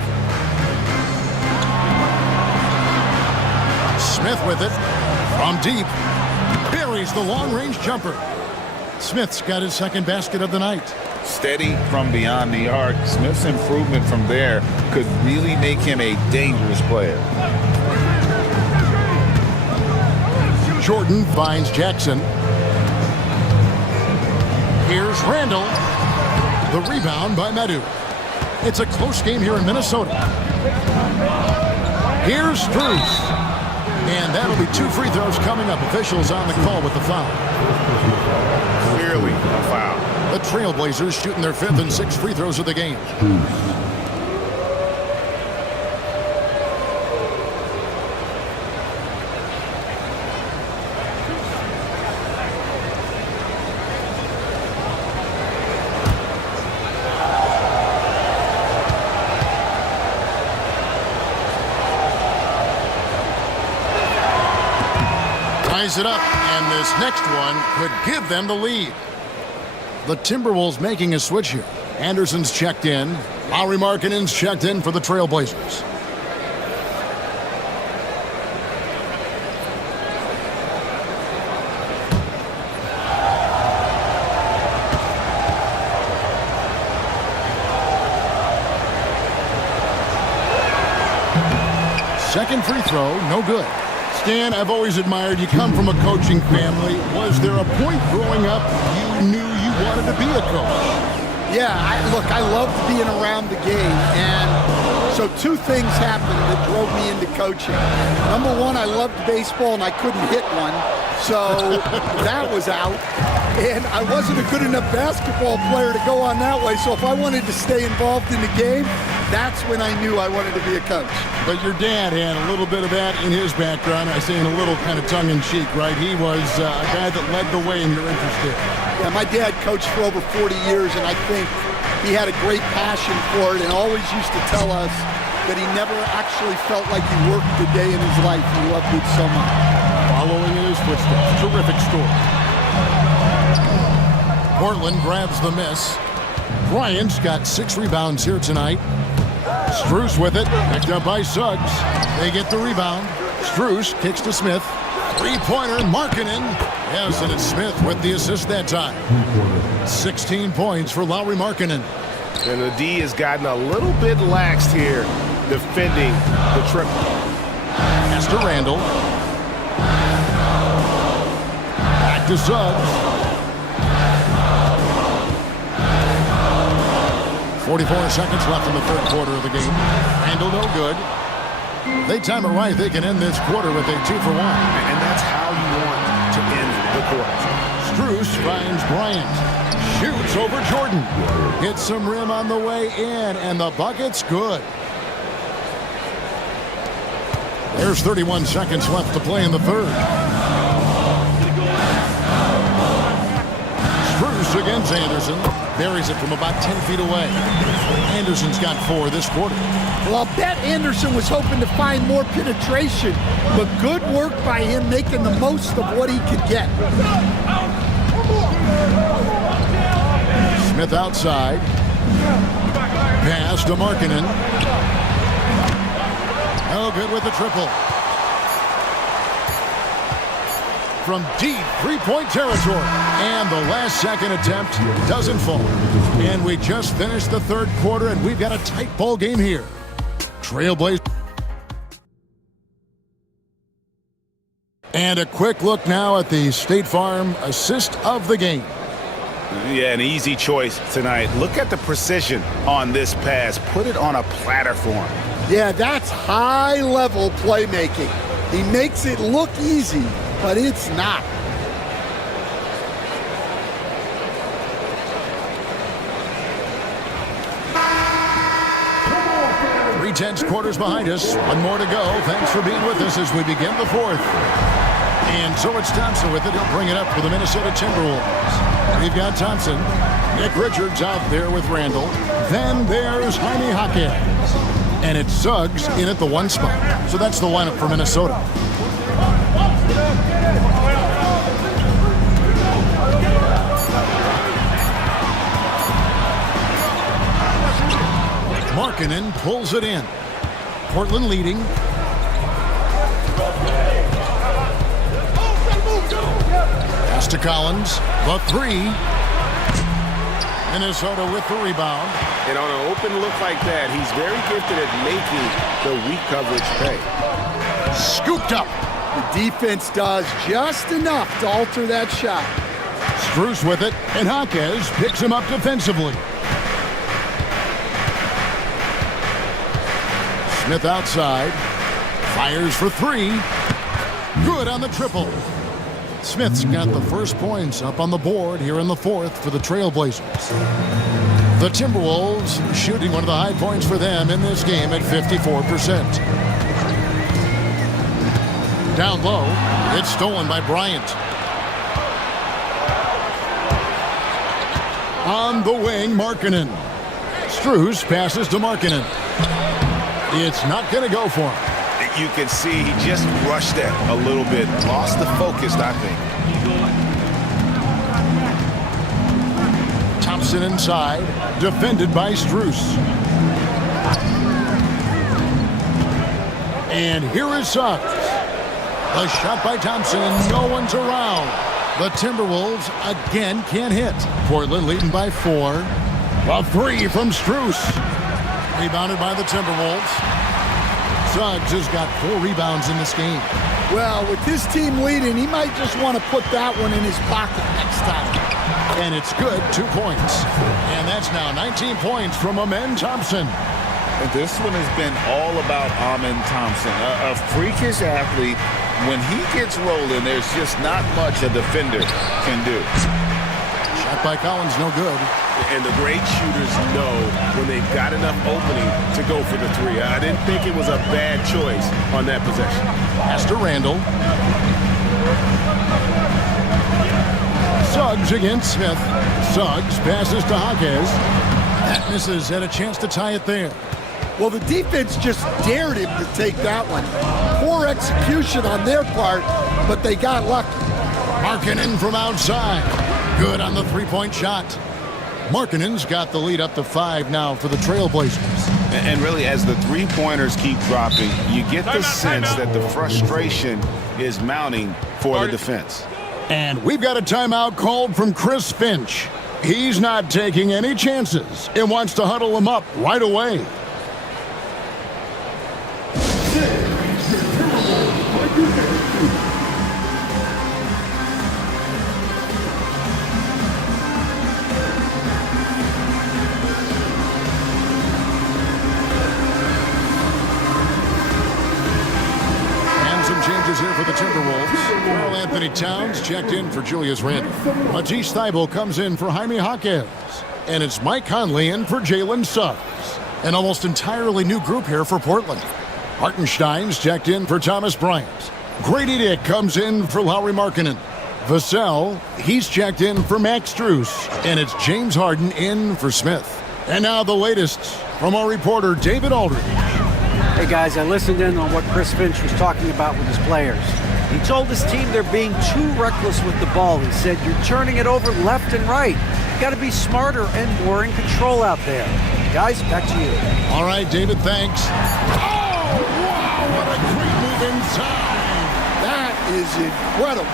Smith with it from deep. Buries the long-range jumper. Smith's got his second basket of the night. Steady from beyond the arc. Smith's improvement from there could really make him a dangerous player. Jordan finds Jackson. Here's Randall. The rebound by Medu. It's a close game here in Minnesota. Here's Strus. And that'll be 2 free throws coming up. Officials on the call with the foul. Clearly a foul. The Trailblazers shooting their 5th and 6th free throws of the game. Ties it up, and this next one could give them the lead. The Timberwolves making a switch here. Anderson's checked in. Lauri Markkanen's checked in for the Trailblazers. Second free throw, no good. Stan, I've always admired you. Come from a coaching family. Was there a point growing up you knew you wanted to be a coach? Yeah, I loved being around the game, and so two things happened that drove me into coaching. Number one, I loved baseball, and I couldn't hit one, so that was out. And I wasn't a good enough basketball player to go on that way, so if I wanted to stay involved in the game, that's when I knew I wanted to be a coach. But your dad had a little bit of that in his background. I say in a little kind of tongue-in-cheek, right? He was a guy that led the way, and you're interested. Yeah, my dad coached for over 40 years, and I think he had a great passion for it and always used to tell us that he never actually felt like he worked a day in his life. He loved it so much. Following in his footsteps. Terrific story. Portland grabs the miss. Bryant's got 6 rebounds here tonight. Strus with it, picked up by Suggs. They get the rebound. Strus kicks to Smith. Three-pointer, Markkanen. Yes, and it's Smith with the assist that time. 16 points for Lauri Markkanen. And the D has gotten a little bit laxed here defending the triple. Pass to Randall. Back to Suggs. 44 seconds left in the third quarter of the game. Randall no good. They time it right. They can end this quarter with a 2-for-1. And that's how you want to end the quarter. Strus finds Bryant. Shoots over Jordan. Hits some rim on the way in, and the bucket's good. There's 31 seconds left to play in the third. Strus against Anderson. Buries it from about 10 feet away. Anderson's got 4 this quarter. Well, I'll bet Anderson was hoping to find more penetration, but good work by him making the most of what he could get. Smith outside. Pass to Markkanen. No good with the triple. From deep three-point territory. And the last second attempt doesn't fall. And we just finished the third quarter, and we've got a tight ball game here. Trailblazers. And a quick look now at the State Farm assist of the game. Yeah, an easy choice tonight. Look at the precision on this pass. Put it on a platter for him. Yeah, that's high-level playmaking. He makes it look easy, but it's not. 3/10 quarters behind us. One more to go. Thanks for being with us as we begin the fourth. And so it's Thompson with it. He'll bring it up for the Minnesota Timberwolves. We've got Thompson. Nick Richards out there with Randall. Then there's Jaime Jaquez. And it's Suggs in at the 1 spot. So that's the lineup for Minnesota. Markkanen pulls it in. Portland leading. Pass to Collins. The 3. Minnesota with the rebound. And on an open look like that, he's very gifted at making the weak coverage pay. Scooped up. The defense does just enough to alter that shot. Strus with it, and Jaquez picks him up defensively. Smith outside. Fires for 3. Good on the triple. Smith's got the first points up on the board here in the fourth for the Trailblazers. The Timberwolves shooting one of the high points for them in this game at 54%. Down low, it's stolen by Bryant. On the wing, Markkanen. Strus passes to Markkanen. It's not going to go for him. You can see he just rushed that a little bit. Lost the focus, I think. Thompson inside, defended by Strus. And here is Suggs. A shot by Thompson, and no one's around. The Timberwolves again can't hit. Portland leading by 4. A 3 from Strus. Rebounded by the Timberwolves. Suggs has got 4 rebounds in this game. Well, with his team leading, he might just want to put that one in his pocket next time. And it's good, 2 points. And that's now 19 points from Amen Thompson. And this one has been all about Amen Thompson, a freakish athlete. When he gets rolling, there's just not much a defender can do. Shot by Collins, no good. And the great shooters know when they've got enough opening to go for the 3. I didn't think it was a bad choice on that possession. Pass to Randall. Suggs against Smith. Suggs passes to Jaquez. That misses, had a chance to tie it there. Well, the defense just dared him to take that one. Poor execution on their part, but they got lucky. Markkanen from outside. Good on the 3-point shot. Markkanen's got the lead up to 5 now for the Trailblazers. And really, as the 3-pointers keep dropping, you get the sense that the frustration is mounting for the defense. And we've got a timeout called from Chris Finch. He's not taking any chances and wants to huddle them up right away. Here for the Timberwolves. Carl Anthony Towns checked in for Julius Randle. Matisse Thybulle comes in for Jaime Jaquez. And it's Mike Conley in for Jalen Suggs. An almost entirely new group here for Portland. Hartenstein's checked in for Thomas Bryant. Grady Dick comes in for Lauri Markkanen. Vassell, he's checked in for Max Strus. And it's James Harden in for Smith. And now the latest from our reporter David Aldridge. Hey guys, I listened in on what Chris Finch was talking about with his players. He told his team they're being too reckless with the ball. He said, you're turning it over left and right. You got to be smarter and more in control out there. Guys, back to you. All right, David, thanks. Oh, wow, what a great move inside. That is incredible.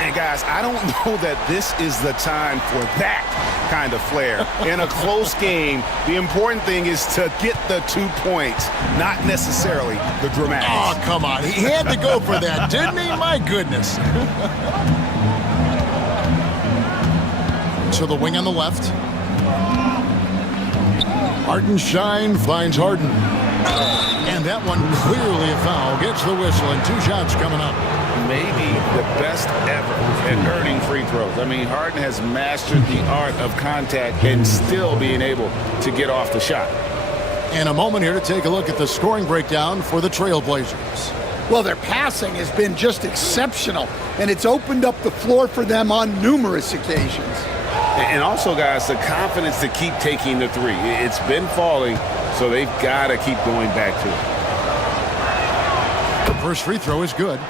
And guys, I don't know that this is the time for that kind of flair. In a close game, the important thing is to get the 2 points, not necessarily the dramatics. Oh, come on. He had to go for that, didn't he? My goodness. To the wing on the left. Hartenstein finds Harden. And that one clearly a foul. Gets the whistle and 2 shots coming up. Maybe the best ever at earning free throws. I mean, Harden has mastered the art of contact and still being able to get off the shot. And a moment here to take a look at the scoring breakdown for the Trailblazers. Well, their passing has been just exceptional, and it's opened up the floor for them on numerous occasions. And also, guys, the confidence to keep taking the 3. It's been falling, so they've got to keep going back to it. The first free throw is good.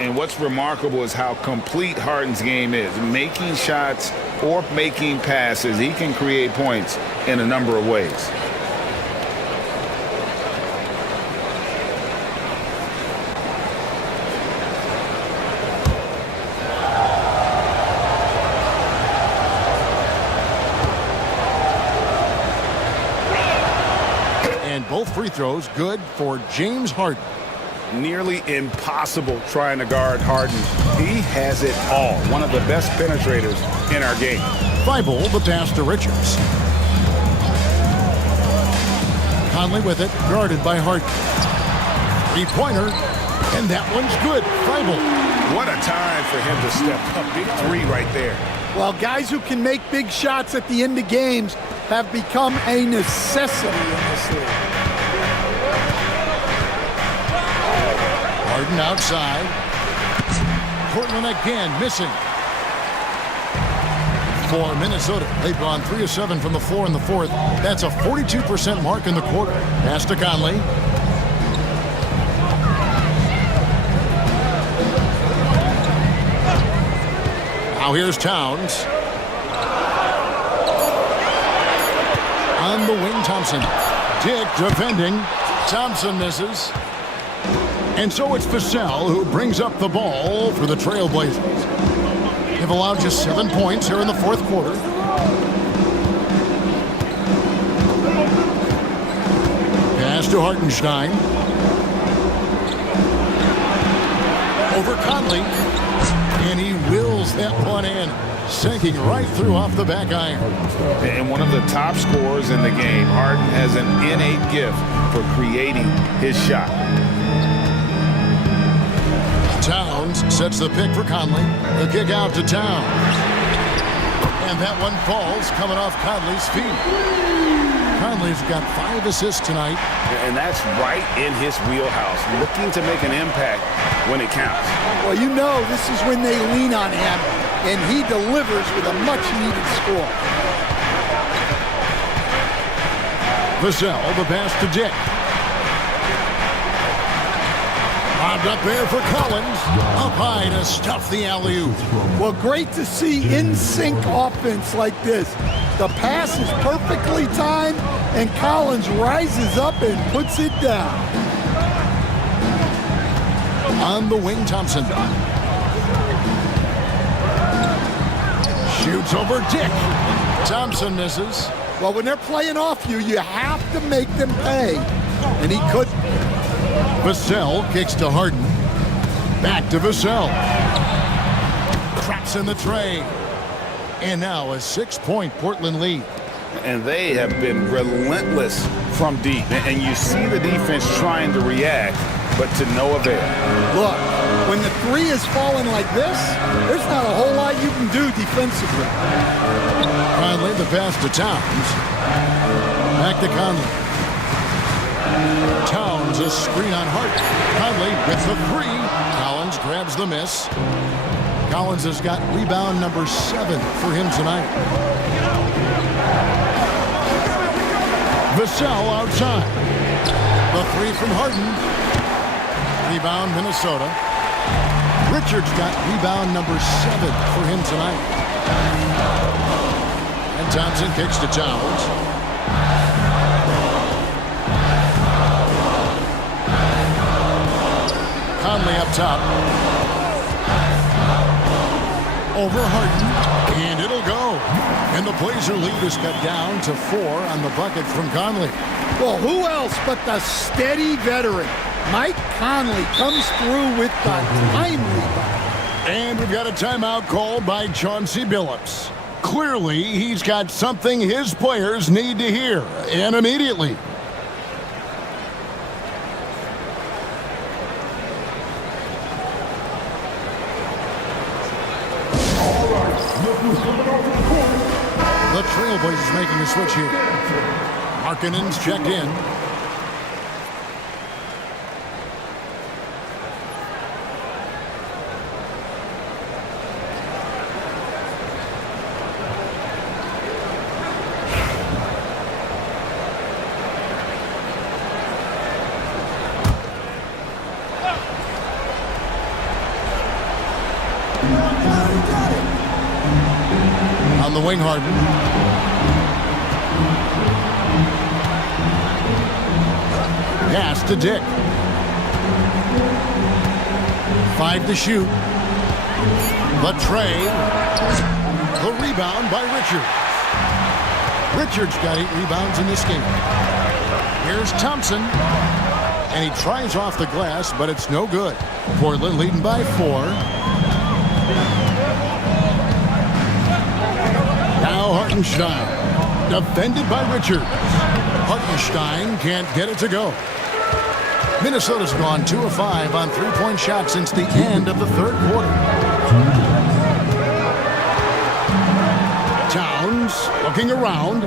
And what's remarkable is how complete Harden's game is. Making shots or making passes, he can create points in a number of ways. And both free throws good for James Harden. Nearly impossible trying to guard Harden. He has it all. One of the best penetrators in our game. Thybulle, the pass to Richards. Conley with it, guarded by Harden. 3-pointer, and that one's good. Thybulle. What a time for him to step up. Big 3 right there. Well, guys who can make big shots at the end of games have become a necessity in this league. Harden outside. Portland again missing. For Minnesota, they've gone 3 of 7 from the floor in the 4th. That's a 42% mark in the quarter. Pass to Conley. Now here's Towns. On the wing, Thompson. Dick defending. Thompson misses. And so it's Vassell who brings up the ball for the Trailblazers. They've allowed just 7 points here in the fourth quarter. Pass to Hartenstein. Over Conley. And he wills that one in. Sinking right through off the back iron. And one of the top scorers in the game, Harden has an innate gift for creating his shot. Towns sets the pick for Conley. The kick out to Towns. And that one falls coming off Conley's feet. Conley's got 5 assists tonight. And that's right in his wheelhouse, looking to make an impact when it counts. Well, you know this is when they lean on him, and he delivers with a much-needed score. Vassell, the pass to Dick. Lobbed up there for Collins. Up high to stuff the alley-oop. Well, great to see in-sync offense like this. The pass is perfectly timed, and Collins rises up and puts it down. On the wing, Thompson. Shoots over Dick. Thompson misses. Well, when they're playing off you, you have to make them pay. And he couldn't. Vassell kicks to Harden. Back to Vassell. Traps in the tray. And now a 6-point Portland lead. And they have been relentless from deep. And you see the defense trying to react, but to no avail. Look, when the three is falling like this, there's not a whole lot you can do defensively. Conley, the pass to Towns. Back to Conley. Towns, a screen on Hart. Conley with the 3. Collins grabs the miss. Collins has got rebound number 7 for him tonight. Vassell outside. The 3 from Harden. Rebound Minnesota. Richards got rebound number 7 for him tonight. And Thompson kicks to Towns. Conley up top. Over Harden. And it'll go. And the Blazer lead is cut down to 4 on the bucket from Conley. Well, who else but the steady veteran? Mike Conley comes through with the timely ball. And we've got a timeout called by Chauncey Billups. Clearly, he's got something his players need to hear, and immediately. The Trailblazers making a switch here. Markkanen's checked in. On the wing, Harden. Pass to Dick. 5 to shoot. The tray. The rebound by Richards. Richards got 8 rebounds in this game. Here's Thompson. And he tries off the glass, but it's no good. Portland leading by 4. Now Hartenstein. Defended by Richards. Hartenstein can't get it to go. Minnesota's gone 2 of 5 on 3-point shots since the end of the third quarter. Towns looking around.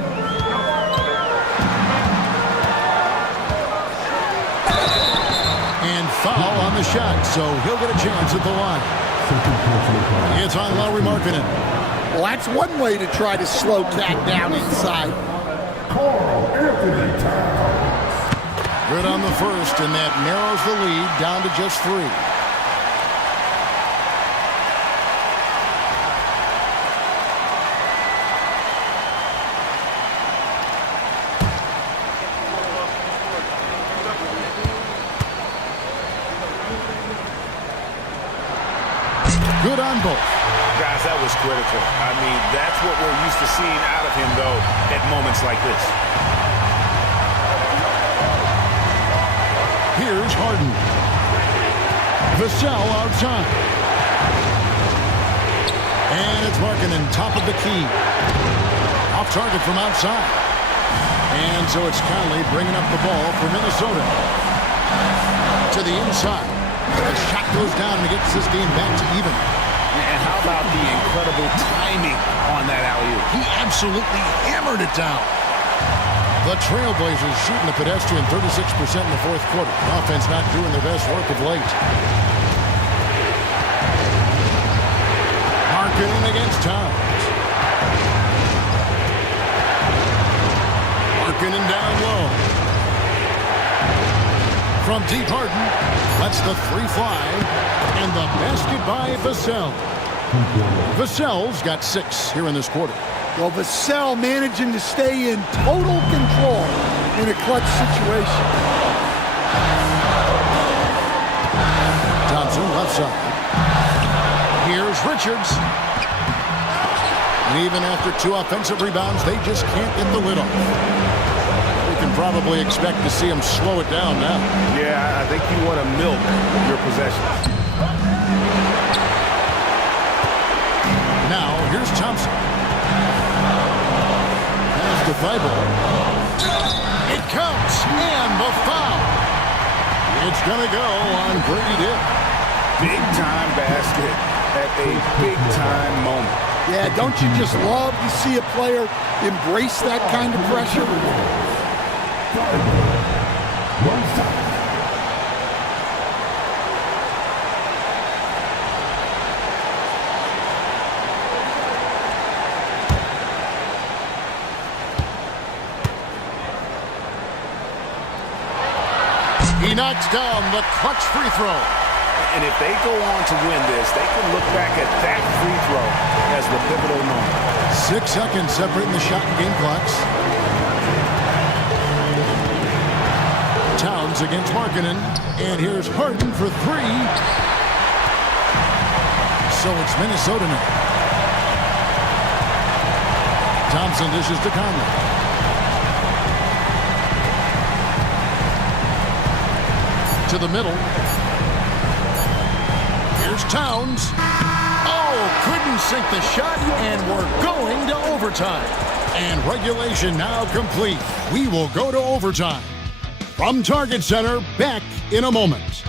And foul on the shot, so he'll get a chance at the line. It's on Lauri Markkanen. Well, that's one way to try to slow Cat down inside. Good on the first, and that narrows the lead down to just 3. good on both. Guys, that was critical. I mean, that's what we're used to seeing out of him, though, at moments like this. Here's Harden. Vassell outside. And it's Markkanen, top of the key. Off target from outside. And so it's Conley bringing up the ball for Minnesota. To the inside. The shot goes down and gets this game back to even. And how about the incredible timing on that alley-oop? He absolutely hammered it down. The Trailblazers shooting a pedestrian 36% in the fourth quarter. The offense not doing their best work of late. Markkanen against Towns. Markkanen down low. From deep, Harden lets the three fly. And the basket by Vassell. Vassell's got 6 here in this quarter. Well, Vassell managing to stay in total control in a clutch situation. Thompson left side. Here's Richards. And even after 2 offensive rebounds, they just can't get the lid off. We can probably expect to see him slow it down now. Yeah, I think you want to milk your possessions. Now, here's Thompson. Pass to Thibault. It counts, and the foul. It's going to go on Brady Dick. Big-time basket at a big-time moment. Yeah, don't you just love to see a player embrace that kind of pressure? He knocks down the clutch free throw. And if they go on to win this, they can look back at that free throw as the pivotal moment. 6 seconds separating the shot and game clocks. Towns against Markkanen. And here's Harden for 3. So it's Minnesota now. Thompson dishes to Conley. To the middle. Here's Towns. Oh, couldn't sink the shot, and we're going to overtime. And regulation now complete. We will go to overtime. From Target Center, back in a moment.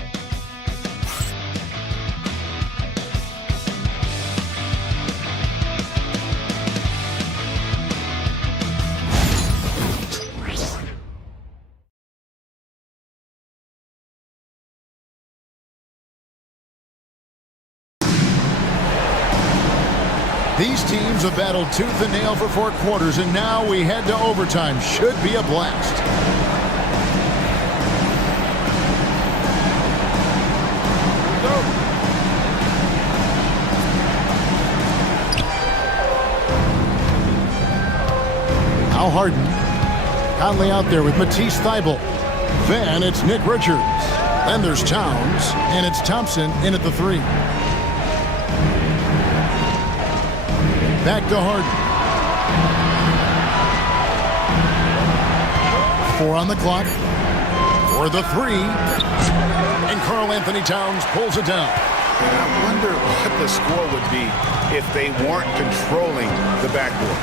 These teams have battled tooth and nail for 4 quarters, and now we head to overtime. Should be a blast. Now Harden. Conley out there with Matisse Thybulle. Then it's Nick Richards. Then there's Towns, and it's Thompson in at the 3. Back to Harden. 4 on the clock. For the 3. And Karl Anthony Towns pulls it down. And I wonder what the score would be if they weren't controlling the backboard.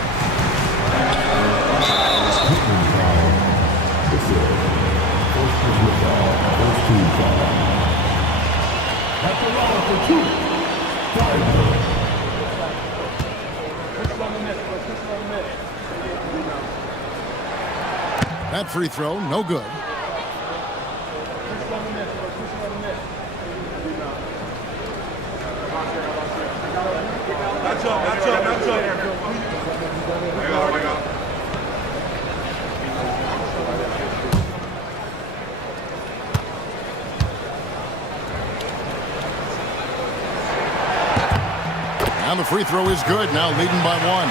That free throw, no good. And the free throw is good, now leading by 1.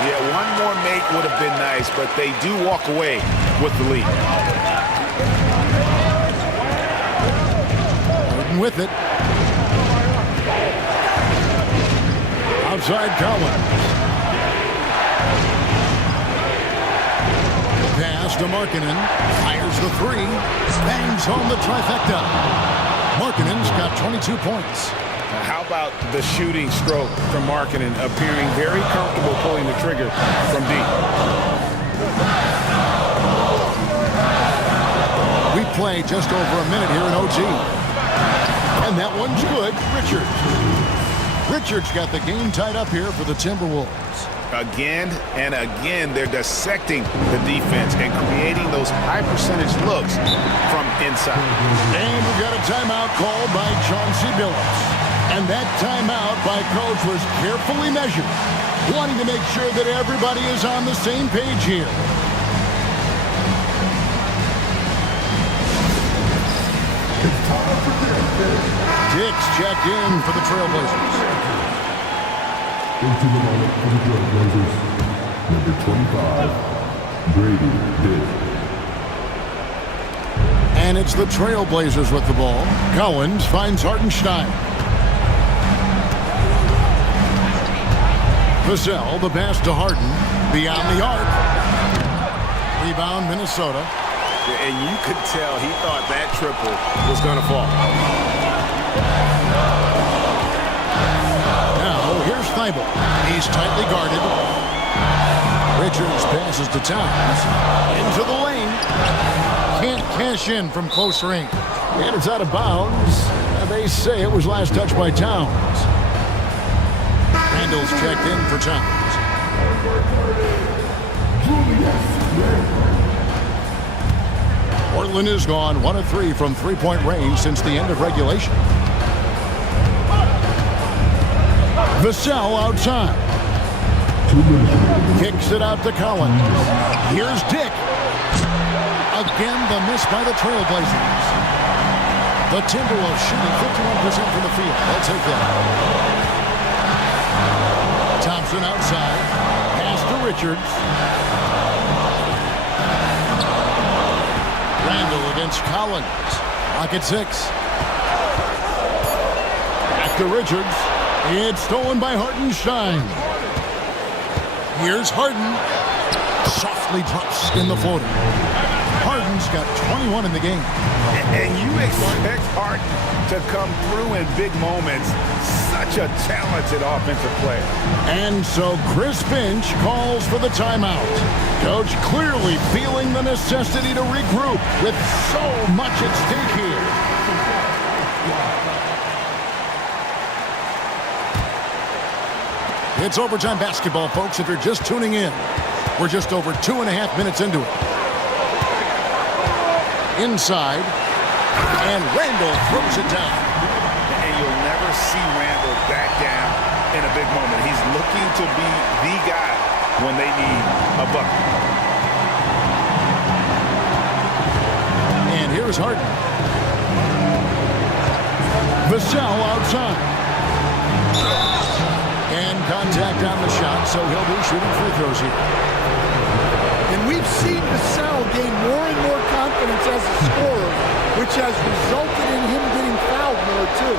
Yeah, one more make would have been nice, but they do walk away with the lead. Harden with it. Outside Collins. Pass to Markkanen. Fires the three. Bangs home the trifecta. Markkanen's got 22 points. How about the shooting stroke from Markkanen, appearing very comfortable pulling the trigger from deep? We play just over a minute here in OT. And that one's good. Richards got the game tied up here for the Timberwolves. Again and again, they're dissecting the defense and creating those high-percentage looks from inside. And we've got a timeout called by Chauncey Billups. And that timeout by Coach was carefully measured, wanting to make sure that everybody is on the same page here. Dick's checked in for the Trailblazers. Into the lineup for the Trailblazers, number 25, Brady Dick. And it's the Trailblazers with the ball. Collins finds Hartenstein. Vassell, the pass to Harden, beyond the arc. Rebound, Minnesota. And you could tell he thought that triple was going to fall. Now, here's Thibault. He's tightly guarded. Richards passes to Towns. Into the lane. Can't cash in from close range. And it's out of bounds. They say it was last touched by Towns. Randall's checked in for Towns. Portland has gone 1 of 3 from three-point range since the end of regulation. Vassell outside. Kicks it out to Collins. Here's Dick. Again, the miss by the Trailblazers. The Timberwolves shooting 51% from the field. They'll take that. Thompson outside. Pass to Richards. Randall against Collins. Lock at 6. Back to Richards. It's stolen by Hartenstein. Here's Harden. Softly drops in the floater. Harden's got 21 in the game. And you expect Harden to come through in big moments. Such a talented offensive player. And so Chris Finch calls for the timeout. Coach clearly feeling the necessity to regroup with so much at stake here. It's overtime basketball, folks, if you're just tuning in. We're just over 2.5 minutes into it. Inside, and Randall throws it down. And you'll never see Randall back down in a big moment. He's looking to be the guy when they need a bucket. And here's Harden. Vassell outside. And contact on the shot, so he'll be shooting free throws here. And we've seen Vassell gain more and more confidence as a scorer, which has resulted in him getting fouled more too.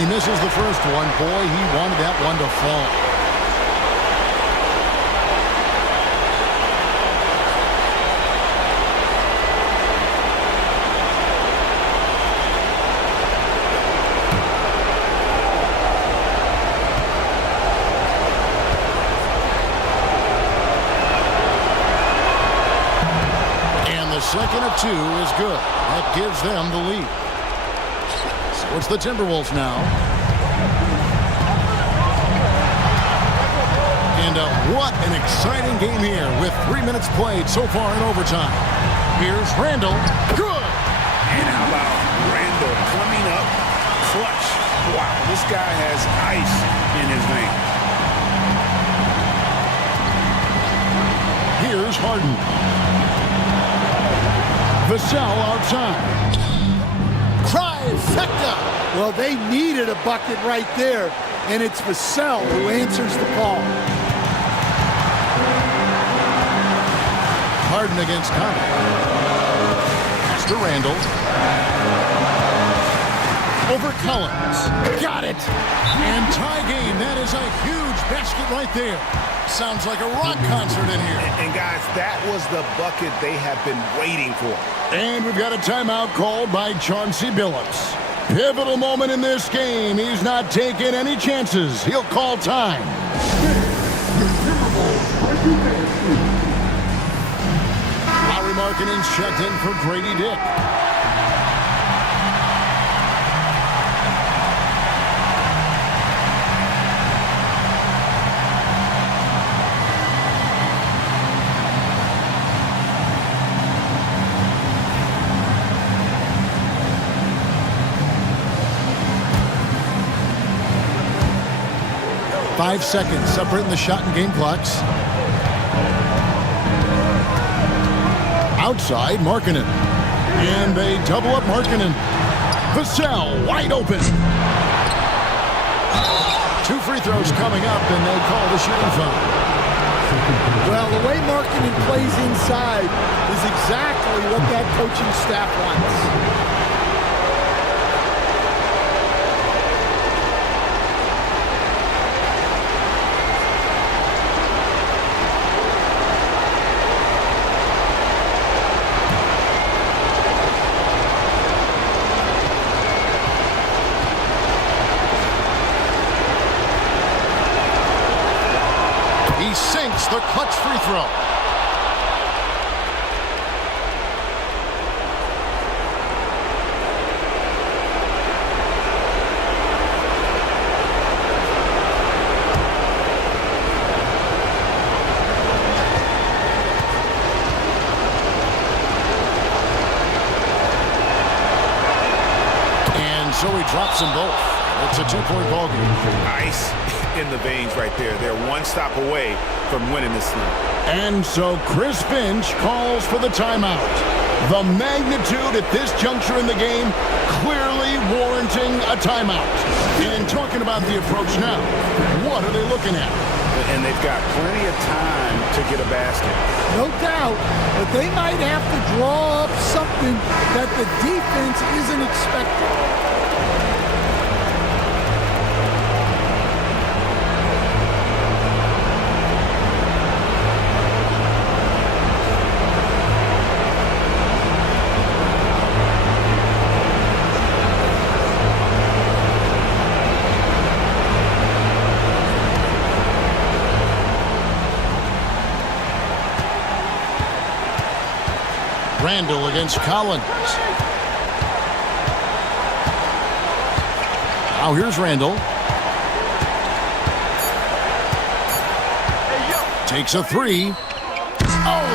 He misses the first one. Boy, he wanted that one to fall. And the second of 2 is good. That gives them the lead. It's the Timberwolves now. And what an exciting game here with 3 minutes played so far in overtime. Here's Randall. Good. And how about Randall coming up clutch? Wow, this guy has ice in his veins. Here's Harden. Vassell outside. Trifecta. Well, they needed a bucket right there, and it's Vassell who answers the call. Harden against Conley. Pass to Randall. Over Collins. Got it. And tie game. That is a huge basket right there. Sounds like a rock concert in here. And guys, that was the bucket they have been waiting for. And we've got a timeout called by Chauncey Billups. Pivotal moment in this game. He's not taking any chances. He'll call time. Lauri Markkanen's checked in for Grady Dick. Five seconds separating the shot and game clocks. Outside, Markkanen. And they double up Markkanen. Vassell wide open. 2 free throws coming up, and they call the shooting foul. Well, the way Markkanen plays inside is exactly what that coaching staff wants. He sinks the clutch free throw. And so he drops them both. It's a 2-point ball game. Ice in the veins right there. They're one stop away from winning this thing. And so Chris Finch calls for the timeout. The magnitude at this juncture in the game clearly warranting a timeout. And talking about the approach now, what are they looking at? And they've got plenty of time to get a basket. No doubt, but they might have to draw up something that the defense isn't expecting. Randall against Collins. Now here's Randall. Takes a 3. Oh,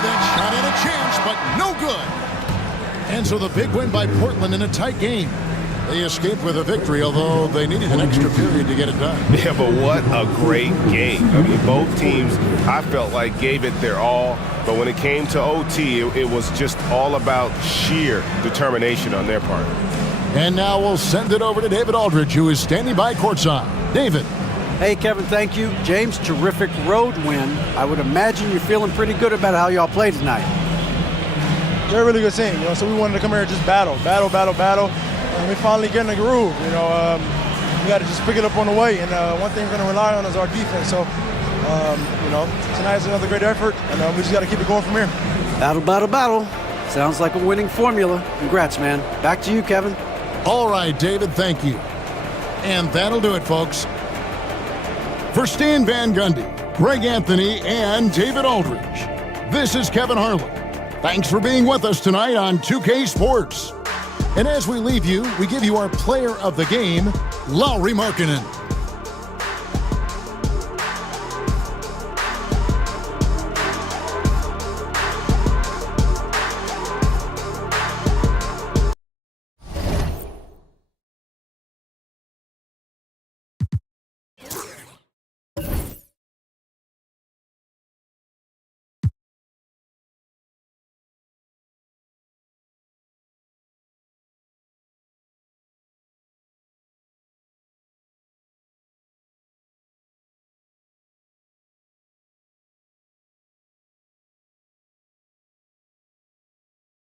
that shot had a chance, but no good. And so the big win by Portland in a tight game. They escaped with a victory, although they needed an extra period to get it done. Yeah, but what a great game. I mean, both teams, I felt like, gave it their all. But when it came to OT, it was just all about sheer determination on their part. And now we'll send it over to David Aldridge, who is standing by courtside. David. Hey, Kevin, thank you. James, terrific road win. I would imagine you're feeling pretty good about how y'all played tonight. They're a really good team, so we wanted to come here and just battle. And we finally get in the groove, we got to just pick it up on the way. And one thing we're going to rely on is our defense. So, tonight's another great effort, and we just got to keep it going from here. Battle. Sounds like a winning formula. Congrats, man. Back to you, Kevin. All right, David, thank you. And that'll do it, folks. For Stan Van Gundy, Greg Anthony, and David Aldridge, this is Kevin Harlan. Thanks for being with us tonight on 2K Sports. And as we leave you, we give you our player of the game, Lauri Markkanen.